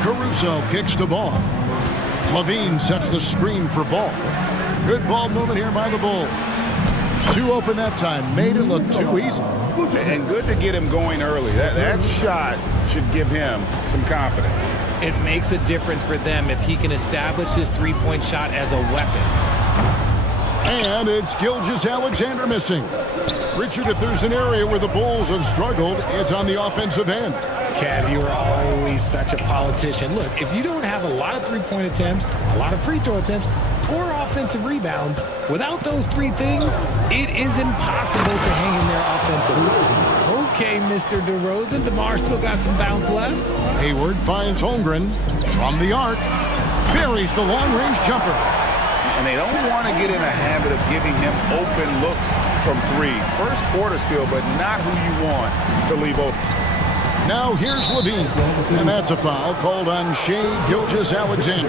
Caruso kicks the ball. LaVine sets the screen for Ball. Good ball movement here by the Bulls. 2 open that time. Made it look too easy. And good to get him going early. That shot should give him some confidence. It makes a difference for them if he can establish his three-point shot as a weapon. And it's Gilgeous-Alexander missing. Richard, if there's an area where the Bulls have struggled, it's on the offensive end. Cav, you're always such a politician. Look, if you don't have a lot of three-point attempts, a lot of free throw attempts, or offensive rebounds, without those 3 things, it is impossible to hang in there offensively. Okay, Mr. DeRozan, DeMar still got some bounce left. Hayward finds Holmgren from the arc, buries the long-range jumper. And they don't want to get in a habit of giving him open looks from 3. First quarter still, but not who you want to leave open. Now here's LaVine, and that's a foul called on Shai Gilgeous-Alexander.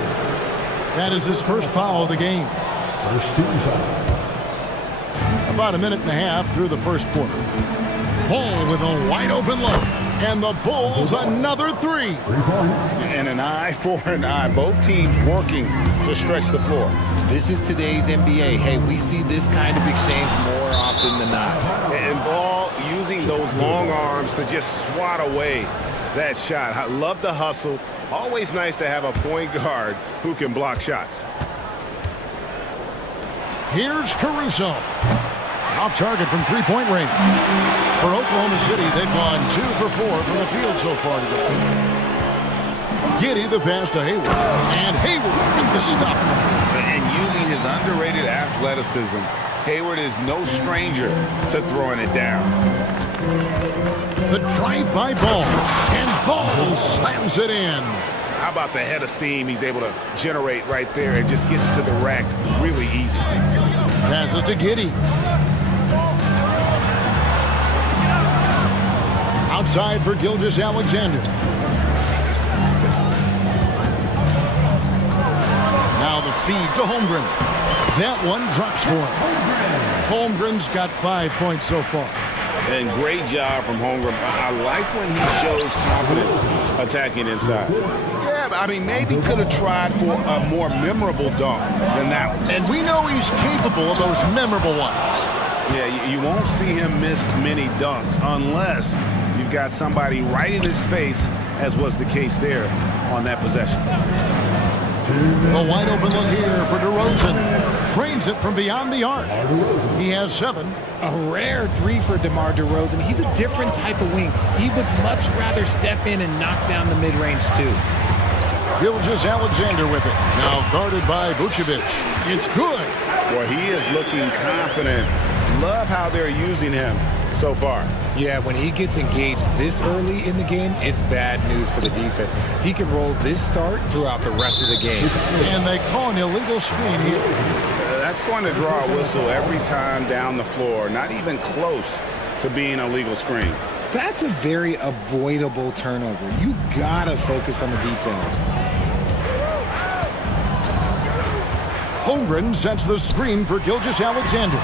That is his first foul of the game. First team foul. About a minute and a half through the first quarter. Ball with a wide open look. And the Bulls another 3. 3 points. And an eye for an eye. Both teams working to stretch the floor. This is today's NBA. Hey, we see this kind of exchange more often than not. And Ball using those long arms to just swat away that shot. I love the hustle. Always nice to have a point guard who can block shots. Here's Caruso. Off target from three-point range. For Oklahoma City, they've gone 2 for 4 from the field so far today. Giddey the pass to Hayward. And Hayward with the stuff. And using his underrated athleticism, Hayward is no stranger to throwing it down. The drive-by Ball. And Ball slams it in. How about the head of steam he's able to generate right there? It just gets to the rack really easy. Passes to Giddey. Outside for Gilgeous-Alexander. Now the feed to Holmgren. That one drops for him. Holmgren's got 5 points so far. And great job from Holmgren. I like when he shows confidence attacking inside. Yeah, but I mean, maybe could have tried for a more memorable dunk than that one. And we know he's capable of those memorable ones. Yeah, you won't see him miss many dunks unless you've got somebody right in his face, as was the case there on that possession. A wide open look here for DeRozan. Trains it from beyond the arc. He has 7. A rare 3 for DeMar DeRozan. He's a different type of wing. He would much rather step in and knock down the mid-range too. Gilgeous-Alexander with it. Now guarded by Vucevic. It's good. Well, he is looking confident. Love how they're using him so far. Yeah, when he gets engaged this early in the game, it's bad news for the defense. He can roll this start throughout the rest of the game. And they call an illegal screen here. That's going to draw a whistle every time down the floor. Not even close to being a legal screen. That's a very avoidable turnover. You gotta focus on the details. Holmgren sets the screen for Gilgeous-Alexander.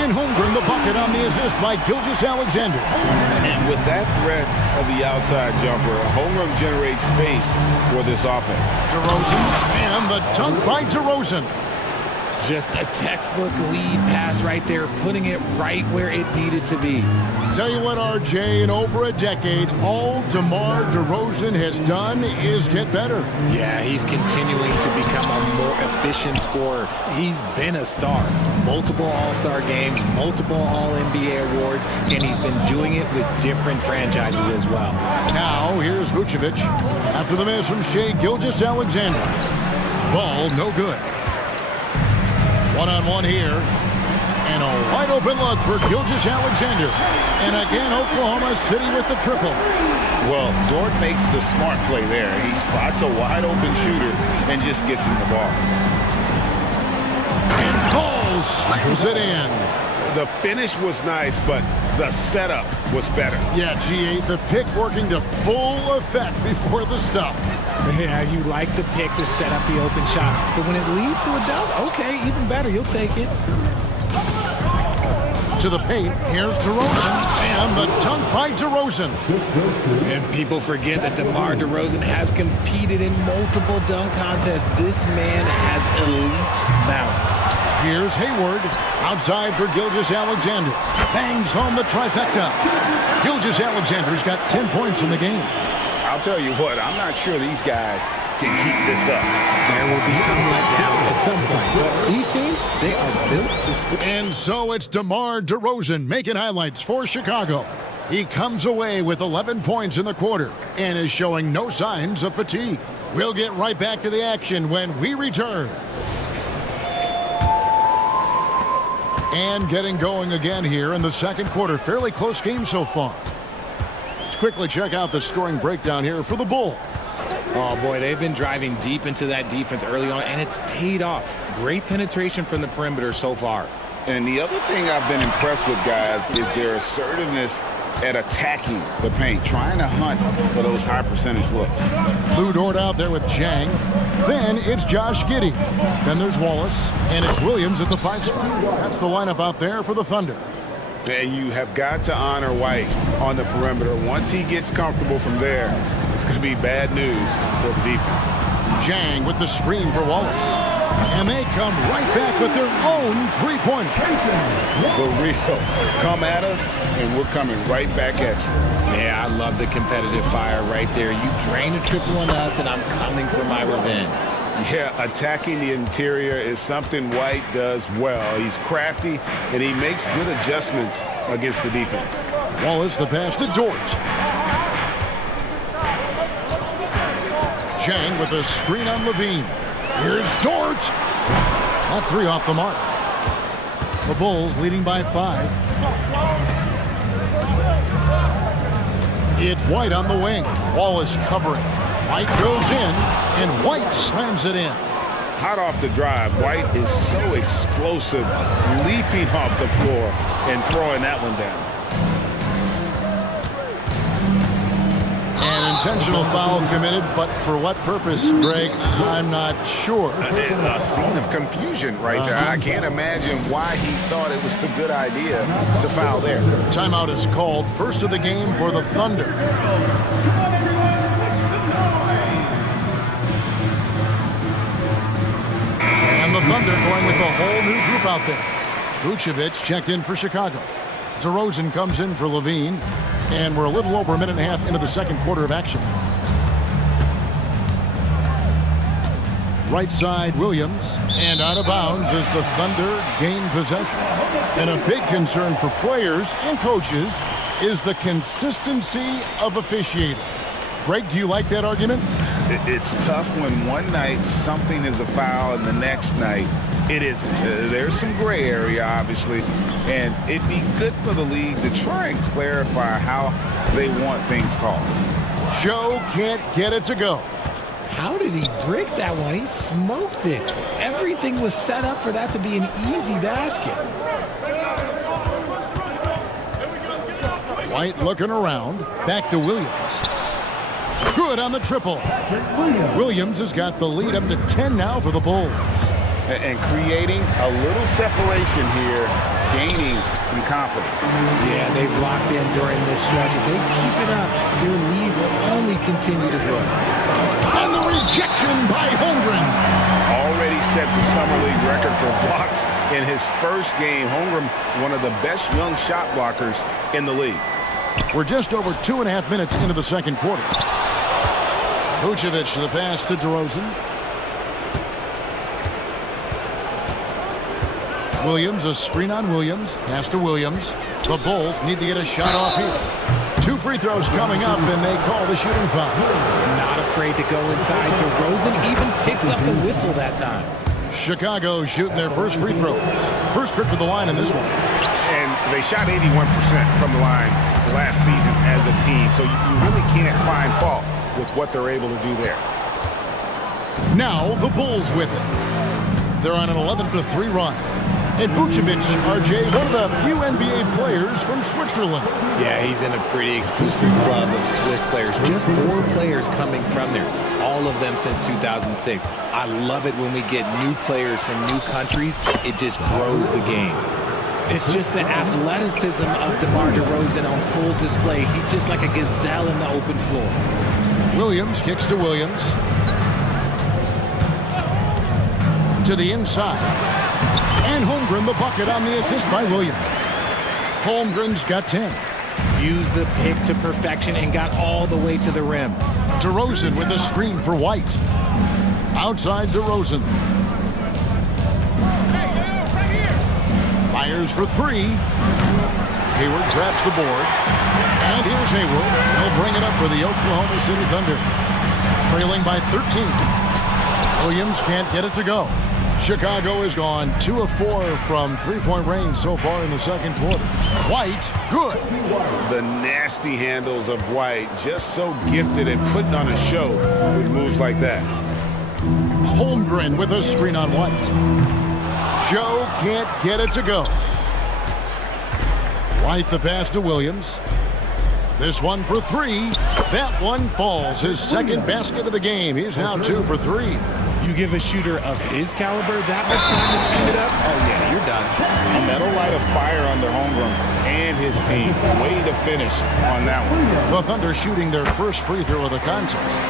And Holmgren the bucket on the assist by Gilgeous-Alexander. And with that threat of the outside jumper, Holmgren generates space for this offense. DeRozan and the dunk by DeRozan. Just a textbook lead pass right there, putting it right where it needed to be. Tell you what, RJ, in over a decade, all DeMar DeRozan has done is get better. Yeah, he's continuing to become a more efficient scorer. He's been a star. Multiple All-Star games, multiple All-NBA awards, and he's been doing it with different franchises as well. Now, here's Vucevic. After the miss from Shai Gilgeous-Alexander. Ball no good. One-on-one here. And a wide open look for Gilgeous-Alexander. And again, Oklahoma City with the triple. Well, Dort makes the smart play there. He spots a wide open shooter and just gets him the ball. And Cole slams it in. The finish was nice, but the setup was better. Yeah, G8, the pick working to full effect before the stuff. Yeah, you like the pick to set up the open shot. But when it leads to a dunk, okay, even better, you'll take it. To the paint, here's DeRozan, and the dunk by DeRozan. And people forget that DeMar DeRozan has competed in multiple dunk contests. This man has elite balance. Here's Hayward, outside for Gilgeous-Alexander. Bangs home the trifecta. Gilgeous-Alexander's got 10 points in the game. I'll tell you what, I'm not sure these guys can keep this up. There will be some letdown at some point. But these teams, they are built to score. And so it's DeMar DeRozan making highlights for Chicago. He comes away with 11 points in the quarter and is showing no signs of fatigue. We'll get right back to the action when we return. And getting going again here in the second quarter. Fairly close game so far. Let's quickly check out the scoring breakdown here for the Bulls. Oh, boy, they've been driving deep into that defense early on, and it's paid off. Great penetration from the perimeter so far. And the other thing I've been impressed with, guys, is their assertiveness at attacking the paint, trying to hunt for those high percentage looks. Lou Dort out there with Jang. Then it's Josh Giddey. Then there's Wallace, and it's Williams at the 5 spot. That's the lineup out there for the Thunder. And you have got to honor White on the perimeter. Once he gets comfortable from there, it's going to be bad news for the defense. Jang with the screen for Wallace. And they come right back with their own three-pointer. For real. Come at us, and we're coming right back at you. Yeah, I love the competitive fire right there. You drain a triple on us, and I'm coming for my revenge. Yeah, attacking the interior is something White does well. He's crafty, and he makes good adjustments against the defense. Wallace the pass to Dort. Jang with a screen on Levine. Here's Dort. All three off the mark. The Bulls leading by 5. It's White on the wing. Wallace covering. White goes in, and White slams it in. Hot off the drive, White is so explosive, leaping off the floor and throwing that one down. An intentional foul committed, but for what purpose, Greg, I'm not sure. A scene of confusion right there. I can't imagine why he thought it was a good idea to foul there. Timeout is called. First of the game for the Thunder. And the Thunder going with a whole new group out there. Vucevic checked in for Chicago. DeRozan comes in for Levine. And we're a little over a minute and a half into the second quarter of action. Right side, Williams. And out of bounds as the Thunder gain possession. And a big concern for players and coaches is the consistency of officiating. Greg, do you like that argument? It's tough when one night something is a foul and the next night it isn't. There's some gray area, obviously, and it'd be good for the league to try and clarify how they want things called. Joe can't get it to go. How did he brick that one? He smoked it. Everything was set up for that to be an easy basket. White looking around. Back to Williams. Good on the triple. Williams has got the lead up to 10 now for the Bulls. And creating a little separation here, gaining some confidence. Yeah, they've locked in during this stretch. If they keep it up, their lead will only continue to grow. And the rejection by Holmgren. Already set the Summer League record for blocks in his first game. Holmgren, one of the best young shot blockers in the league. We're just over 2.5 minutes into the second quarter. Vucevic the pass to DeRozan. Williams, a screen on Williams. Pass to Williams. The Bulls need to get a shot off here. 2 free throws coming up, and they call the shooting foul. Not afraid to go inside. DeRozan even picks up the whistle that time. Chicago shooting their first free throws. First trip to the line in this one. And they shot 81% from the line last season as a team, so you really can't find fault with what they're able to do there. Now the Bulls with it. They're on an 11-3 run. And Vucevic, RJ, one of the few NBA players from Switzerland. Yeah, he's in a pretty exclusive club of Swiss players. Just 4 players coming from there, all of them since 2006. I love it when we get new players from new countries. It just grows the game. It's just the athleticism of DeMar DeRozan on full display. He's just like a gazelle in the open floor. Williams kicks to Williams. To the inside. And Holmgren the bucket on the assist by Williams. Holmgren's got 10. Used the pick to perfection and got all the way to the rim. DeRozan with a screen for White. Outside DeRozan. Fires for 3. Hayward grabs the board. And here's Hayward. He'll bring it up for the Oklahoma City Thunder. Trailing by 13. Williams can't get it to go. Chicago has gone 2 of 4 from three-point range so far in the second quarter. White, good. The nasty handles of White, just so gifted at putting on a show with moves like that. Holmgren with a screen on White. Joe can't get it to go. White the pass to Williams. This one for 3. That one falls. His second basket of the game. He's now 2 for 3. You give a shooter of his caliber that much time to suit it up, oh yeah, you're done. And that'll light a fire under Holmgren and his team. Way to finish on that one. The Thunder shooting their first free throw of the contest.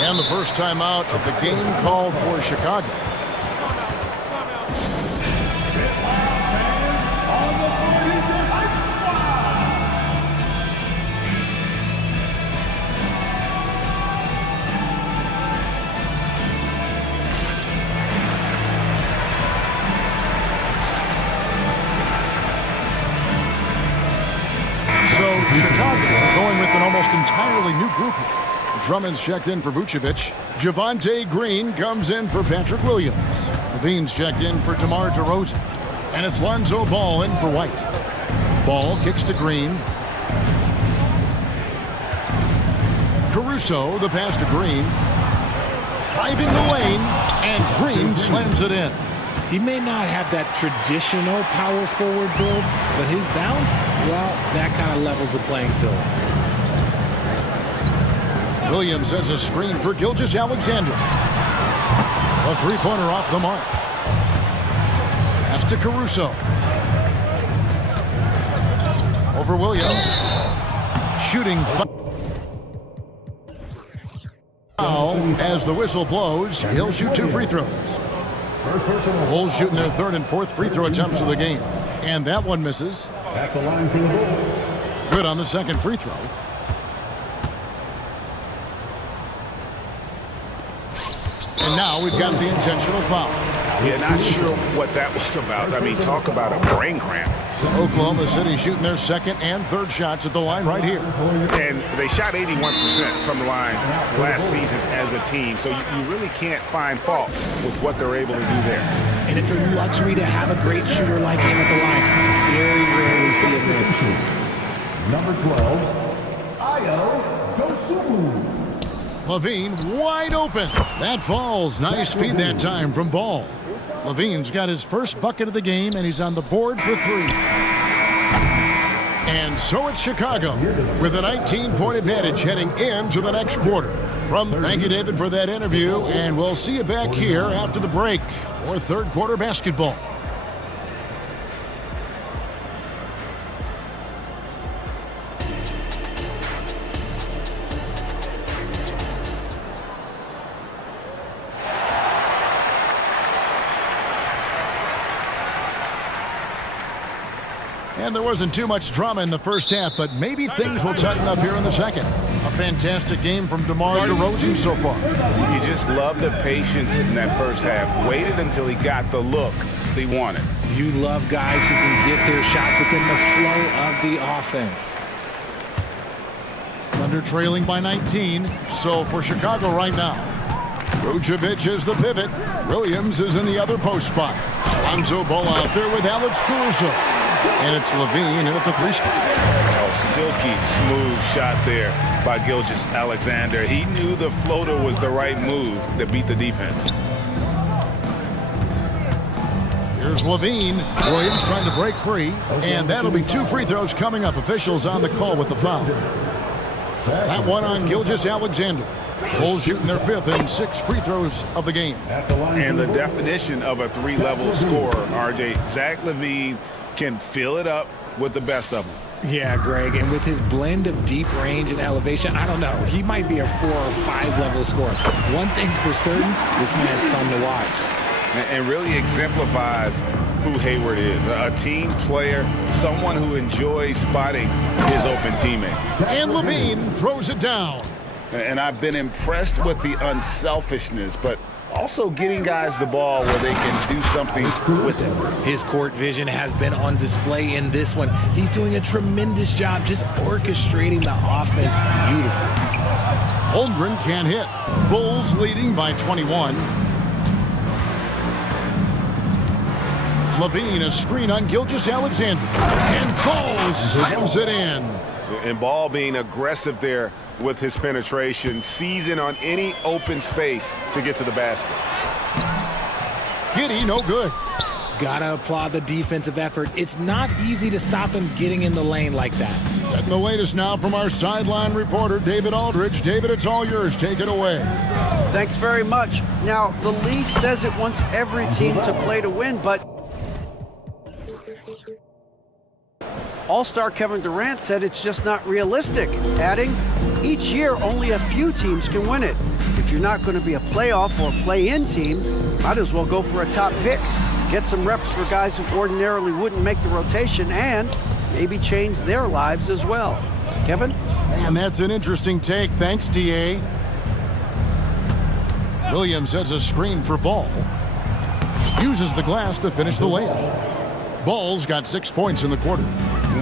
And the first time out of the game called for Chicago. Chicago going with an almost entirely new group here. Drummond's checked in for Vucevic. Javonte Green comes in for Patrick Williams. Levine's checked in for DeMar DeRozan. And it's Lonzo Ball in for White. Ball kicks to Green. Caruso, the pass to Green. Driving the lane, and Green slams it in. He may not have that traditional power forward build, but his bounce, well, that kind of levels the playing field. Williams has a screen for Gilgeous-Alexander. A three-pointer off the mark. Pass to Caruso. Over Williams. Shooting foul. As the whistle blows, he'll shoot 2 free throws. Bulls shooting their 3rd and 4th free throw attempts of the game. And that one misses. At the line for the Bulls. Good on the second free throw. And now we've got the intentional foul. Yeah, not sure what that was about. I mean, talk about a brain cramp. Oklahoma City shooting their 2nd and 3rd shots at the line right here. And they shot 81% from the line last season as a team, so you really can't find fault with what they're able to do there. And it's a luxury to have a great shooter like him at the line. Very rarely see it miss. Number 12, Ayo Dosunmu. Levine wide open. That falls. Nice feed that time from Ball. Levine's got his first bucket of the game, and he's on the board for 3. And so it's Chicago with a 19-point advantage heading into the next quarter. Thank you, David, for that interview, and we'll see you back here after the break for 3rd quarter basketball. And there wasn't too much drama in the first half, but maybe things will tighten up here in the second. A fantastic game from DeMar DeRozan so far. You just love the patience in that first half. Waited until he got the look he wanted. You love guys who can get their shot within the flow of the offense. Thunder trailing by 19. So for Chicago right now, Vucevic is the pivot. Williams is in the other post spot. Lonzo Ball out there with Alex Caruso. And it's Levine in at the 3 spot. Oh, silky smooth shot there by Gilgeous-Alexander. He knew the floater was the right move to beat the defense. Here's Levine. Williams trying to break free. And that'll be 2 free throws coming up. Officials on the call with the foul. That one on Gilgeous-Alexander. Bulls shooting their 5th and 6 free throws of the game. And the definition of a 3-level scorer, RJ, Zach LaVine can fill it up with the best of them. Yeah, Greg, and with his blend of deep range and elevation, I don't know. He might be a 4 or 5 level scorer. One thing's for certain, this man's fun to watch. And really exemplifies who Hayward is. A team player, someone who enjoys spotting his open teammate. And Levine throws it down. And I've been impressed with the unselfishness, but also getting guys the ball where they can do something with it. His court vision has been on display in this one. He's doing a tremendous job just orchestrating the offense beautifully. Holmgren can't hit. Bulls leading by 21. Levine, a screen on Gilgeous-Alexander. And Ball slams it in. And Ball being aggressive there with his penetration, seizing on any open space to get to the basket. Giddey, no good. Gotta applaud the defensive effort. It's not easy to stop him getting in the lane like that. Getting the latest now from our sideline reporter, David Aldridge. David, it's all yours. Take it away. Thanks very much. Now, the league says it wants every team to play to win, but All-Star Kevin Durant said it's just not realistic, adding, each year only a few teams can win it. If you're not going to be a playoff or play-in team, might as well go for a top pick. Get some reps for guys who ordinarily wouldn't make the rotation and maybe change their lives as well. Kevin? And that's an interesting take. Thanks, D.A. Williams sets a screen for Ball. Uses the glass to finish the layup. Ball's got 6 points in the quarter.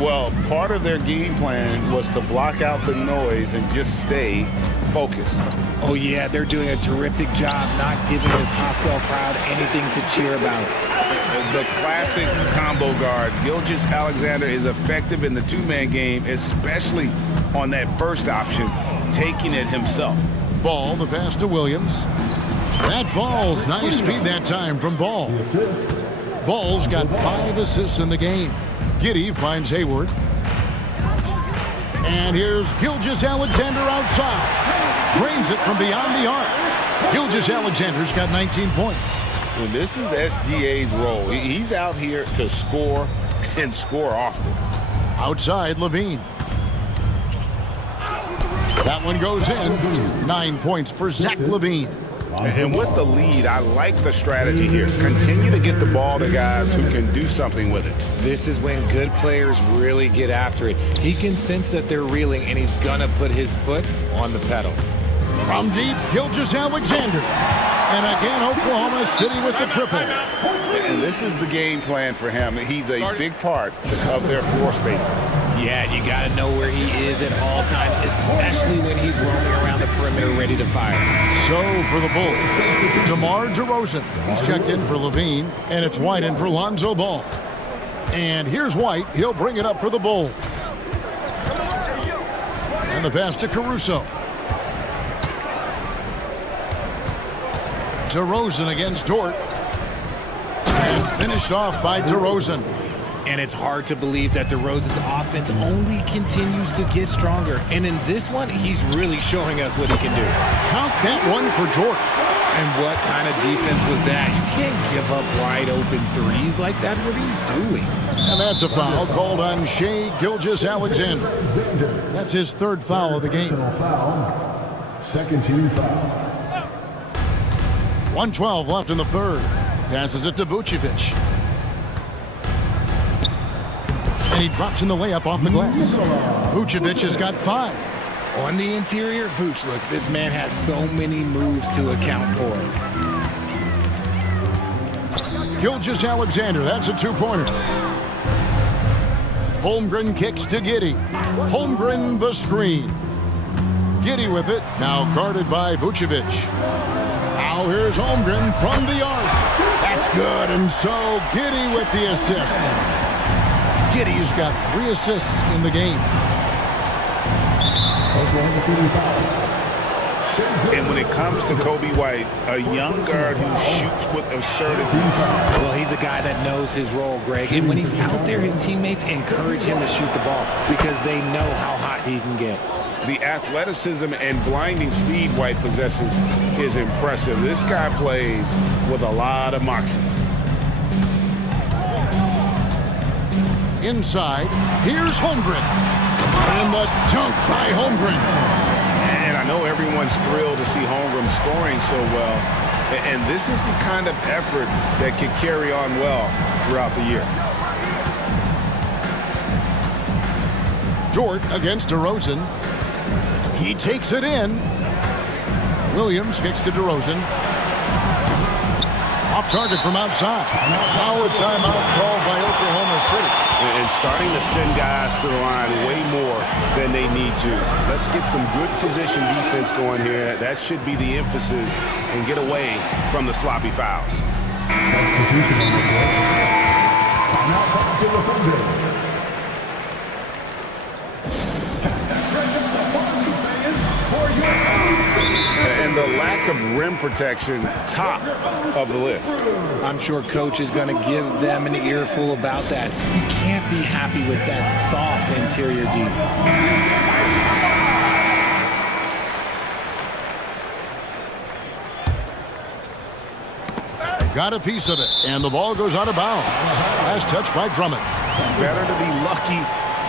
Well, part of their game plan was to block out the noise and just stay focused. Oh, yeah, they're doing a terrific job not giving this hostile crowd anything to cheer about. The classic combo guard. Gilgeous-Alexander is effective in the 2-man game, especially on that first option, taking it himself. Ball, the pass to Williams. That falls. Nice feed that time from Ball. Ball's got 5 assists in the game. Giddey finds Hayward. And here's Gilgeous-Alexander outside. Drains it from beyond the arc. Gilgeous-Alexander's got 19 points. And this is SGA's role. He's out here to score and score often. Outside, Levine. That one goes in. 9 points for Zach LaVine. And with the lead, I like the strategy here. Continue to get the ball to guys who can do something with it. This is when good players really get after it. He can sense that they're reeling, and he's gonna put his foot on the pedal. From deep, Gilgeous-Alexander. And again, Oklahoma City with the triple. And this is the game plan for him. He's a big part of their floor spacing. Yeah, you got to know where he is at all times, especially when he's roaming around the perimeter ready to fire. So for the Bulls, DeMar DeRozan. He's checked in for Levine, and it's White in for Lonzo Ball. And here's White. He'll bring it up for the Bulls. And the pass to Caruso. DeRozan against Dort. And finished off by DeRozan. And it's hard to believe that DeRozan's offense only continues to get stronger. And in this one, he's really showing us what he can do. Count that one for Dort. And what kind of defense was that? You can't give up wide open threes like that. What are you doing? And that's a foul called on Shai Gilgeous-Alexander. That's his 3rd foul of the game. Second team foul. 1:12 left in the 3rd. Passes it to Vucevic. And he drops in the layup off the glass. Vucevic has got 5. On the interior, Vooch, look, this man has so many moves to account for. Gilgeous-Alexander, that's a 2-pointer. Holmgren kicks to Giddey. Holmgren the screen. Giddey with it, now guarded by Vucevic. Now here's Holmgren from the arc. That's good, and so Giddy with the assist. Giddy's got 3 assists in the game. And when it comes to Kobe White, a young guard who shoots with assertiveness. Well, he's a guy that knows his role, Greg. And when he's out there, his teammates encourage him to shoot the ball because they know how hot he can get. The athleticism and blinding speed White possesses is impressive. This guy plays with a lot of moxie. Inside, here's Holmgren. And the dunk by Holmgren. And I know everyone's thrilled to see Holmgren scoring so well. And this is the kind of effort that can carry on well throughout the year. Dort against DeRozan. He takes it in. Williams kicks to DeRozan. Off target from outside. Now a timeout called by Oklahoma City. And starting to send guys to the line way more than they need to. Let's get some good position defense going here. That should be the emphasis and get away from the sloppy fouls. And the lack of rim protection, top of the list. I'm sure Coach is going to give them an earful about that. You can't be happy with that soft interior D. Got a piece of it, and the ball goes out of bounds. Last touch by Drummond. Better to be lucky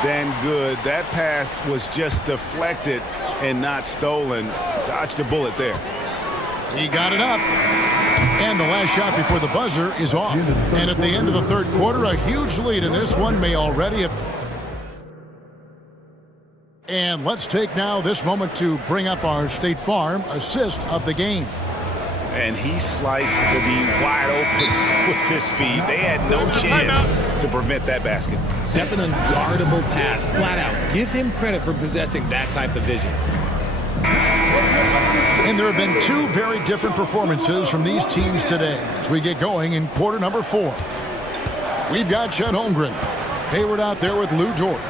than good. That pass was just deflected and not stolen. Dodged a bullet there. He got it up. And the last shot before the buzzer is off. And at the end of the third quarter, a huge lead in this one may already have... And let's take now this moment to bring up our State Farm assist of the game. And he sliced to be wide open with his feed. They had no chance to prevent that basket. That's an unguardable pass, flat out. Give him credit for possessing that type of vision. And there have been 2 very different performances from these teams today as we get going in quarter number 4. We've got Chet Holmgren. Hayward out there with Lou Dort.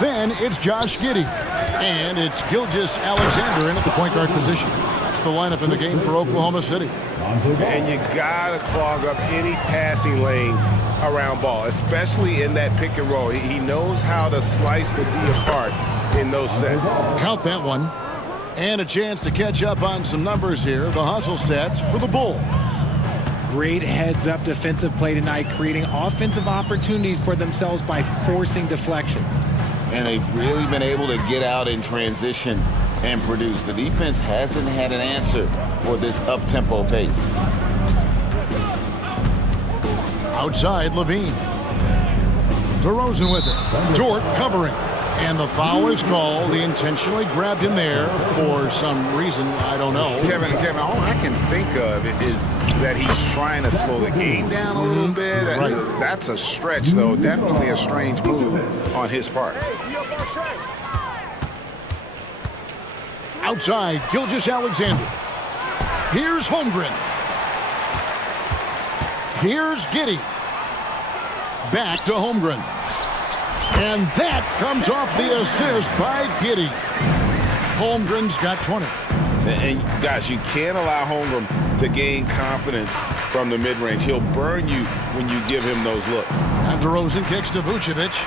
Then it's Josh Giddey. And it's Gilgeous Alexander in at the point guard position. That's the lineup in the game for Oklahoma City. And you gotta clog up any passing lanes around ball, especially in that pick and roll. He knows how to slice the D apart in those sets. Count that one. And a chance to catch up on some numbers here. The hustle stats for the Bulls. Great heads-up defensive play tonight, creating offensive opportunities for themselves by forcing deflections. And they've really been able to get out in transition and produce. The defense hasn't had an answer for this up-tempo pace. Outside, Levine. DeRozan with it. Dort covering. And the foul is called. He intentionally grabbed him there for some reason. I don't know. Kevin, all I can think of is that he's trying to slow the game down a little bit. Right. That's a stretch, though. Definitely a strange move on his part. Outside, Gilgeous Alexander. Here's Holmgren. Here's Giddey. Back to Holmgren. And that comes off the assist by Giddey. Holmgren's got 20. And guys, you can't allow Holmgren to gain confidence from the mid-range. He'll burn you when you give him those looks. And DeRozan kicks to Vucevic.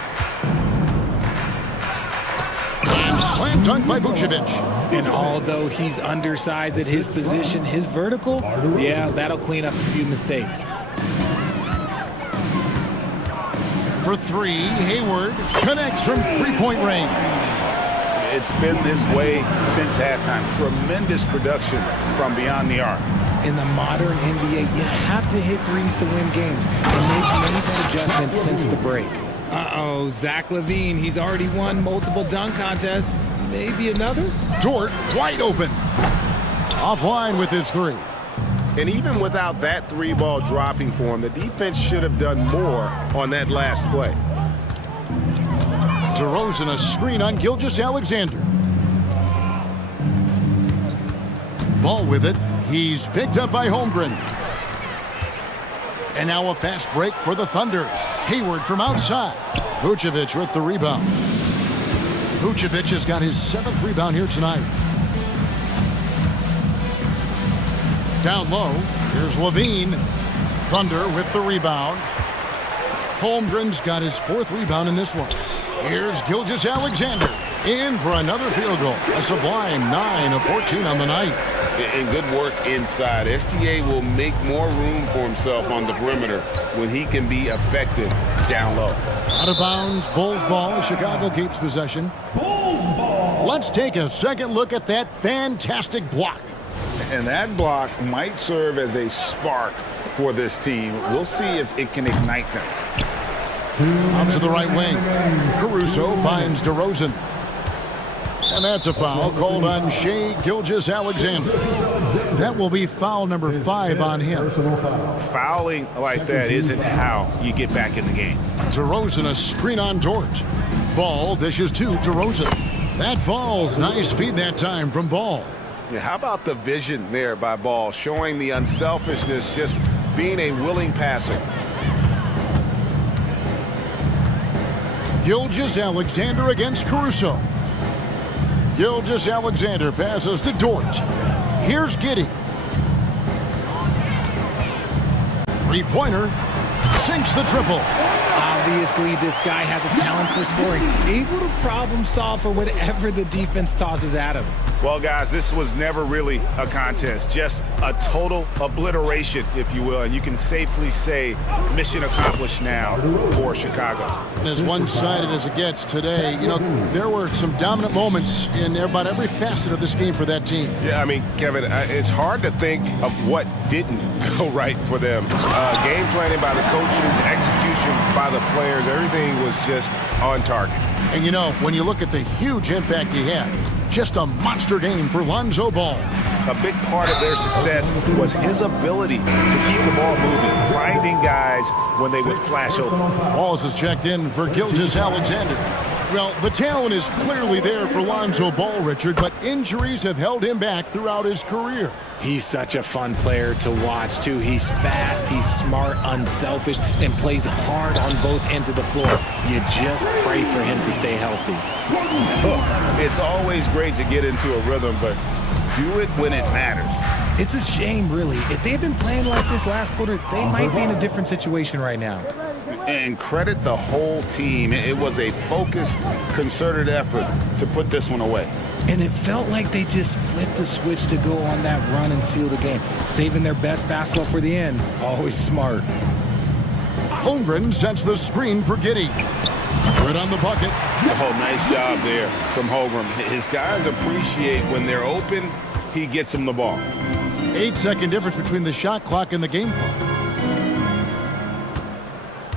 And slam dunk by Vucevic. And although he's undersized at his position, his vertical, yeah, that'll clean up a few mistakes. For 3, Hayward connects from three-point range. It's been this way since halftime. Tremendous production from beyond the arc. In the modern NBA, you have to hit threes to win games. And they've made that adjustment since the break. Uh-oh, Zach LaVine, he's already won multiple dunk contests. Maybe another? Dort wide open. Offline with his 3. And even without that 3-ball dropping for him, the defense should have done more on that last play. DeRozan a screen on Gilgeous Alexander. Ball with it. He's picked up by Holmgren. And now a fast break for the Thunder. Hayward from outside. Vucevic with the rebound. Vucevic has got his 7th rebound here tonight. Down low, here's Levine. Thunder with the rebound. Holmgren's got his 4th rebound in this one. Here's Gilgeous-Alexander in for another field goal. A sublime 9 of 14 on the night. And good work inside. SGA will make more room for himself on the perimeter when he can be effective down low. Out of bounds, Bulls ball. Chicago keeps possession. Bulls ball. Let's take a second look at that fantastic block. And that block might serve as a spark for this team. We'll see if it can ignite them. Out to the right wing. Caruso finds DeRozan. And that's a foul called on Shai Gilgeous-Alexander. That will be foul number 5 on him. Fouling like that isn't how you get back in the game. DeRozan a screen on George. Ball dishes to DeRozan. That falls. Nice feed that time from Ball. Yeah, how about the vision there by Ball, showing the unselfishness, just being a willing passer. Gilgeous-Alexander against Caruso. Gilgeous-Alexander passes to Dort. Here's Giddey. Three-pointer. Sinks the triple. Obviously, this guy has a talent for scoring. Able to problem solve for whatever the defense tosses at him. Well, guys, this was never really a contest. Just a total obliteration, if you will. And you can safely say mission accomplished now for Chicago. As one-sided as it gets today, you know, there were some dominant moments in about every facet of this game for that team. Yeah, I mean, Kevin, it's hard to think of what didn't go right for them. Game planning by the coaches, execution by the players, everything was just on target. And, you know, when you look at the huge impact he had, just a monster game for Lonzo Ball. A big part of their success was his ability to keep the ball moving, finding guys when they would flash open. Walls is checked in for Gilgeous-Alexander. Well, the talent is clearly there for Lonzo Ball, Richard, but injuries have held him back throughout his career. He's such a fun player to watch, too. He's fast, he's smart, unselfish, and plays hard on both ends of the floor. You just pray for him to stay healthy. It's always great to get into a rhythm, but do it when it matters. It's a shame, really. If they had been playing like this last quarter, they might be in a different situation right now. And credit the whole team. It was a focused, concerted effort to put this one away. And it felt like they just flipped the switch to go on that run and seal the game, saving their best basketball for the end. Always smart. Holmgren sets the screen for Giddey. Right on the bucket. Oh, nice job there from Holmgren. His guys appreciate when they're open, he gets them the ball. 8-second difference between the shot clock and the game clock.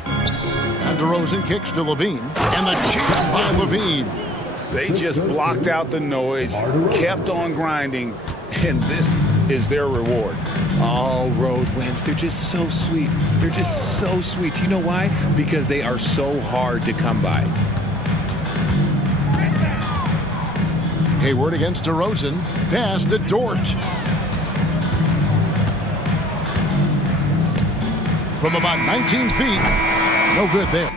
And DeRozan kicks to Levine. And the jam by Levine. They just blocked out the noise, kept on grinding, and this is their reward. All road wins. They're just so sweet. They're just so sweet. You know why? Because they are so hard to come by. Hayward against DeRozan. Pass to Dort. From about 19 feet. No good there.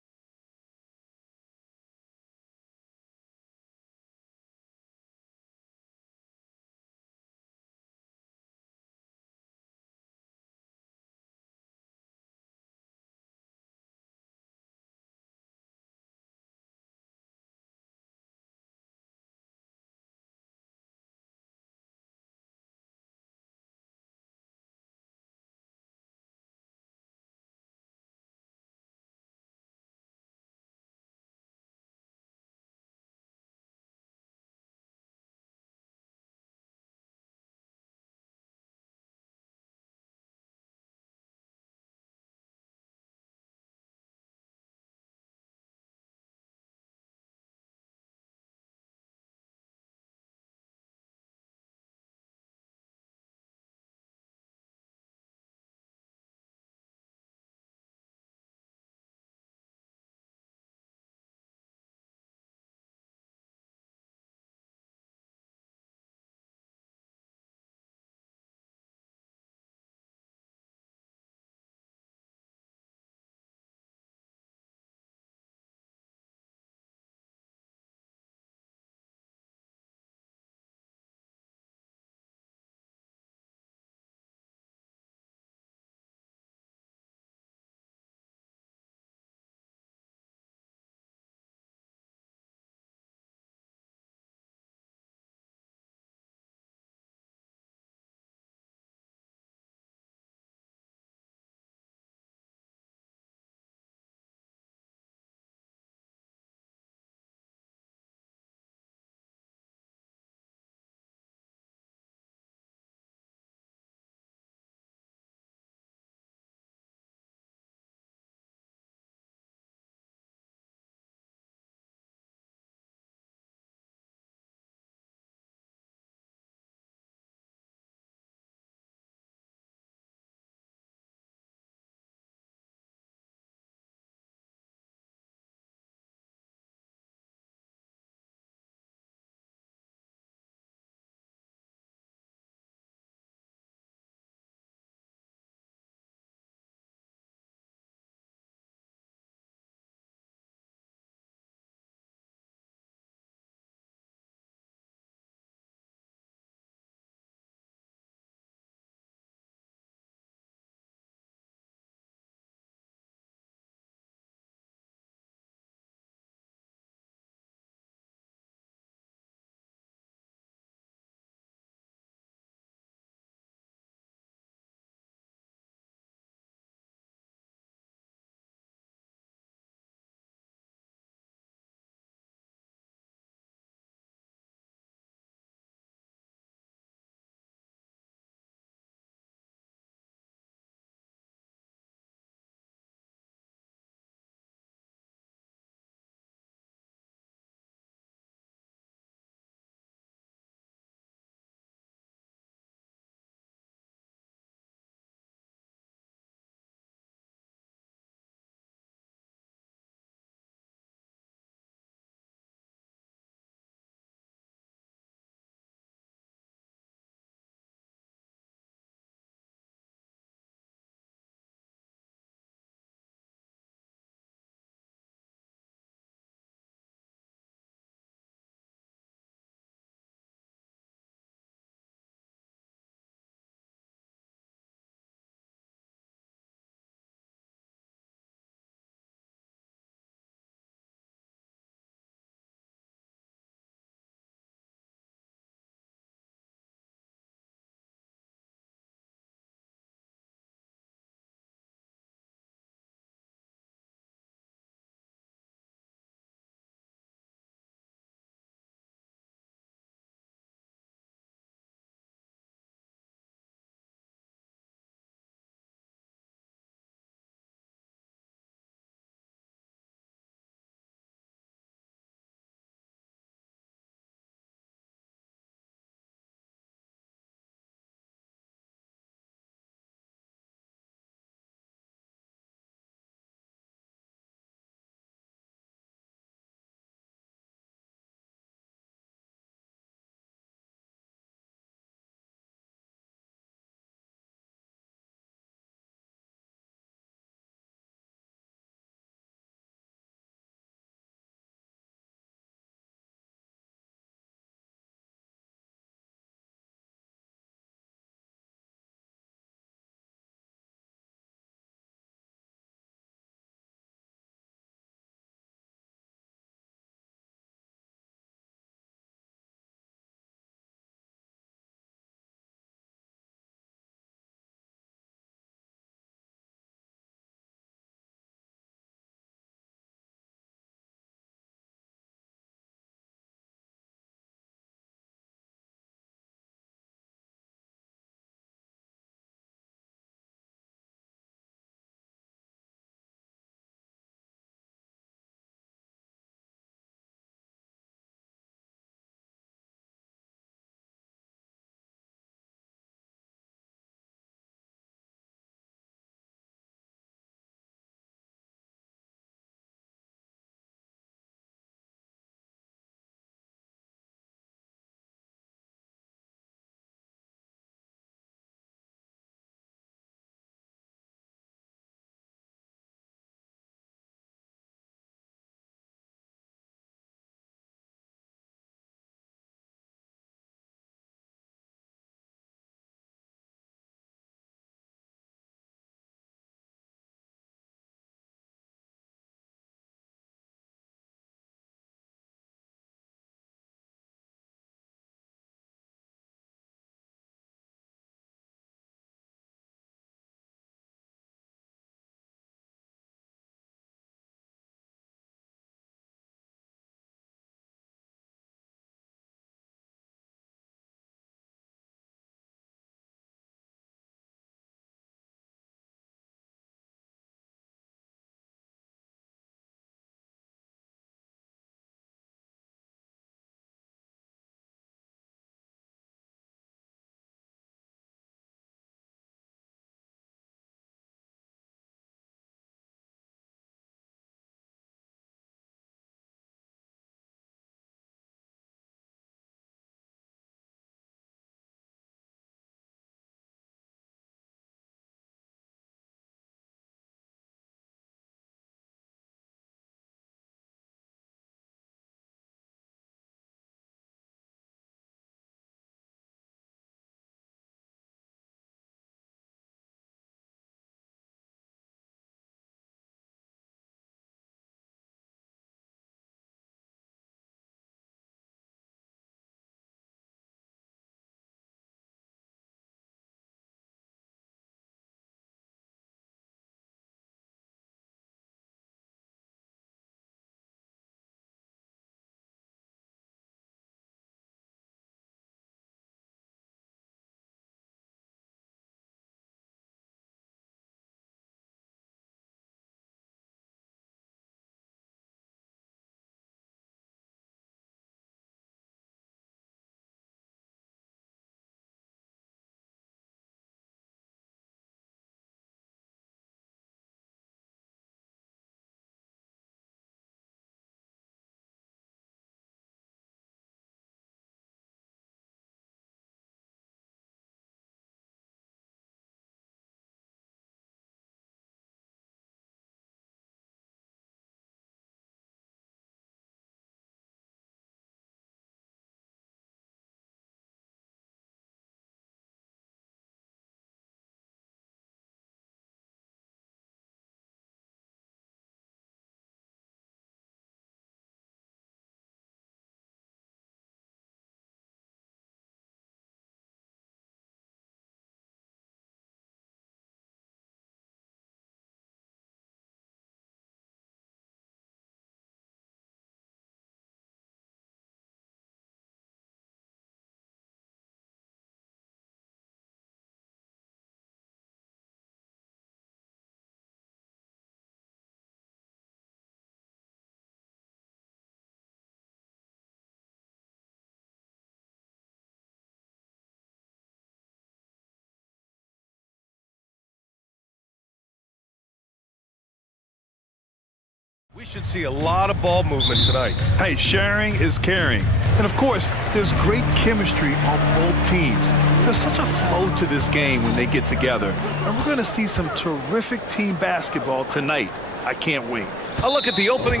We should see a lot of ball movement tonight. Hey, sharing is caring. And of course, there's great chemistry on both teams. There's such a flow to this game when they get together. And we're going to see some terrific team basketball tonight. I can't wait. A look at the opening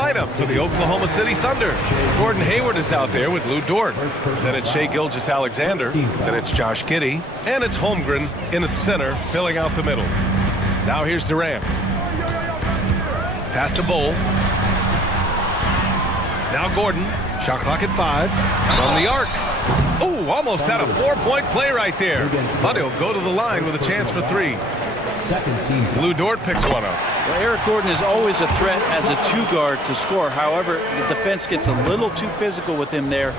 lineup for the Oklahoma City Thunder. Gordon Hayward is out there with Lou Dort. Then it's Shai Gilgeous-Alexander. Then it's Josh Giddey. And it's Holmgren in at center, filling out the middle. Now here's Durant. Pass to Bull. Now Gordon. Shot clock at 5. From the arc. Oh, almost had a 4-point play right there. But he'll go to the line with a chance for 3. Lou Dort picks one up. Well, Eric Gordon is always a threat as a 2-guard to score. However, the defense gets a little too physical with him there,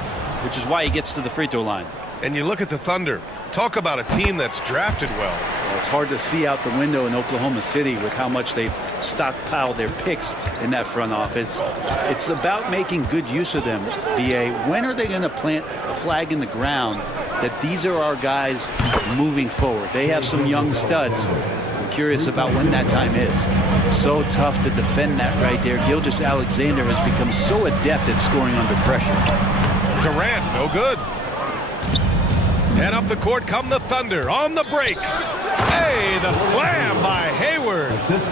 which is why he gets to the free throw line. And you look at the Thunder. Talk about a team that's drafted well. It's hard to see out the window in Oklahoma City with how much they've stockpiled their picks in that front office. It's about making good use of them, B.A. When are they going to plant a flag in the ground that these are our guys moving forward? They have some young studs. I'm curious about when that time is. So tough to defend that right there. Gilgeous-Alexander has become so adept at scoring under pressure. Durant, no good. And up the court come the Thunder on the break. Hey, the slam by Hayward.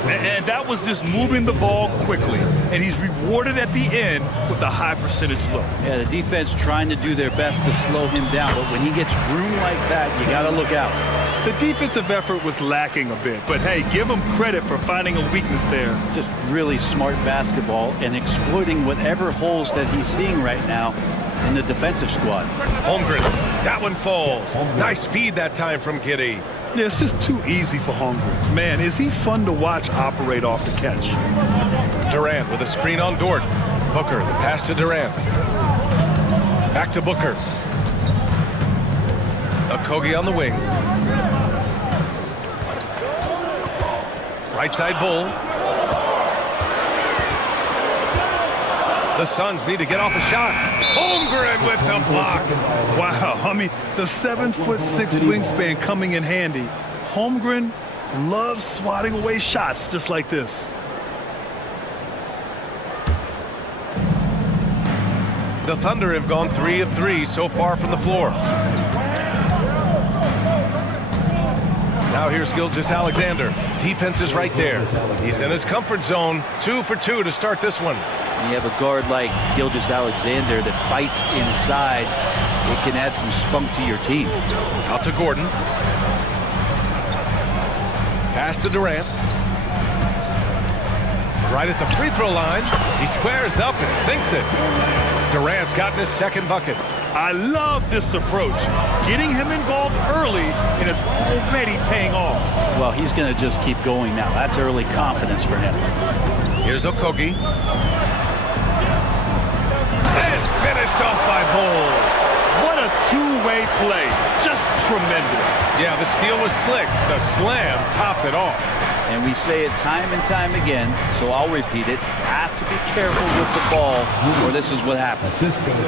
And that was just moving the ball quickly. And he's rewarded at the end with a high percentage look. Yeah, the defense trying to do their best to slow him down. But when he gets room like that, you got to look out. The defensive effort was lacking a bit. But hey, give him credit for finding a weakness there. Just really smart basketball and exploiting whatever holes that he's seeing right now in the defensive squad. Holmgren, that one falls. Nice feed that time from Giddey. Yeah, it's just too easy for Holmgren. Man, is he fun to watch operate off the catch. Durant with a screen on Dort. Booker, the pass to Durant. Back to Booker. Okogie on the wing. Right side Bull. The Suns need to get off a shot. Holmgren with the block. Wow, I mean, the 7'6" wingspan coming in handy. Holmgren loves swatting away shots just like this. The Thunder have gone 3 of 3 so far from the floor. Now here's Gilgeous-Alexander. Defense is right there. He's in his comfort zone. 2 for 2 to start this one. You have a guard like Gilgeous-Alexander that fights inside. It can add some spunk to your team. Out to Gordon. Pass to Durant. Right at the free throw line. He squares up and sinks it. Durant's gotten his second bucket. I love this approach. Getting him involved early, and it's already paying off. Well, he's going to just keep going now. That's early confidence for him. Here's Okogie. And finished off by Bull. What a two-way play. Just tremendous. Yeah, the steal was slick. The slam topped it off. And we say it time and time again, so I'll repeat it. Have to be careful with the ball, or this is what happens.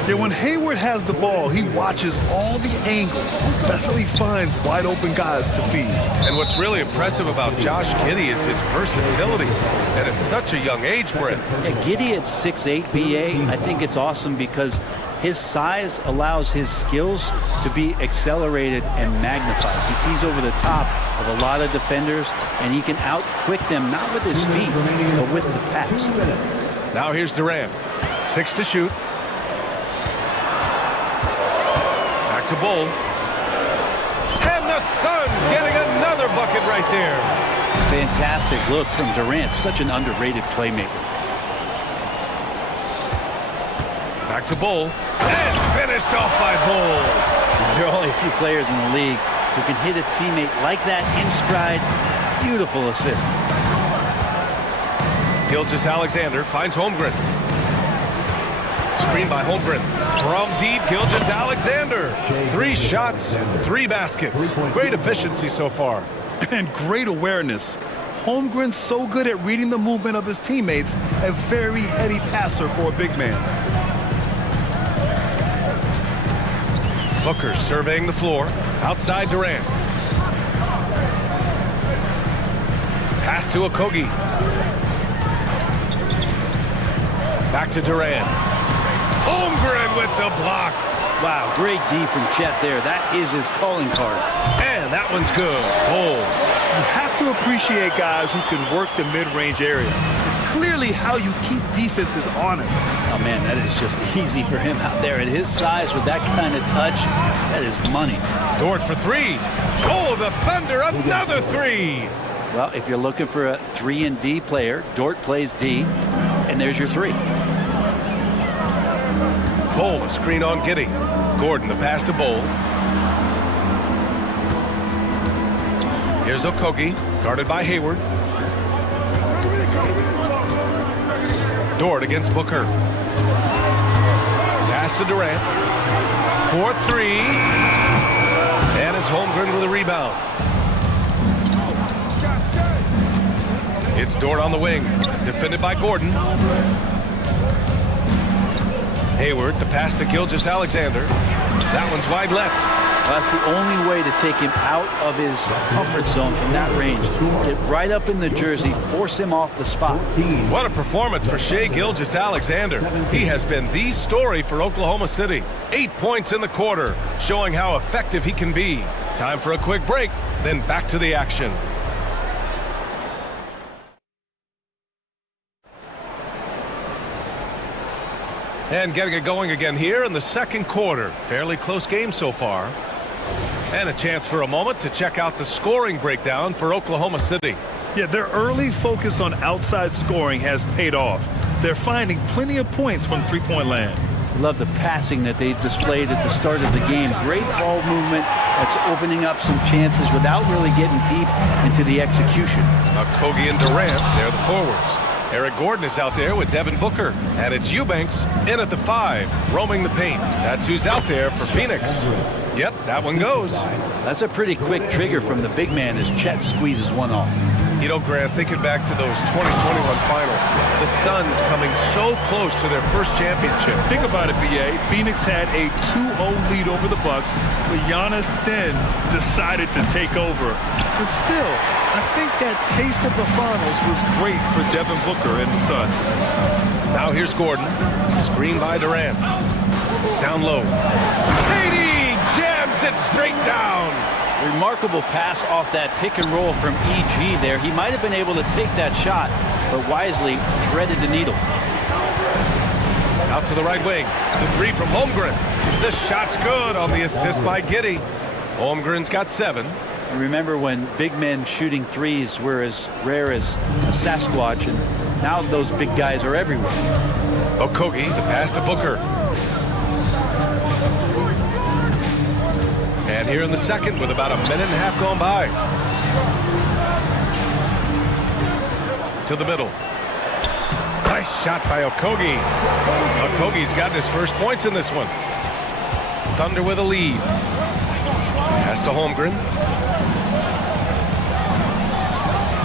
Yeah, when Hayward has the ball, he watches all the angles. That's how he finds wide-open guys to feed. And what's really impressive about Josh Giddey is his versatility. And at such a young age for it. Yeah, Giddey at 6'8", BA, I think it's awesome because his size allows his skills to be accelerated and magnified. He sees over the top of a lot of defenders, and he can out-quick them, not with his feet, but with the pass. Now here's Durant. 6 to shoot. Back to Bull. And the Suns getting another bucket right there. Fantastic look from Durant, such an underrated playmaker. Back to Bull. And finished off by Bull. There are only a few players in the league who can hit a teammate like that in stride. Beautiful assist. Gilgeous-Alexander finds Holmgren. Screen by Holmgren. From deep, Gilgeous-Alexander. 3 shots, 3 baskets. Great efficiency so far. And great awareness. Holmgren's so good at reading the movement of his teammates. A very heady passer for a big man. Booker surveying the floor. Outside Durant. Pass to Okogie. Back to Durant. Holmgren with the block. Wow, great D from Chet there. That is his calling card. And that one's good. Hole. You have to appreciate guys who can work the mid-range area. It's clearly how you keep defenses honest. Oh, man, that is just easy for him out there. At his size, with that kind of touch, that is money. Dort for three. Oh, the Thunder, another three. Well, if you're looking for a 3 and D player, Dort plays D, and there's your 3. Bowl, a screen on Giddey. Gordon, the pass to Bowl. Here's Okogie, guarded by Hayward. Dort against Booker. Pass to Durant. 4-3. And it's Holmgren with a rebound. It's Dort on the wing, defended by Gordon. Hayward, the pass to Gilgeous-Alexander. That one's wide left. Well, that's the only way to take him out of his comfort zone from that range. Get right up in the jersey, force him off the spot. What a performance for Shai Gilgeous-Alexander. He has been the story for Oklahoma City. 8 points in the quarter, showing how effective he can be. Time for a quick break, then back to the action. And getting it going again here in the second quarter. Fairly close game so far. And a chance for a moment to check out the scoring breakdown for Oklahoma City. Yeah, their early focus on outside scoring has paid off. They're finding plenty of points from three-point land. Love the passing that they displayed at the start of the game. Great ball movement that's opening up some chances without really getting deep into the execution. Okogie and Durant, they're the forwards. Eric Gordon is out there with Devin Booker. And it's Eubanks in at the 5, roaming the paint. That's who's out there for Phoenix. Yep, that one goes. That's a pretty quick trigger from the big man as Chet squeezes one off. You know, Grant, thinking back to those 2021 finals, the Suns coming so close to their first championship. Think about it, BA. Phoenix had a 2-0 lead over the Bucks, but Giannis then decided to take over. But still, I think that taste of the finals was great for Devin Booker and the Suns. Now here's Gordon. Screen by Durant. Down low. KD jams it straight down. Remarkable pass off that pick and roll from EG there. He might have been able to take that shot, but wisely threaded the needle. Out to the right wing. The 3 from Holmgren. The shot's good on the assist by Giddey. Holmgren's got 7. And remember when big men shooting threes were as rare as a Sasquatch, and now those big guys are everywhere. Okogie, the pass to Booker. And here in the second with about a minute and a half gone by. To the middle. Nice shot by Okogie. Okogie's gotten his first points in this one. Thunder with a lead. Pass to Holmgren.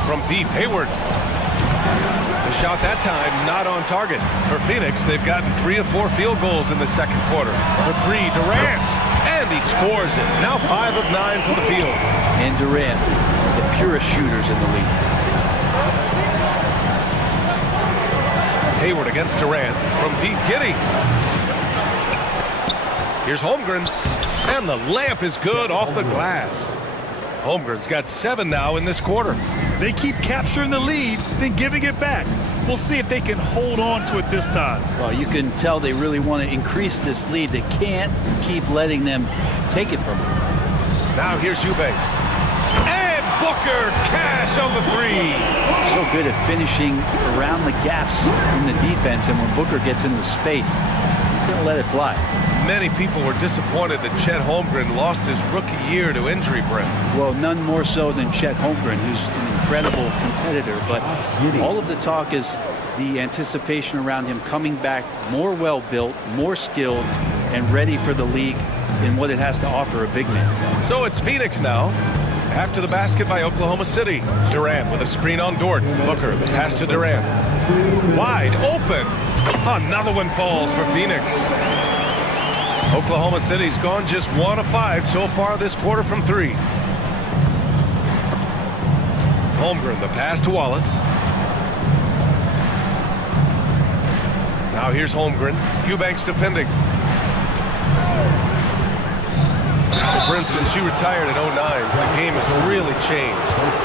From deep, Hayward. The shot that time not on target. For Phoenix, they've gotten 3 of 4 field goals in the second quarter. For 3, Durant. And he scores it. Now 5 of 9 from the field. And Durant, the purest shooters in the league. Hayward against Durant. From deep, Giddey. Here's Holmgren. And the layup is good off the glass. Holmgren's got 7 now in this quarter. They keep capturing the lead, then giving it back. We'll see if they can hold on to it this time. Well, you can tell they really want to increase this lead. They can't keep letting them take it from them. Now here's Eubanks. And Booker, cash on the 3. So good at finishing around the gaps in the defense, and when Booker gets into space, he's going to let it fly. Many people were disappointed that Chet Holmgren lost his rookie year to injury, Brent. Well, none more so than Chet Holmgren, who's an incredible competitor. But all of the talk is the anticipation around him coming back more well-built, more skilled, and ready for the league in what it has to offer a big man. So it's Phoenix now. After the basket by Oklahoma City. Durant with a screen on Dort. Booker, the pass to Durant. Wide open. Another one falls for Phoenix. Oklahoma City's gone just 1 of 5 so far this quarter from 3. Holmgren, the pass to Wallace. Now here's Holmgren. Eubanks defending. Brinson, she retired in 09. The game has really changed.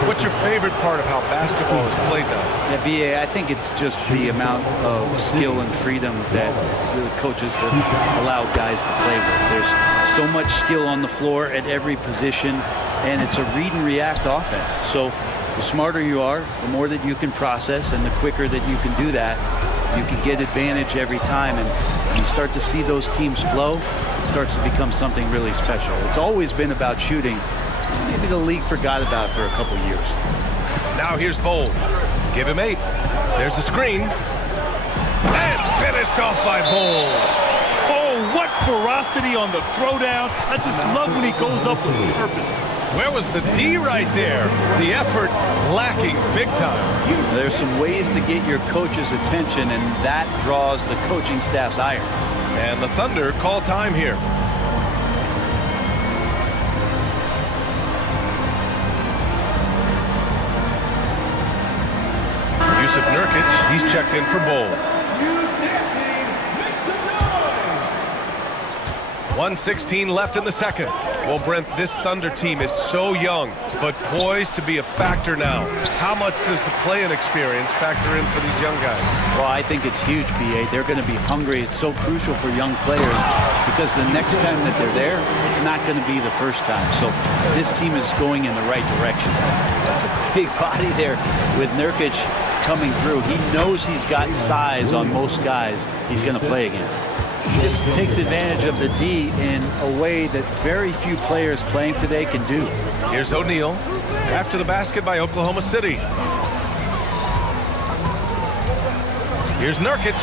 What's your favorite part of how basketball is played now? Yeah, BA, I think it's just the amount of skill and freedom that the coaches have allowed guys to play with. There's so much skill on the floor at every position, and it's a read and react offense. So the smarter you are, the more that you can process, and the quicker that you can do that, you can get advantage every time. And when you start to see those teams flow, it starts to become something really special. It's always been about shooting. Maybe the league forgot about it for a couple years. Now here's Bold. Give him 8. There's a screen. And finished off by Bold. Oh, what ferocity on the throwdown. I just love when he goes up with purpose. Where was the D right there? The effort lacking big time. There's some ways to get your coach's attention, and that draws the coaching staff's ire. And the Thunder call time here. Yusuf Nurkic, he's checked in for Bold. 1:16 left in the second. Well, Brent, this Thunder team is so young, but poised to be a factor now. How much does the play-in experience factor in for these young guys? Well, I think it's huge, BA. They're going to be hungry. It's so crucial for young players because the next time that they're there, it's not going to be the first time. So this team is going in the right direction. That's a big body there with Nurkic coming through. He knows he's got size on most guys he's going to play against. He just takes advantage of the D in a way that very few players playing today can do. Here's O'Neal after the basket by Oklahoma City. Here's Nurkic.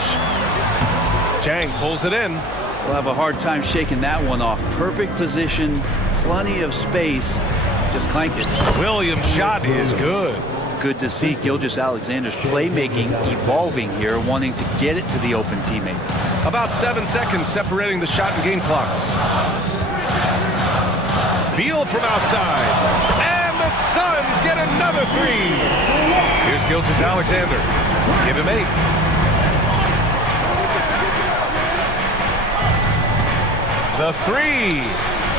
Chang pulls it in. We'll have a hard time shaking that one off. Perfect position, plenty of space. Just clanked it. Williams' shot is good. Good to see Gilgeous-Alexander's playmaking evolving here, wanting to get it to the open teammate. About 7 seconds separating the shot and game clocks. Beal from outside. And the Suns get another 3. Here's Gilgeous-Alexander. Give him 8. The 3.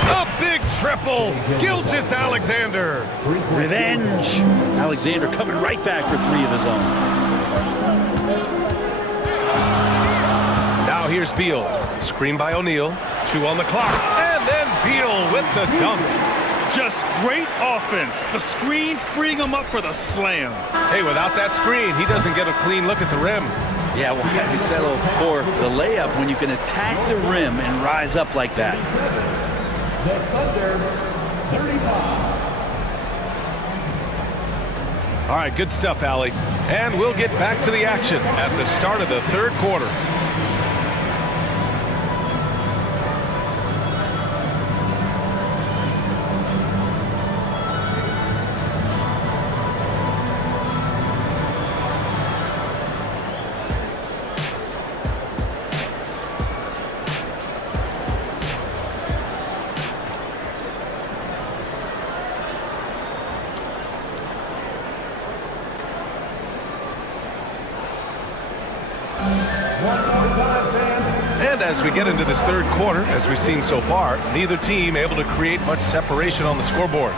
A big triple. Gilgeous-Alexander. Revenge. Alexander coming right back for 3 of his own. Now here's Beal. Screen by O'Neal. 2 on the clock. And then Beal with the dunk. Just great offense. The screen freeing him up for the slam. Hey, without that screen, he doesn't get a clean look at the rim. Yeah, well, we settle for the layup when you can attack the rim and rise up like that. The Thunder, 35. All right, good stuff, Allie. And we'll get back to the action at the start of the third quarter. And as we get into this third quarter, as we've seen so far, neither team able to create much separation on the scoreboard.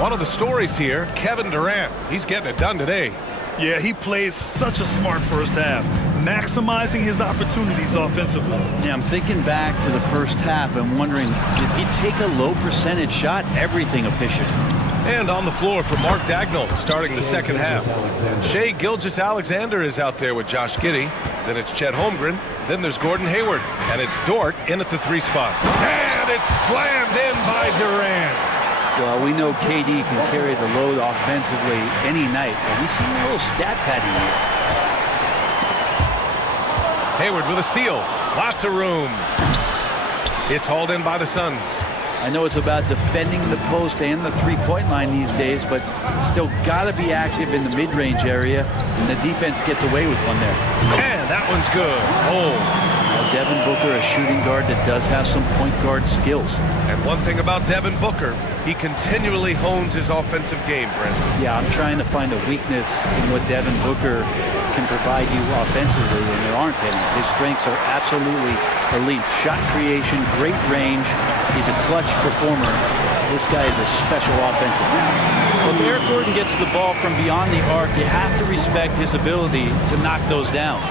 One of the stories here, Kevin Durant. He's getting it done today. Yeah, he played such a smart first half, maximizing his opportunities offensively. Yeah, I'm thinking back to the first half and wondering, did he take a low percentage shot? Everything efficient. And on the floor for Mark Dagnall starting the second half. Shai Gilgeous-Alexander is out there with Josh Giddey. Then it's Chet Holmgren. Then there's Gordon Hayward. And it's Dort in at the 3 spot. And it's slammed in by Durant. Well, we know KD can carry the load offensively any night. But we see a little stat padding here. Hayward with a steal. Lots of room. It's hauled in by the Suns. I know it's about defending the post and the three-point line these days, but still got to be active in the mid-range area, and the defense gets away with one there. And that one's good. Oh, a Devin Booker a shooting guard that does have some point guard skills. And one thing about Devin Booker, he continually hones his offensive game, Brent. Yeah, I'm trying to find a weakness in what Devin Booker can provide you offensively, and there aren't any. His strengths are absolutely elite. Shot creation, great range. He's a clutch performer. This guy is a special offensive talent. Well, if Eric Gordon gets the ball from beyond the arc, you have to respect his ability to knock those down.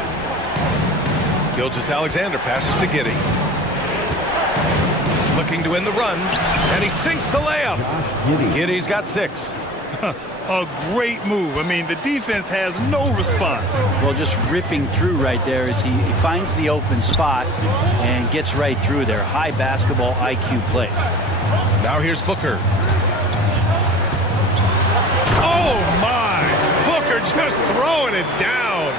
Gilgeous-Alexander passes to Giddey. Looking to win the run, and he sinks the layup. Giddey's got 6. A great move. I mean, the defense has no response. Well, just ripping through right there as he finds the open spot and gets right through there. High basketball IQ play. Now here's Booker. Oh, my! Booker just throwing it down.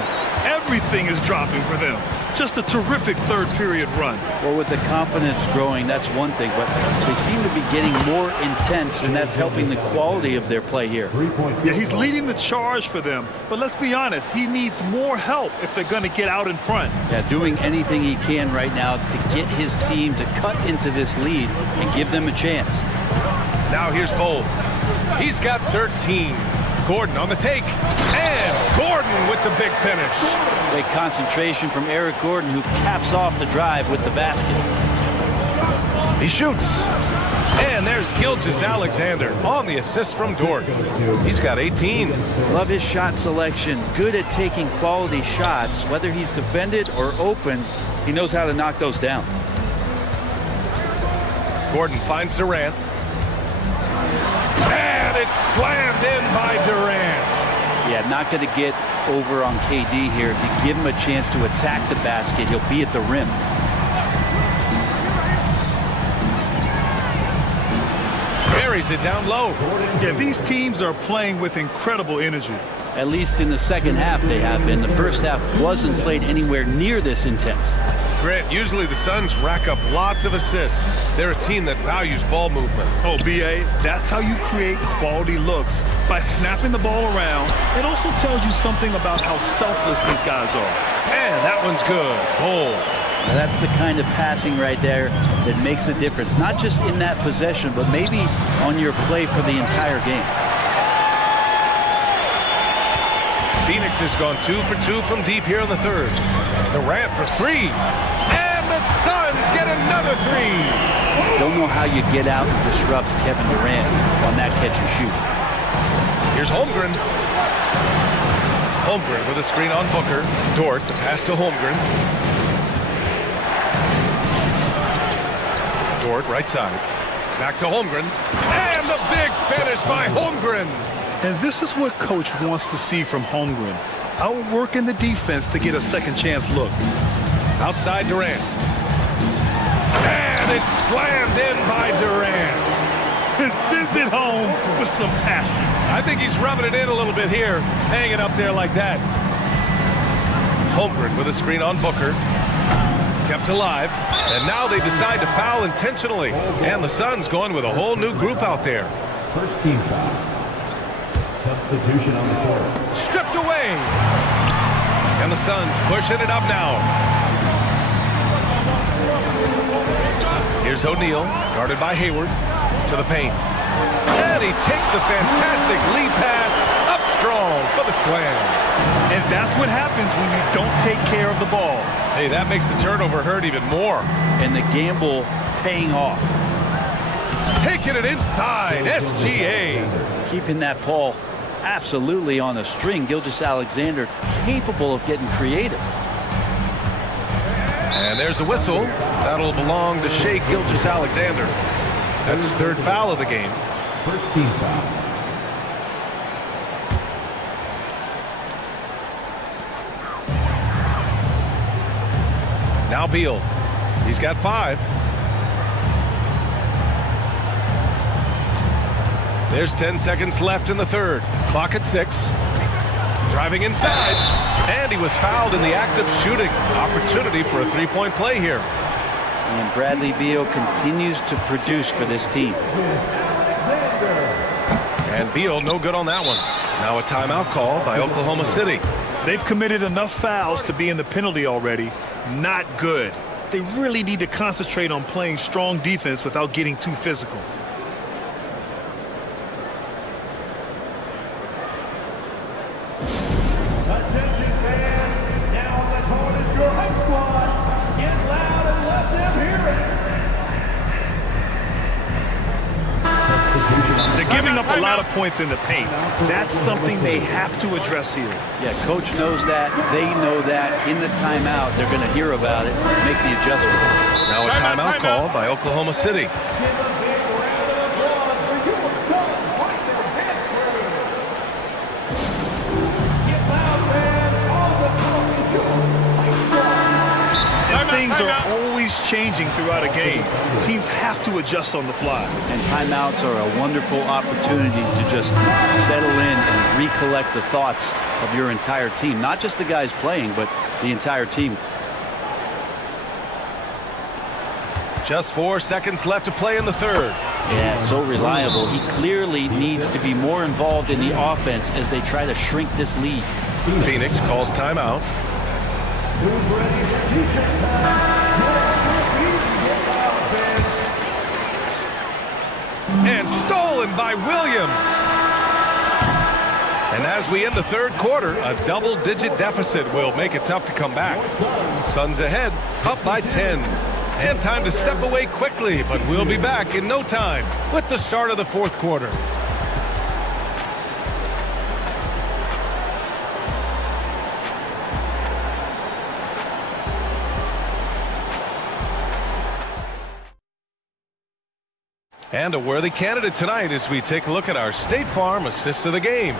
Everything is dropping for them. Just a terrific third period run. Well, with the confidence growing, that's one thing, but they seem to be getting more intense, and that's helping the quality of their play here. Yeah, he's leading the charge for them, but let's be honest, he needs more help if they're going to get out in front. Yeah, doing anything he can right now to get his team to cut into this lead and give them a chance. Now here's Bold. He's got 13. Gordon on the take, and Gordon with the big finish. Great concentration from Eric Gordon, who caps off the drive with the basket. He shoots, and there's Gilgeous-Alexander on the assist from Dort. He's got 18. Love his shot selection, good at taking quality shots. Whether he's defended or open, he knows how to knock those down. Gordon finds Durant. And it's slammed in by Durant. Yeah, not going to get over on KD here. If you give him a chance to attack the basket, he'll be at the rim. Buries it down low. Yeah, these teams are playing with incredible energy. At least in the second half they have been. The first half wasn't played anywhere near this intense. Grant, usually the Suns rack up lots of assists. They're a team that values ball movement. Oh, B.A., that's how you create quality looks, by snapping the ball around. It also tells you something about how selfless these guys are. And that one's good. Bold. Now that's the kind of passing right there that makes a difference, not just in that possession, but maybe on your play for the entire game. Phoenix has gone 2 for 2 from deep here in the third. Durant for 3. And the Suns get another 3. Don't know how you get out and disrupt Kevin Durant on that catch and shoot. Here's Holmgren. Holmgren with a screen on Booker. Dort, the pass to Holmgren. Dort, right side. Back to Holmgren. And the big finish by Holmgren. And this is what Coach wants to see from Holmgren. Outworking the defense to get a second chance look. Outside Durant. And it's slammed in by Durant. And sends it home with some passion. I think he's rubbing it in a little bit here, hanging up there like that. Holmgren with a screen on Booker. Kept alive. And now they decide to foul intentionally. And the Suns going with a whole new group out there. First team foul. Substitution on the court. Stripped away. And the Suns pushing it up now. Here's O'Neal, guarded by Hayward, to the paint. And he takes the fantastic lead pass up strong for the slam. And that's what happens when you don't take care of the ball. Hey, that makes the turnover hurt even more. And the gamble paying off. Taking it inside, SGA. Keeping that ball absolutely on the string. Gilgeous-Alexander capable of getting creative. And there's a whistle. That'll belong to Shai Gilgeous-Alexander. That's his third foul of the game. First team foul. Now Beal. He's got 5. There's 10 seconds left in the third. Clock at 6. Driving inside. And he was fouled in the act of shooting. Opportunity for a three-point play here. And Bradley Beal continues to produce for this team. And Beal no good on that one. Now a timeout call by Oklahoma City. They've committed enough fouls to be in the penalty already. Not good. They really need to concentrate on playing strong defense without getting too physical. Attention fans, now on the court is your home squad. Get loud and let them hear it. They're giving up a lot of points in the paint. That's something they have to address here. Yeah, coach knows that. They know that. In the timeout, they're going to hear about it, make the adjustment. Now a timeout called by Oklahoma City. And things are always changing throughout a game. Teams have to adjust on the fly. And timeouts are a wonderful opportunity to just settle in and recollect the thoughts of your entire team. Not just the guys playing, but the entire team. Just 4 seconds left to play in the third. Yeah, so reliable. He clearly needs to be more involved in the offense as they try to shrink this lead. Phoenix calls timeout. Who's ready for t-shirt time? And stolen by Williams. And as we end the third quarter, a double-digit deficit will make it tough to come back. Suns ahead, up by 10. And time to step away quickly, but we'll be back in no time with the start of the fourth quarter. And a worthy candidate tonight as we take a look at our State Farm assist of the game.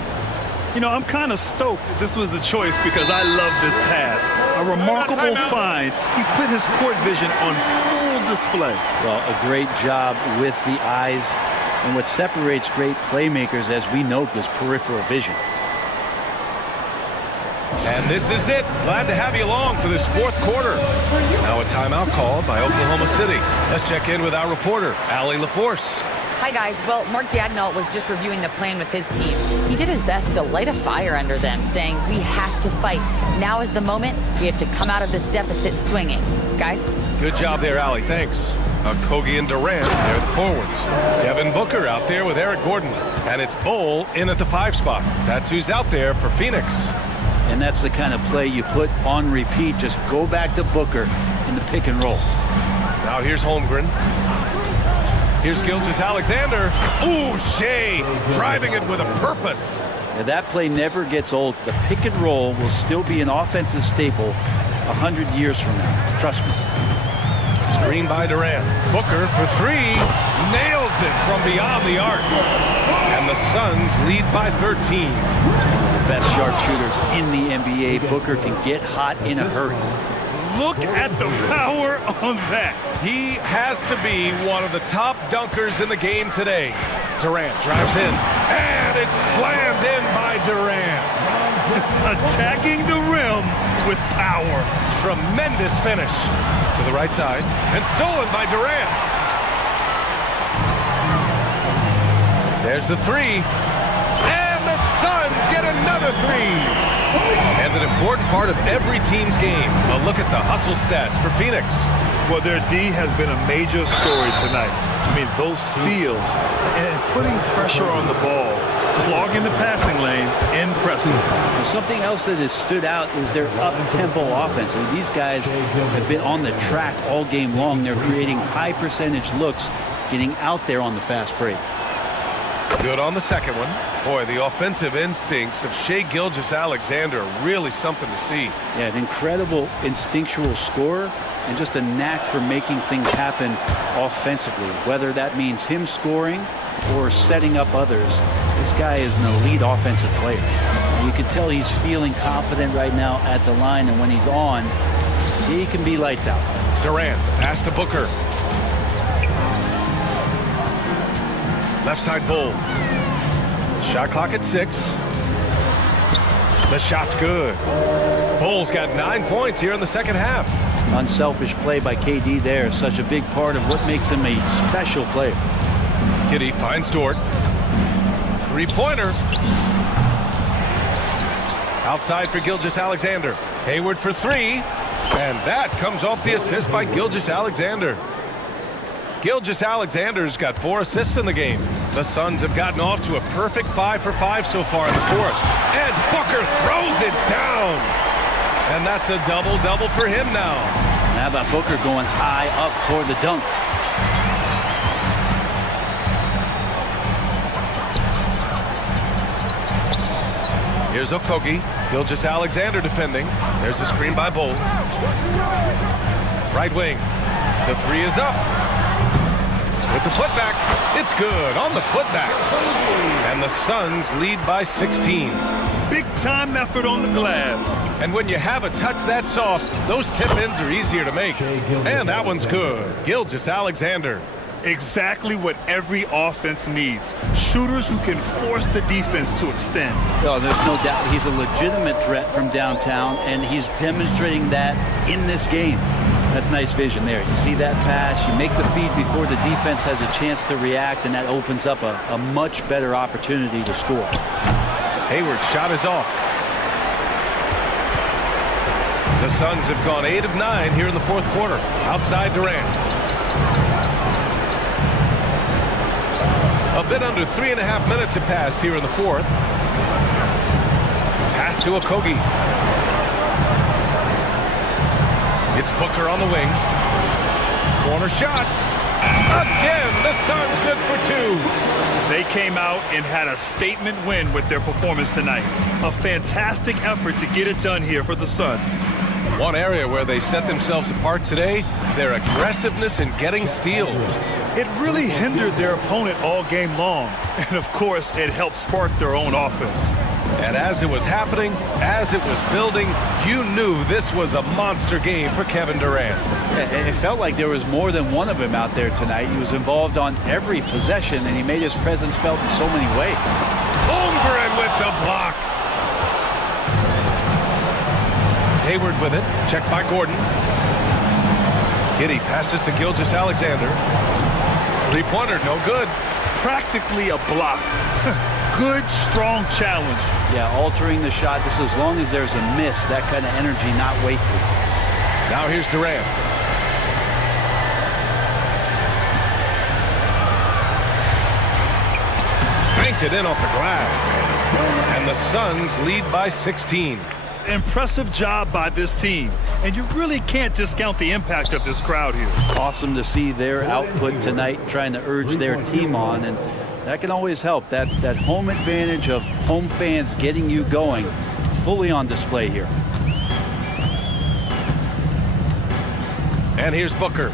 You know, I'm kind of stoked this was a choice because I love this pass. A remarkable find. He put his court vision on full display. Well, a great job with the eyes. And what separates great playmakers, as we note, is peripheral vision. And this is it. Glad to have you along for this fourth quarter. Now a timeout called by Oklahoma City. Let's check in with our reporter, Allie LaForce. Hi, guys. Well, Mark Dagnall was just reviewing the plan with his team. He did his best to light a fire under them, saying, we have to fight. Now is the moment. We have to come out of this deficit swinging. Guys? Good job there, Allie. Thanks. Kogi and Durant, they're the forwards. Devin Booker out there with Eric Gordon. And it's Bowl in at the 5 spot. That's who's out there for Phoenix. And that's the kind of play you put on repeat. Just go back to Booker in the pick and roll. Now here's Holmgren. Here's Gilgeous-Alexander. Ooh, Shea driving it with a purpose. Now that play never gets old. The pick and roll will still be an offensive staple 100 years from now. Trust me. Screen by Durant. Booker for 3. Nails it from beyond the arc. And the Suns lead by 13. Best sharpshooters in the NBA. Booker can get hot in a hurry. Look at the power on that. He has to be one of the top dunkers in the game today. Durant drives in, and it's slammed in by Durant. Attacking the rim with power. Tremendous finish. To the right side, and stolen by Durant. There's the 3. The Suns get another 3. And an important part of every team's game. A look at the hustle stats for Phoenix. Well, their D has been a major story tonight. I mean, those steals and putting pressure on the ball, clogging the passing lanes, impressive. Well, something else that has stood out is their up-tempo offense. I mean, these guys have been on the track all game long. They're creating high-percentage looks, getting out there on the fast break. Good on the second one. Boy, the offensive instincts of Shai Gilgeous-Alexander are really something to see. Yeah, an incredible instinctual scorer and just a knack for making things happen offensively. Whether that means him scoring or setting up others, this guy is an elite offensive player. And you can tell he's feeling confident right now at the line, and when he's on, he can be lights out. Durant, pass to Booker. Left side Bull. Shot clock at 6. The shot's good. Bull's got 9 points here in the second half. Unselfish play by KD there. Such a big part of what makes him a special player. Giddey finds Dort. 3-pointer. Outside for Gilgeous-Alexander. Hayward for three. And that comes off the assist by Gilgeous-Alexander. Gilgeous-Alexander's got 4 assists in the game. The Suns have gotten off to a perfect 5 for 5 so far in the fourth. And Booker throws it down. And that's a double-double for him now. How about Booker going high up for the dunk? Here's Okogie. Gilgeous-Alexander defending. There's a screen by Bull. Right wing. The three is up. With the putback, it's good on the putback. And the Suns lead by 16. Big time effort on the glass. And when you have a touch that soft, those tip-ins are easier to make. And that one's good. Gilgeous-Alexander. Exactly what every offense needs. Shooters who can force the defense to extend. Oh, there's no doubt he's a legitimate threat from downtown, and he's demonstrating that in this game. That's nice vision there. You see that pass, you make the feed before the defense has a chance to react, and that opens up a much better opportunity to score. Hayward's shot is off. The Suns have gone 8 of 9 here in the fourth quarter. Outside Durant. A bit under 3.5 minutes have passed here in the fourth. Pass to Okogie. It's Booker on the wing. Corner shot. Again, the Suns good for 2. They came out and had a statement win with their performance tonight. A fantastic effort to get it done here for the Suns. One area where they set themselves apart today, their aggressiveness in getting steals. It really hindered their opponent all game long. And of course, it helped spark their own offense. And as it was happening, as it was building, you knew this was a monster game for Kevin Durant. It felt like there was more than one of him out there tonight. He was involved on every possession, and he made his presence felt in so many ways. Holmgren with the block. Hayward with it. Checked by Gordon. Giddey passes to Gilgeous-Alexander. Three-pointer, no good. Practically a block. Good, strong challenge. Yeah, altering the shot just as long as there's a miss, that kind of energy not wasted. Now here's Durant. Banked it in off the glass. And the Suns lead by 16. Impressive job by this team. And you really can't discount the impact of this crowd here. Awesome to see their output tonight, trying to urge their team on, and that can always help. That home advantage of home fans getting you going, fully on display here. And here's Booker.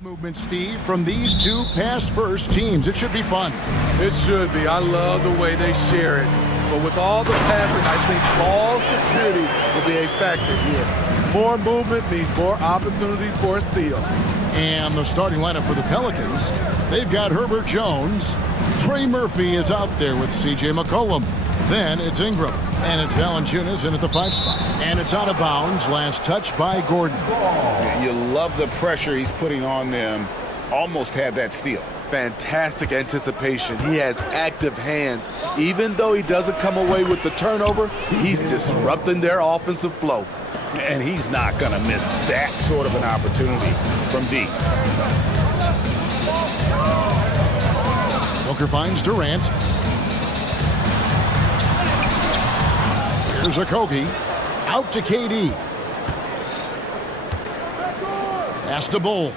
Movement, Steve, from these two pass-first teams. It should be fun. It should be. I love the way they share it. But with all the passing, I think ball security will be a factor here. More movement means more opportunities for a steal. And the starting lineup for the Pelicans, they've got Herbert Jones. Trey Murphy is out there with C.J. McCollum. Then it's Ingram. And it's Valanciunas in at the 5 spot. And it's out of bounds. Last touch by Gordon. You love the pressure he's putting on them. Almost had that steal. Fantastic anticipation. He has active hands. Even though he doesn't come away with the turnover, he's disrupting their offensive flow. And he's not going to miss that sort of an opportunity from deep. Booker finds Durant. Here's Okogie. Out to KD. Pass to Bull.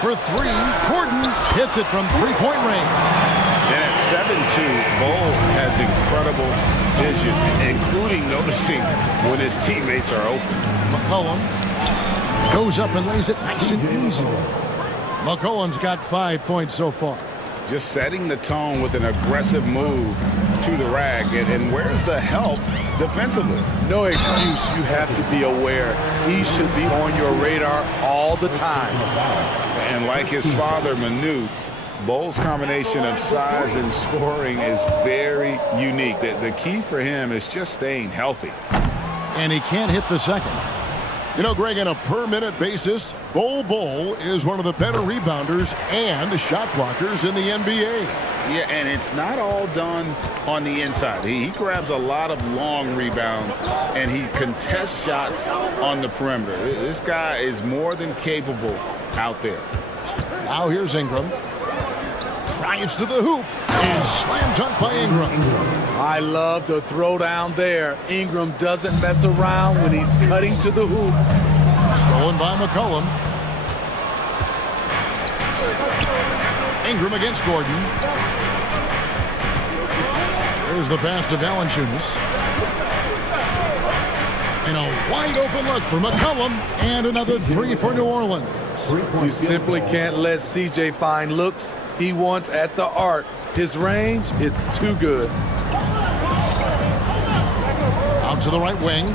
For 3, Gordon hits it from three-point range. And at 7'2", Bull has incredible vision, including noticing when his teammates are open. McCollum goes up and lays it nice and easy. McCollum's got 5 points so far. Just setting the tone with an aggressive move to the rack. And where's the help defensively? No excuse. You have to be aware. He should be on your radar all the time. And like his father, Manu, Bull's combination of size and scoring is very unique. The key for him is just staying healthy. And he can't hit the second. You know, Greg, on a per-minute basis, Bull is one of the better rebounders and shot blockers in the NBA. Yeah, and it's not all done on the inside. He grabs a lot of long rebounds, and he contests shots on the perimeter. This guy is more than capable out there. Now here's Ingram. Drives to the hoop and slam dunk by Ingram. I love the throwdown there. Ingram doesn't mess around when he's cutting to the hoop. Stolen by McCollum. Ingram against Gordon. There's the pass to Valanciunas. And a wide open look for McCollum. And another 3 for New Orleans. You simply can't let CJ find looks he wants at the arc. His range, it's too good. Out to the right wing.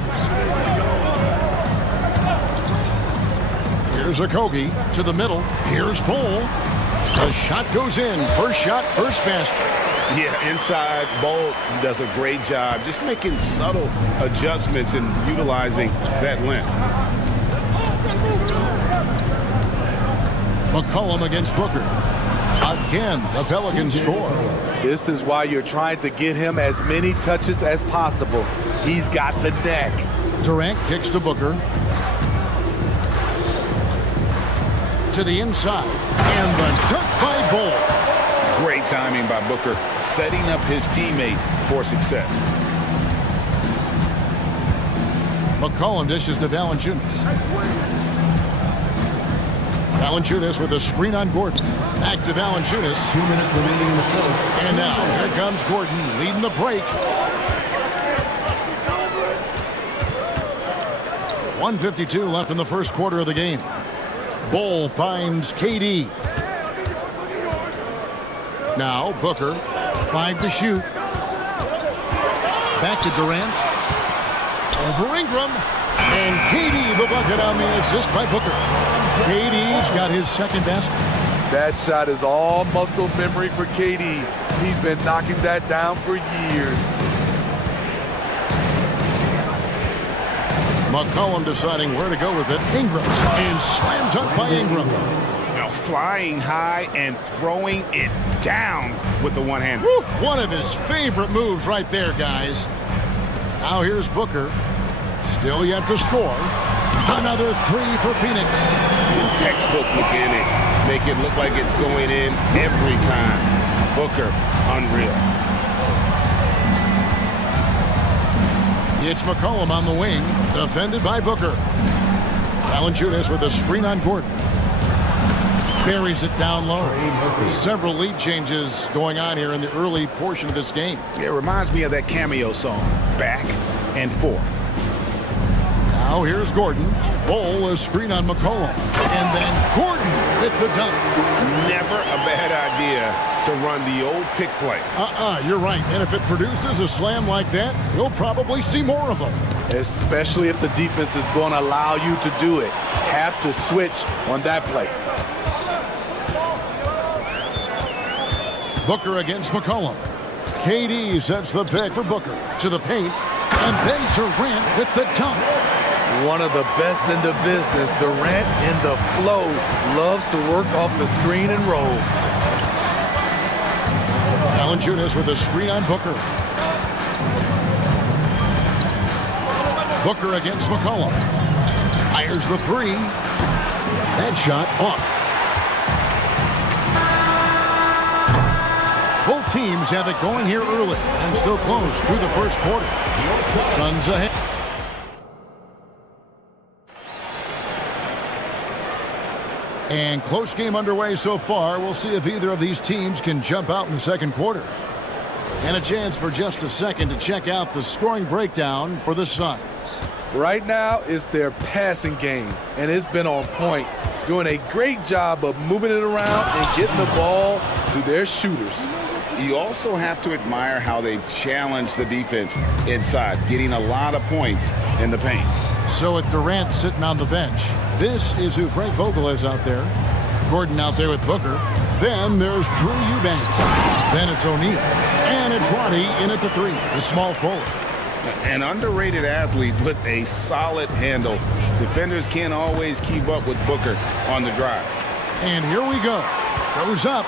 Here's Okogie to the middle. Here's Bull. The shot goes in. First shot, first basket. Yeah, inside, Bull does a great job just making subtle adjustments and utilizing that length. McCollum against Booker. Again, the Pelicans score. This is why you're trying to get him as many touches as possible. He's got the neck. Durant kicks to Booker. To the inside. And the dunk by Bull. Great timing by Booker, setting up his teammate for success. McCollum dishes to Valanciunas. Valanciunas with a screen on Gordon. Back to Valanciunas. 2 minutes remaining in the fourth. And now here comes Gordon leading the break. 1:52 left in the first quarter of the game. Bull finds KD. Now Booker, 5 to shoot. Back to Durant. Over Ingram. And KD the bucket on the assist by Booker. KD's got his second basket. That shot is all muscle memory for KD. He's been knocking that down for years. McCollum deciding where to go with it. Ingram. And slam dunk by Ingram. Now flying high and throwing it down with the one hand. One of his favorite moves right there, guys. Now here's Booker. Still yet to score. Another 3 for Phoenix. In textbook mechanics, make it look like it's going in every time. Booker, unreal. It's McCollum on the wing, defended by Booker. Valanciunas with a screen on Gordon. Buries it down low. Several lead changes going on here in the early portion of this game. It reminds me of that cameo song, Back and Forth. Now here's Gordon. Bowl a screen on McCollum. And then Gordon with the dunk. Never a bad idea to run the old pick play. You're right. And if it produces a slam like that, you'll probably see more of them. Especially if the defense is going to allow you to do it. Have to switch on that play. Booker against McCollum. KD sets the pick for Booker to the paint. And then Durant with the dunk. One of the best in the business. Durant in the flow. Loves to work off the screen and roll. Valanciunas with a screen on Booker. Booker against McCollum. Fires the three. That shot off. Both teams have it going here early and still close through the first quarter. Suns ahead. And close game underway so far. We'll see if either of these teams can jump out in the second quarter. And a chance for just a second to check out the scoring breakdown for the Suns. Right now, it's their passing game, and it's been on point. Doing a great job of moving it around and getting the ball to their shooters. You also have to admire how they've challenged the defense inside, getting a lot of points in the paint. So with Durant sitting on the bench, this is who Frank Vogel is out there. Gordon out there with Booker. Then there's Drew Eubanks. Then it's O'Neal. And it's Roddy in at the three, the small forward. An underrated athlete with a solid handle. Defenders can't always keep up with Booker on the drive. And here we go. Goes up.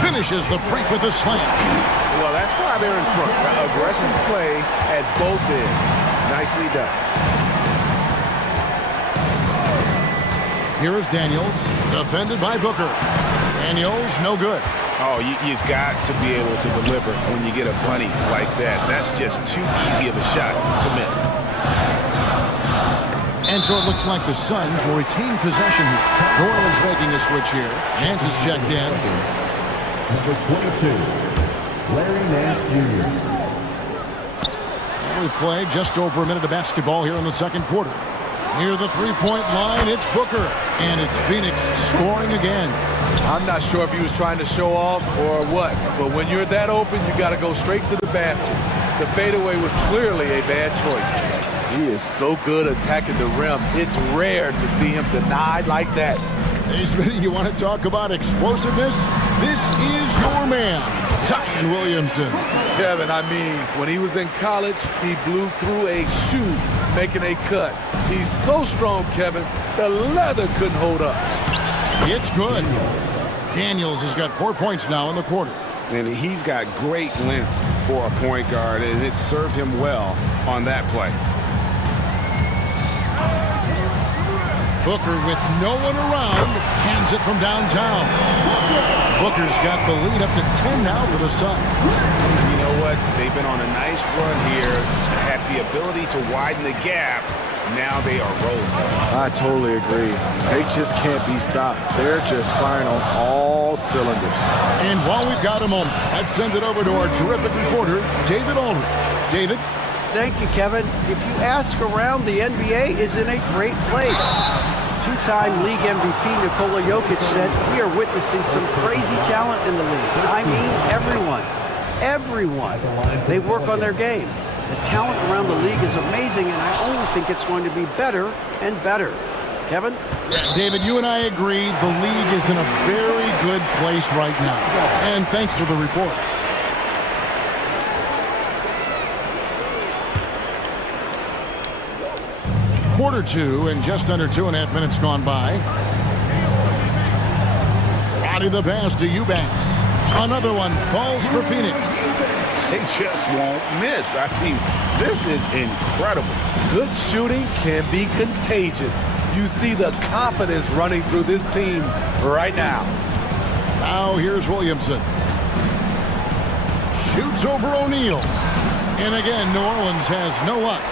Finishes the break with a slam. Well, that's why they're in front. Aggressive play at both ends. Nicely done. Here is Daniels, defended by Booker. Daniels, no good. Oh, you've got to be able to deliver when you get a bunny like that. That's just too easy of a shot to miss. And so it looks like the Suns will retain possession here. New Orleans making a switch here. Nance is checked in. Number 22, Larry Nance Jr. And we played just over a minute of basketball here in the second quarter. Near the three-point line, it's Booker. And it's Phoenix scoring again. I'm not sure if he was trying to show off or what, but when you're that open, you got to go straight to the basket. The fadeaway was clearly a bad choice. He is so good attacking the rim. It's rare to see him denied like that. Hey, Smitty, you want to talk about explosiveness? This is your man, Zion Williamson. Kevin, I mean, when he was in college, he blew through a shoe making a cut. He's so strong, Kevin, the leather couldn't hold up. It's good. Daniels has got 4 points now in the quarter. And he's got great length for a point guard, and it served him well on that play. Booker with no one around, hands it from downtown. Booker's got the lead up to 10 now for the Suns. You know what? They've been on a nice run here, had the ability to widen the gap. Now they are rolling. I totally agree. They just can't be stopped. They're just firing on all cylinders. And while we've got a moment, let's send it over to our terrific reporter, David Aldridge. David? Thank you, Kevin. If you ask around, the NBA is in a great place. Two-time league MVP Nikola Jokic said, "We are witnessing some crazy talent in the league." I mean, everyone. Everyone. They work on their game. The talent around the league is amazing, and I only think it's going to be better and better. Kevin? David, you and I agree the league is in a very good place right now. And thanks for the report. Quarter two and just under 2.5 minutes gone by. Roddy the pass to Eubanks. Another one falls for Phoenix. They just won't miss. I mean, this is incredible. Good shooting can be contagious. You see the confidence running through this team right now. Now here's Williamson. Shoots over O'Neal. And again, New Orleans has no luck.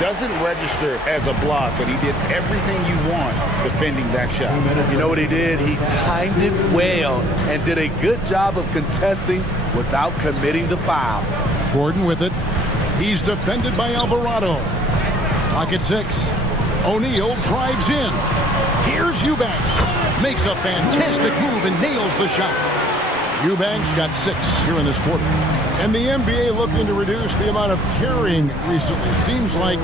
Doesn't register as a block, but he did everything you want defending that shot. You know what he did? He timed it well and did a good job of contesting without committing the foul. Gordon with it. He's defended by Alvarado. Clock at 6. O'Neal drives in. Here's Eubanks. Makes a fantastic move and nails the shot. Eubanks got 6 here in this quarter. And the NBA looking to reduce the amount of carrying recently. Seems like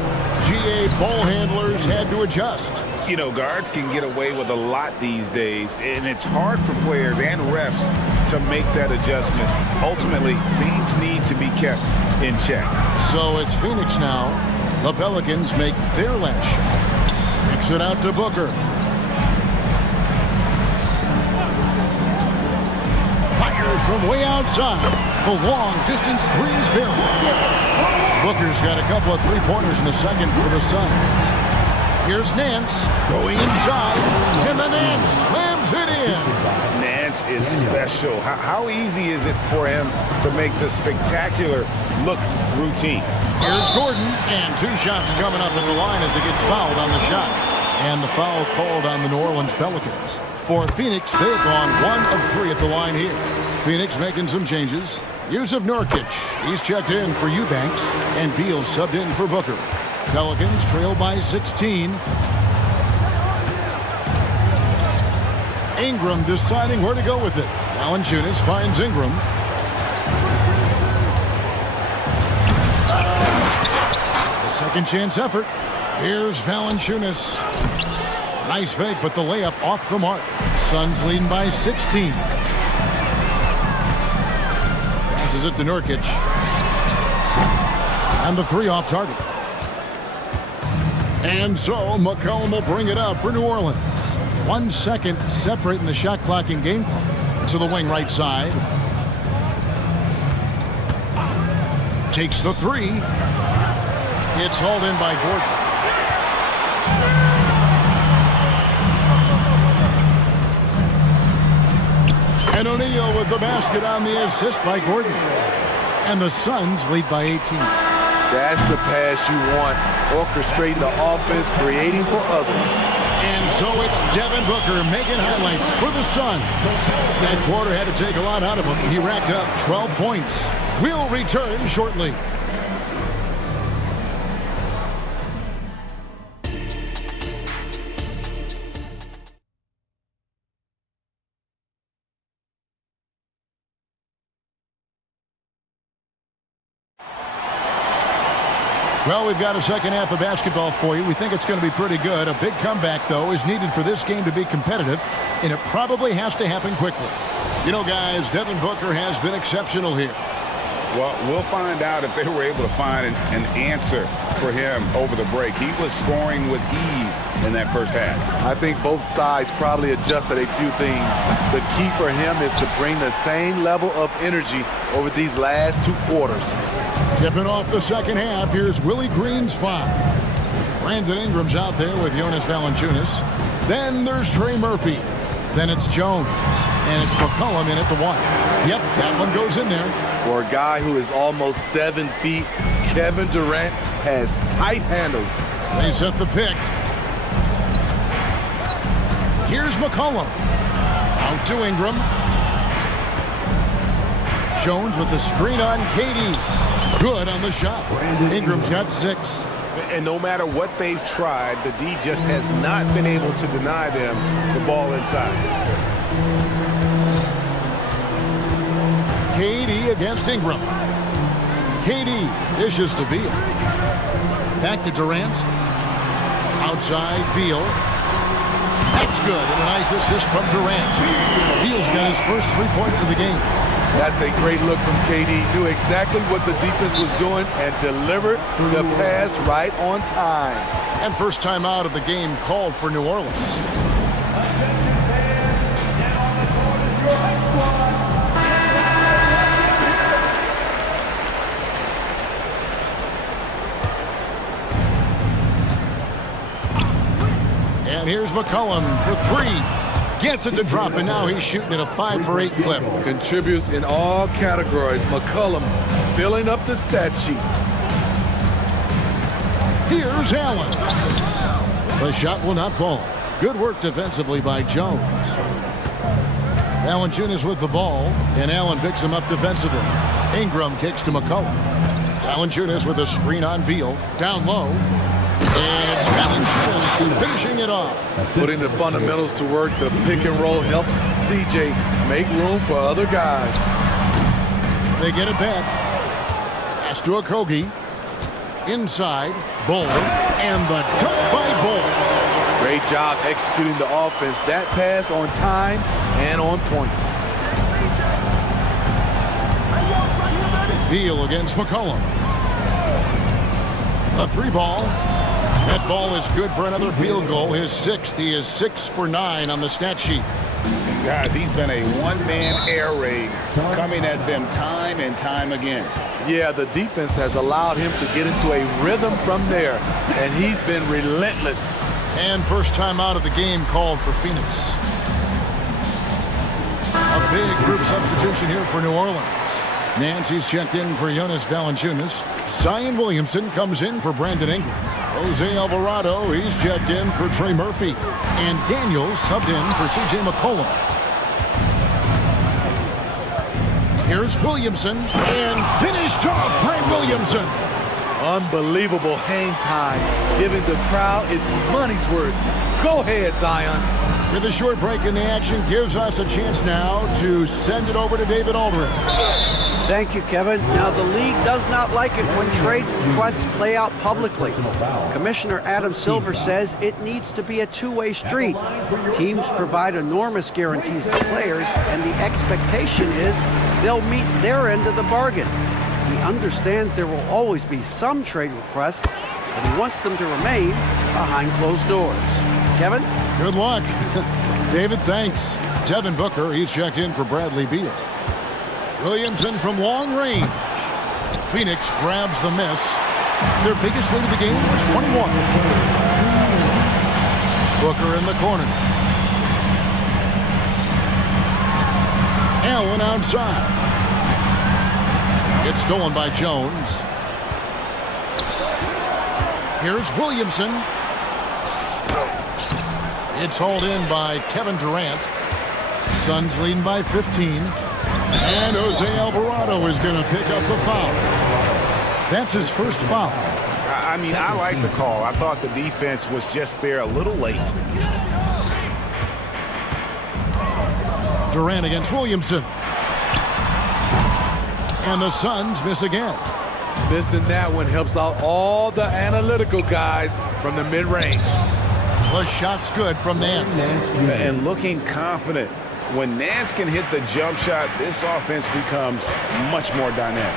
GA ball handlers had to adjust. You know, guards can get away with a lot these days, and it's hard for players and refs to make that adjustment. Ultimately, things need to be kept in check. So it's Phoenix now. The Pelicans make their last shot. Kicks it out to Booker. Fires from way outside. The long distance three is buried. Booker's got a couple of three-pointers in the second for the Suns. Here's Nance going inside, and the Nance slams it in. Nance is special. How easy is it for him to make the spectacular look routine? Here's Gordon, and 2 shots coming up at the line as he gets fouled on the shot. And the foul called on the New Orleans Pelicans. For Phoenix, they've gone 1 of 3 at the line here. Phoenix making some changes. Use of Nurkic. He's checked in for Eubanks, and Beal subbed in for Booker. Pelicans trail by 16. Ingram deciding where to go with it. Valanciunas finds Ingram. The second chance effort. Here's Valanciunas. Nice fake, but the layup off the mark. Suns leading by 16. Passes it to Nurkic. And the 3 off target. And so McCollum will bring it up for New Orleans. 1 second separating the shot clock and game clock. To the wing right side. Takes the 3. It's hauled in by Gordon. And O'Neal with the basket on the assist by Gordon. And the Suns lead by 18. That's the pass you want. Orchestrating the offense, creating for others. And so it's Devin Booker making highlights for the Suns. That quarter had to take a lot out of him. He racked up 12 points. We'll return shortly. Well, we've got a second half of basketball for you. We think it's going to be pretty good. A big comeback, though, is needed for this game to be competitive, and it probably has to happen quickly. You know, guys, Devin Booker has been exceptional here. Well, we'll find out if they were able to find an answer for him over the break. He was scoring with ease in that first half. I think both sides probably adjusted a few things. The key for him is to bring the same level of energy over these last 2 quarters. Tipping off the second half, here's Willie Green's foul. Brandon Ingram's out there with Jonas Valanciunas. Then there's Trey Murphy. Then it's Jones. And it's McCollum in at the 1. Yep, that one goes in there. For a guy who is almost 7 feet, Kevin Durant has tight handles. They set the pick. Here's McCollum. Out to Ingram. Jones with the screen on KD. Good on the shot. Ingram's got 6. And no matter what they've tried, the D just has not been able to deny them the ball inside. KD against Ingram. KD dishes to Beal. Back to Durant. Outside Beal. That's good, and a nice assist from Durant. Beal's got his first 3 points of the game. That's a great look from KD. Knew exactly what the defense was doing and delivered the pass right on time. And first time out of the game called for New Orleans. And here's McCollum for 3. Gets it to drop, and now he's shooting at a 5 for 8 clip. Contributes in all categories. McCollum filling up the stat sheet. Here's Allen. The shot will not fall. Good work defensively by Jones. Valanciunas with the ball, and Allen picks him up defensively. Ingram kicks to McCollum. Valanciunas with a screen on Beal. Down low. And it's Valanciunas finishing it off. Putting the fundamentals to work, the pick and roll helps CJ make room for other guys. They get it back. Pass to Okogie. Inside. Bull. And the dunk by Bull. Great job executing the offense. That pass on time and on point. Beal against McCollum. A three ball. That ball is good for another field goal. His sixth. He is 6 for 9 on the stat sheet. Guys, he's been a one-man air raid coming at them time and time again. Yeah, the defense has allowed him to get into a rhythm from there, and he's been relentless. And first time out of the game called for Phoenix. A big group substitution here for New Orleans. Nancy's checked in for Jonas Valanciunas. Zion Williamson comes in for Brandon Ingram. Jose Alvarado, he's checked in for Trey Murphy. And Daniels subbed in for C.J. McCollum. Here's Williamson, and finished off by Williamson. Unbelievable hang time, giving the crowd its money's worth. Go ahead, Zion. With a short break in the action, gives us a chance now to send it over to David Aldridge. Thank you, Kevin. Now, the league does not like it when trade requests play out publicly. Commissioner Adam Silver says it needs to be a two-way street. Teams provide enormous guarantees to players, and the expectation is they'll meet their end of the bargain. He understands there will always be some trade requests, but he wants them to remain behind closed doors. Kevin? Good luck. David, thanks. Devin Booker, he's checked in for Bradley Beal. Williamson from long range. Phoenix grabs the miss. Their biggest lead of the game was 21. Booker in the corner. Allen outside. It's stolen by Jones. Here's Williamson. It's hauled in by Kevin Durant. Suns leading by 15. And Jose Alvarado is going to pick up the foul. That's his first foul. I mean, I like the call. I thought the defense was just there a little late. Durant against Williamson. And the Suns miss again. Missing that one helps out all the analytical guys from the mid-range. The shot's good from Nance. And looking confident. When Nance can hit the jump shot, this offense becomes much more dynamic.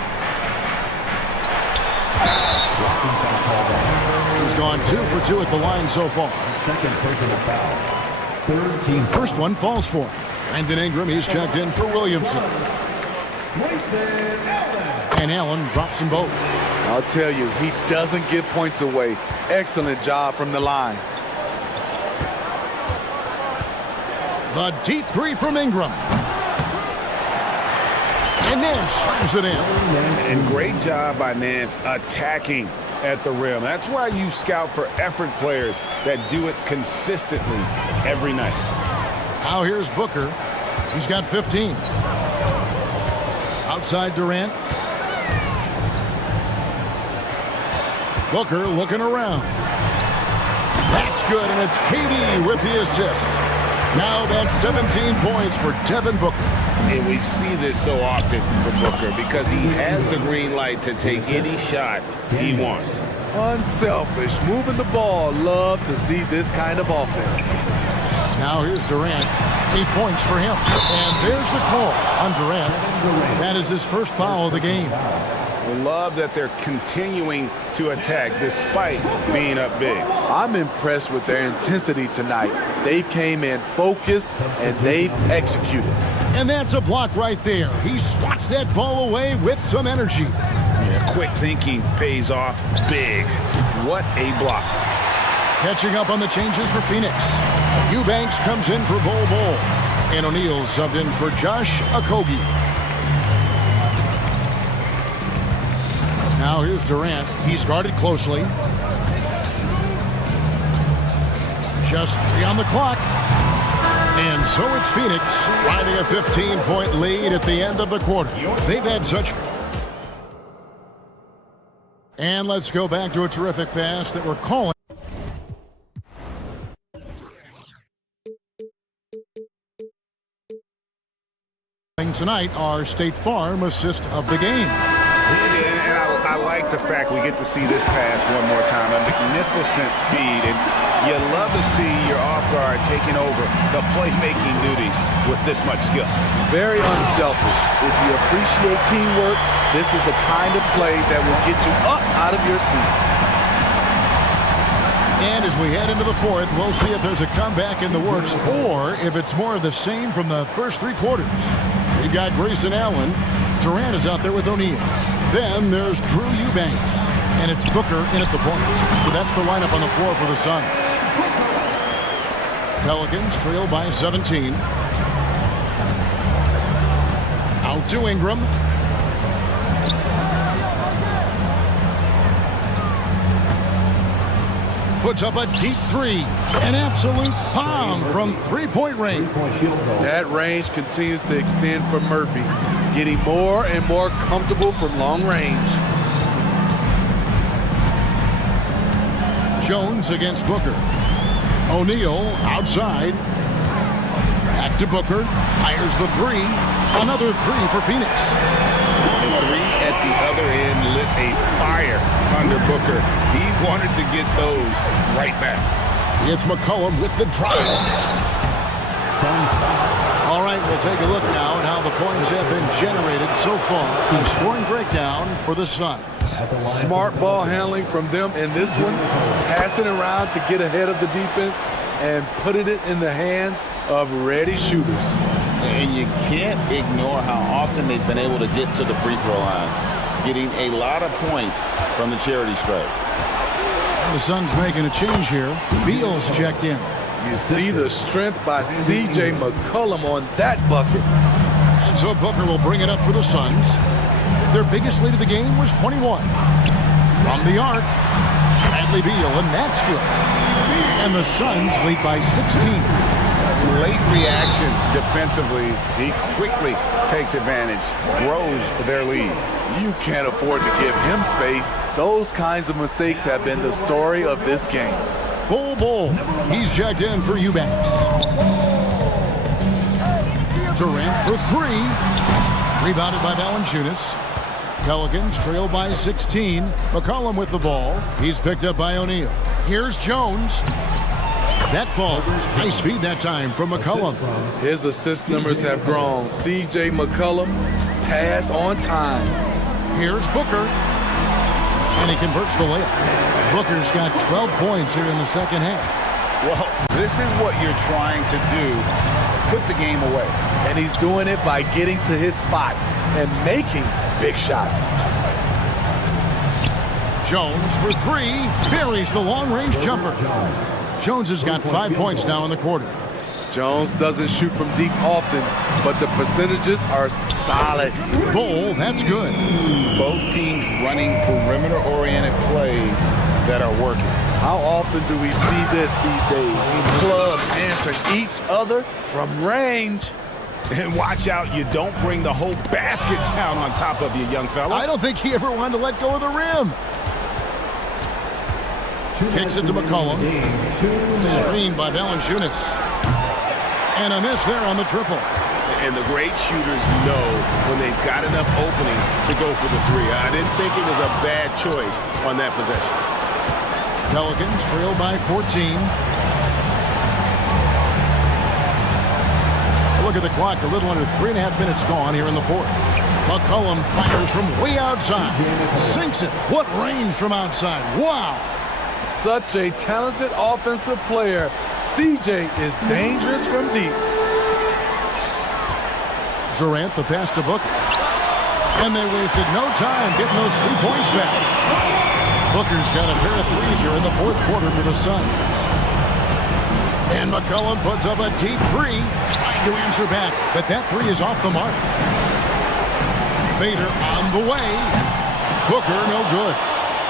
He's gone 2 for 2 at the line so far. Second personal foul. Third team. First one falls for him. Brandon Ingram, he's checked in for Williamson. And Allen drops them both. I'll tell you, he doesn't give points away. Excellent job from the line. The deep three from Ingram. And Nance slams it in. And great job by Nance attacking at the rim. That's why you scout for effort players that do it consistently every night. Now here's Booker. He's got 15. Outside Durant. Booker looking around. That's good, and it's KD with the assist. Now that's 17 points for Devin Booker. And we see this so often for Booker because he has the green light to take any shot he wants. Unselfish, moving the ball. Love to see this kind of offense. Now here's Durant. 8 points for him. And there's the call on Durant. That is his first foul of the game. Love that they're continuing to attack despite being up big. I'm impressed with their intensity tonight. They've came in focused and they've executed. And that's a block right there. He swats that ball away with some energy. Yeah, quick thinking pays off big. What a block. Catching up on the changes for Phoenix. Eubanks comes in for Bol. And O'Neal subbed in for Josh Okogie. Now here's Durant. He's guarded closely. Just 3 on the clock. And so it's Phoenix riding a 15-point lead at the end of the quarter. They've had such... And let's go back to a terrific pass that we're calling. Tonight, our State Farm assist of the game. And I like the fact we get to see this pass one more time. A magnificent feed. And you love to see your off guard taking over the playmaking duties with this much skill. Very unselfish. If you appreciate teamwork, this is the kind of play that will get you up out of your seat. And as we head into the fourth, we'll see if there's a comeback in the works or if it's more of the same from the first 3 quarters. We've got Grayson Allen. Durant is out there with O'Neal. Then there's Drew Eubanks. And it's Booker in at the point. So that's the lineup on the floor for the Suns. Pelicans trail by 17. Out to Ingram. Puts up a deep 3. An absolute bomb from 3-point range. That range continues to extend for Murphy, getting more and more comfortable from long range. Jones against Booker. O'Neal outside. Back to Booker. Fires the 3. Another 3 for Phoenix. The 3 at the other end lit a fire under Booker. He wanted to get those right back. It's McCollum with the drive. All right, we'll take a look now at how the points have been generated so far. A scoring breakdown for the Suns. Smart ball handling from them in this one. Passing around to get ahead of the defense and putting it in the hands of ready shooters. And you can't ignore how often they've been able to get to the free throw line, getting a lot of points from the charity stripe. The Suns making a change here. Beal's checked in. You see the strength by C.J. McCollum on that bucket. And so Booker will bring it up for the Suns. Their biggest lead of the game was 21. From the arc, Bradley Beal, and that's good. And the Suns lead by 16. Late reaction defensively. He quickly takes advantage, grows their lead. You can't afford to give him space. Those kinds of mistakes have been the story of this game. Bull. He's checked in for Eubanks. Durant for 3. Rebounded by Valanciunas. Pelicans trail by 16. McCollum with the ball. He's picked up by O'Neal. Here's Jones. That falls. Nice feed that time from McCollum. His assist numbers have grown. C.J. McCollum, pass on time. Here's Booker. And he converts the layup. Booker's got 12 points here in the second half. Well, this is what you're trying to do. Put the game away. And he's doing it by getting to his spots and making big shots. Jones for 3. Buries the long-range jumper. Jones has got 5 points now in the quarter. Jones doesn't shoot from deep often, but the percentages are solid. Bull, that's good. Both teams running perimeter-oriented plays that are working. How often do we see this these days? Clubs answering each other from range. And watch out, you don't bring the whole basket down on top of you, young fella. I don't think he ever wanted to let go of the rim. Kicks it to McCollum. Screened by Valanciunas. And a miss there on the triple. And the great shooters know when they've got enough opening to go for the 3. I didn't think it was a bad choice on that possession. Pelicans trail by 14. Look at the clock, a little under 3.5 minutes gone here in the fourth. McCollum fires from way outside. Sinks it. What range from outside. Wow. Such a talented offensive player. CJ is dangerous from deep. Durant the pass to Booker. And they wasted no time getting those 3 points back. Booker's got a pair of threes here in the fourth quarter for the Suns. And McCollum puts up a deep 3, trying to answer back, but that 3 is off the mark. Fader on the way. Booker no good.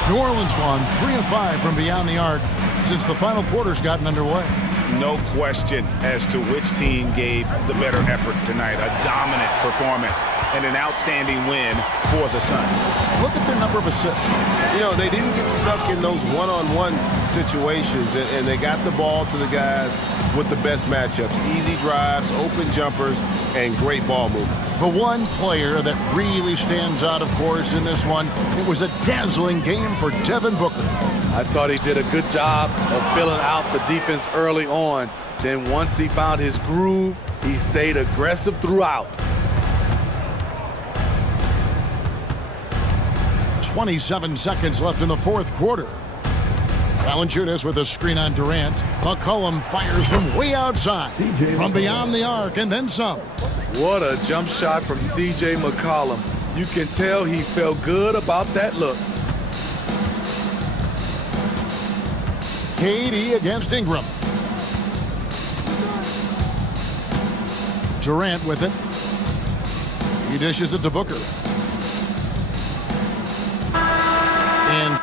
New Orleans gone 3 of 5 from beyond the arc since the final quarter's gotten underway. no question as to which team gave the better effort tonight. A dominant performance and an outstanding win for the Suns. Look at their number of assists. You know, they didn't get stuck in those one-on-one situations, and they got the ball to the guys with the best matchups. Easy drives, open jumpers, and great ball movement. The one player that really stands out, of course, in this one, it was a dazzling game for Devin Booker. I thought he did a good job of filling out the defense early on. Then once he found his groove, he stayed aggressive throughout. 27 seconds left in the fourth quarter. Valanciunas with a screen on Durant. McCollum fires from way outside, from beyond the arc, and then some. What a jump shot from C.J. McCollum. You can tell he felt good about that look. KD against Ingram. Durant with it. He dishes it to Booker. And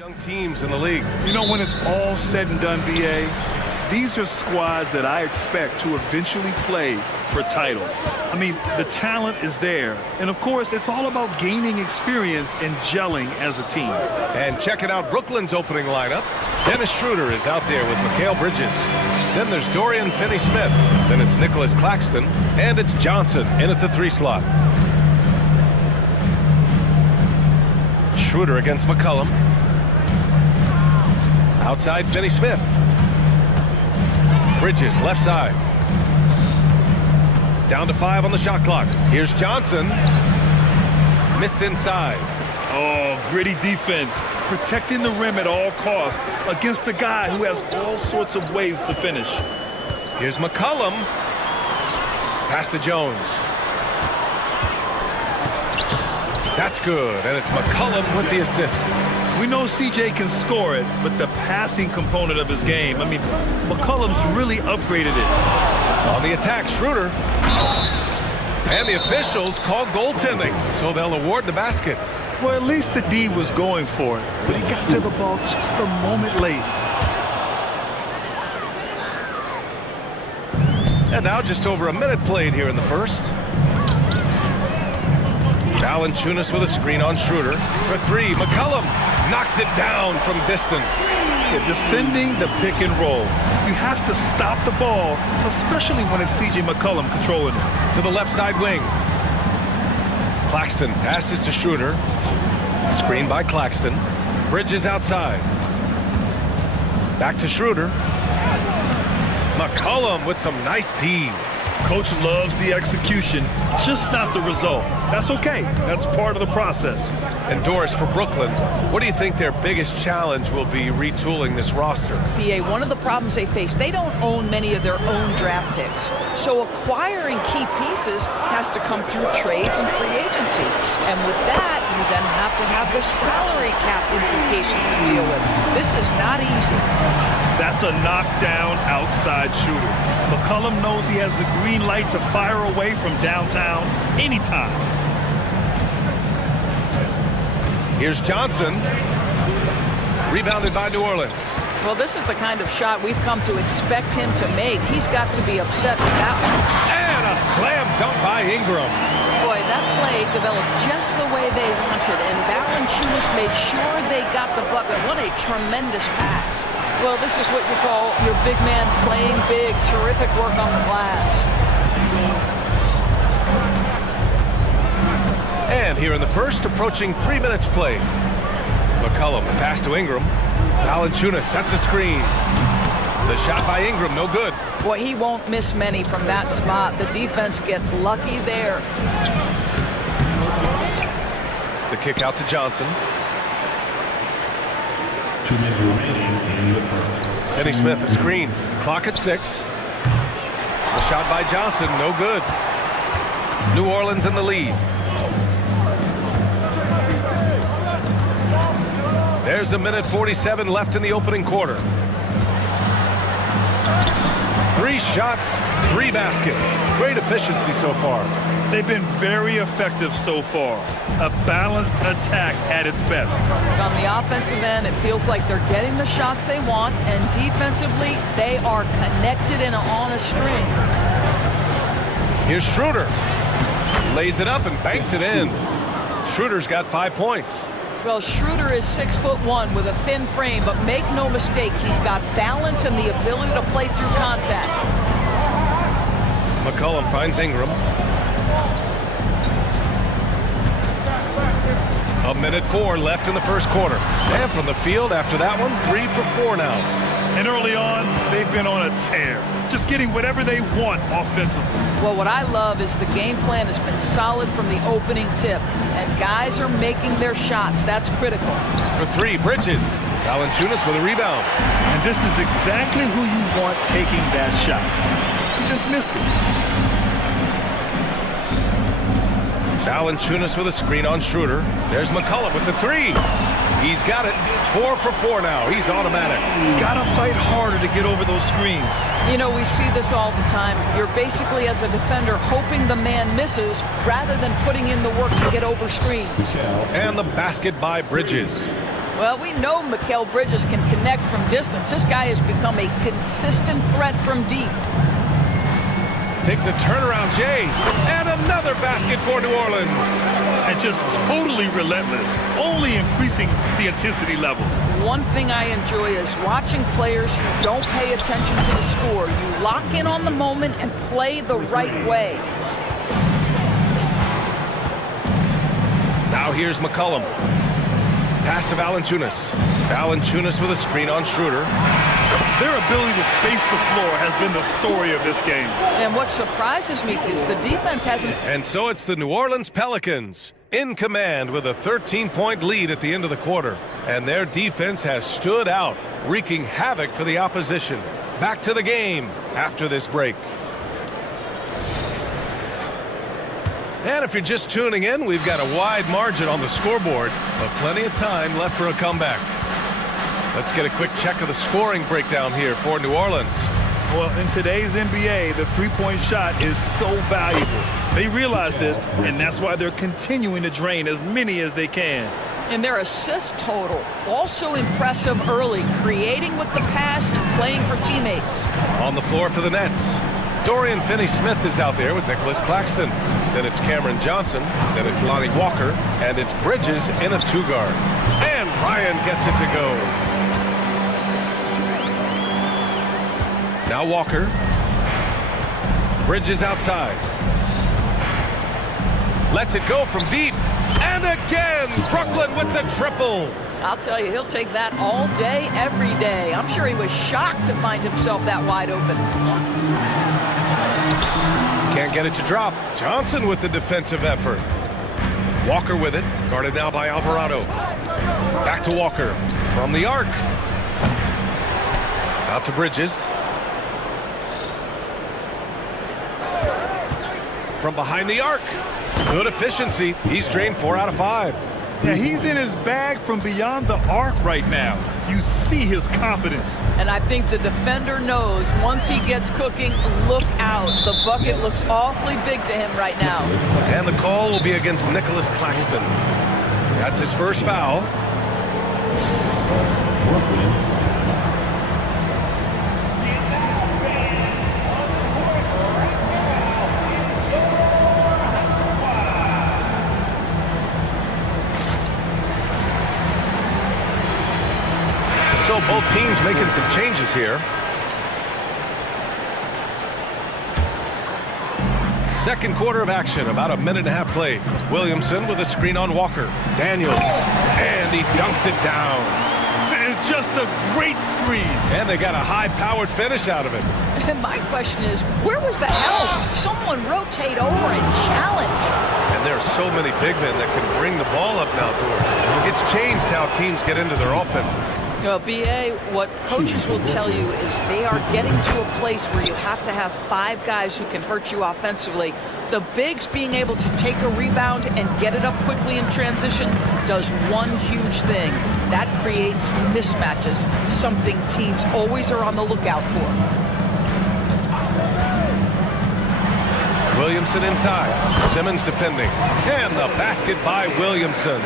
Young teams in the league. You know, when it's all said and done, BA, these are squads that I expect to eventually play for titles. I mean, the talent is there. And of course, it's all about gaining experience and gelling as a team. And checking out Brooklyn's opening lineup. Dennis Schroeder is out there with Mikal Bridges. Then there's Dorian Finney-Smith. Then it's Nicholas Claxton. And it's Johnson in at the 3 slot. Schroeder against McCollum. Outside Finney-Smith. Bridges, left side. Down to 5 on the shot clock. Here's Johnson. Missed inside. Oh, gritty defense. Protecting the rim at all costs against a guy who has all sorts of ways to finish. Here's McCollum. Pass to Jones. That's good, and it's McCollum with the assist. We know CJ can score it, but the passing component of his game, I mean, McCollum's really upgraded it. On the attack, Schroeder. And the officials call goaltending, so they'll award the basket. Well, at least the D was going for it, but he got to the ball just a moment late. And now just over a minute played here in the first. Valanciunas with a screen on Schroeder. For 3, McCollum knocks it down from distance. Yeah, defending the pick and roll. You have to stop the ball, especially when it's CJ McCollum controlling it. To the left side wing. Claxton passes to Schroeder. Screen by Claxton. Bridges outside. Back to Schroeder. McCollum with some nice D. Coach loves the execution, just not the result. That's okay. That's part of the process. And Doris, for Brooklyn, what do you think their biggest challenge will be retooling this roster? BA, one of the problems they face, they don't own many of their own draft picks. So acquiring key pieces has to come through trades and free agency. And with that, you then have to have the salary cap implications to deal with. This is not easy. That's a knockdown outside shooter. McCollum knows he has the green light to fire away from downtown anytime. Here's Johnson. Rebounded by New Orleans. Well, this is the kind of shot we've come to expect him to make. He's got to be upset with that one. And a slam dunk by Ingram. Boy, that play developed just the way they wanted, and Valanciunas made sure they got the bucket. What a tremendous pass. Well, this is what you call your big man playing big. Terrific work on the glass. And here in the first, approaching 3 minutes played. McCollum, pass to Ingram. Valanciunas sets a screen. The shot by Ingram, no good. Boy, he won't miss many from that spot. The defense gets lucky there. The kick out to Johnson. 2 minutes remaining in the first. Finney-Smith, a screen. Clock at 6. The shot by Johnson, no good. New Orleans in the lead. There's 1:47 left in the opening quarter. 3 shots, 3 baskets. Great efficiency so far. They've been very effective so far. A balanced attack at its best. On the offensive end, it feels like they're getting the shots they want, and defensively, they are connected and on a string. Here's Schroeder. Lays it up and banks it in. Schroeder's got 5 points. Well, Schroeder is 6'1" with a thin frame, but make no mistake, he's got balance and the ability to play through contact. McCollum finds Ingram. 1:04 left in the first quarter. And from the field after that one, 3 for 4 now. And early on, they've been on a tear. Just getting whatever they want offensively. Well, what I love is the game plan has been solid from the opening tip. And guys are making their shots. That's critical. For 3, Bridges. Valanciunas with a rebound. And this is exactly who you want taking that shot. He just missed it. Valanciunas with a screen on Schroeder. There's McCollum with the 3. He's got it. 4 for 4 now. He's automatic. Gotta fight harder to get over those screens. You know, we see this all the time. You're basically, as a defender, hoping the man misses rather than putting in the work to get over screens. And the basket by Bridges. Well, we know Mikal Bridges can connect from distance. This guy has become a consistent threat from deep. Takes a turnaround, Jay, and another basket for New Orleans. And just totally relentless, only increasing the intensity level. One thing I enjoy is watching players who don't pay attention to the score. You lock in on the moment and play the right way. Now here's McCollum. Pass to Valanciunas. Valanciunas with a screen on Schroeder. Their ability to space the floor has been the story of this game. And what surprises me is the defense hasn't... And so it's the New Orleans Pelicans in command with a 13-point lead at the end of the quarter. And their defense has stood out, wreaking havoc for the opposition. Back to the game after this break. And if you're just tuning in, we've got a wide margin on the scoreboard, but plenty of time left for a comeback. Let's get a quick check of the scoring breakdown here for New Orleans. Well, in today's NBA, the three-point shot is so valuable. They realize this, and that's why they're continuing to drain as many as they can. And their assist total, also impressive early, creating with the pass and playing for teammates. On the floor for the Nets, Dorian Finney-Smith is out there with Nicholas Claxton. Then it's Cameron Johnson. Then it's Lonnie Walker. And it's Bridges in a two-guard. And Ryan gets it to go. Now Walker. Bridges outside. Lets it go from deep. And again, Brooklyn with the triple. I'll tell you, he'll take that all day, every day. I'm sure he was shocked to find himself that wide open. Can't get it to drop. Johnson with the defensive effort. Walker with it, guarded now by Alvarado. Back to Walker from the arc. Out to Bridges. From behind the arc. Good efficiency. He's drained 4 out of 5. Yeah, he's in his bag from beyond the arc right now. You see his confidence. And I think the defender knows once he gets cooking, look out. The bucket looks awfully big to him right now. And the call will be against Nicholas Claxton. That's his first foul. So both teams making some changes here. Second quarter of action, about a minute and a half played. Williamson with a screen on Walker. Daniels, and he dunks it down. And just a great screen. And they got a high-powered finish out of it. And my question is, where was the help? Someone rotate over and challenge. And there are so many big men that can bring the ball up now, Doris. It's changed how teams get into their offenses. Well, BA, what coaches will tell you is they are getting to a place where you have to have 5 guys who can hurt you offensively. The bigs being able to take a rebound and get it up quickly in transition does one huge thing. That creates mismatches, something teams always are on the lookout for. Williamson inside. Simmons defending. And the basket by Williamson.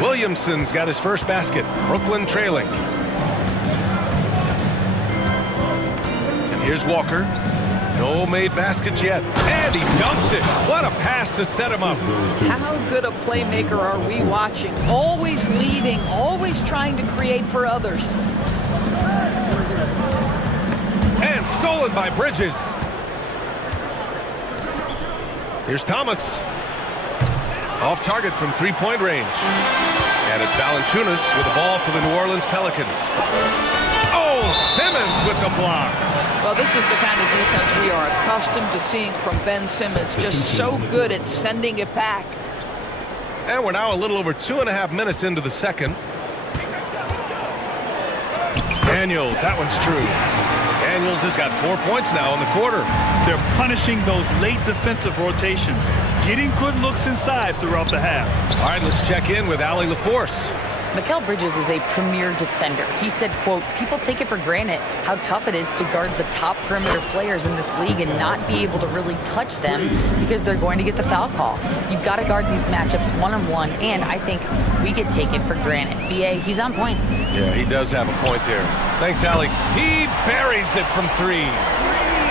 Williamson's got his first basket. Brooklyn trailing. And here's Walker. No made baskets yet. And he dumps it. What a pass to set him up. How good a playmaker are we watching? Always leading, always trying to create for others. And stolen by Bridges. Here's Thomas. Off target from three-point range. And it's Valanciunas with the ball for the New Orleans Pelicans. Oh, Simmons with the block. Well, this is the kind of defense we are accustomed to seeing from Ben Simmons. Just so good at sending it back. And we're now a little over 2.5 minutes into the second. Daniels, that one's true. Daniels has got 4 points now in the quarter. They're punishing those late defensive rotations, getting good looks inside throughout the half. All right, let's check in with Allie LaForce. Mikal Bridges is a premier defender. He said, quote, people take it for granted how tough it is to guard the top perimeter players in this league and not be able to really touch them because they're going to get the foul call. You've got to guard these matchups one-on-one, and I think we could take it for granted. BA, he's on point. Yeah, he does have a point there. Thanks, Allie. He buries it from 3.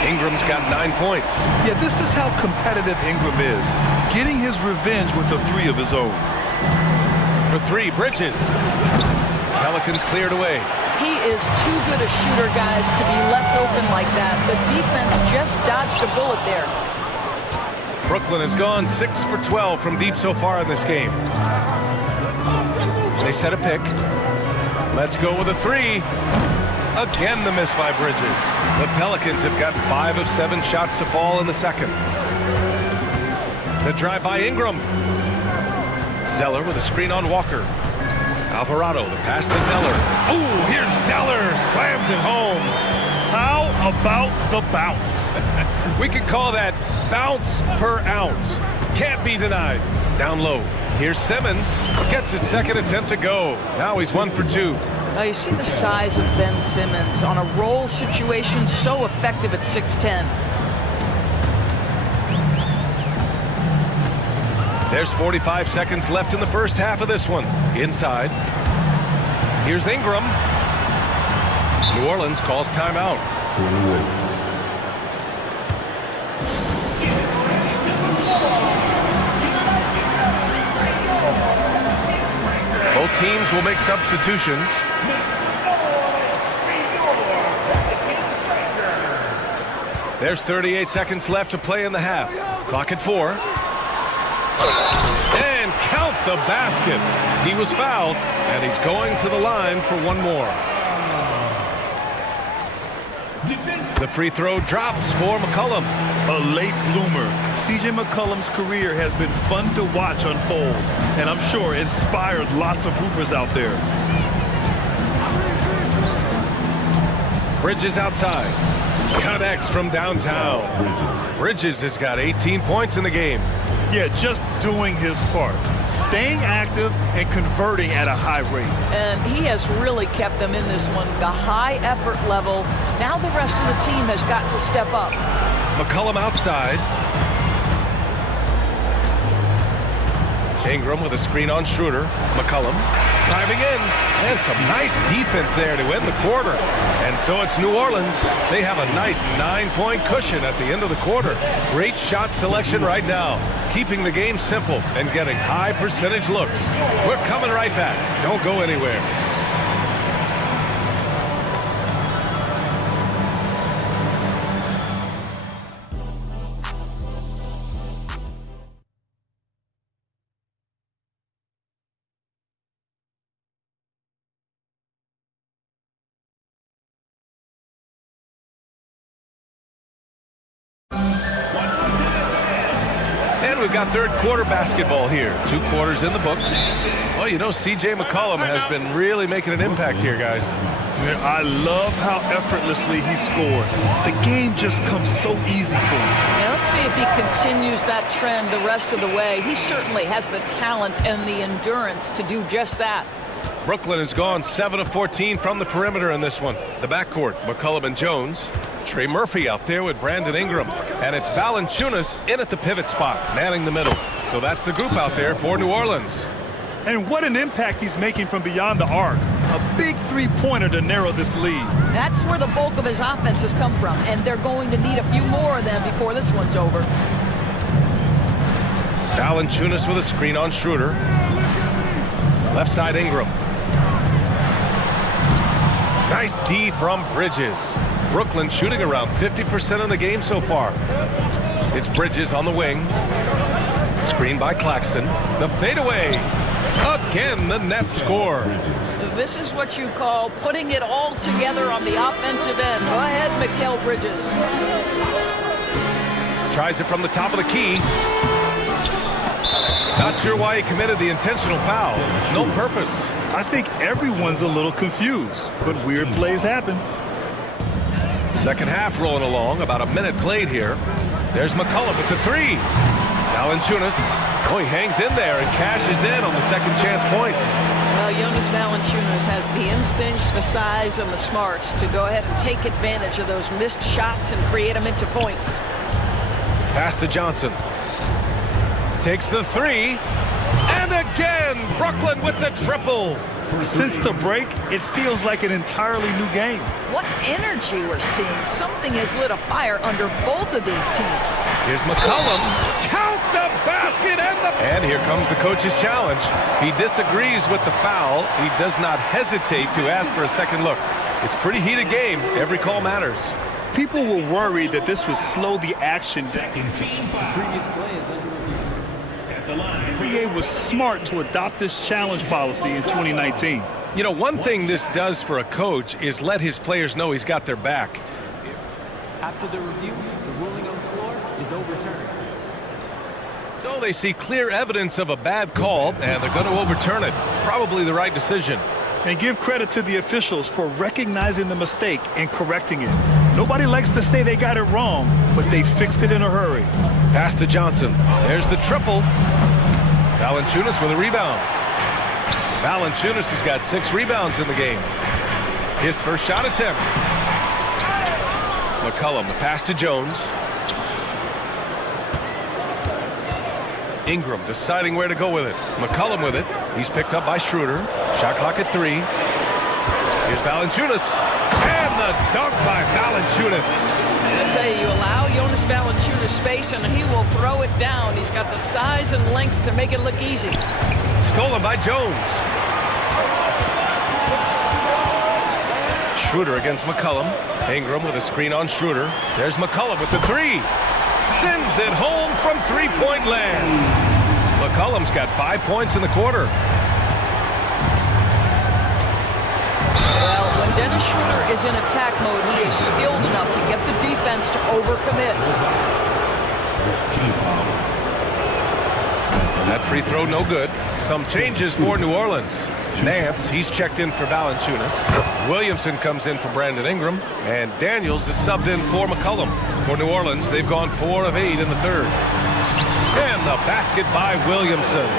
Ingram's got 9 points. Yeah, this is how competitive Ingram is, getting his revenge with a 3 of his own. For 3, Bridges. Pelicans cleared away. He is too good a shooter, guys, to be left open like that. The defense just dodged a bullet there. Brooklyn has gone 6 for 12 from deep so far in this game. They set a pick. Let's go with a 3. Again, the miss by Bridges. The Pelicans have got 5 of 7 shots to fall in the second. The drive by Ingram. Zeller with a screen on Walker. Alvarado, the pass to Zeller. Ooh, here's Zeller, slams it home. How about the bounce? We could call that bounce per ounce. Can't be denied. Down low. Here's Simmons. Gets his second attempt to go. Now he's 1 for 2. Now you see the size of Ben Simmons on a roll situation, so effective at 6'10". There's 45 seconds left in the first half of this one. Inside. Here's Ingram. New Orleans calls timeout. Both teams will make substitutions. There's 38 seconds left to play in the half. Clock at 4. And count the basket. He was fouled, and he's going to the line for one more. The free throw drops for McCollum. A late bloomer. C.J. McCollum's career has been fun to watch unfold, and I'm sure inspired lots of hoopers out there. Bridges outside. Connects from downtown. Bridges has got 18 points in the game. Yeah, just doing his part. Staying active and converting at a high rate. And he has really kept them in this one. The high effort level. Now the rest of the team has got to step up. McCollum outside. Ingram with a screen on Schroeder. McCollum driving in. And some nice defense there to end the quarter. And so it's New Orleans. They have a nice 9-point cushion at the end of the quarter. Great shot selection right now. Keeping the game simple and getting high percentage looks. We're coming right back. Don't go anywhere. We've got third quarter basketball here. 2 quarters in the books. Well, you know, C.J. McCollum has been really making an impact here, guys. Man, I love how effortlessly he scored. The game just comes so easy for him. Now let's see if he continues that trend the rest of the way. He certainly has the talent and the endurance to do just that. Brooklyn has gone 7 of 14 from the perimeter in this one. The backcourt, McCollum and Jones. Trey Murphy out there with Brandon Ingram. And it's Valanciunas in at the pivot spot, manning the middle. So that's the group out there for New Orleans. And what an impact he's making from beyond the arc. A big three-pointer to narrow this lead. That's where the bulk of his offense has come from, and they're going to need a few more of them before this one's over. Valanciunas with a screen on Schroeder. Left side Ingram. Nice D from Bridges. Brooklyn shooting around 50% in the game so far. It's Bridges on the wing. Screen by Claxton. The fadeaway. Again, the net score. This is what you call putting it all together on the offensive end. Go ahead, Mikal Bridges. Tries it from the top of the key. Not sure why he committed the intentional foul. No purpose. I think everyone's a little confused, but weird plays happen. Second half rolling along, about a minute played here. There's McCollum with the 3. Valanciunas, oh, he hangs in there and cashes in on the second chance points. Well, Jonas Valanciunas has the instincts, the size, and the smarts to go ahead and take advantage of those missed shots and create them into points. Pass to Johnson. Takes the three. And again, Brooklyn with the triple. Since the break, it feels like an entirely new game. What energy we're seeing. Something has lit a fire under both of these teams. Here's McCollum. Count the basket and here comes the coach's challenge. He disagrees with the foul. He does not hesitate to ask for a second look. It's a pretty heated game. Every call matters. People were worried that this would slow the action. Previous play is under review. At the line. NBA was smart to adopt this challenge policy in 2019. You know, one thing this does for a coach is let his players know he's got their back. After the review, the ruling on the floor is overturned. So they see clear evidence of a bad call, and they're going to overturn it. Probably the right decision. And give credit to the officials for recognizing the mistake and correcting it. Nobody likes to say they got it wrong, but they fixed it in a hurry. Pass to Johnson. There's the triple. Valanciunas with a rebound. Valanciunas has got 6 rebounds in the game. His first shot attempt. McCollum, the pass to Jones. Ingram deciding where to go with it. McCollum with it. He's picked up by Schroeder. Shot clock at 3. Here's Valanciunas. And the dunk by Valanciunas. I tell you, you allow Jonas Valanciunas space and he will throw it down. He's got the size and length to make it look easy. Stolen by Jones. Schroeder against McCollum. Ingram with a screen on Schroeder. There's McCollum with the 3. Sends it home from three-point land. McCollum's got 5 points in the quarter. Well, when Dennis Schroeder is in attack mode, he is skilled enough to get the defense to overcommit. That free throw no good. Some changes for New Orleans. Nance, he's checked in for Valanciunas. Williamson comes in for Brandon Ingram. And Daniels is subbed in for McCollum. For New Orleans, they've gone 4 of 8 in the third. And the basket by Williamson.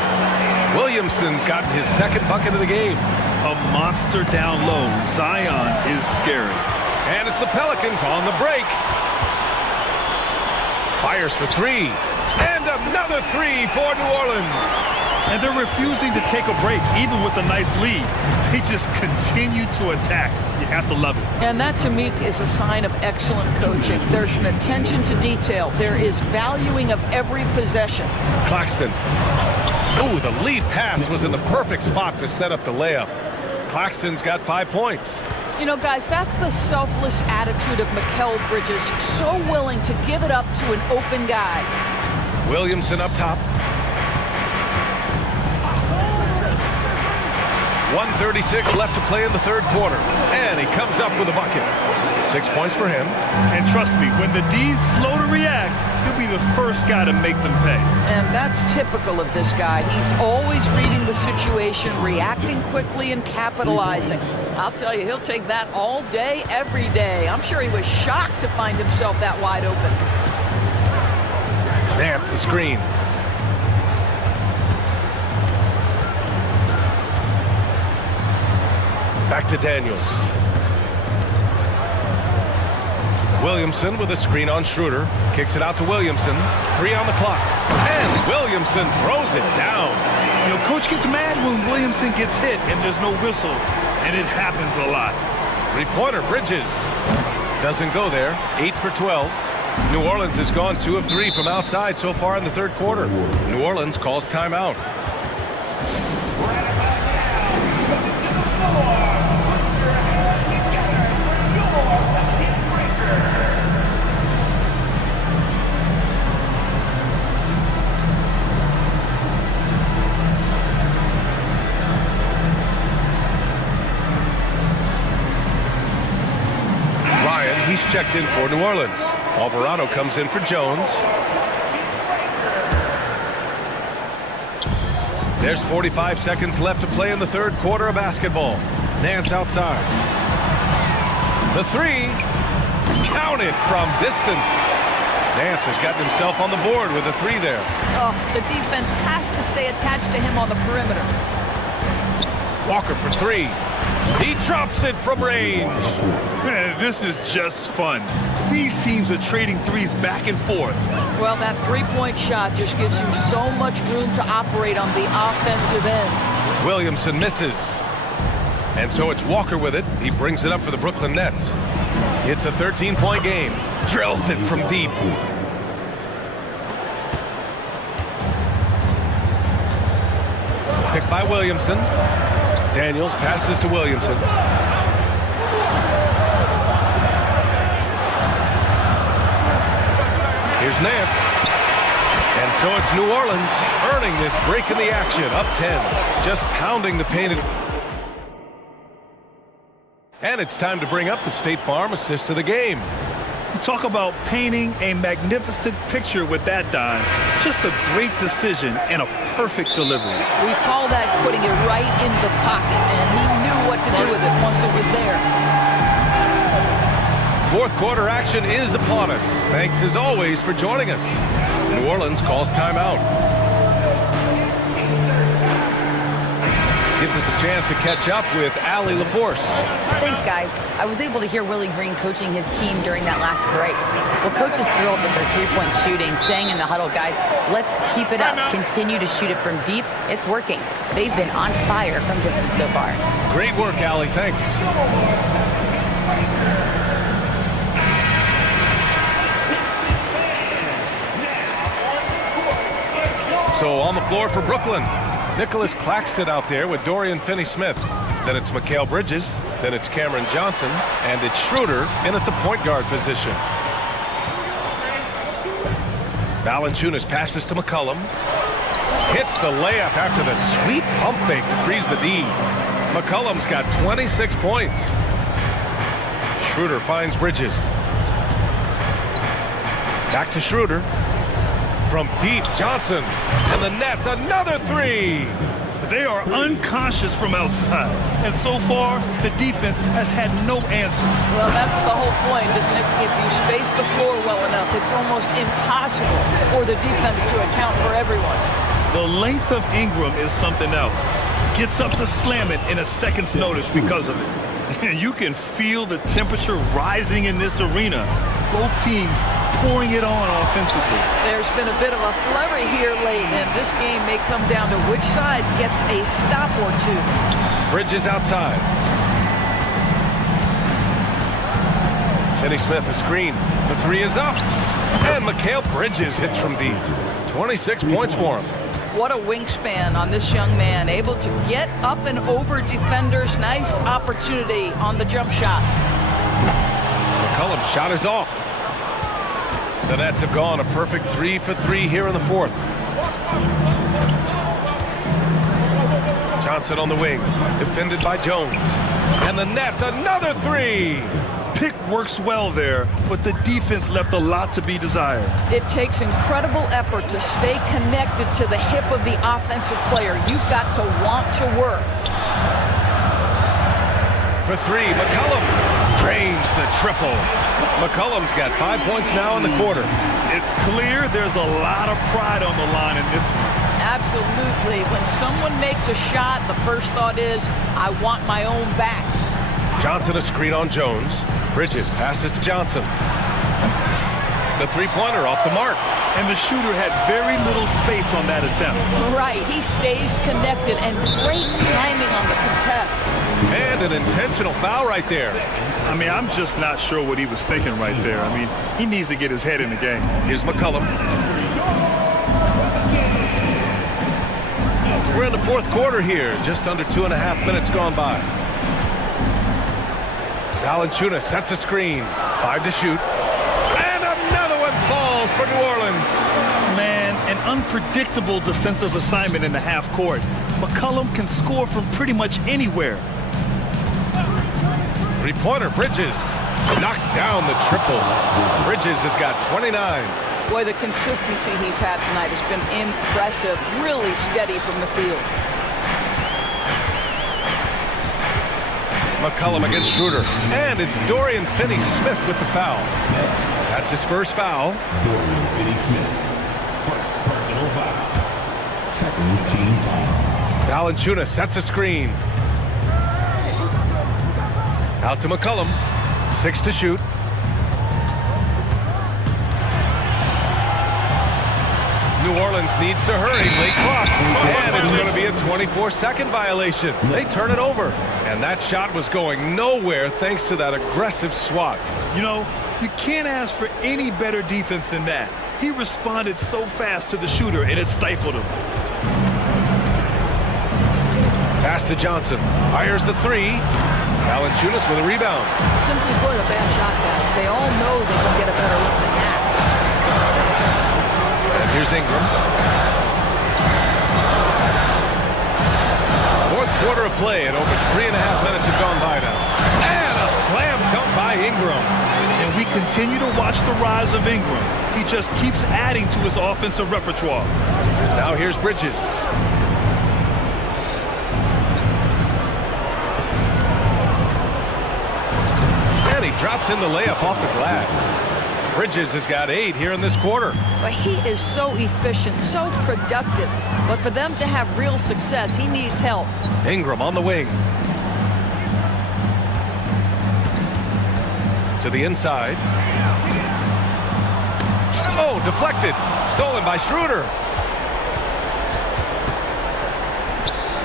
Williamson's gotten his second bucket of the game. A monster down low. Zion is scary. And it's the Pelicans on the break. Fires for 3. And another 3 for New Orleans. And they're refusing to take a break, even with a nice lead. They just continue to attack. You have to love it. And that, to me, is a sign of excellent coaching. There's an attention to detail. There is valuing of every possession. Claxton. Ooh, the lead pass was in the perfect spot to set up the layup. Claxton's got 5 points. You know, guys, that's the selfless attitude of Mikal Bridges. So willing to give it up to an open guy. Williamson up top. 1:36 left to play in the third quarter. And he comes up with a bucket. 6 points for him. And trust me, when the D's slow to react, he'll be the first guy to make them pay. And that's typical of this guy. He's always reading the situation, reacting quickly and capitalizing. I'll tell you, he'll take that all day, every day. I'm sure he was shocked to find himself that wide open. Nance the screen. Back to Daniels. Williamson with a screen on Schroeder. Kicks it out to Williamson. 3 on the clock. And Williamson throws it down. You know, coach gets mad when Williamson gets hit and there's no whistle. And it happens a lot. 3-pointer, Bridges. Doesn't go there. 8 for 12. New Orleans has gone 2 of 3 from outside so far in the third quarter. New Orleans calls timeout. He's checked in for New Orleans. Alvarado comes in for Jones. There's 45 seconds left to play in the third quarter of basketball. Nance outside. The 3. Counted from distance. Nance has gotten himself on the board with a 3 there. Oh, the defense has to stay attached to him on the perimeter. Walker for three. He drops it from range. Man, this is just fun. These teams are trading threes back and forth. Well, that three-point shot just gives you so much room to operate on the offensive end. Williamson misses. And so it's Walker with it. He brings it up for the Brooklyn Nets. It's a 13-point game. Drills it from deep. Picked by Williamson. Daniels passes to Williamson. Here's Nance. And so it's New Orleans earning this break in the action. Up 10. Just pounding the painted. And it's time to bring up the State Farm assist of the game. You talk about painting a magnificent picture with that dime. Just a great decision and a perfect delivery. We call that putting it right in the pocket, and he knew what to do with it once it was there. Fourth quarter action is upon us. Thanks as always for joining us. New Orleans calls timeout. Gives us a chance to catch up with Allie LaForce. Thanks, guys. I was able to hear Willie Green coaching his team during that last break. Well, coach is thrilled with their three-point shooting, saying in the huddle, guys, let's keep it up. Continue to shoot it from deep. It's working. They've been on fire from distance so far. Great work, Allie. Thanks. So on the floor for Brooklyn, Nicholas Claxton out there with Dorian Finney-Smith. Then it's Mikal Bridges. Then it's Cameron Johnson. And it's Schroeder in at the point guard position. Valanciunas passes to McCollum. Hits the layup after the sweet pump fake to freeze the D. McCollum's got 26 points. Schroeder finds Bridges. Back to Schroeder. From deep, Johnson, and the Nets, another three! They are unconscious from outside, and so far, the defense has had no answer. Well, that's the whole point, isn't it? If you space the floor well enough, it's almost impossible for the defense to account for everyone. The length of Ingram is something else. Gets up to slam it in a second's notice because of it. And you can feel the temperature rising in this arena. Both teams pouring it on offensively. There's been a bit of a flurry here late, and this game may come down to which side gets a stop or two. Bridges outside. Finney-Smith a screen. The three is up. And Mikal Bridges hits from deep. 26 points for him. What a wingspan on this young man, able to get up and over defenders. Nice opportunity on the jump shot. McCollum's shot is off. The Nets have gone a perfect 3 for 3 here in the fourth. Johnson on the wing, defended by Jones. And the Nets, another three! Pick works well there, but the defense left a lot to be desired. It takes incredible effort to stay connected to the hip of the offensive player. You've got to want to work. For three, McCollum drains the triple. McCollum's got 5 points now in the quarter. It's clear there's a lot of pride on the line in this one. Absolutely. When someone makes a shot, the first thought is, I want my own back. Johnson a screen on Jones. Bridges passes to Johnson. The three-pointer off the mark. And the shooter had very little space on that attempt. Right, he stays connected, and great timing on the contest. And an intentional foul right there. I mean, I'm just not sure what he was thinking right there. I mean, he needs to get his head in the game. Here's McCollum. We're in the fourth quarter here, just under 2.5 minutes gone by. Valanciunas sets a screen, 5 to shoot. And another one falls for New Orleans. Man, an unpredictable defensive assignment in the half court. McCollum can score from pretty much anywhere. Three-pointer, Bridges knocks down the triple. Bridges has got 29. Boy, the consistency he's had tonight has been impressive. Really steady from the field. McCollum against Schroeder. And it's Dorian Finney-Smith with the foul. That's his first foul. Dorian Finney-Smith. Personal foul. Second team foul. Valanciunas sets a screen. Out to McCollum. 6 to shoot. New Orleans needs to hurry. Late clock. And it's going to be a 24-second violation. They turn it over. And that shot was going nowhere thanks to that aggressive swat. You know, you can't ask for any better defense than that. He responded so fast to the shooter, and it stifled him. Pass to Johnson. Fires the three. Valanciunas with a rebound. Simply put, a bad shot, guys. They all know they can get a better look than that. And here's Ingram. Fourth quarter of play, and over 3.5 minutes have gone by now. And a slam dunk by Ingram. And we continue to watch the rise of Ingram. He just keeps adding to his offensive repertoire. Now here's Bridges. And he drops in the layup off the glass. Bridges has got 8 here in this quarter. But he is so efficient, so productive. But for them to have real success, he needs help. Ingram on the wing. To the inside. Oh, deflected. Stolen by Schroeder.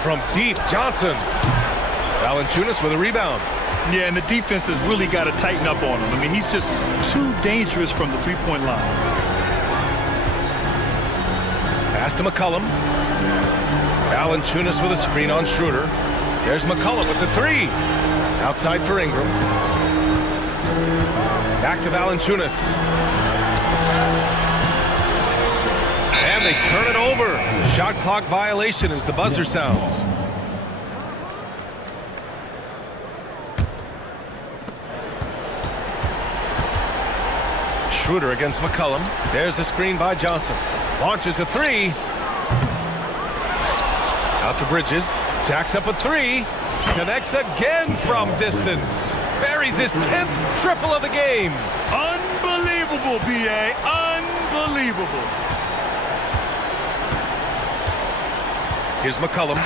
From deep, Johnson. Valanciunas with a rebound. Yeah, and the defense has really got to tighten up on him. I mean, he's just too dangerous from the three-point line. Pass to McCollum. Valanciunas with a screen on Schroeder. There's McCollum with the three. Outside for Ingram. Back to Valanciunas. And they turn it over. Shot clock violation as the buzzer sounds. Schroeder against McCollum. There's a screen by Johnson. Launches a three. Out to Bridges. Jacks up a three. Connects again from distance. Buries his 10th triple of the game. Unbelievable, B.A. Unbelievable. Here's McCollum.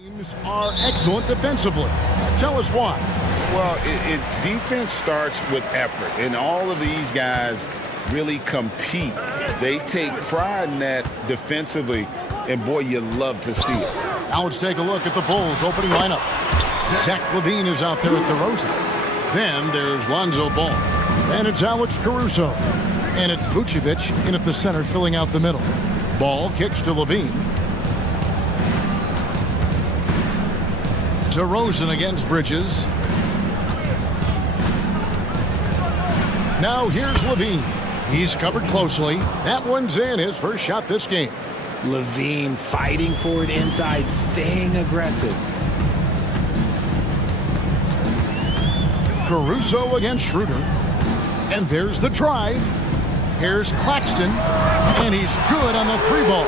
Teams are excellent defensively. Tell us why. Well, defense starts with effort, and all of these guys really compete. They take pride in that defensively, and boy, you love to see it. Now let's take a look at the Bulls' opening lineup. Zach LaVine is out there at DeRozan. Then there's Lonzo Ball, and it's Alex Caruso. And it's Vucevic in at the center, filling out the middle. Ball kicks to LaVine. DeRozan against Bridges. Now here's LaVine. He's covered closely. That one's in, his first shot this game. LaVine fighting for it inside, staying aggressive. Caruso against Schroeder. And there's the drive. Here's Claxton, and he's good on the three ball.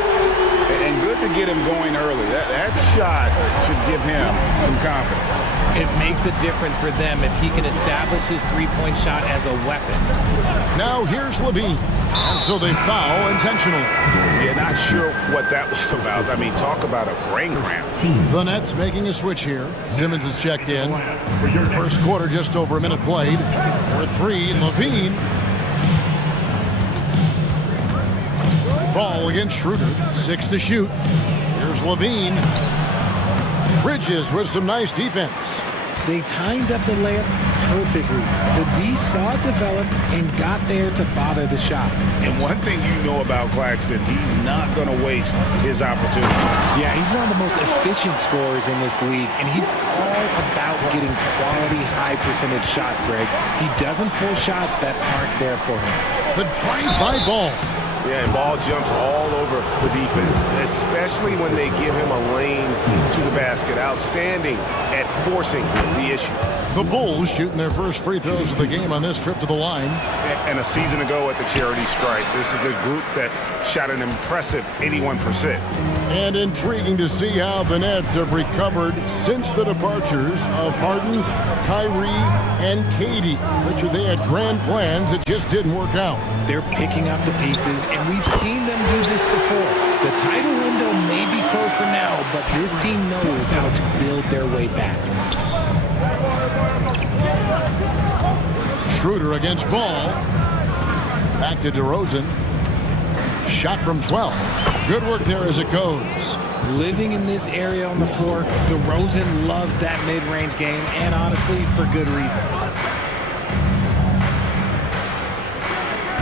And good to get him going early. That shot should give him some confidence. It makes a difference for them if he can establish his three-point shot as a weapon. Now here's LaVine. And so they foul intentionally. Yeah, not sure what that was about. I mean, talk about a brain cramp. The Nets making a switch here. Simmons is checked in. First quarter, just over a minute played. For three, LaVine. Ball against Schroeder. 6 to shoot. Here's LaVine. Bridges with some nice defense. They timed up the layup perfectly. The D saw it develop and got there to bother the shot. And one thing you know about Claxton, he's not going to waste his opportunity. Yeah, he's one of the most efficient scorers in this league, and he's all about getting quality, high percentage shots, Greg. He doesn't force shots that aren't there for him. The drive-by Ball. Yeah, and Ball jumps all over the defense, especially when they give him a lane to the basket. Outstanding at forcing the issue. The Bulls shooting their first free throws of the game on this trip to the line. And a season ago at the charity stripe, this is a group that shot an impressive 81%. And intriguing to see how the Nets have recovered since the departures of Harden, Kyrie, and Katie. Richard, they had grand plans. It just didn't work out. They're picking up the pieces, and we've seen them do this before. The title window may be closed for now, but this team knows how to build their way back. Schroeder against Ball. Back to DeRozan. Shot from 12. Good work there as it goes. Living in this area on the floor, DeRozan loves that mid-range game, and honestly, for good reason.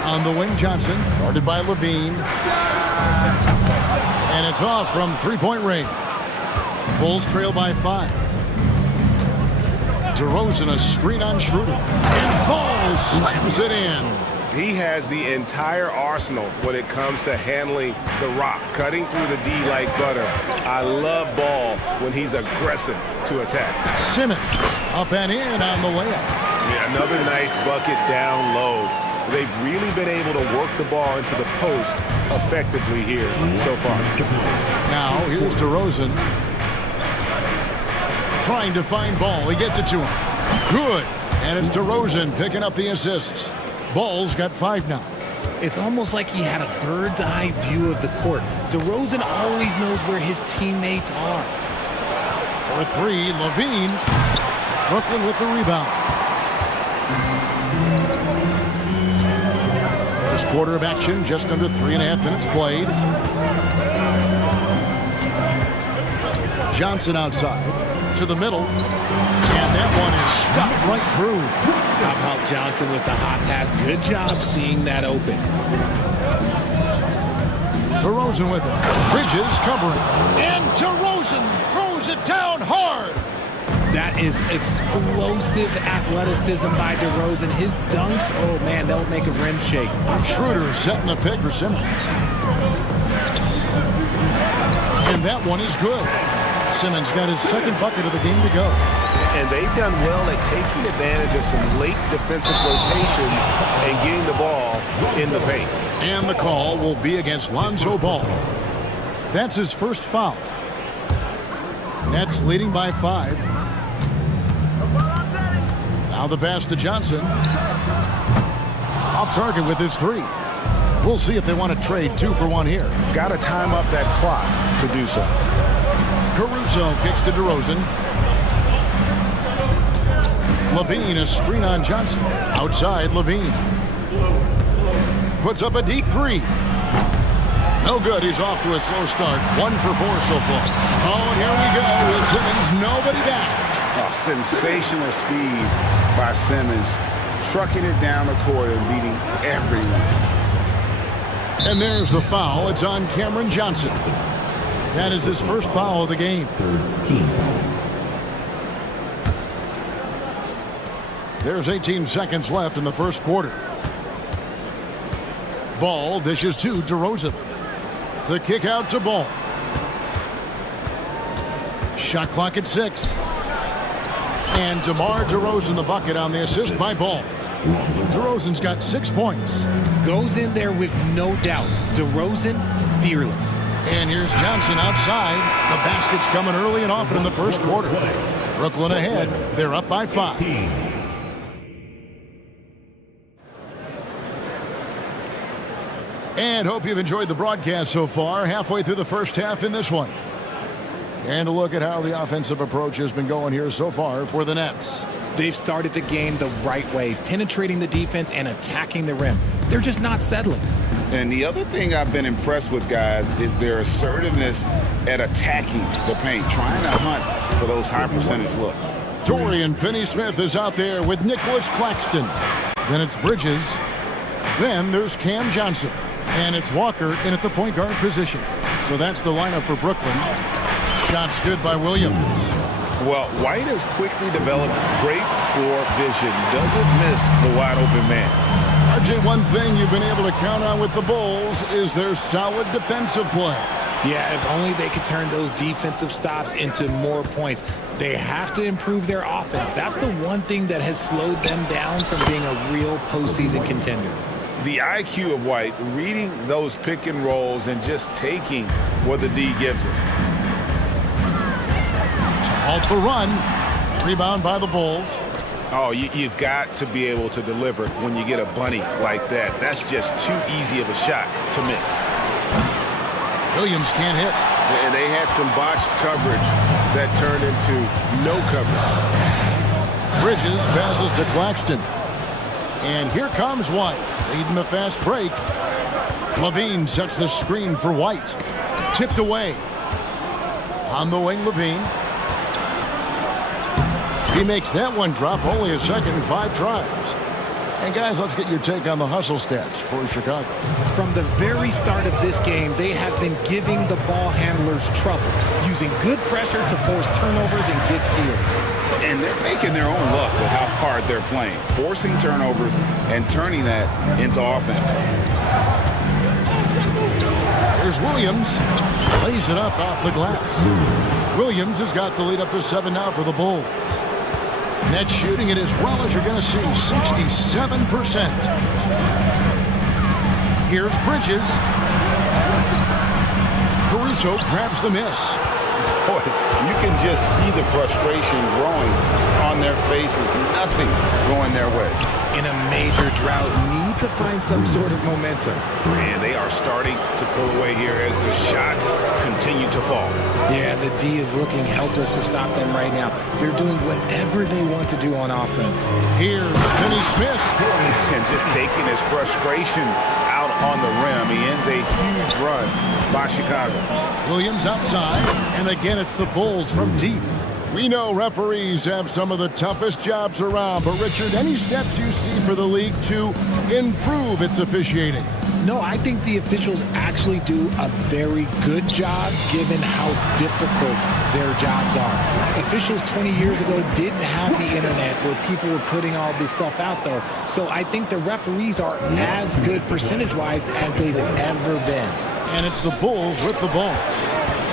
On the wing, Johnson, guarded by LaVine. And it's off from three-point range. Bulls trail by 5. DeRozan a screen on Schroeder. And Ball slams it in. He has the entire arsenal when it comes to handling the rock, cutting through the D like butter. I love Ball when he's aggressive to attack. Simmons up and in on the layup. Yeah, another nice bucket down low. They've really been able to work the ball into the post effectively here so far. Now here's DeRozan trying to find Ball. He gets it to him. Good. And it's DeRozan picking up the assists. Ball's got 5 now. It's almost like he had a bird's eye view of the court. DeRozan always knows where his teammates are. For 3, LaVine. Brooklyn with the rebound. First quarter of action, just under 3.5 minutes played. Johnson outside to the middle. And that one is stuffed right through. How about Johnson with the hot pass? Good job seeing that open. DeRozan with it. Bridges covering. And DeRozan throws it down hard. That is explosive athleticism by DeRozan. His dunks, oh man, they'll make a rim shake. Schroeder setting the pick for Simmons. And that one is good. Simmons got his second bucket of the game to go. And they've done well at taking advantage of some late defensive rotations and getting the ball in the paint. And the call will be against Lonzo Ball. That's his first foul. Nets leading by 5. Now the pass to Johnson. Off target with his 3. We'll see if they want to trade 2 for 1 here. Got to time up that clock to do so. Caruso kicks to DeRozan. Levine, a screen on Johnson. Outside, Levine. Puts up a deep three. No good. He's off to a slow start. 1 for 4 so far. Oh, and here we go with Simmons. Nobody back. Oh, sensational speed by Simmons. Trucking it down the court and beating everyone. And there's the foul. It's on Cameron Johnson. That is his first foul of the game. 13 foul. There's 18 seconds left in the first quarter. Ball dishes to DeRozan. The kick out to Ball. Shot clock at 6. And DeMar DeRozan the bucket on the assist by Ball. DeRozan's got 6 points. Goes in there with no doubt. DeRozan, fearless. And here's Johnson outside. The basket's coming early and often in the first quarter. Brooklyn ahead. They're up by 5. And hope you've enjoyed the broadcast so far. Halfway through the first half in this one. And a look at how the offensive approach has been going here so far for the Nets. They've started the game the right way, penetrating the defense and attacking the rim. They're just not settling. And the other thing I've been impressed with, guys, is their assertiveness at attacking the paint, trying to hunt for those high percentage looks. Dorian Finney-Smith is out there with Nicholas Claxton. Then it's Bridges. Then there's Cam Johnson. And it's Walker in at the point guard position. So that's the lineup for Brooklyn. Shots good by Williams. Well, White has quickly developed great floor vision. Doesn't miss the wide open man. RJ, one thing you've been able to count on with the Bulls is their solid defensive play. Yeah, if only they could turn those defensive stops into more points. They have to improve their offense. That's the one thing that has slowed them down from being a real postseason contender. The IQ of White, reading those pick and rolls and just taking what the D gives him. To halt the run. Rebound by the Bulls. Oh, you've got to be able to deliver when you get a bunny like that. That's just too easy of a shot to miss. Williams can't hit. And they had some botched coverage that turned into no coverage. Bridges passes to Claxton. And here comes White, leading the fast break. Levine sets the screen for White. Tipped away. On the wing, Levine. He makes that one drop, only a second and 5 tries. And guys, let's get your take on the hustle stats for Chicago. From the very start of this game, they have been giving the ball handlers trouble, using good pressure to force turnovers and get steals. And they're making their own luck with how hard they're playing, forcing turnovers and turning that into offense. Here's Williams. Lays it up off the glass. Williams has got the lead up to 7 now for the Bulls. Net shooting it as well as you're going to see, 67%. Here's Bridges. Caruso grabs the miss. Boy, you can just see the frustration growing on their faces. Nothing going their way. In a major drought, need to find some sort of momentum. And they are starting to pull away here as the shots continue to fall. Yeah, the D is looking helpless to stop them right now. They're doing whatever they want to do on offense. Here's Finney-Smith. And just taking his frustration out on the rim. He ends a huge run by Chicago. Williams outside, and again it's the Bulls from deep. We know referees have some of the toughest jobs around, but Richard, any steps you see for the league to improve its officiating? No, I think the officials actually do a very good job given how difficult their jobs are. Officials 20 years ago didn't have the internet where people were putting all this stuff out there. So I think the referees are as good percentage-wise as they've ever been. And it's the Bulls with the ball.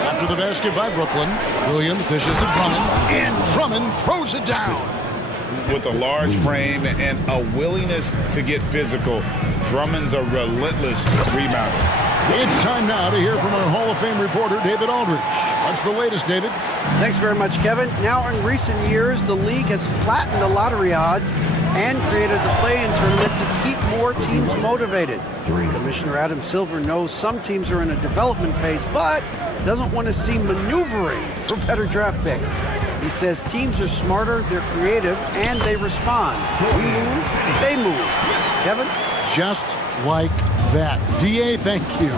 After the basket by Brooklyn, Williams dishes to Drummond, and Drummond throws it down. With a large frame and a willingness to get physical, Drummond's a relentless rebounder. It's time now to hear from our Hall of Fame reporter, David Aldridge. What's the latest, David? Thanks very much, Kevin. Now, in recent years, the league has flattened the lottery odds and created the play-in tournament to keep more teams motivated. Commissioner Adam Silver knows some teams are in a development phase, but doesn't want to see maneuvering for better draft picks. He says teams are smarter, they're creative, and they respond. We move, they move. Kevin? Just like that. DA, thank you.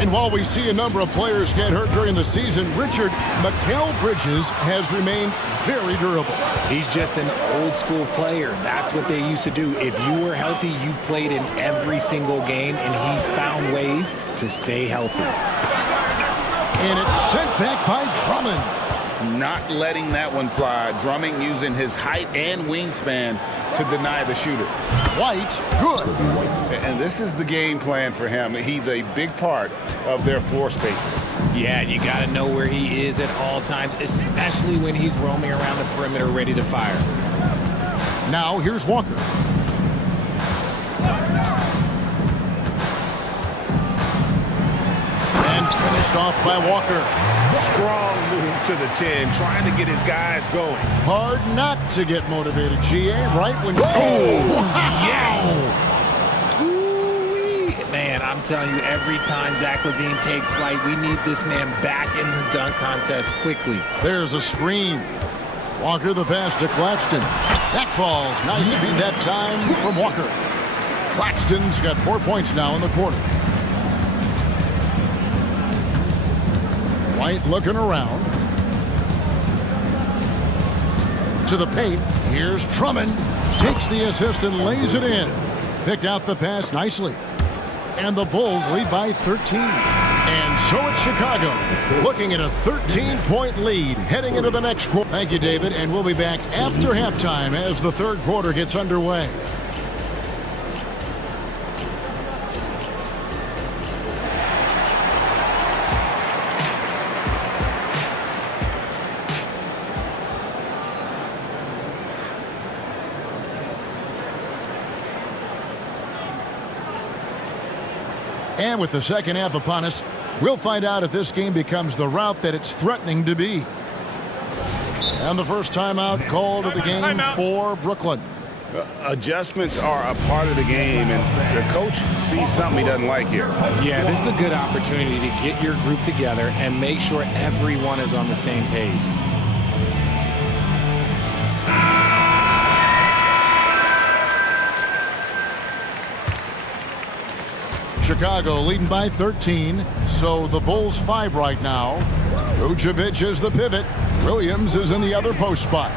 And while we see a number of players get hurt during the season, Richard, Mikal Bridges has remained very durable. He's just an old school player. That's what they used to do. If you were healthy, you played in every single game, and he's found ways to stay healthy. And it's sent back by Drummond. Not letting that one fly. Drummond using his height and wingspan to deny the shooter. White, good. And this is the game plan for him. He's a big part of their floor spacing. Yeah, you got to know where he is at all times, especially when he's roaming around the perimeter ready to fire. Now here's Walker. And finished off by Walker. Strong move to the 10, trying to get his guys going. Hard not to get motivated, GA, right when... Yes! Ooh-wee. Man, I'm telling you, every time Zach LaVine takes flight, we need this man back in the dunk contest quickly. There's a screen. Walker the pass to Claxton. That falls. Nice feed that time from Walker. Claxton's got 4 points now in the quarter. White looking around. To the paint. Here's Drummond. Takes the assist and lays it in. Picked out the pass nicely. And the Bulls lead by 13. And so it's Chicago looking at a 13-point lead heading into the next quarter. Thank you, David. And we'll be back after halftime as the third quarter gets underway. And with the second half upon us, we'll find out if this game becomes the route that it's threatening to be. And the first timeout called of the game for Brooklyn. Adjustments are a part of the game, and the coach sees something he doesn't like here. Yeah, this is a good opportunity to get your group together and make sure everyone is on the same page. Chicago leading by 13, so the Bulls 5 right now. Vucevic is the pivot. Williams is in the other post spot.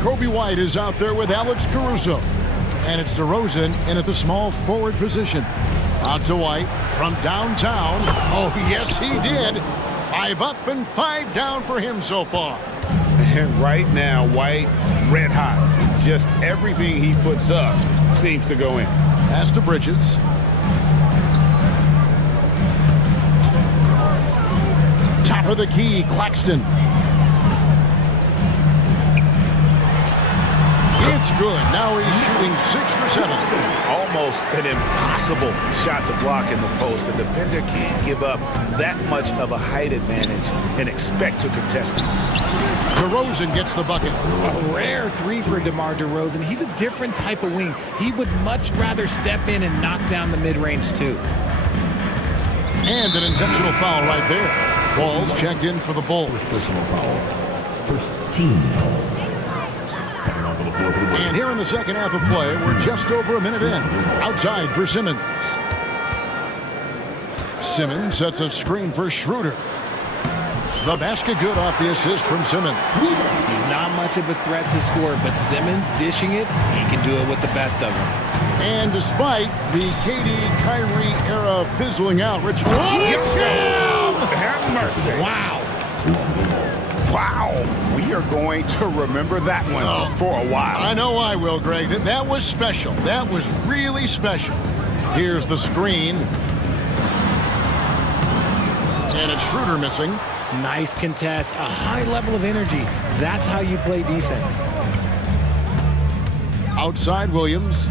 Kobe White is out there with Alex Caruso. And it's DeRozan in at the small forward position. Out to White from downtown. Oh, yes, he did. 5 up and 5 down for him so far. And right now, White red hot. Just everything he puts up seems to go in. Pass to Bridges. Top of the key, Claxton. It's good. Now he's shooting 6 for 7. Almost an impossible shot to block in the post. The defender can't give up that much of a height advantage and expect to contest it. DeRozan gets the bucket. A rare 3 for DeMar DeRozan. He's a different type of wing. He would much rather step in and knock down the mid-range too. And an intentional foul right there. Ball's checked in for the Bulls. Personal foul. First team foul. Coming onto the floor for the Bulls. And here in the second half of play, we're just over a minute in. Outside for Simmons. Simmons sets a screen for Schroeder. The basket good off the assist from Simmons. He's not much of a threat to score, but Simmons dishing it, he can do it with the best of them. And despite the KD-Kyrie era fizzling out, Rich... Have mercy. Wow. Wow. We are going to remember that one for a while. I know I will, Greg. That was special. That was really special. Here's the screen. And it's Schroeder missing. Nice contest, a high level of energy. That's how you play defense. Outside Williams.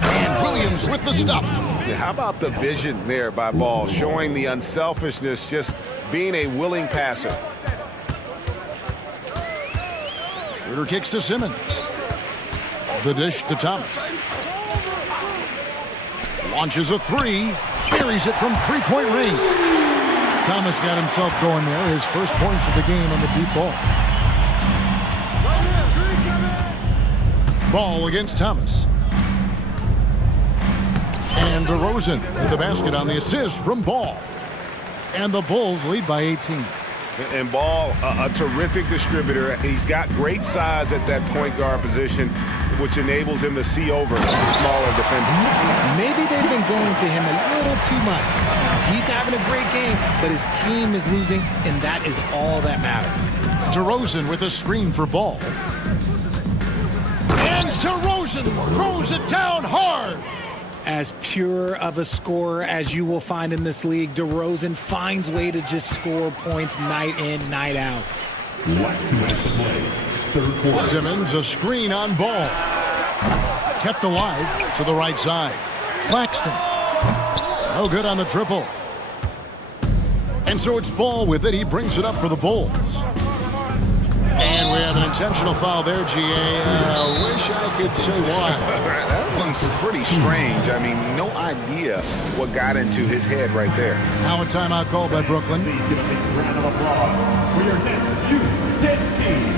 And Williams with the stuff. How about the vision there by Ball, showing the unselfishness, just being a willing passer. Schroeder kicks to Simmons. The dish to Thomas. Launches a three. Buries it from three-point range. Thomas got himself going there. His first points of the game on the deep ball. Ball against Thomas. And DeRozan with the basket on the assist from Ball. And the Bulls lead by 18. And Ball, a terrific distributor. He's got great size at that point guard position, which enables him to see over the smaller defenders. Maybe they've been going to him a little too much. Now, he's having a great game, but his team is losing, and that is all that matters. DeRozan with a screen for Ball. And DeRozan throws it down hard. As pure of a scorer as you will find in this league, DeRozan finds way to just score points night in, night out. Simmons, a screen on Ball. Kept alive to the right side. Claxton. No good on the triple. And so it's Ball with it. He brings it up for the Bulls. And we have an intentional foul there, GA. Wish I could say why. That one's pretty strange. I mean, no idea what got into his head right there. Now a timeout called by Brooklyn. Round of applause for your next U10 team.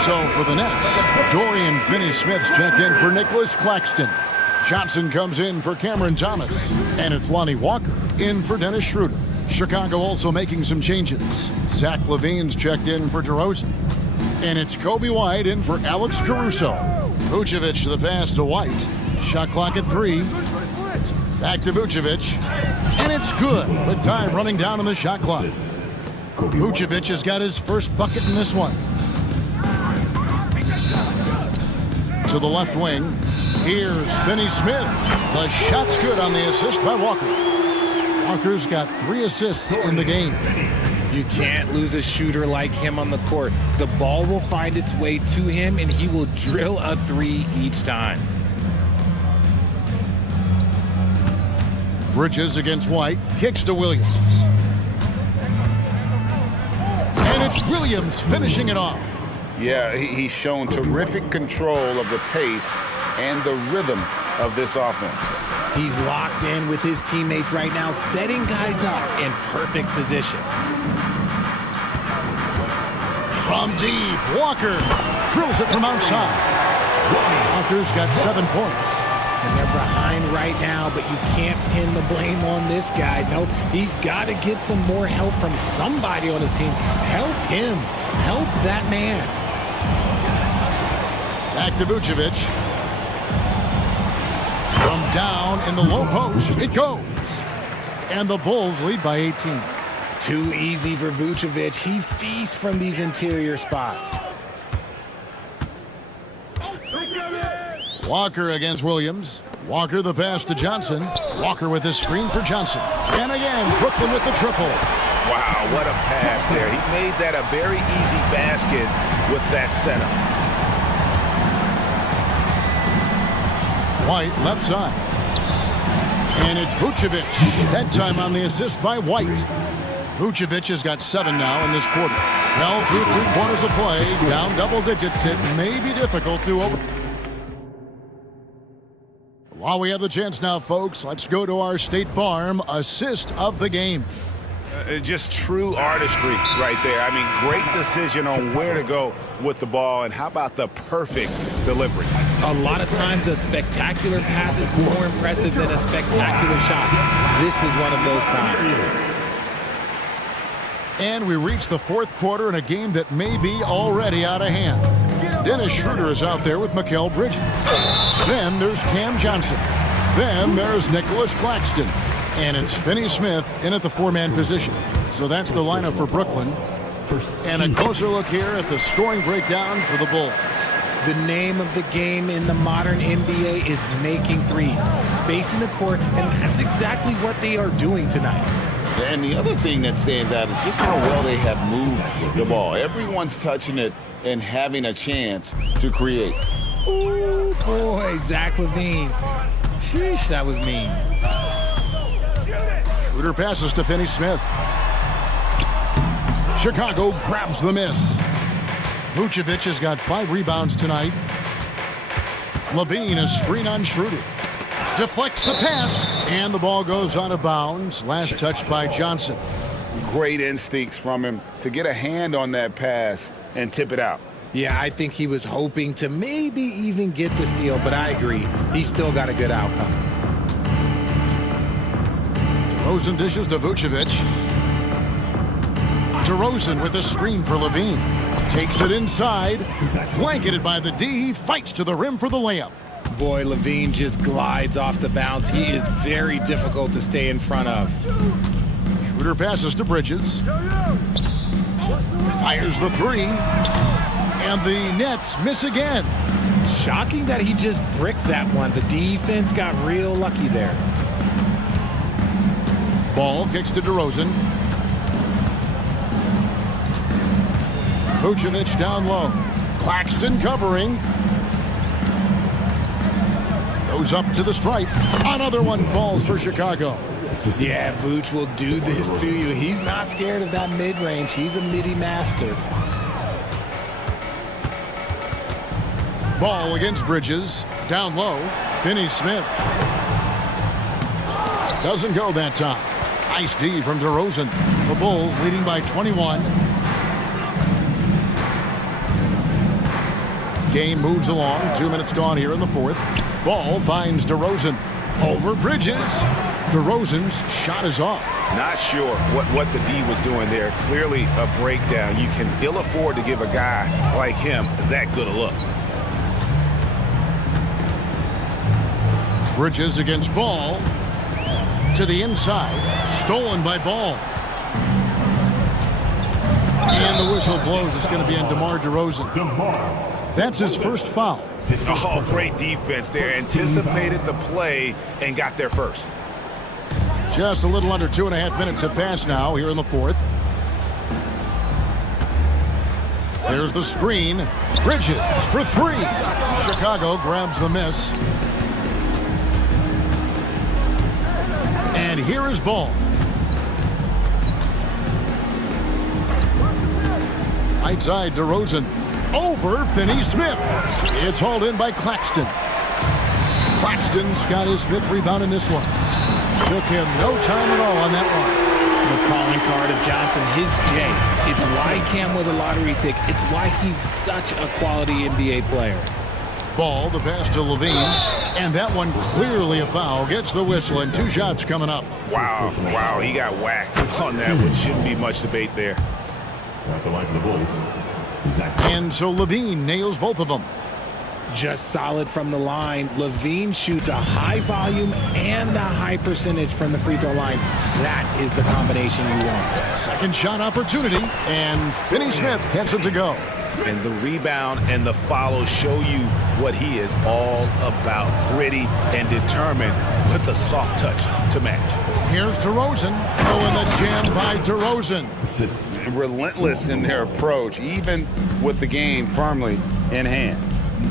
So for the Nets, Dorian Finney-Smith's checked in for Nicholas Claxton. Johnson comes in for Cameron Thomas. And it's Lonnie Walker in for Dennis Schroeder. Chicago also making some changes. Zach LaVine's checked in for DeRozan. And it's Kobe White in for Alex Caruso. Vucevic to the pass to White. Shot clock at 3. Back to Vucevic. And it's good with time running down on the shot clock. Vucevic has got his first bucket in this one. To the left wing. Here's Finney-Smith. The shot's good on the assist by Walker. Walker's got 3 assists in the game. You can't lose a shooter like him on the court. The ball will find its way to him, and he will drill a 3 each time. Bridges against White. Kicks to Williams. And it's Williams finishing it off. Yeah, he's shown terrific control of the pace and the rhythm of this offense. He's locked in with his teammates right now, setting guys up in perfect position. From deep, Walker drills it from outside. Walker's got 7 points. And they're behind right now, but you can't pin the blame on this guy. Nope, he's got to get some more help from somebody on his team. Help him. Help that man. Back to Vucevic. From down in the low post, it goes. And the Bulls lead by 18. Too easy for Vucevic. He feasts from these interior spots. Walker against Williams. Walker the pass to Johnson. Walker with his screen for Johnson. And again, Brooklyn with the triple. Wow, what a pass there. He made that a very easy basket with that setup. White left side. And it's Vucevic. That time on the assist by White. Vucevic has got 7 now in this quarter. Fell through 3 quarters of play. Down double digits. It may be difficult to over. While we have the chance now, folks, let's go to our State Farm assist of the game. Just true artistry right there. I mean, great decision on where to go with the ball, and how about the perfect delivery? A lot of times a spectacular pass is more impressive than a spectacular shot. This is one of those times. And we reach the 4th quarter in a game that may be already out of hand. Dennis Schroeder is out there with Mikal Bridges. Then there's Cam Johnson. Then there's Nicholas Claxton. And it's Finney-Smith in at the 4-man position. So that's the lineup for Brooklyn. And a closer look here at the scoring breakdown for the Bulls. The name of the game in the modern NBA is making threes, spacing the court, and that's exactly what they are doing tonight. And the other thing that stands out is just how well they have moved the ball. Everyone's touching it and having a chance to create. Ooh, boy, Zach LaVine. Sheesh, that was mean. Schroeder passes to Finney-Smith. Chicago grabs the miss. Vucevic has got 5 rebounds tonight. Levine, a screen on Schroeder. Deflects the pass, and the ball goes out of bounds. Last touch by Johnson. Great instincts from him to get a hand on that pass and tip it out. Yeah, I think he was hoping to maybe even get the steal, but I agree. He still got a good outcome. DeRozan dishes to Vucevic. DeRozan with a screen for Levine. Takes it inside. Blanketed by the D. He fights to the rim for the layup. Boy, Levine just glides off the bounce. He is very difficult to stay in front of. Schroeder passes to Bridges. Fires the 3. And the Nets miss again. Shocking that he just bricked that one. The defense got real lucky there. Ball kicks to DeRozan. Vucevic down low. Claxton covering. Goes up to the stripe. Another one falls for Chicago. Yeah, Vooch will do this to you. He's not scared of that mid-range. He's a midi master. Ball against Bridges. Down low. Finney-Smith. Doesn't go that time. Nice D from DeRozan. The Bulls leading by 21. Game moves along. 2 minutes gone here in the fourth. Ball finds DeRozan. Over Bridges. DeRozan's shot is off. Not sure what the D was doing there. Clearly a breakdown. You can ill afford to give a guy like him that good a look. Bridges against Ball. To the inside. Stolen by Ball. And the whistle blows. It's going to be on DeMar DeRozan. That's his first foul. Oh, great defense there. Anticipated the play and got there first. Just a little under 2.5 minutes have passed now here in the fourth. There's the screen. Bridges for 3. Chicago grabs the miss. And here is Ball. Right side, DeRozan. Over Finney-Smith. It's hauled in by Claxton. Claxton's got his 5th rebound in this one. Took him no time at all on that one. The calling card of Johnson, his J. It's why Cam was a lottery pick. It's why he's such a quality NBA player. Ball, the pass to Levine. And that one clearly a foul. Gets the whistle and 2 shots coming up. Wow, he got whacked on that one. Shouldn't be much debate there. At the line for the Bulls. And so Levine nails both of them. Just solid from the line. Levine shoots a high volume and a high percentage from the free throw line. That is the combination you want. Second shot opportunity, and Finney-Smith gets it to go. And the rebound and the follow show you what he is all about. Gritty and determined with a soft touch to match. Here's DeRozan. Oh, and the jam by DeRozan. Relentless in their approach, even with the game firmly in hand.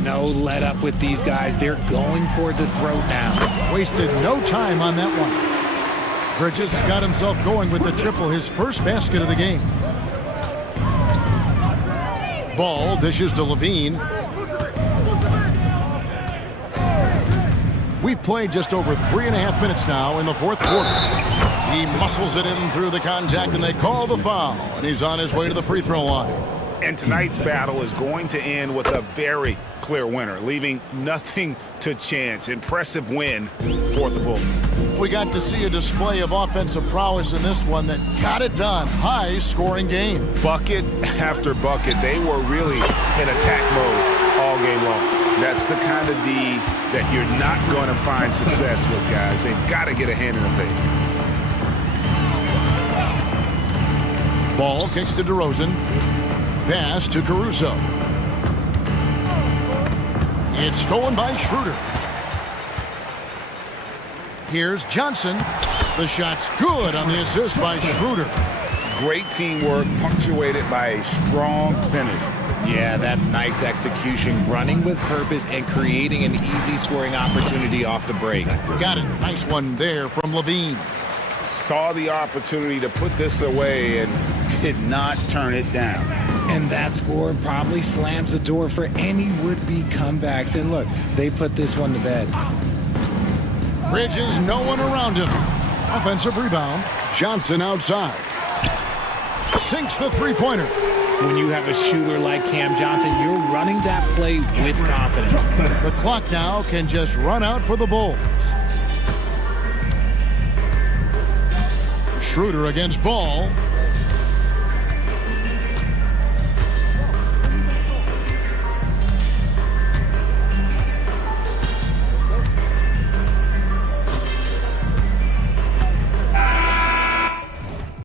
No let up with these guys. They're going for the throat now. Wasted no time on that one. Bridges got himself going with the triple, his first basket of the game. Ball dishes to Levine. We've played just over 3.5 minutes now in the fourth quarter. He muscles it in through the contact, and they call the foul. And he's on his way to the free throw line. And tonight's battle is going to end with a very clear winner, leaving nothing to chance. Impressive win for the Bulls. We got to see a display of offensive prowess in this one that got it done. High-scoring game. Bucket after bucket. They were really in attack mode all game long. That's the kind of D that you're not going to find success with, guys. They've got to get a hand in the face. Ball kicks to DeRozan. Pass to Caruso. It's stolen by Schroeder. Here's Johnson. The shot's good on the assist by Schroeder. Great teamwork, punctuated by a strong finish. Yeah, that's nice execution, running with purpose and creating an easy scoring opportunity off the break. Got it. Nice one there from Levine. Saw the opportunity to put this away and did not turn it down. And that score probably slams the door for any would-be comebacks. And look, they put this one to bed. Bridges, no one around him. Offensive rebound. Johnson outside. Sinks the three-pointer. When you have a shooter like Cam Johnson, you're running that play with confidence. The clock now can just run out for the Bulls. Schroeder against Ball.